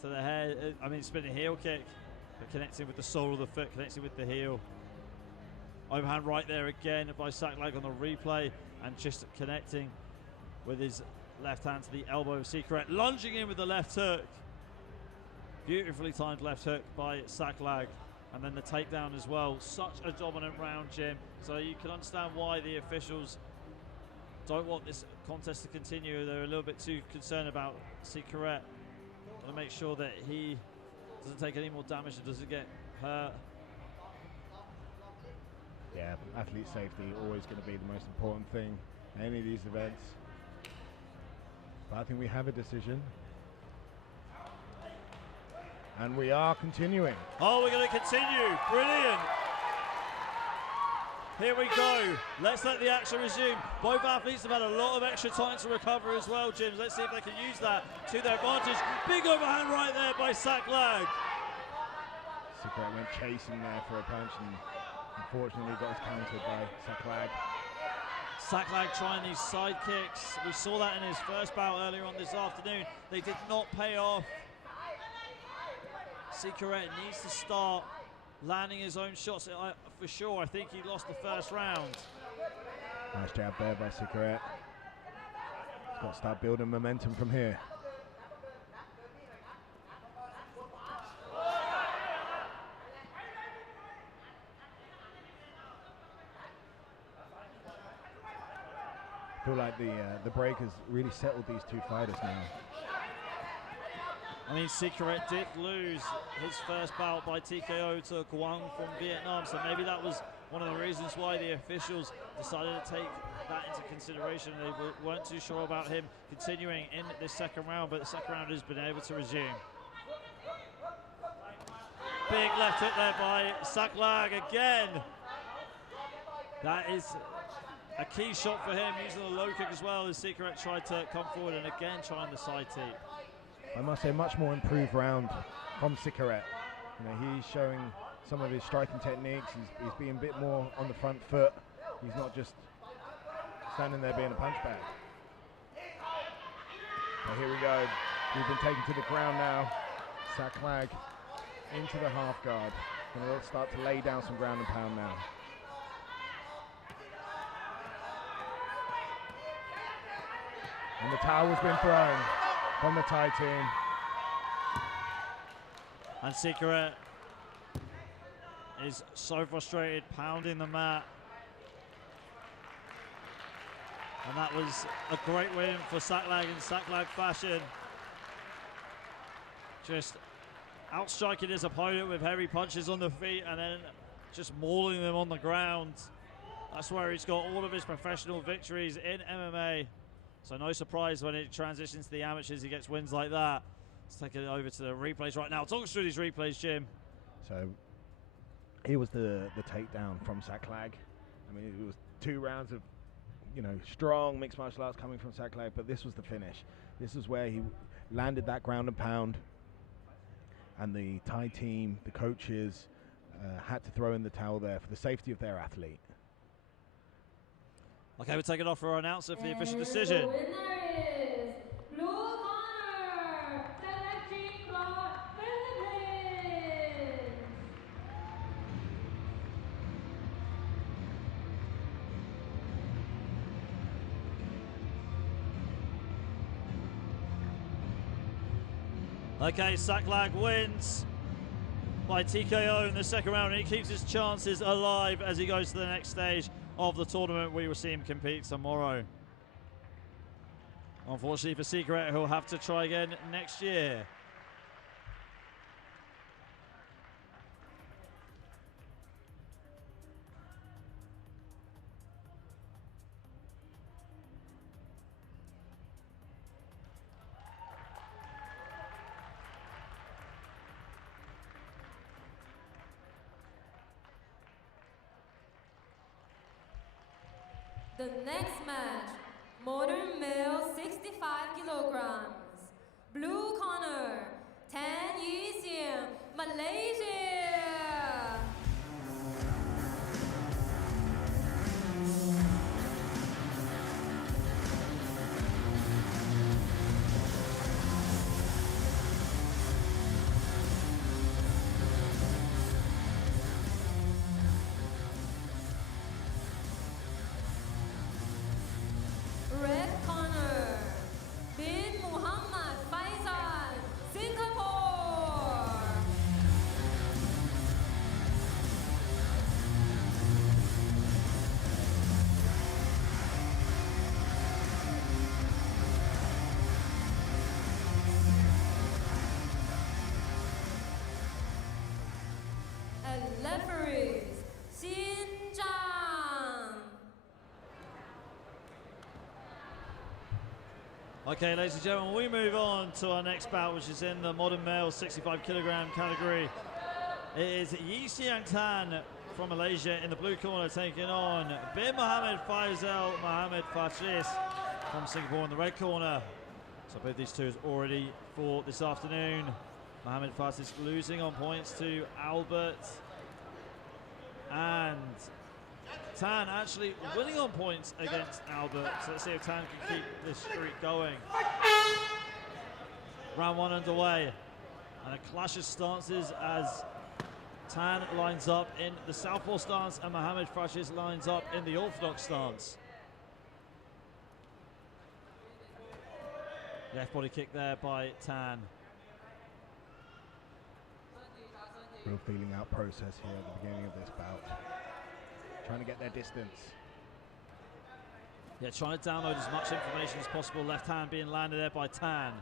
to the head. I mean, spinning heel kick. But connecting with the sole of the foot, connecting with the heel. Overhand right there again by Saklag on the replay. And just connecting with his left hand to the elbow of Secret. Lunging in with the left hook. Beautifully timed left hook by Saklag. And then the takedown as well. Such a dominant round, Jim. So you can understand why the officials don't want this contest to continue. They're a little bit too concerned about Secret. Want to make sure that he doesn't take any more damage and doesn't get hurt. Yeah, athlete safety always going to be the most important thing in any of these events. But I think we have a decision. And we are continuing. Oh, we're going to continue. Brilliant. Here we go. Let's let the action resume. Both athletes have had a lot of extra time to recover as well, Jim. Let's see if they can use that to their advantage. Big overhand right there by Saklag. Secret went chasing there for a punch and unfortunately got countered by Saklag. Saklag trying these side kicks. We saw that in his first bout earlier on this afternoon. They did not pay off. Secret needs to start landing his own shots. For sure, I think he lost the first round. Nice jab there by Secret. He's got to start building momentum from here. feel like the break has really settled these two fighters now. I mean, Secret did lose his first bout by TKO to Guang from Vietnam, so maybe that was one of the reasons why the officials decided to take that into consideration. They weren't too sure about him continuing in this second round, but the second round has been able to resume. Big left hook there by Saklag again. That is a key shot for him, using the low kick as well as Secret tried to come forward and again trying the side teep. I must say, much more improved round from Secret. You know, he's showing some of his striking techniques. He's being a bit more on the front foot. He's not just standing there being a punch bag. But here we go. We've been taken to the ground now. Saklag into the half guard. Going to start to lay down some ground and pound now. And the towel has been thrown from the Thai team. And Secret is so frustrated, pounding the mat. And that was a great win for Saklag in Saklag fashion. Just outstriking his opponent with heavy punches on the feet and then just mauling them on the ground. That's where he's got all of his professional victories in MMA. So no surprise when it transitions to the amateurs, he gets wins like that. Let's take it over to the replays right now. Talk us through these replays, Jim. So here was the takedown from Saklag. I mean, it was 2 rounds of, you know, strong mixed martial arts coming from Saklag, but this was the finish. This is where he landed that ground and pound, and the Thai team, the coaches, had to throw in the towel there for the safety of their athlete. Okay, we'll take it off for our announcer for the official decision. The winner is blue corner, selecting from Philippines. Okay, Saklag wins by TKO in the second round, and he keeps his chances alive as he goes to the next stage of the tournament. We will see him compete tomorrow. Unfortunately for Secret, he'll have to try again next year. The next match, modern male 65 kilograms. Blue corner, Tan Yisian, Malaysia. Red corner, Bin Muhammad Faisal, Singapore. And referees, Xinjiang. Okay, ladies and gentlemen, we move on to our next bout, which is in the modern male 65 kilogram category. It is Yi Xiang Tan from Malaysia in the blue corner, taking on Bin Mohammed Faisal Mohammed Fashis from Singapore in the red corner. So both these two has already fought this afternoon. Mohammed Fashis losing on points to Albert, and Tan actually winning on points against Albert. So let's see if Tan can keep this streak going. Round 1 underway, and a clash of stances as Tan lines up in the southpaw stance and Mohammed Fashis lines up in the orthodox stance. Left body kick there by Tan. Real feeling out process here at the beginning of this bout. Trying to get their distance. Yeah, trying to download as much information as possible. Left hand being landed there by Tan.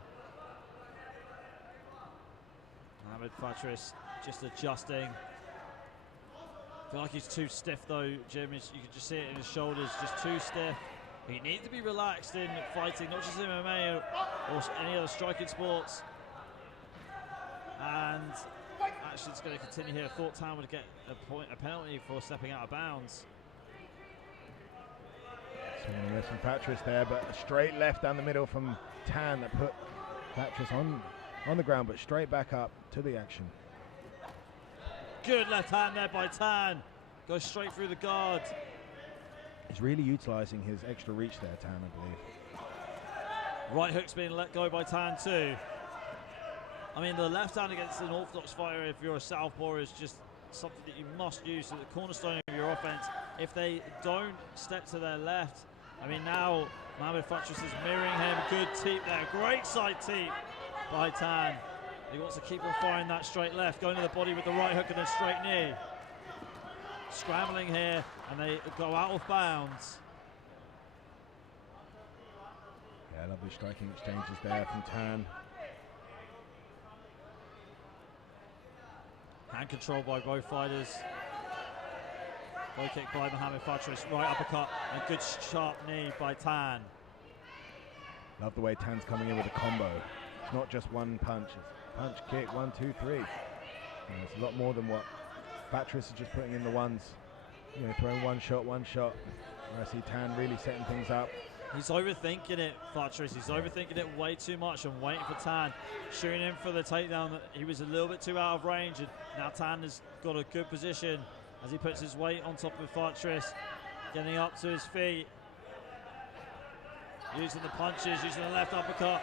Mohamed Fatris just adjusting. I feel like he's too stiff though, Jim. You can just see it in his shoulders, just too stiff. He needs to be relaxed in fighting, not just MMA or any other striking sports. And actually it's going to continue here. Thought Tan would get a penalty for stepping out of bounds. Swinging away from Patris there, but a straight left down the middle from Tan that put Patris on the ground, but straight back up to the action. Good left hand there by Tan. Goes straight through the guard. He's really utilising his extra reach there, Tan, I believe. Right hook's being let go by Tan too. I mean, the left hand against an orthodox fighter, if you're a southpaw, is just something that you must use at the cornerstone of your offense. If they don't step to their left, I mean, now Mohamed Fatris is mirroring him. Good teep there. Great side teep by Tan. He wants to keep on firing that straight left, going to the body with the right hook and then straight knee. Scrambling here, and they go out of bounds. Yeah, lovely striking exchanges there from Tan. Hand control by both fighters. Low kick by Mohamed Fatris, right uppercut, and good sharp knee by Tan. Love the way Tan's coming in with a combo. It's not just one punch, it's punch, kick, 1, 2, 3. It's a lot more than what Fatris is just putting in the ones. You know, throwing one shot. I see Tan really setting things up. He's overthinking it, Fatris. He's overthinking it way too much and waiting for Tan. Shooting in for the takedown. He was a little bit too out of range, and now Tan has got a good position as he puts his weight on top of Fatris, getting up to his feet. Using the punches, using the left uppercut.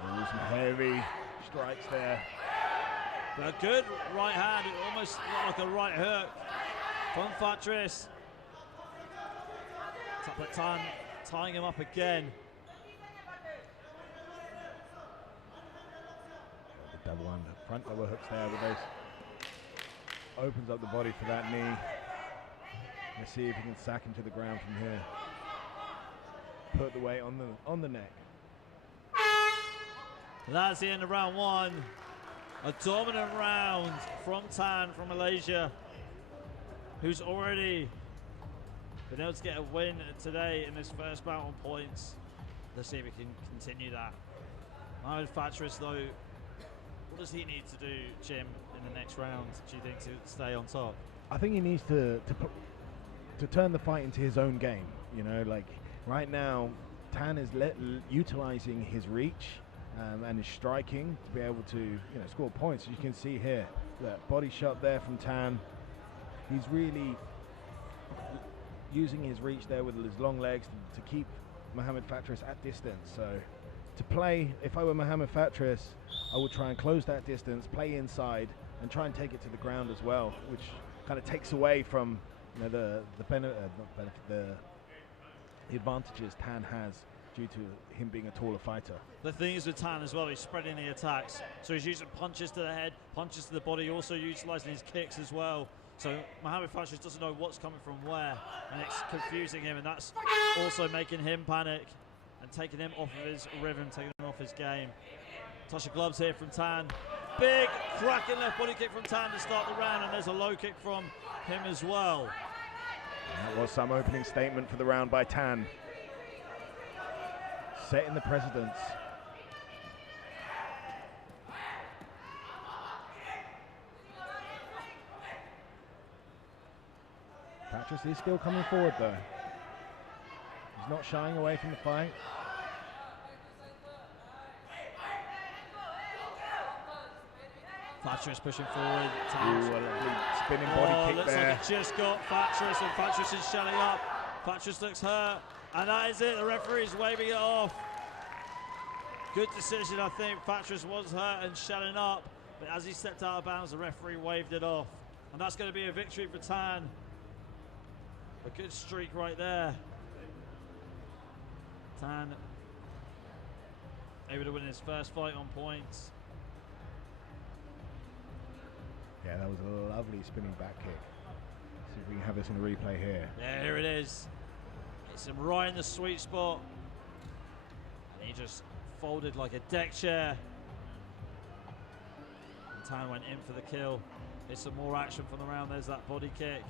Some heavy strikes there. But a good right hand, it almost looked like a right hook from Fatris. But Tan tying him up again. The double under front double hooks there with those. Opens up the body for that knee. Let's see if he can sack him to the ground from here. Put the weight on the neck. That's the end of round one. A dominant round from Tan from Malaysia, who's already been able to get a win today in this first bout on points. Let's see if he can continue that. Mohamed Fatris, though, what does he need to do, Jim, in the next round, do you think, to stay on top? I think he needs to turn the fight into his own game. You know, like right now, Tan is utilizing his reach and his striking to be able to, score points. As you can see here, that body shot there from Tan. He's really using his reach there with his long legs to keep Mohamed Fatris at distance. So to play, if I were Mohamed Fatris, I would try and close that distance, play inside, and try and take it to the ground as well, which kind of takes away from the advantages Tan has due to him being a taller fighter. The thing is with Tan as well, he's spreading the attacks. So he's using punches to the head, punches to the body, also utilizing his kicks as well. So Mohamed Fatris doesn't know what's coming from where, and it's confusing him, and that's also making him panic and taking him off of his rhythm, taking him off his game. Touch of gloves here from Tan. Big cracking left body kick from Tan to start the round, and there's a low kick from him as well. And that was some opening statement for the round by Tan. Setting the precedence. Fatris is still coming forward though. He's not shying away from the fight. Fatris pushing forward. Ooh, a lovely spinning body kick looks there. like it just got Fatris, and Fatris is shelling up. Fatris looks hurt, and that is it. The referee's waving it off. Good decision, I think. Fatris was hurt and shelling up, but as he stepped out of bounds, the referee waved it off. And that's going to be a victory for Tan. A good streak right there. Tan able to win his first fight on points. Yeah, that was a lovely spinning back kick. See if we can have this in a replay here. Yeah, here it is. It's him right in the sweet spot. And he just folded like a deck chair. And Tan went in for the kill. Here's some more action from the round. There's that body kick.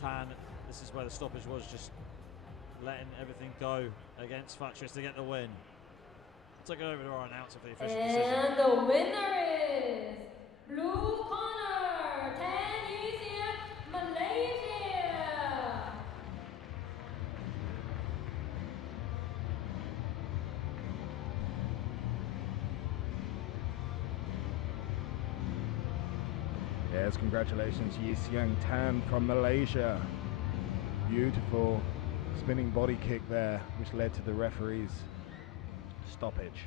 Tan, this is where the stoppage was, just letting everything go against Fatris to get the win. Take it over to our announcer for the official decision. And the winner is blue corner, 10 Years, Malaysia. Yes, congratulations, Yi Siang Tan from Malaysia. Beautiful spinning body kick there, which led to the referee's stoppage.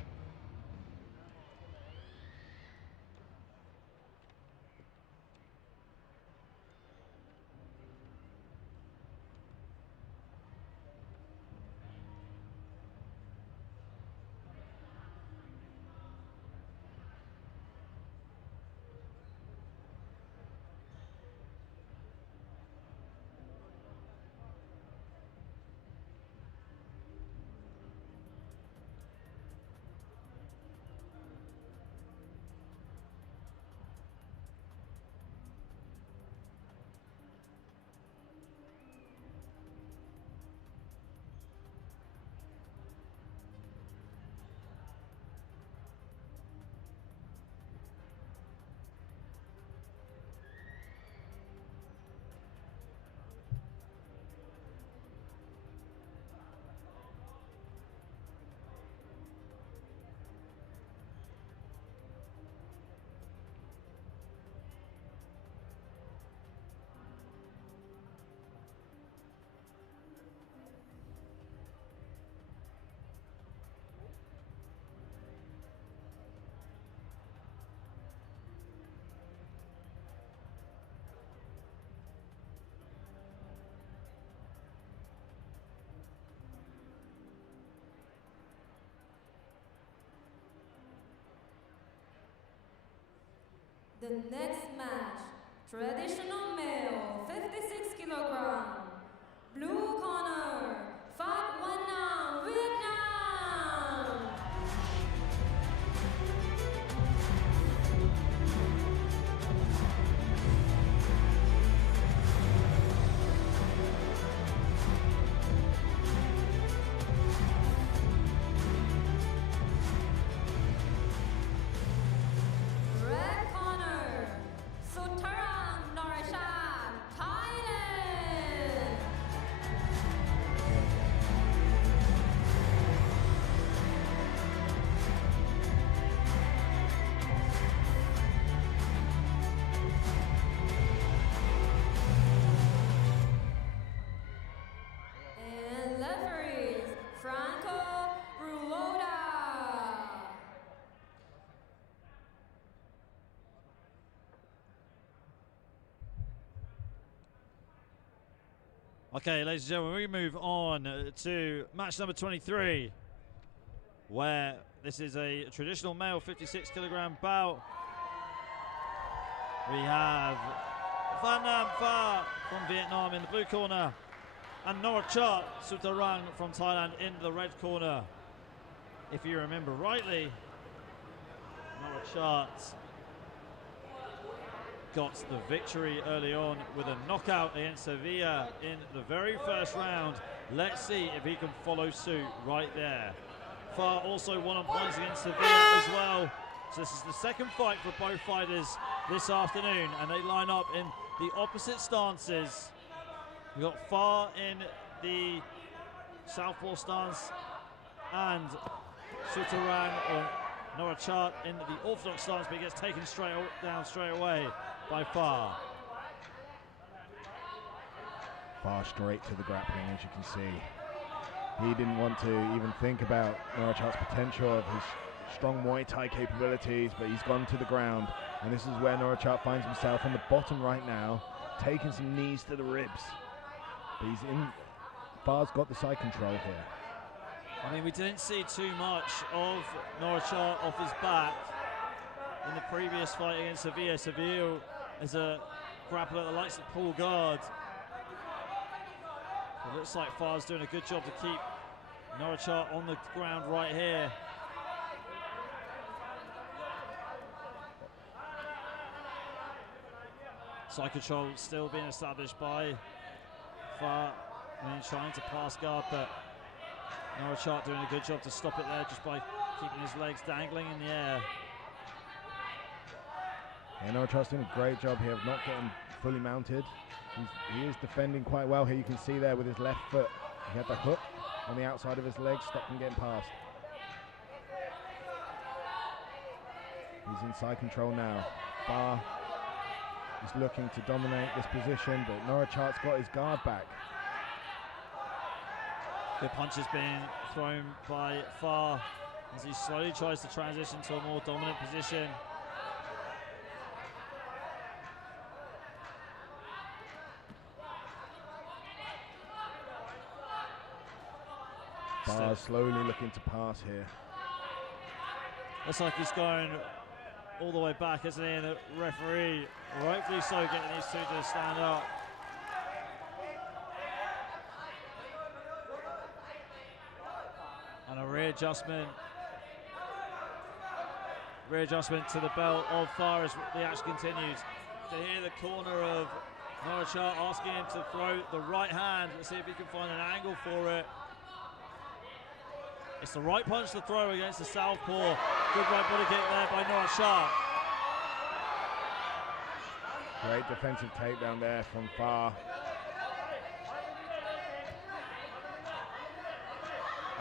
The next match, traditional male, 56 kilogram, blue corner, Phat Wan Nam, Vietnam. Red corner, Sutarang Norachat, Thailand. And referees, Franco Ruloda. Okay, ladies and gentlemen, we move on to match number 23, where this is a traditional male 56 kilogram bout. We have Van Nam Pha from Vietnam in the blue corner, and Norachat Sutarang from Thailand in the red corner. If you remember rightly, Norachat got the victory early on with a knockout against Sevilla in the very first round. Let's see if he can follow suit right there. Pha also won on points against Sevilla as well. So this is the second fight for both fighters this afternoon, and they line up in the opposite stances. We've got Pha in the southpaw stance and Sutarang or Norachat in the orthodox stance, but he gets taken down straight away by Pha. Far straight to the grappling, as you can see. He didn't want to even think about Norachat's potential of his strong Muay Thai capabilities, but he's gone to the ground. And this is where Norachat finds himself on the bottom right now, taking some knees to the ribs. But he's in. Pha's got the side control here. I mean, we didn't see too much of Norachat off his back in the previous fight against Sevilla. Sevilla is a grappler that likes to pull guard. It looks like Far's doing a good job to keep Norachart on the ground right here. Side control still being established by Far. Trying to pass guard, but Norachart doing a good job to stop it there just by keeping his legs dangling in the air. Yeah, Norachart's doing a great job here of not getting fully mounted. He is defending quite well here. You can see there with his left foot. He had the hook on the outside of his leg, stopped him getting past. He's in side control now. Far is looking to dominate this position, but Norachart's got his guard back. Good punches being thrown by Far as he slowly tries to transition to a more dominant position. Far slowly looking to pass here. Looks like he's going all the way back, isn't he? And the referee, rightfully so, getting these two to stand up. And a readjustment to the belt of Far as the action continues. To hear the corner of Norachart asking him to throw the right hand. Let's see if he can find an angle for it. It's the right punch to throw against the southpaw. Good right body kick there by Norachart. Great defensive takedown there from Far.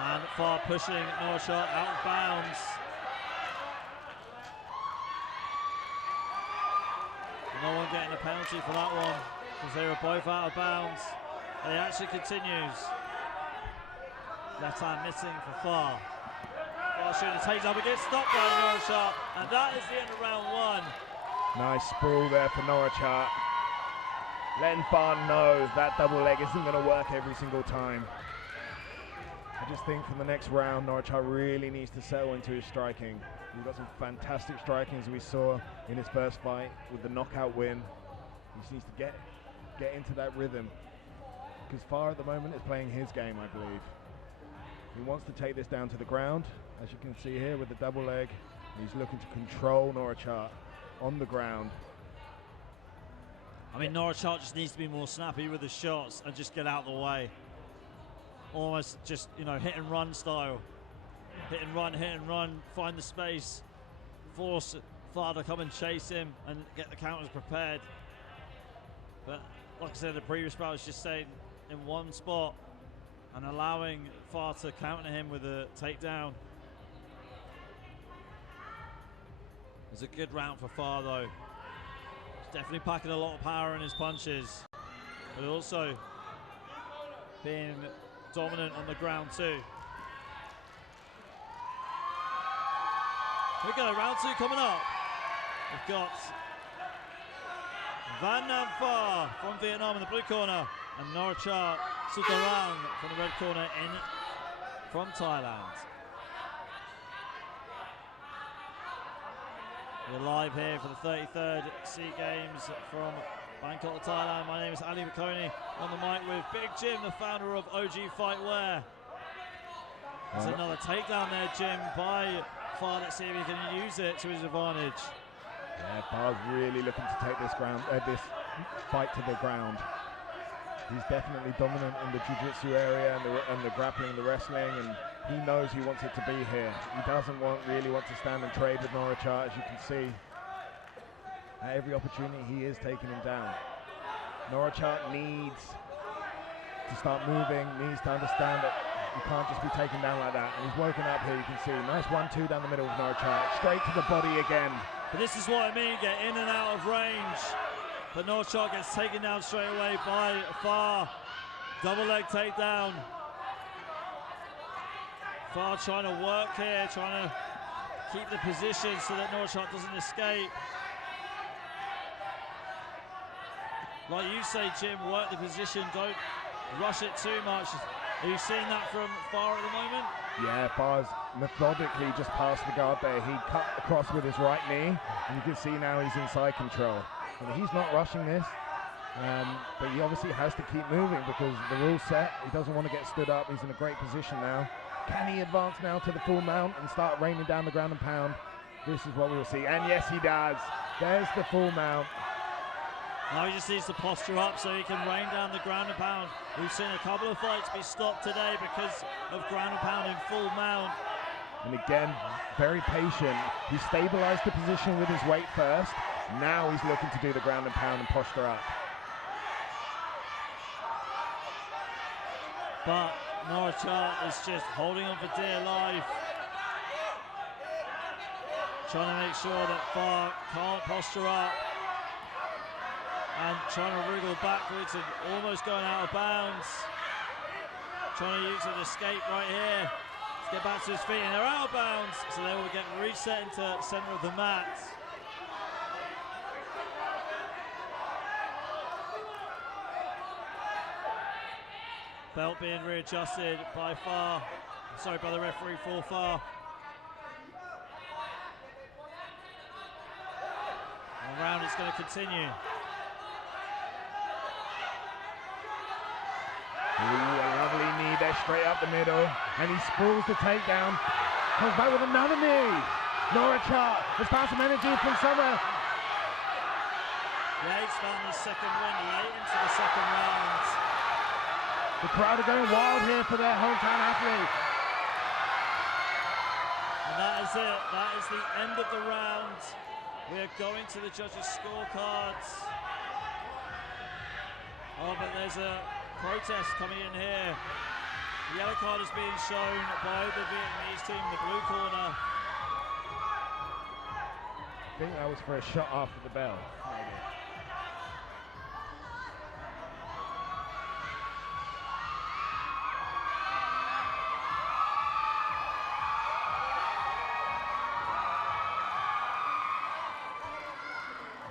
And Far pushing Norachart out of bounds. No one getting a penalty for that one because they were both out of bounds. And the action continues. Left hand missing for Far. Far shooting a takedown, but gets stopped by Norachart. And that is the end of round one. Nice sprawl there for Norachart. Letting Far know that double leg isn't going to work every single time. I just think for the next round, Norachart really needs to settle into his striking. He's got some fantastic striking as we saw in his first fight with the knockout win. He just needs to get into that rhythm. Because Far at the moment is playing his game, I believe. He wants to take this down to the ground, as you can see here with the double leg. He's looking to control Norachart on the ground. I mean, Norachart just needs to be more snappy with the shots and just get out of the way. Almost just, you know, hit and run style. Hit and run, find the space, force Far to come and chase him and get the counters prepared. But like I said, the previous bout was just staying in one spot and allowing Far to counter him with a takedown. It was a good round for Far though. He's definitely packing a lot of power in his punches, but also being dominant on the ground too. Here we go, round two coming up. We've got Van Nam Phar from Vietnam in the blue corner and Norachart Sudarang from the red corner in from Thailand. We're live here for the 33rd SEA Games from Bangkok, Thailand. My name is Ali McConey, on the mic with Big Jim, the founder of OG Fightwear. There's another takedown there, Jim, by Far. Let's see if he can use it to his advantage. Yeah, Far's really looking to take this fight to the ground. He's definitely dominant in the jiu-jitsu area and the grappling, the wrestling, and he knows he wants it to be here. He doesn't really want to stand and trade with Norachart, as you can see. At every opportunity, he is taking him down. Norachart needs to start moving, needs to understand that you can't just be taken down like that. And he's woken up here, you can see. Nice 1-2 down the middle of Norachart. Straight to the body again. But this is what I mean, get in and out of range. But Norachart gets taken down straight away by Far. Double leg takedown. Far trying to work here, trying to keep the position so that Norachart doesn't escape. Like you say, Jim, work the position, don't rush it too much. Are you seeing that from Far at the moment? Yeah, Far's methodically just passed the guard there. He cut across with his right knee, and you can see now he's in side control. And he's not rushing this, But he obviously has to keep moving because the rule's set. He doesn't want to get stood up. He's in a great position now. Can he advance now to the full mount and start raining down the ground and pound? This is what we will see. And yes, he does. There's the full mount. Now he just needs to posture up so he can rain down the ground and pound. We've seen a couple of fights be stopped today because of ground and pound in full mount. And again, very patient. He stabilized the position with his weight first. Now he's looking to do the ground and pound and posture up. But Norachat is just holding on for dear life. Trying to make sure that Far can't posture up. And trying to wriggle backwards and almost going out of bounds. Trying to use an escape right here to get back to his feet, and they're out of bounds, so they will get reset into center of the mat. Belt being readjusted by the referee for Far. And the round is going to continue. Ooh, a lovely knee there, straight up the middle, and he sprawls the takedown. Comes back with another knee. Norachat has found some energy from somewhere. Yates found his second win late into the second round. The crowd are going wild here for their hometown athlete. And that is it. That is the end of the round. We are going to the judges' scorecards. Oh, but there's a protest coming in here. The yellow card is being shown by the Vietnamese team in the blue corner. I think that was for a shot after the bell. Maybe.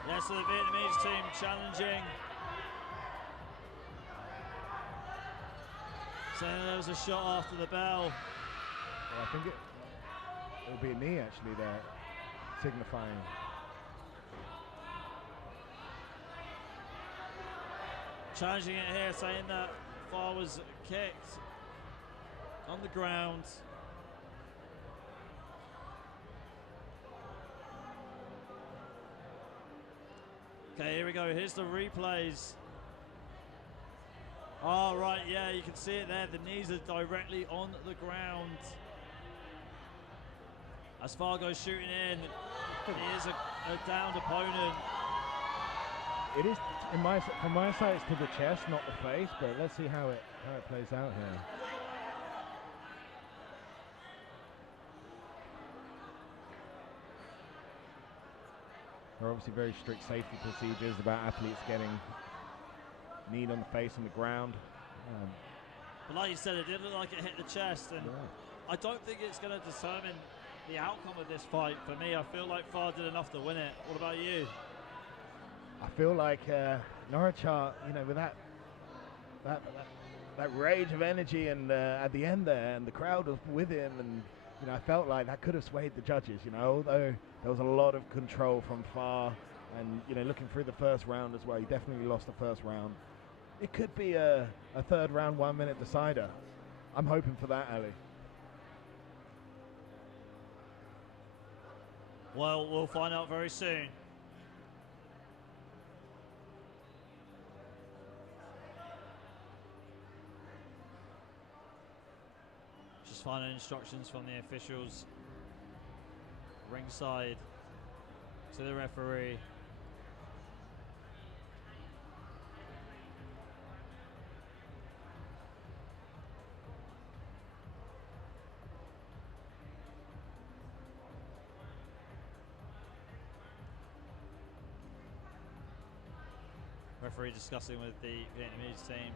Yes, so the Vietnamese team challenging. Saying there was a shot after the bell. Well, I think it'll be a knee actually there, signifying. Challenging it here, saying that Far was kicked on the ground. Okay, here we go. Here's the replays. Oh, right, yeah, you can see it there. The knees are directly on the ground. As Fargo's shooting in, he is a downed opponent. It is, from my side, it's to the chest, not the face, but let's see how it plays out here. There are obviously very strict safety procedures about athletes getting kneed on the face on the ground. But like you said, it did look like it hit the chest, and I don't think it's going to determine the outcome of this fight. For me, I feel like Far did enough to win it. What about you? I feel like Norachat, with that rage of energy, and at the end there, and the crowd was with him, and I felt like that could have swayed the judges. Although there was a lot of control from Far, and looking through the first round as well, he definitely lost the first round. It could be a third round 1 minute decider. I'm hoping for that, Ali. Well, we'll find out very soon. Just final instructions from the officials ringside to the referee. Referee discussing with the Vietnamese team.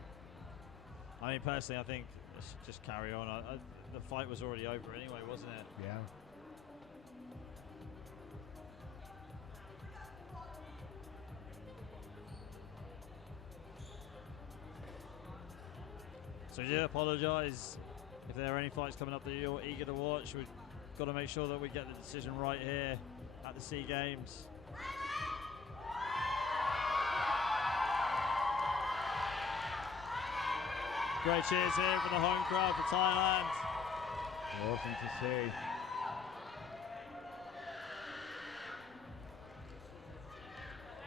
I mean, personally, I think let's just carry on. The fight was already over anyway, wasn't it? Yeah. So we do apologise if there are any fights coming up that you're eager to watch. We've got to make sure that we get the decision right here at the SEAGAMES. Great cheers here for the home crowd for Thailand. Awesome to see.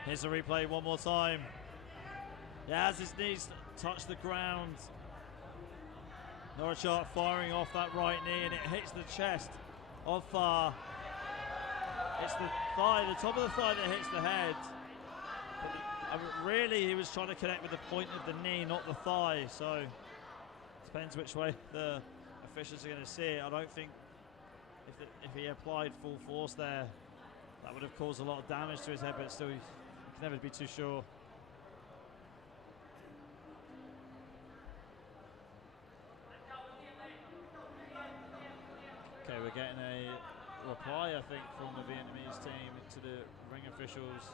Here's the replay one more time. Yeah, as his knees touch the ground, Norachart firing off that right knee and it hits the chest of Far. It's the thigh, the top of the thigh that hits the head. But really, he was trying to connect with the point of the knee, not the thigh. So depends which way the officials are going to see it. I don't think if he applied full force there, that would have caused a lot of damage to his head, but still, you can never be too sure. Okay, we're getting a reply, I think, from the Vietnamese team to the ring officials.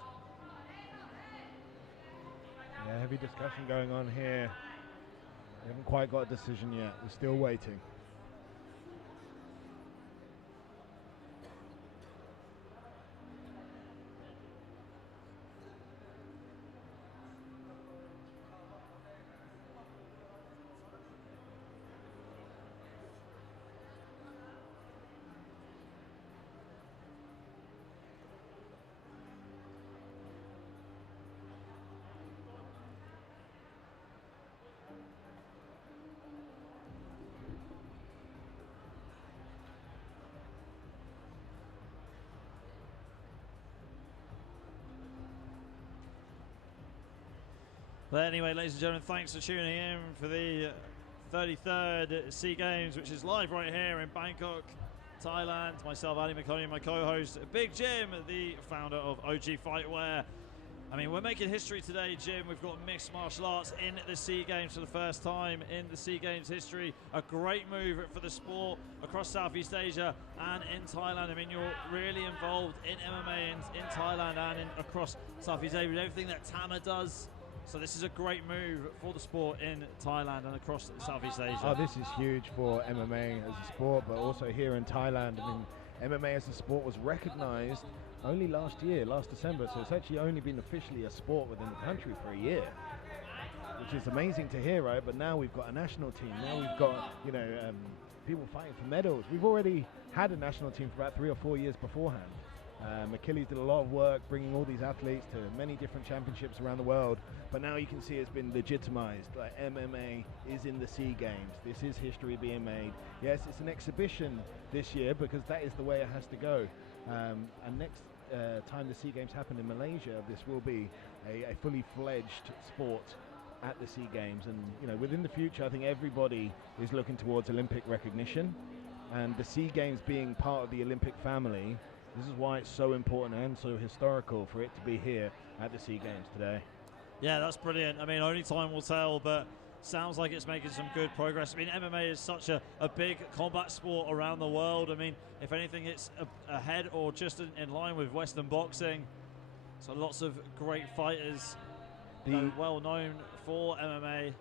Yeah, heavy discussion going on here. We haven't quite got a decision yet. We're still waiting. But anyway, ladies and gentlemen, thanks for tuning in for the 33rd SEA Games, which is live right here in Bangkok, Thailand. Myself, Ali McConey, my co-host, Big Jim, the founder of OG Fightwear. I mean, we're making history today, Jim. We've got mixed martial arts in the SEA Games for the first time in the SEA Games history. A great move for the sport across Southeast Asia and in Thailand. I mean, you're really involved in MMA in Thailand and across Southeast Asia, everything that Tama does. So this is a great move for the sport in Thailand and across Southeast Asia. Oh, this is huge for MMA as a sport, but also here in Thailand. I mean, MMA as a sport was recognized only last year, last December, so it's actually only been officially a sport within the country for a year, which is amazing to hear, right? But now we've got a national team. Now we've got, you know, people fighting for medals. We've already had a national team for about 3 or 4 years beforehand. Achilles did a lot of work bringing all these athletes to many different championships around the world, but now you can see it's been legitimized. Like, MMA is in the SEA Games. This is history being made. Yes, it's an exhibition this year because that is the way it has to go. And next time the SEA Games happen in Malaysia, this will be a fully fledged sport at the SEA Games. And you know, within the future, I think everybody is looking towards Olympic recognition, and the SEA Games being part of the Olympic family. This is why it's so important and so historical for it to be here at the SEA Games today. Yeah, that's brilliant. I mean, only time will tell, but sounds like it's making some good progress. I mean, MMA is such a big combat sport around the world. I mean, if anything, it's ahead or just in line with Western boxing. So lots of great fighters well known for MMA.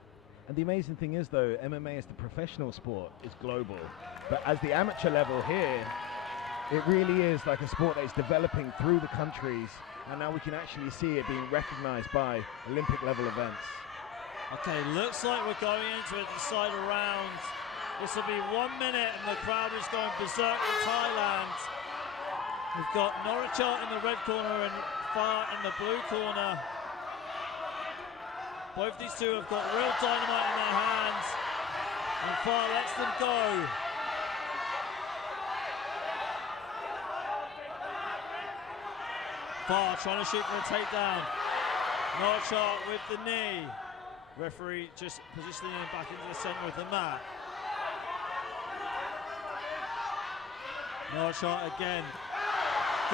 And the amazing thing is, though, MMA as the professional sport is global. But as the amateur level here, it really is like a sport that is developing through the countries, and now we can actually see it being recognized by Olympic level events. Okay, looks like we're going into a decider round. This will be 1 minute and the crowd is going berserk in Thailand. We've got Norachart in the red corner and Far in the blue corner. Both these two have got real dynamite in their hands, and Far lets them go. Far trying to shoot for a takedown. Norachart with the knee. Referee just positioning him back into the center of the mat. Norachart again.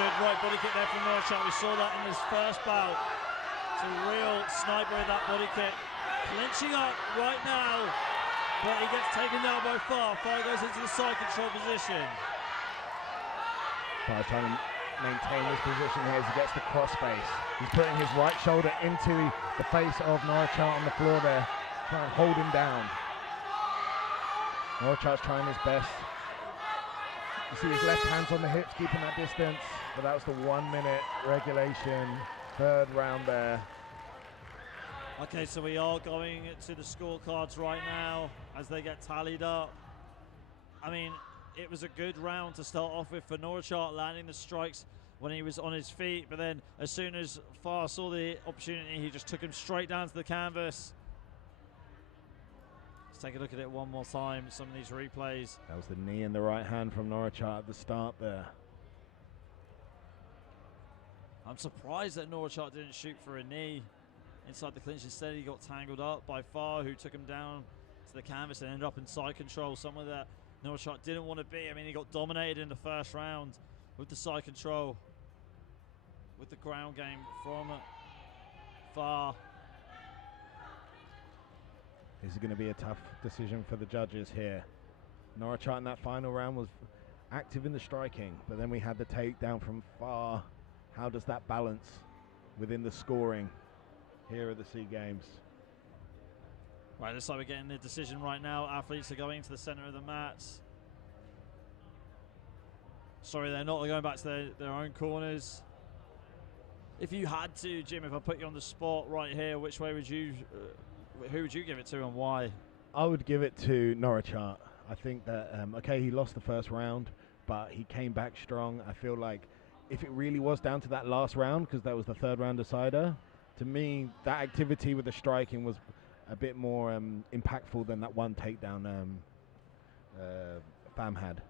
Good right body kick there from Norachart. We saw that in his first bout. It's a real sniper with that body kick. Clinching up right now, but he gets taken down by Far. Far goes into the side control position. Far trying to maintain his position here as he gets the crossface. He's putting his right shoulder into the face of Norachart on the floor there, trying to hold him down. Norachart's trying his best. You see his left hand's on the hips, keeping that distance, but that was the 1 minute regulation, third round there. Okay, so we are going to the scorecards right now as they get tallied up. I mean, it was a good round to start off with for Norchart, landing the strikes when he was on his feet, but then as soon as Farr saw the opportunity, he just took him straight down to the canvas. Let's take a look at it one more time, some of these replays. That was the knee in the right hand from Norchart at the start there. I'm surprised that Norchart didn't shoot for a knee inside the clinch. Instead, he got tangled up by Farr, who took him down to the canvas and ended up in side control, somewhere that Norchart didn't want to be. I mean, he got dominated in the first round with the side control, with the ground game from Farr. This is going to be a tough decision for the judges here. Norchart in that final round was active in the striking, but then we had the takedown from Farr. How does that balance within the scoring here at the SEA Games? Right, looks like we're getting the decision right now. Athletes are going to the center of the mats. Sorry, they're not going back to their own corners. If you had to, Jim, if I put you on the spot right here, which way would you, who would you give it to and why? I would give it to Norchart. I think that, okay, he lost the first round, but he came back strong. I feel like if it really was down to that last round, because that was the third round decider, to me, that activity with the striking was a bit more impactful than that one takedown Pham had.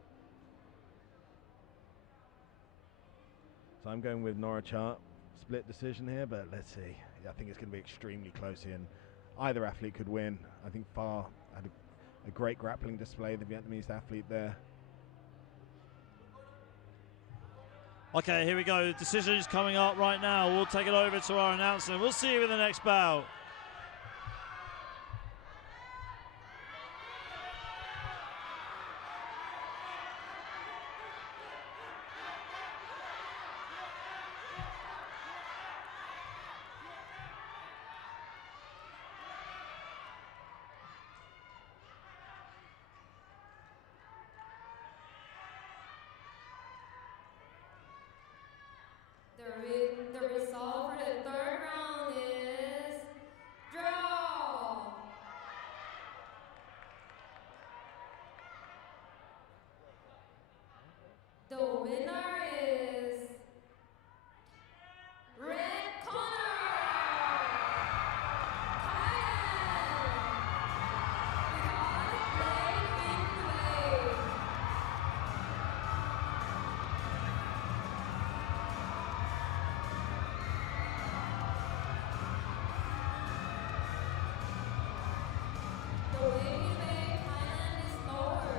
So I'm going with Norchart. Split decision here, but let's see. Yeah, I think it's going to be extremely close here, and either athlete could win. I think Farr had a great grappling display, the Vietnamese athlete there. Okay, here we go. Decision is coming up right now. We'll take it over to our announcer. We'll see you in the next bout. The result for the third round is draw. The winner is red corner, Thailand. Because late in play. The way we play Thailand is lower.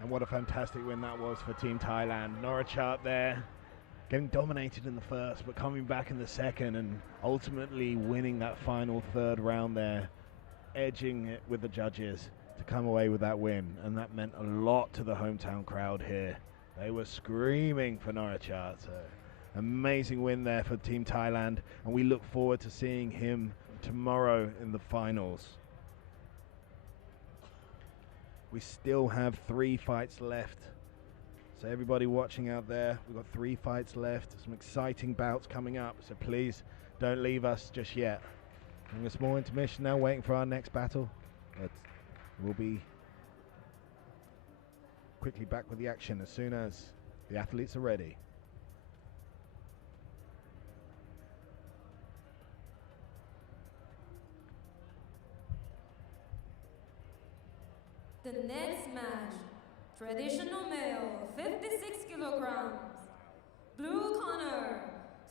And what a fantastic win that was for Team Thailand. Norchart there, getting dominated in the first, but coming back in the second and ultimately winning that final third round there, edging it with the judges to come away with that win. And that meant a lot to the hometown crowd here. They were screaming for Norchart. So amazing win there for Team Thailand, and we look forward to seeing him tomorrow in the finals. We still have 3 fights left. So everybody watching out there, we've got 3 fights left. Some exciting bouts coming up. So please don't leave us just yet. Having a small intermission now, waiting for our next battle. But we'll be quickly back with the action as soon as the athletes are ready. The next match, traditional male, 56 kilograms. Blue corner,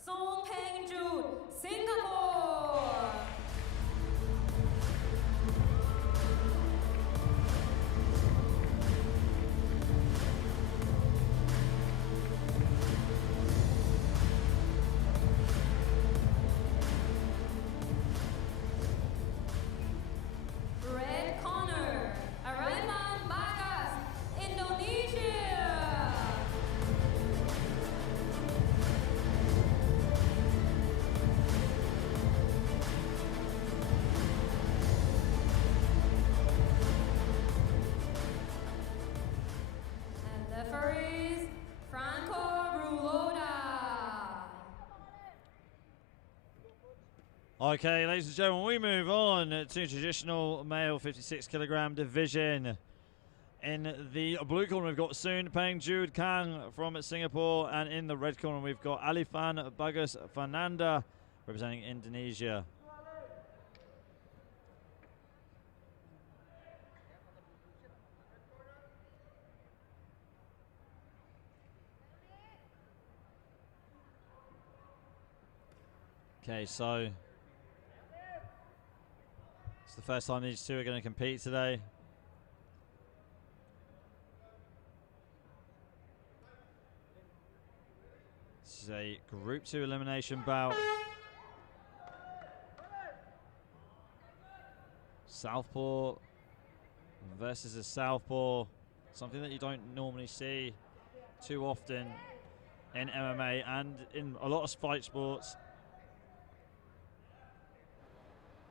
Song Peng Jude, Singapore. Okay, ladies and gentlemen, we move on to traditional male 56 kilogram division. In the blue corner, we've got Soon Peng Jude Kang from Singapore, and in the red corner, we've got Alifan Bagus Fernanda representing Indonesia. Okay, so it's the first time these two are going to compete today. This is a Group 2 elimination bout. Southpaw versus a Southpaw. Something that you don't normally see too often in MMA and in a lot of fight sports.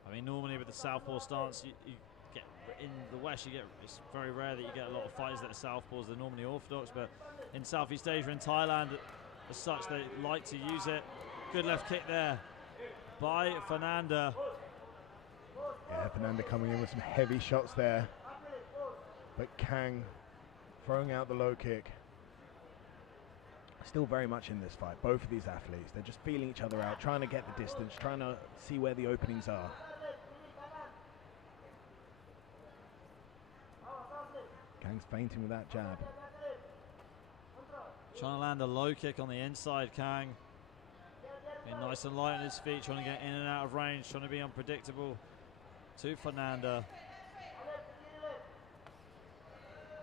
I mean, normally with the Southpaw stance, you get in the West, it's very rare that you get a lot of fighters that are Southpaws. They're normally orthodox, but in Southeast Asia and Thailand, as such, they like to use it. Good left kick there by Fernanda. Yeah, Fernanda coming in with some heavy shots there, but Kang throwing out the low kick. Still very much in this fight, both of these athletes. They're just feeling each other out, trying to get the distance, trying to see where the openings are. Kang's fainting with that jab. Trying to land a low kick on the inside, Kang. Being nice and light on his feet, trying to get in and out of range, trying to be unpredictable to Fernanda.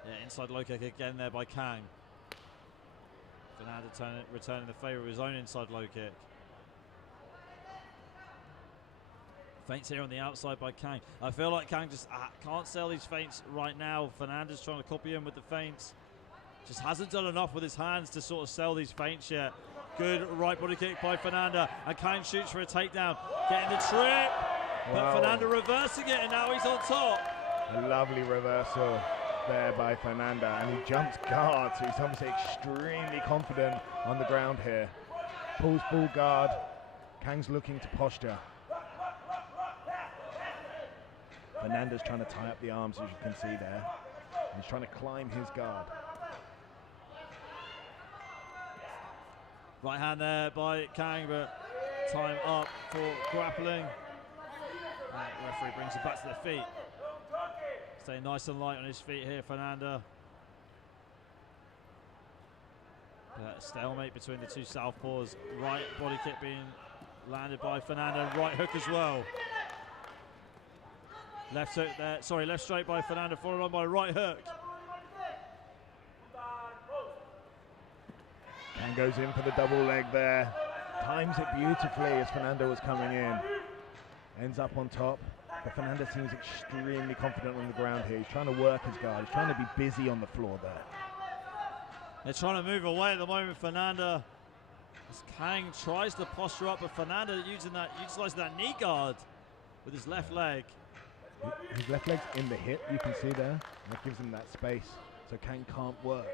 Yeah, inside low kick again there by Kang. Fernanda returning the favour of his own inside low kick. Feints here on the outside by Kang. I feel like Kang just can't sell these feints right now. Fernanda's trying to copy him with the feints. Just hasn't done enough with his hands to sort of sell these feints yet. Good right body kick by Fernanda, and Kang shoots for a takedown. Getting the trip, but Fernanda reversing it, and now he's on top. A lovely reversal there by Fernanda, and he jumps guard, so he's obviously extremely confident on the ground here. Pulls full guard. Kang's looking to posture. Fernanda's trying to tie up the arms, as you can see there. He's trying to climb his guard. Right hand there by Kang, but time up for grappling. Referee brings him back to their feet. Staying nice and light on his feet here, Fernanda. Stalemate between the two Southpaws. Right body kick being landed by Fernanda, right hook as well. Left hook there, sorry, left straight by Fernanda, followed on by right hook. Kang goes in for the double leg there. Times it beautifully as Fernanda was coming in. Ends up on top, but Fernanda seems extremely confident on the ground here. He's trying to work his guard. He's trying to be busy on the floor there. They're trying to move away at the moment, Fernanda. As Kang tries to posture up, but Fernanda utilizing that knee guard with his left leg. His left leg's in the hip, you can see there. That gives him that space, so Kang can't work.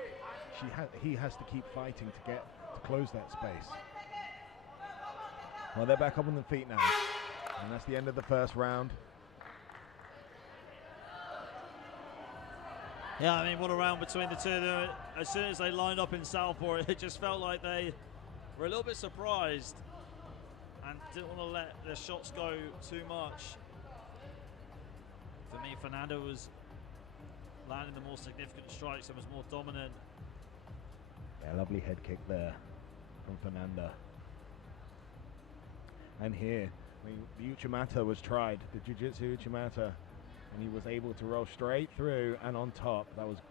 He has to keep fighting to close that space. Well, they're back up on the feet now, and that's the end of the first round. Yeah, I mean, what a round between the two of them. As soon as they lined up in Southpaw, it just felt like they were a little bit surprised and didn't want to let their shots go too much. For me, Fernanda was landing the more significant strikes and was more dominant. Yeah, lovely head kick there from Fernanda. And here, I mean, the Uchimata was tried, the Jiu-Jitsu Uchimata, and he was able to roll straight through and on top. That was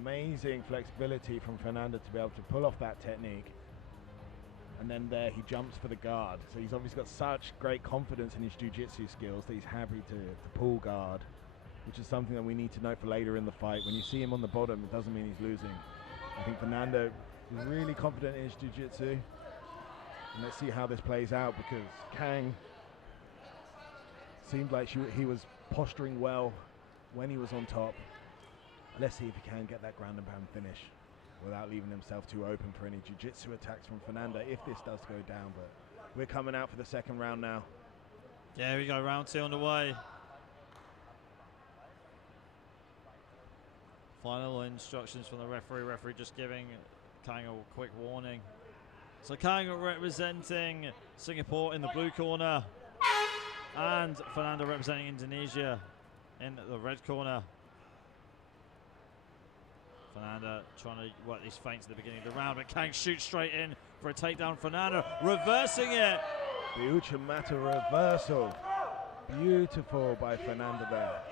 amazing flexibility from Fernanda to be able to pull off that technique. And then there he jumps for the guard. So he's obviously got such great confidence in his jiu-jitsu skills that he's happy to pull guard, which is something that we need to note for later in the fight. When you see him on the bottom, it doesn't mean he's losing. I think Fernanda is really confident in his jiu-jitsu. And let's see how this plays out, because Kang seemed like he was posturing well when he was on top. Let's see if he can get that ground and pound finish without leaving himself too open for any jiu-jitsu attacks from Fernanda if this does go down. But we're coming out for the second round now. Yeah, here we go, round 2 on the way. Final instructions from the referee. Referee just giving Kang a quick warning. So Kang representing Singapore in the blue corner, and Fernanda representing Indonesia in the red corner. Fernanda trying to work these feints at the beginning of the round, but Kang shoots straight in for a takedown. Fernanda reversing it. The Uchimata reversal. Beautiful by Fernanda there.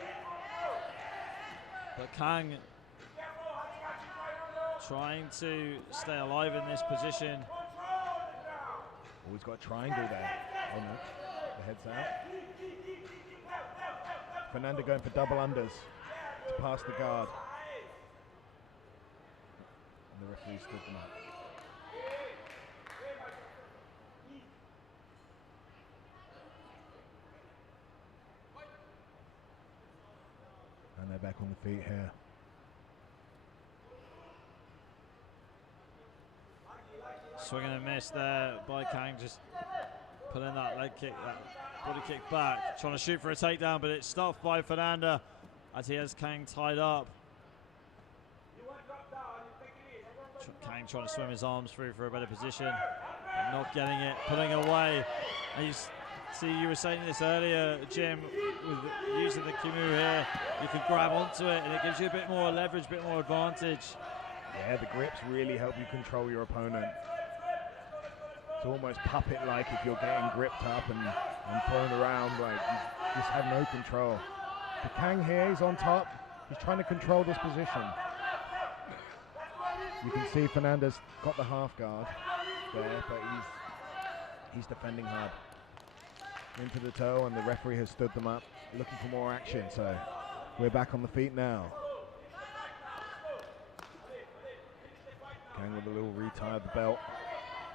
But Kang trying to stay alive in this position. Always got a triangle there. Oh no, the head's out. Fernanda going for double unders to pass the guard. And the referee stood them up. And they're back on the feet here. Swing and a miss there by Kang, just pulling that leg kick, that body kick back, trying to shoot for a takedown, but it's stopped by Fernanda as he has Kang tied up. Kang trying to swim his arms through for a better position, not getting it, pulling away. And you see, you were saying this earlier, Jim, with using the Kimu here, you can grab onto it and it gives you a bit more leverage, a bit more advantage. Yeah, the grips really help you control your opponent. It's almost puppet-like if you're getting gripped up and thrown around, like you just have no control. The Kang here, he's on top. He's trying to control this position. You can see Fernanda's got the half guard there, but he's defending hard. Into the toe, and the referee has stood them up, looking for more action. So we're back on the feet now. Kang with a little retie of the belt.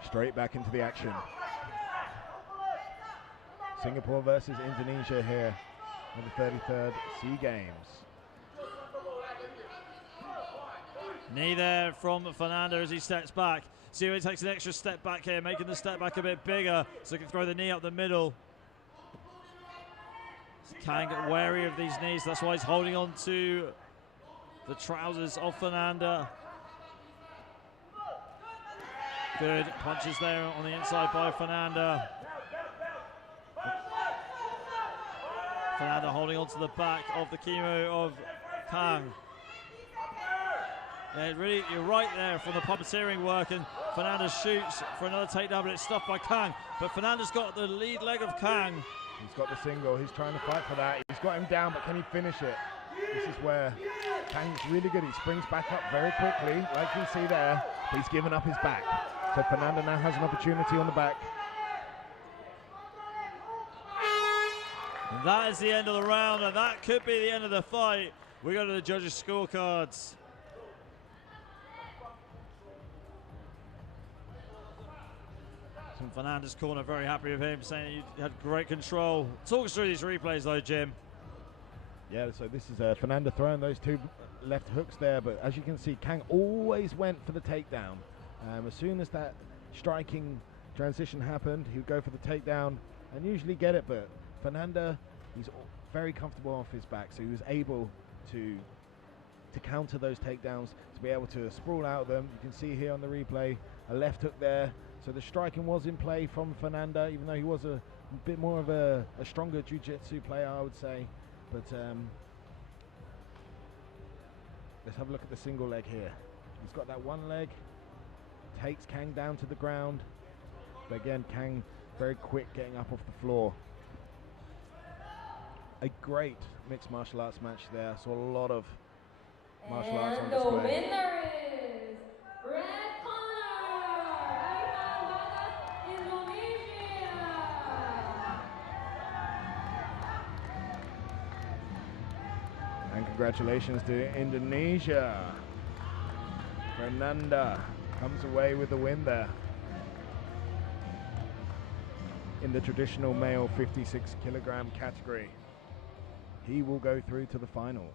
Straight back into the action. Singapore versus Indonesia here in the 33rd SEA Games. Knee there from Fernanda as he steps back. See, he takes an extra step back here, making the step back a bit bigger so he can throw the knee up the middle. Kang wary of these knees, that's why he's holding on to the trousers of Fernanda. Good punches there on the inside by Fernanda. Fernanda holding onto the back of the Kimu of Kang. Yeah, really, you're right there from the puppeteering work, and Fernanda shoots for another takedown, but it's stopped by Kang. But Fernanda's got the lead leg of Kang. He's got the single, he's trying to fight for that. He's got him down, but can he finish it? This is where Kang's really good. He springs back up very quickly, like you can see there, but he's given up his back. So Fernanda now has an opportunity on the back. And that is the end of the round, and that could be the end of the fight. We go to the judges' scorecards. From Fernanda's corner, very happy with him, saying he had great control. Talk us through these replays though, Jim. Yeah, so this is Fernanda throwing those two left hooks there, but as you can see, Kang always went for the takedown. As soon as that striking transition happened, he would go for the takedown and usually get it, but Fernanda, he's very comfortable off his back, so he was able to counter those takedowns, to be able to sprawl out of them. You can see here on the replay, a left hook there, so the striking was in play from Fernanda, even though he was a bit more of a stronger jiu-jitsu player, I would say. But let's have a look at the single leg here. He's got that one leg, takes Kang down to the ground, but again, Kang very quick getting up off the floor. A great mixed martial arts match there. Saw a lot of martial arts on And the display. winner is red corner, Indonesia. And congratulations to Indonesia. Fernanda comes away with the win there in the traditional male 56 kilogram category. He will go through to the finals.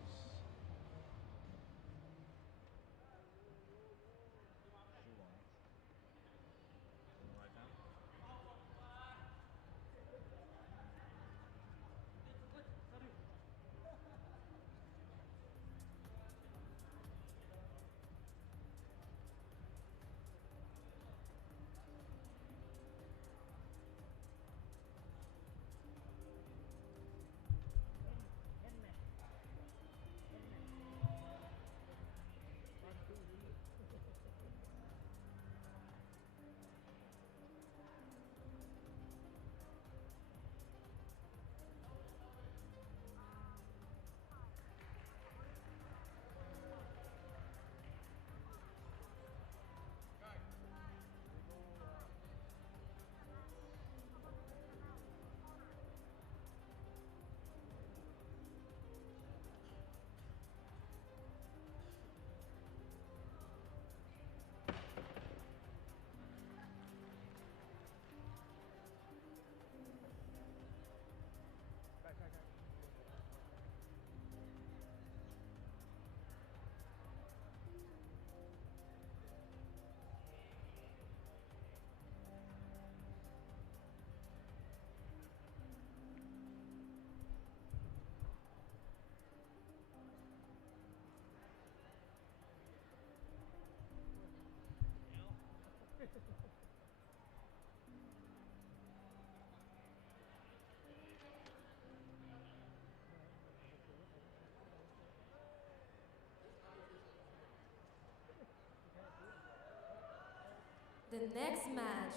The next match,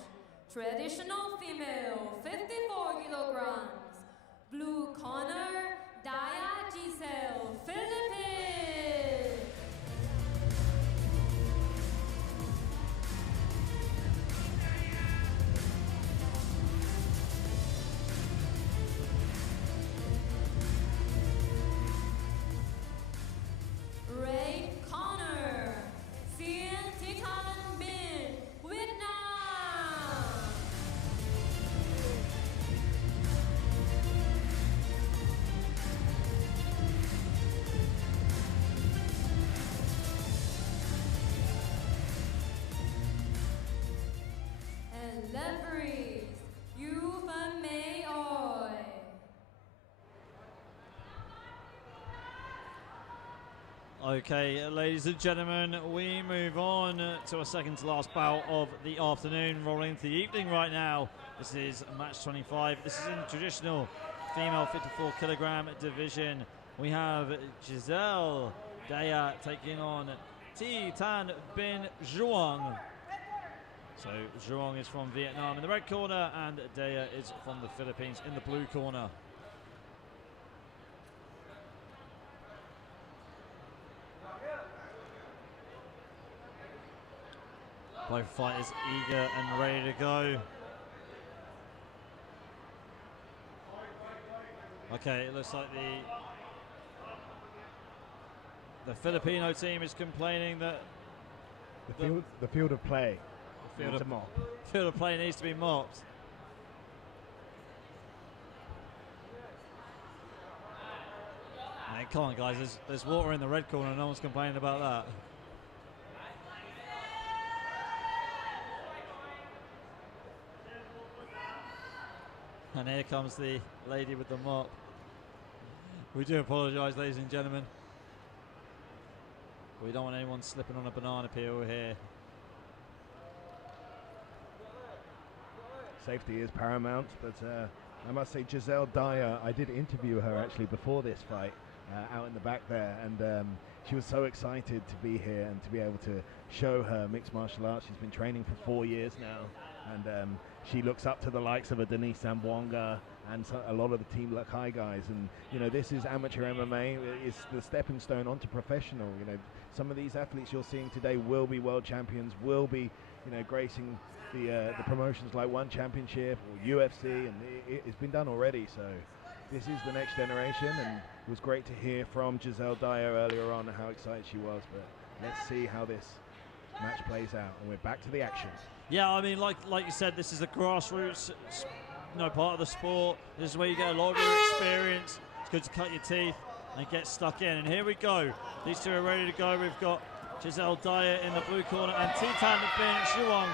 traditional female, 54 kilograms. Blue corner, Daya Giselle, Philippines. Red corner, Sien Titan Bin, Vietnam. And referees, Yu Fan Mei Oi. Okay, ladies and gentlemen, we move on to our second to last bout of the afternoon, rolling into the evening right now. This is match 25. This is in traditional female 54 kilogram division. We have Giselle Daya taking on Thi Tan Bin Zhuang. So Zhuang is from Vietnam in the red corner and Daya is from the Philippines in the blue corner. Both fighters eager and ready to go. Okay, it looks like the Filipino team is complaining that The field of play. the field needs of, a mop. field of play needs to be mopped. Hey, come on, guys, there's water in the red corner, no one's complaining about that. And here comes the lady with the mop. We do apologise, ladies and gentlemen. We don't want anyone slipping on a banana peel here. Safety is paramount, but I must say Giselle Daya, I did interview her actually before this fight out in the back there, and she was so excited to be here and to be able to show her mixed martial arts. She's been training for 4 years now, and she looks up to the likes of a Denise Zambwanga and a lot of the Team Lakai guys, and you know, this is amateur MMA. It's the stepping stone onto professional. You know, some of these athletes you're seeing today will be world champions, will be, you know, gracing the promotions like One Championship or UFC, and it's been done already. So this is the next generation, and it was great to hear from Giselle Daya earlier on how excited she was. But let's see how this match plays out, and we're back to the action. Yeah, I mean, like you said, this is a grassroots, part of the sport. This is where you get a lot of your experience. It's good to cut your teeth and get stuck in. And here we go. These two are ready to go. We've got Giselle Daya in the blue corner and Thi Tan Bin Zhuang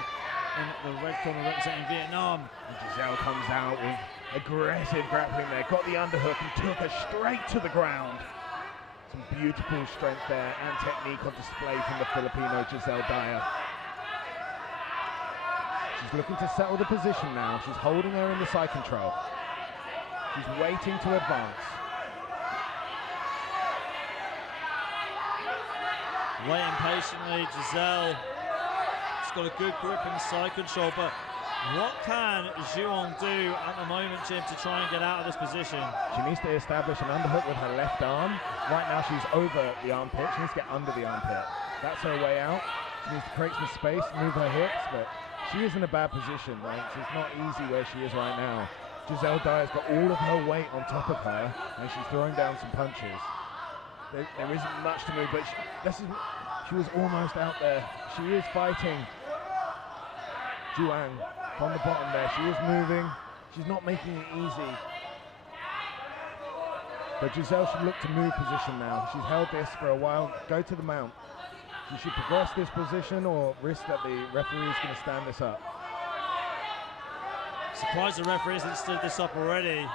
in the red corner representing Vietnam. And Giselle comes out with aggressive grappling there, got the underhook and took her straight to the ground. Some beautiful strength there and technique on display from the Filipino Giselle Daya. She's looking to settle the position now. She's holding her in the side control. She's waiting to advance. Waiting patiently, Giselle. She's got a good grip in the side control, but what can Zhuang do at the moment, Jim, to try and get out of this position? She needs to establish an underhook with her left arm. Right now she's over the armpit. She needs to get under the armpit. That's her way out. She needs to create some space, move her hips, but she is in a bad position, right? It's not easy where she is right now. Giselle Daya's got all of her weight on top of her, and she's throwing down some punches. There isn't much to move, but she was almost out there. She is fighting Zhuang from the bottom there. She is moving. She's not making it easy. But Giselle should look to move position now. She's held this for a while. Go to the mount. She should progress this position or risk that the referee is going to stand this up. Surprised the referee hasn't stood this up already.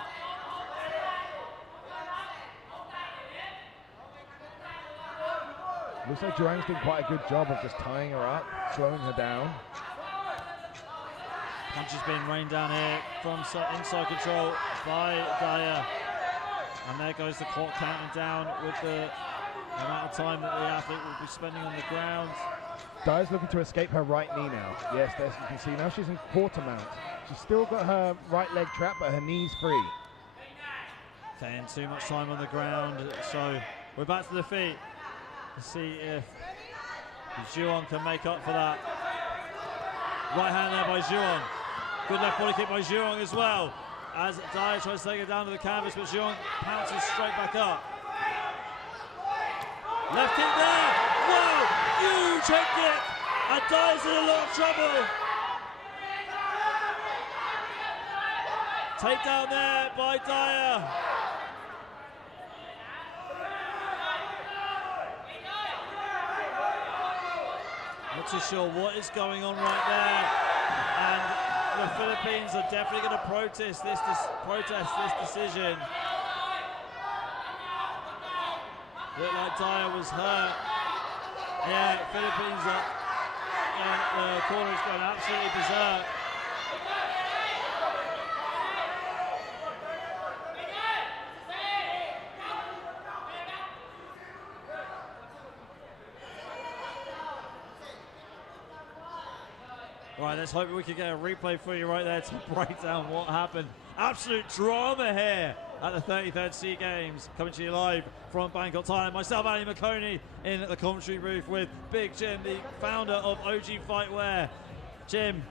Looks like Zhuang's doing quite a good job of just tying her up, slowing her down. Punches being rained down here from inside control by Daya. And there goes the clock counting down with the amount of time that the athlete will be spending on the ground. Daya's looking to escape her right knee now. Yes, as you can see, now she's in quarter mount. She's still got her right leg trapped, but her knee's free. Staying too much time on the ground, so we're back to the feet to see if Zhuang can make up for that. Right hand there by Zhuang. Good left body kick by Zhuang as well, as Daya tries to take it down to the canvas, but Zhuang pounces straight back up. Left kick there. Wow, huge head kick, and Daya's in a lot of trouble. Takedown there by Daya. Not too sure what is going on right there, and the Philippines are definitely going to protest this decision. Looked like Daya was hurt. Yeah, Philippines are, the corner is going absolutely berserk. Right, let's hope we can get a replay for you right there to break down what happened. Absolute drama here at the 33rd SEA Games, coming to you live from Bangkok, Thailand. Myself, Ali McConey, in the commentary booth with Big Jim, the founder of OG Fightwear. Jim.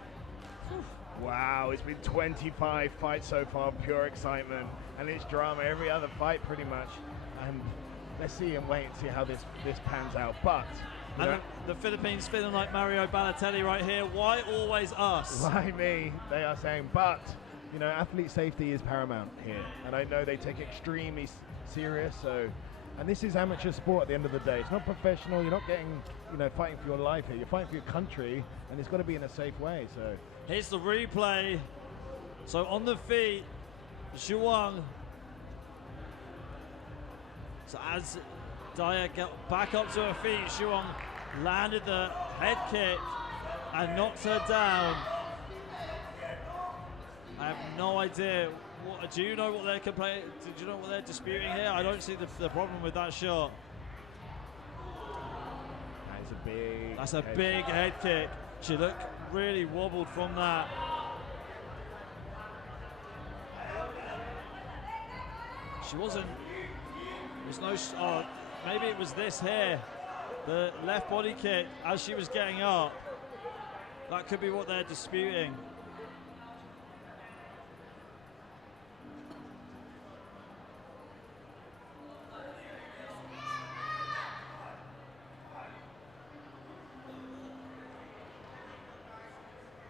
Wow, it's been 25 fights so far, pure excitement, and it's drama every other fight pretty much. And let's see and wait and see how this pans out. But and the Philippines feeling like Mario Balotelli right here. Why always us? Why me? They are saying, but you know, athlete safety is paramount here, and I know they take it extremely serious. So, and this is amateur sport at the end of the day. It's not professional. You're not getting, you know, fighting for your life here. You're fighting for your country, and it's got to be in a safe way. So here's the replay. So on the feet, Zhuang. So as Daya got back up to her feet, Zhuang landed the head kick and knocked her down. I have no idea. Do you know what they're complaining? Do you know what they're disputing here? I don't see the problem with that shot. That's a big head kick. She looked really wobbled from that. She wasn't. There's no. Oh, maybe it was this here, the left body kick as she was getting up. That could be what they're disputing.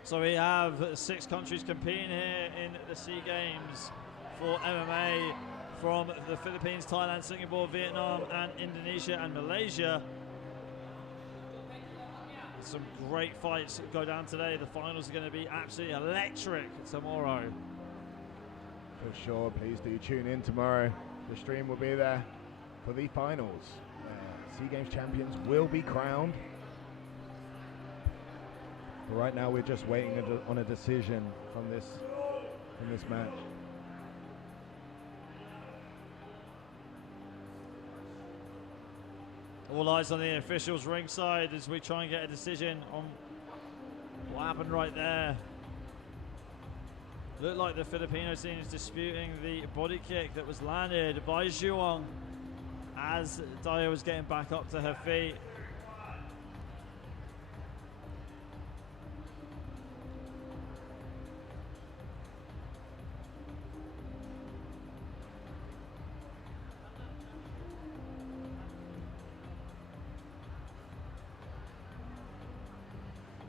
So we have 6 countries competing here in the SEA Games for MMA, from the Philippines, Thailand, Singapore, Vietnam, and Indonesia and Malaysia. Some great fights go down today. The finals are going to be absolutely electric tomorrow. For sure, please do tune in tomorrow. The stream will be there for the finals. SEA Games champions will be crowned. But right now we're just waiting on a decision from this match. All eyes on the officials ringside as we try and get a decision on what happened right there. Looked like the Filipino team is disputing the body kick that was landed by Zhuang as Daya was getting back up to her feet.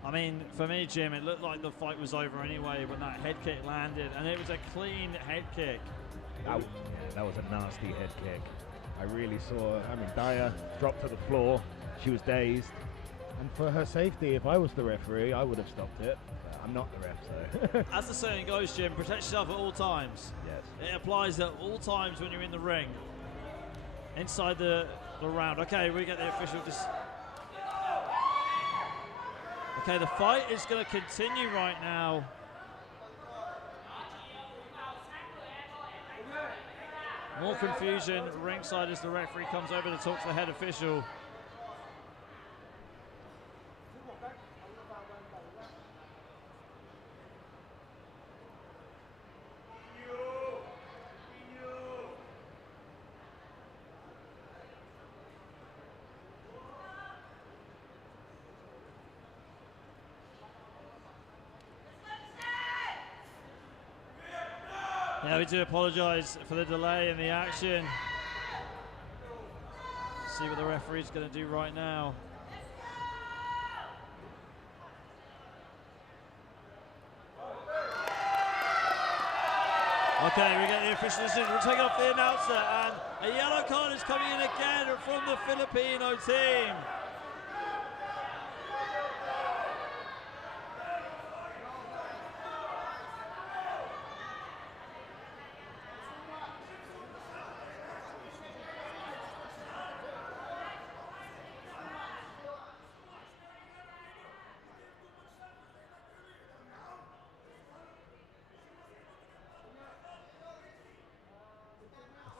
I mean, for me, Jim, it looked like the fight was over anyway when that head kick landed, and it was a clean head kick. That was a nasty head kick. I really saw, I mean, Daya dropped to the floor. She was dazed. And for her safety, if I was the referee, I would have stopped it. I'm not the ref, so. As the saying goes, Jim, protect yourself at all times. Yes. It applies at all times when you're in the ring. Inside the round. Okay, we get the official Okay, the fight is going to continue right now. More confusion ringside as the referee comes over to talk to the head official. Yeah, we do apologise for the delay in the action. See what the referee's going to do right now. Okay, we get the official decision. We'll take off the announcer, and a yellow card is coming in again from the Filipino team.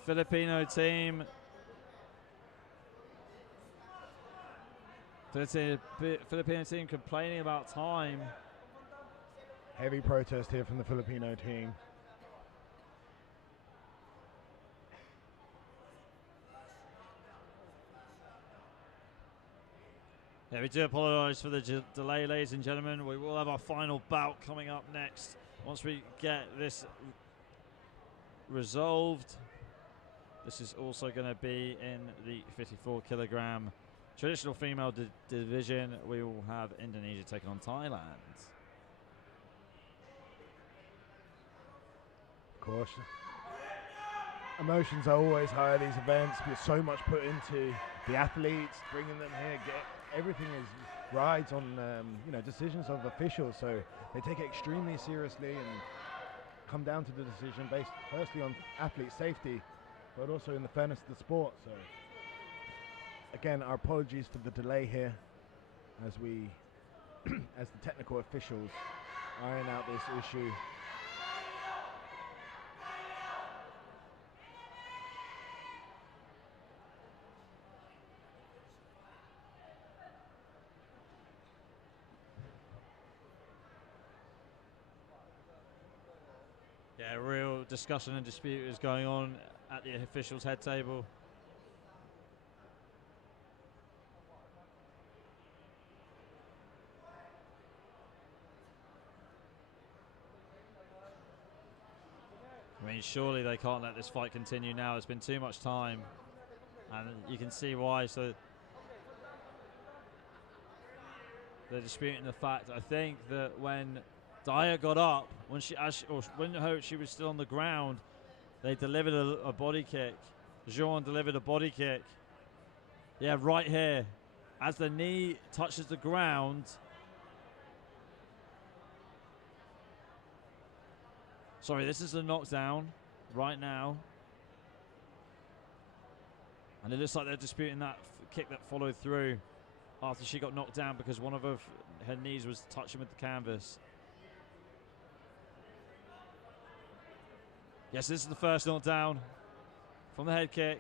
Filipino team. Filipino team complaining about time. Heavy protest here from the Filipino team. Yeah, we do apologise for the delay, ladies and gentlemen. We will have our final bout coming up next once we get this resolved. This is also going to be in the 54 kilogram traditional female division. We will have Indonesia taking on Thailand. Of course, emotions are always high at these events. There's so much put into the athletes, bringing them here. Everything is rides on decisions of officials, so they take it extremely seriously and come down to the decision based firstly on athlete safety, but also in the fairness of the sport. So again, our apologies for the delay here as we as the technical officials iron out this issue. Yeah, real discussion and dispute is going on at the officials' head table. I mean, surely they can't let this fight continue now. There's been too much time, and you can see why. So they're disputing the fact. I think that when Daya got up, when she was still on the ground, they delivered a body kick. Jean delivered a body kick. Yeah, right here, as the knee touches the ground. Sorry, this is a knockdown right now. And it looks like they're disputing that kick that followed through after she got knocked down because one of her knees was touching with the canvas. Yes, this is the first knockdown from the head kick.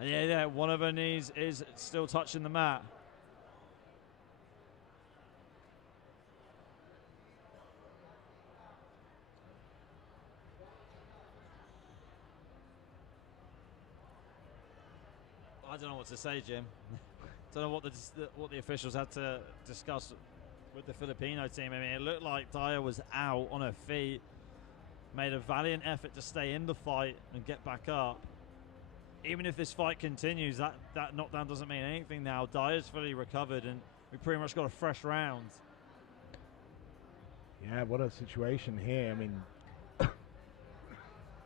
And yeah, one of her knees is still touching the mat. I don't know what to say, Jim. Don't know what the officials had to discuss with the Filipino team. I mean, it looked like Daya was out on her feet, made a valiant effort to stay in the fight and get back up. Even if this fight continues, that knockdown doesn't mean anything now. Daya's fully recovered and we pretty much got a fresh round. Yeah, what a situation here. I mean,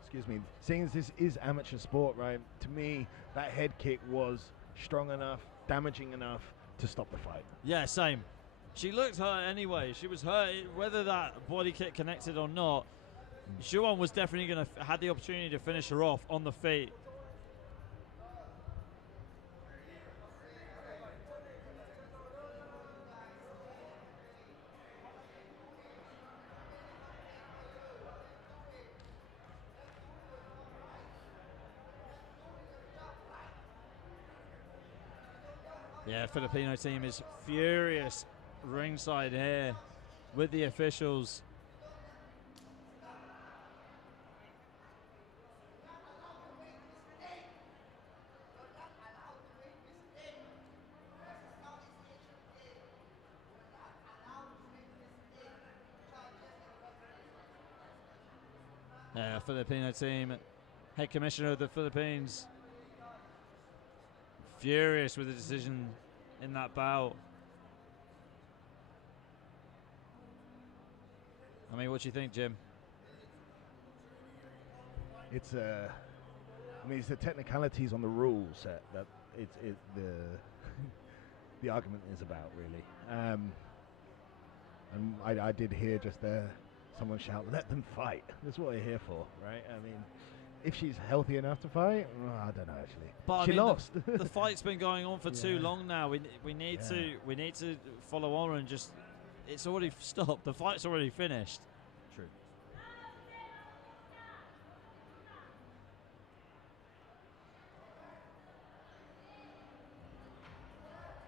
excuse me, seeing as this is amateur sport, right, to me, that head kick was strong enough, damaging enough to stop the fight. Yeah, same. She looked hurt anyway. She was hurt, whether that body kick connected or not. Juan was definitely going to had the opportunity to finish her off on the feet. Yeah, Filipino team is furious ringside here with the officials. Filipino team, head commissioner of the Philippines, furious with the decision in that bout. I mean, what do you think, Jim? It's I mean, it's the technicalities on the rules that the argument is about, really. And I did hear just there someone shout, "Let them fight." That's what we're here for, right? I mean, if she's healthy enough to fight, I don't know actually. But She I mean, lost. The fight's been going on for too long now. We need to follow on and just. It's already stopped. The fight's already finished. True.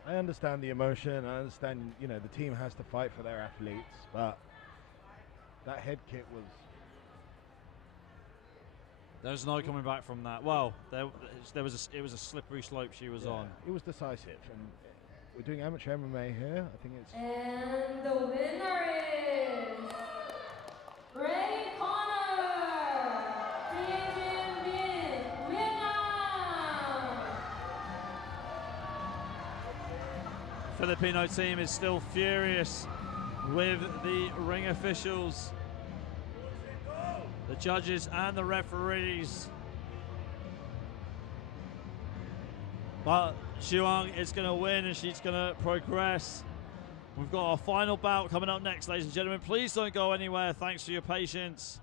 I understand the emotion. I understand, the team has to fight for their athletes, but that head kick was. There's no coming back from that. Well, it was a slippery slope she was on. It was decisive, and we're doing amateur MMA here. I think it's. And the winner is Ray Connor, Vietnam. Filipino team is still furious with the ring officials, the judges and the referees. But Shuang is going to win and she's going to progress. We've got our final bout coming up next, ladies and gentlemen. Please don't go anywhere. Thanks for your patience.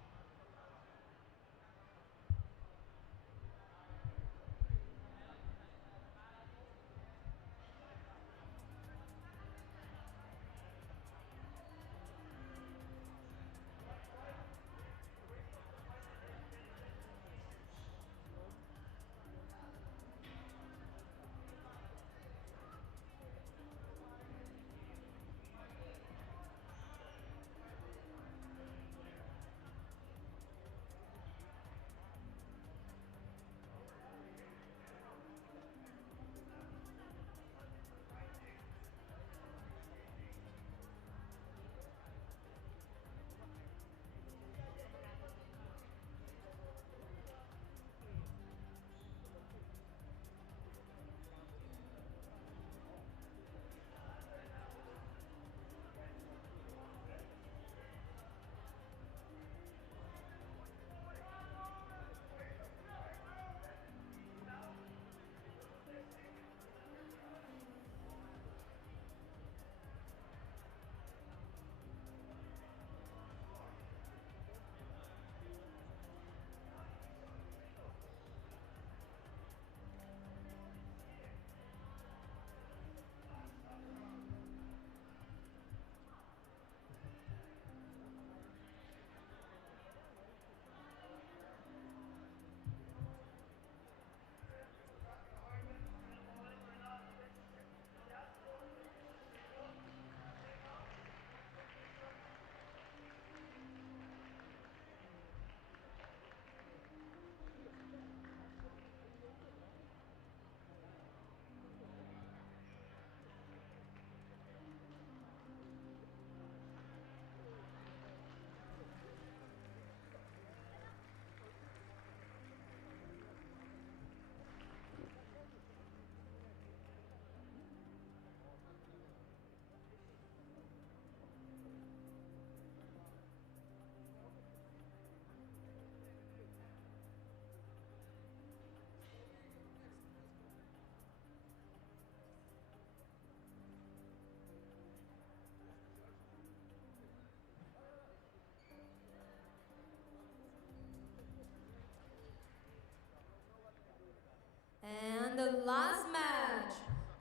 And the last match,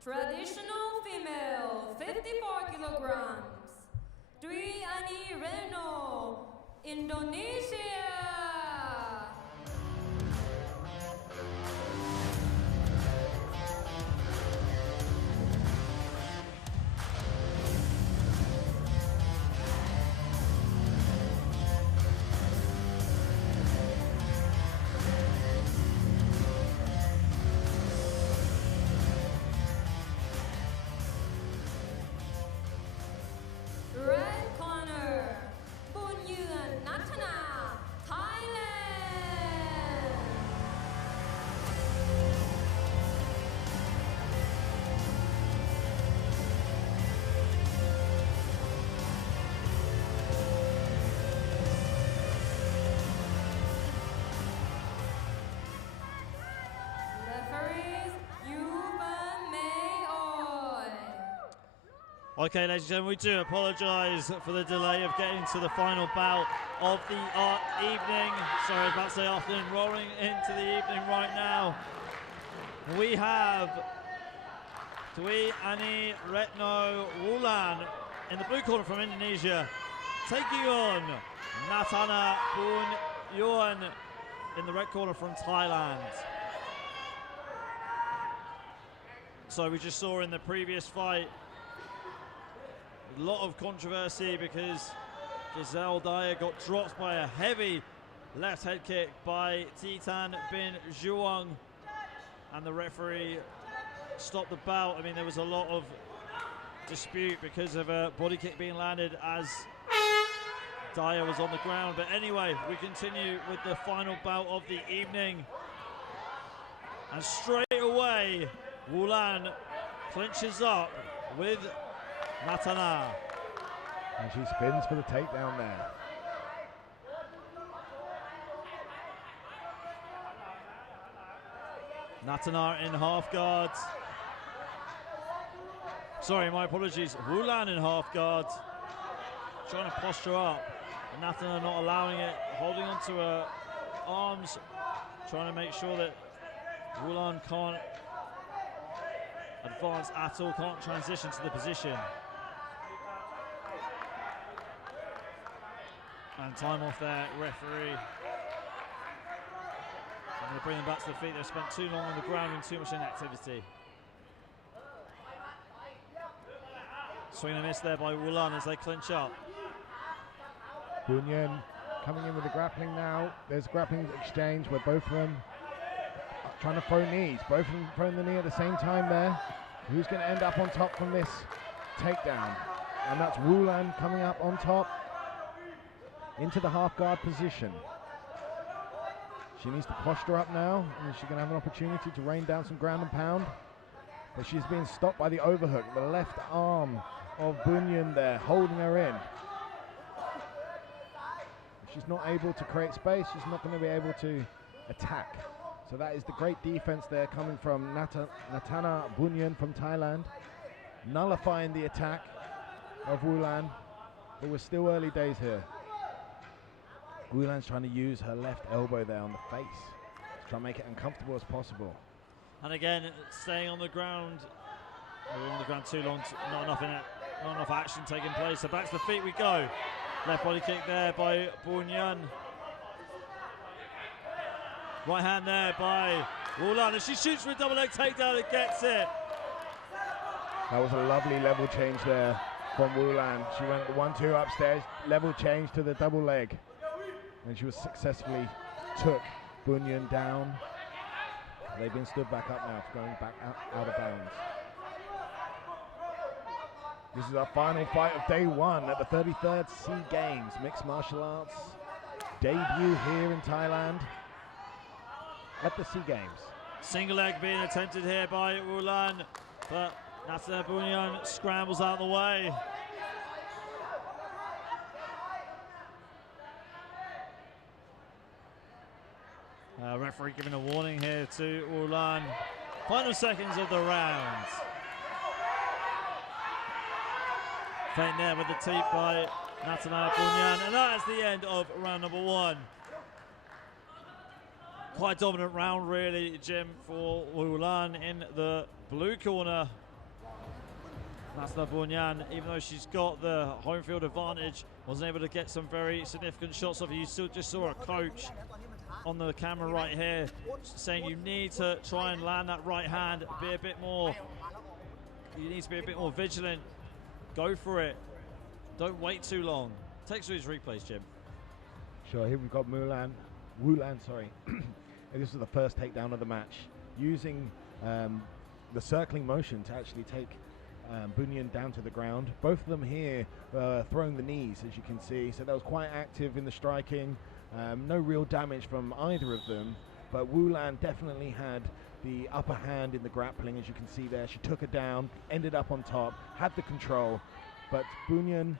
traditional female, 54 kilograms, Dwi Ani Reno, Indonesia. Red corner, Bunyuan Natana, Okay, ladies and gentlemen, we do apologise for the delay of getting to the final bout of the evening. Sorry, I was about to say afternoon, rolling into the evening right now. We have Dwi Ani Retno Wulan in the blue corner from Indonesia, taking on Natana Boon Yuan in the red corner from Thailand. So we just saw in the previous fight a lot of controversy because Giselle Dyer got dropped by a heavy left head kick by Titan Bin Zhuang, and the referee stopped the bout. I mean, there was a lot of dispute because of a body kick being landed as Dyer was on the ground. But anyway, we continue with the final bout of the evening. And straight away, Wulan clinches up with Natana. And she spins for the takedown there. Natana in half guard. Sorry, my apologies. Wulan in half guard. Trying to posture up. And Natana not allowing it. Holding onto her arms. Trying to make sure that Wulan can't advance at all, can't transition to the position. And time off there, referee. I'm going to bring them back to the feet. They've spent too long on the ground and too much inactivity. Swing and a miss there by Wulan as they clinch up. Bunyan coming in with the grappling now. There's a grappling exchange where both of them are trying to throw knees. Both of them throwing the knee at the same time there. Who's going to end up on top from this takedown? And that's Wulan coming up on top into the half guard position. She needs to posture up now, and she's going to have an opportunity to rain down some ground and pound. But she's being stopped by the overhook, the left arm of Bunyan there, holding her in. If she's not able to create space, she's not going to be able to attack. So that is the great defense there coming from Natana Bunyan from Thailand, nullifying the attack of Wulan. But we're still early days here. Wulan's trying to use her left elbow there on the face to try and make it uncomfortable as possible. And again, staying on the ground. We're on the ground too long, not enough action taking place. So back to the feet we go. Left body kick there by Bunyan. Right hand there by Wulan, and she shoots for a double leg takedown and gets it. That was a lovely level change there from Wulan. She went the 1-2 upstairs, level change to the double leg. And she was successfully took Bunyan down. They've been stood back up now for going back out of bounds. This is our final fight of day one at the 33rd SEAGAMES Mixed Martial Arts debut here in Thailand at the SEAGAMES. Single leg being attempted here by Wulan, but Natana Bunyan scrambles out of the way. Referee giving a warning here to Wulan. Final seconds of the round. Feint there with the teep by Natana Bunyan, and that is the end of round number one. Quite dominant round really, Jim, for Wulan in the blue corner. Natana Bunyan, even though she's got the home field advantage, wasn't able to get some very significant shots off. You still just saw a coach on the camera right here saying you need to try and land that right hand, be a bit more, you need to be a bit more vigilant, go for it, don't wait too long. Take us through his replays, Jim. Sure, here we've got Wulan, sorry. This is the first takedown of the match, using the circling motion to actually take Bunyan down to the ground. Both of them here throwing the knees, as you can see, so that was quite active in the striking. No real damage from either of them, but Wulan definitely had the upper hand in the grappling, as you can see there. She took her down, ended up on top, had the control, but Bunyan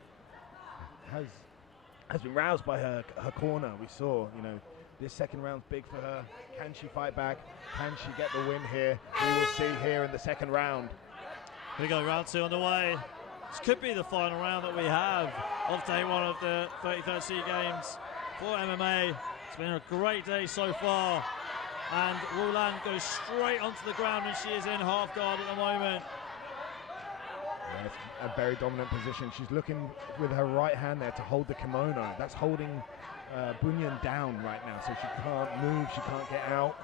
has been roused by her corner. We saw, you know, this second round's big for her. Can she fight back? Can she get the win here? We will see here in the second round. Here we go, round two on the way. This could be the final round that we have of day one of the 33rd SEA Games for MMA. It's been a great day so far. And Wu Lan goes straight onto the ground and she is in half guard at the moment. Yeah, it's a very dominant position. She's looking with her right hand there to hold the kimono. That's holding Bunyan down right now, so she can't move, she can't get out.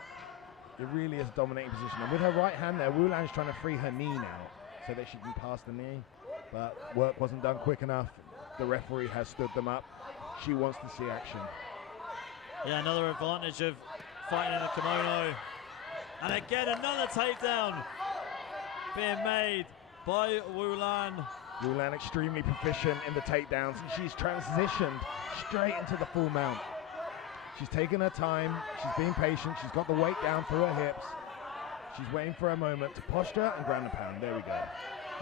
It really is a dominating position. And with her right hand there, Wu Lan's trying to free her knee now so that she can pass the knee. But work wasn't done quick enough. The referee has stood them up. She wants to see action. Yeah, another advantage of fighting in the kimono. And again, another takedown being made by Wu Lan. Wu Lan extremely proficient in the takedowns, and she's transitioned straight into the full mount. She's taken her time, she's being patient, she's got the weight down through her hips. She's waiting for a moment to posture and ground and pound. There we go.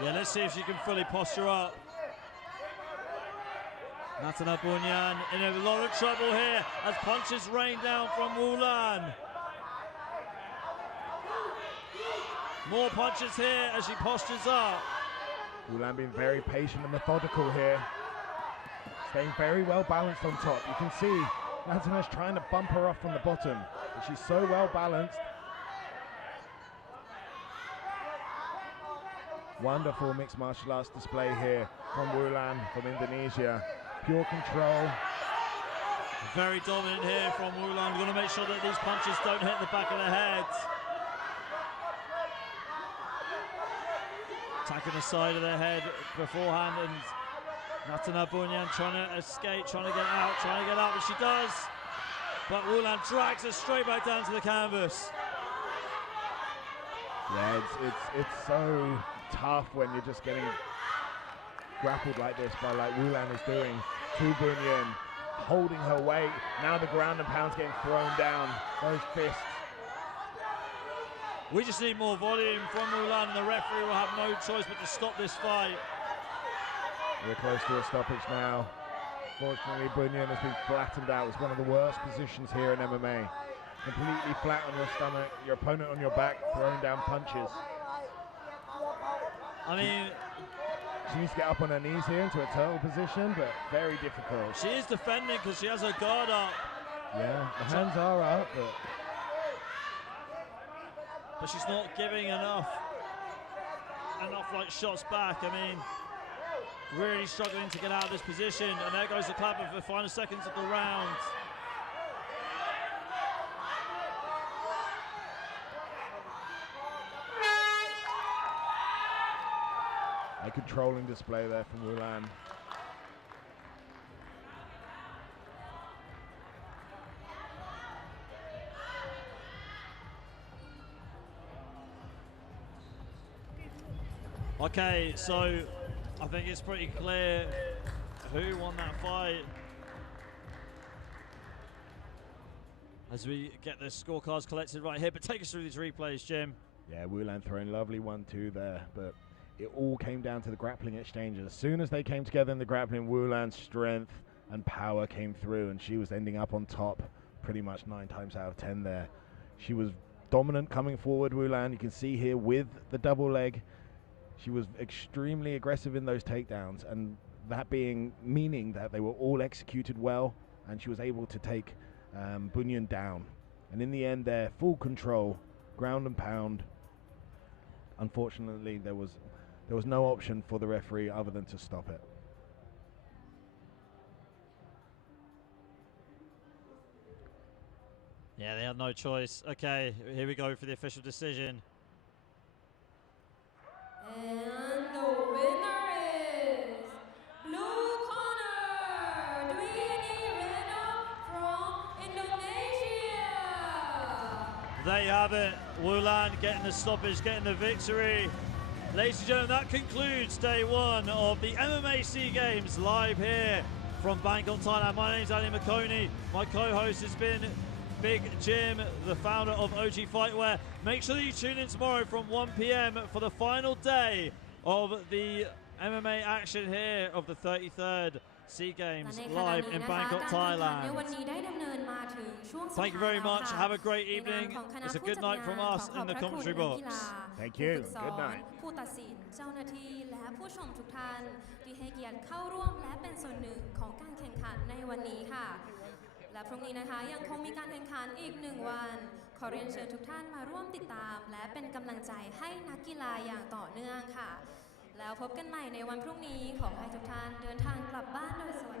Yeah, let's see if she can fully posture up. Nonthaburi in a lot of trouble here as punches rain down from Wu Lan. More punches here as she postures up. Wu Lan being very patient and methodical here. Staying very well balanced on top. You can see Nonthaburi's trying to bump her off from the bottom, but she's so well balanced. Wonderful mixed martial arts display here from Wu Lan from Indonesia. Pure control. Very dominant here from Wu Lan. We're going to make sure that these punches don't hit the back of the head. Attacking the side of their head beforehand, and Nonthaburi trying to escape, trying to get out, but she does. But Wu Lan drags her straight back down to the canvas. Yeah, it's so tough when you're just getting grappled like this by like Wu Lan is doing to Bunyan, holding her weight. Now the ground and pound's getting thrown down. Those fists. We just need more volume from Wu Lan, and the referee will have no choice but to stop this fight. We're close to a stoppage now. Fortunately, Bunyan has been flattened out. It's one of the worst positions here in MMA. Completely flat on your stomach, your opponent on your back, throwing down punches. I mean, she needs to get up on her knees here into a turtle position, but very difficult. She is defending because she has her guard up. Yeah, the hands are up, but she's not giving enough like shots back. I mean, really struggling to get out of this position, and there goes the clap of the final seconds of the round. a controlling display there from Wu Lan. Okay, so I think it's pretty clear who won that fight. As we get the scorecards collected right here, but take us through these replays, Jim. Yeah, Wu Lan throwing lovely 1-2 there, but it all came down to the grappling exchanges. As soon as they came together in the grappling, Wu Lan's strength and power came through, and she was ending up on top pretty much 9 times out of 10 there. She was dominant coming forward, Wu Lan. You can see here with the double leg, she was extremely aggressive in those takedowns, and that meaning that they were all executed well, and she was able to take Bunyan down. And in the end there, full control, ground and pound. Unfortunately, there was no option for the referee other than to stop it. Yeah, they had no choice. Okay, here we go for the official decision. And the winner is blue corner, Dwi Reno from Indonesia. There you have it. Wu Lan getting the stoppage, getting the victory. Ladies and gentlemen, that concludes day 1 of the MMA SEAGAMES live here from Bangkok, Thailand. My name's Ali McConey. My co-host has been Big Jim, the founder of OG Fightwear. Make sure that you tune in tomorrow from 1 p.m. for the final day of the MMA action here of the 33rd SEAGAMES live in Bangkok, Thailand. ถึงช่วงสุด Thank you ท้าย very แล้ว much. ค่ะ Have a great ในนาม evening. ของคณะ It's a ผู้ good จัด night งาน from ขอ us ขอบ in the พระคุณ commentary นัก box. กีฬา Thank ผู้ you. ฝึกสอ Good น night. ผู้ตัดสินเจ้าหน้าที่และผู้ชมทุกท่านที่ให้เกียรติเข้าร่วมและเป็นส่วนหนึ่งของการแข่งขันในวันนี้ค่ะ และพรุ่งนี้นะคะยังคงมีการแข่งขันอีก1 วัน ขอเรียนเชิญทุกท่านมาร่วมติดตาม และเป็นกำลังใจให้นักกีฬาอย่างต่อเนื่องค่ะ แล้วพบกันใหม่ในวันพรุ่งนี้ขอให้ทุกท่านเดินทางกลับบ้านโดยสวัสดิ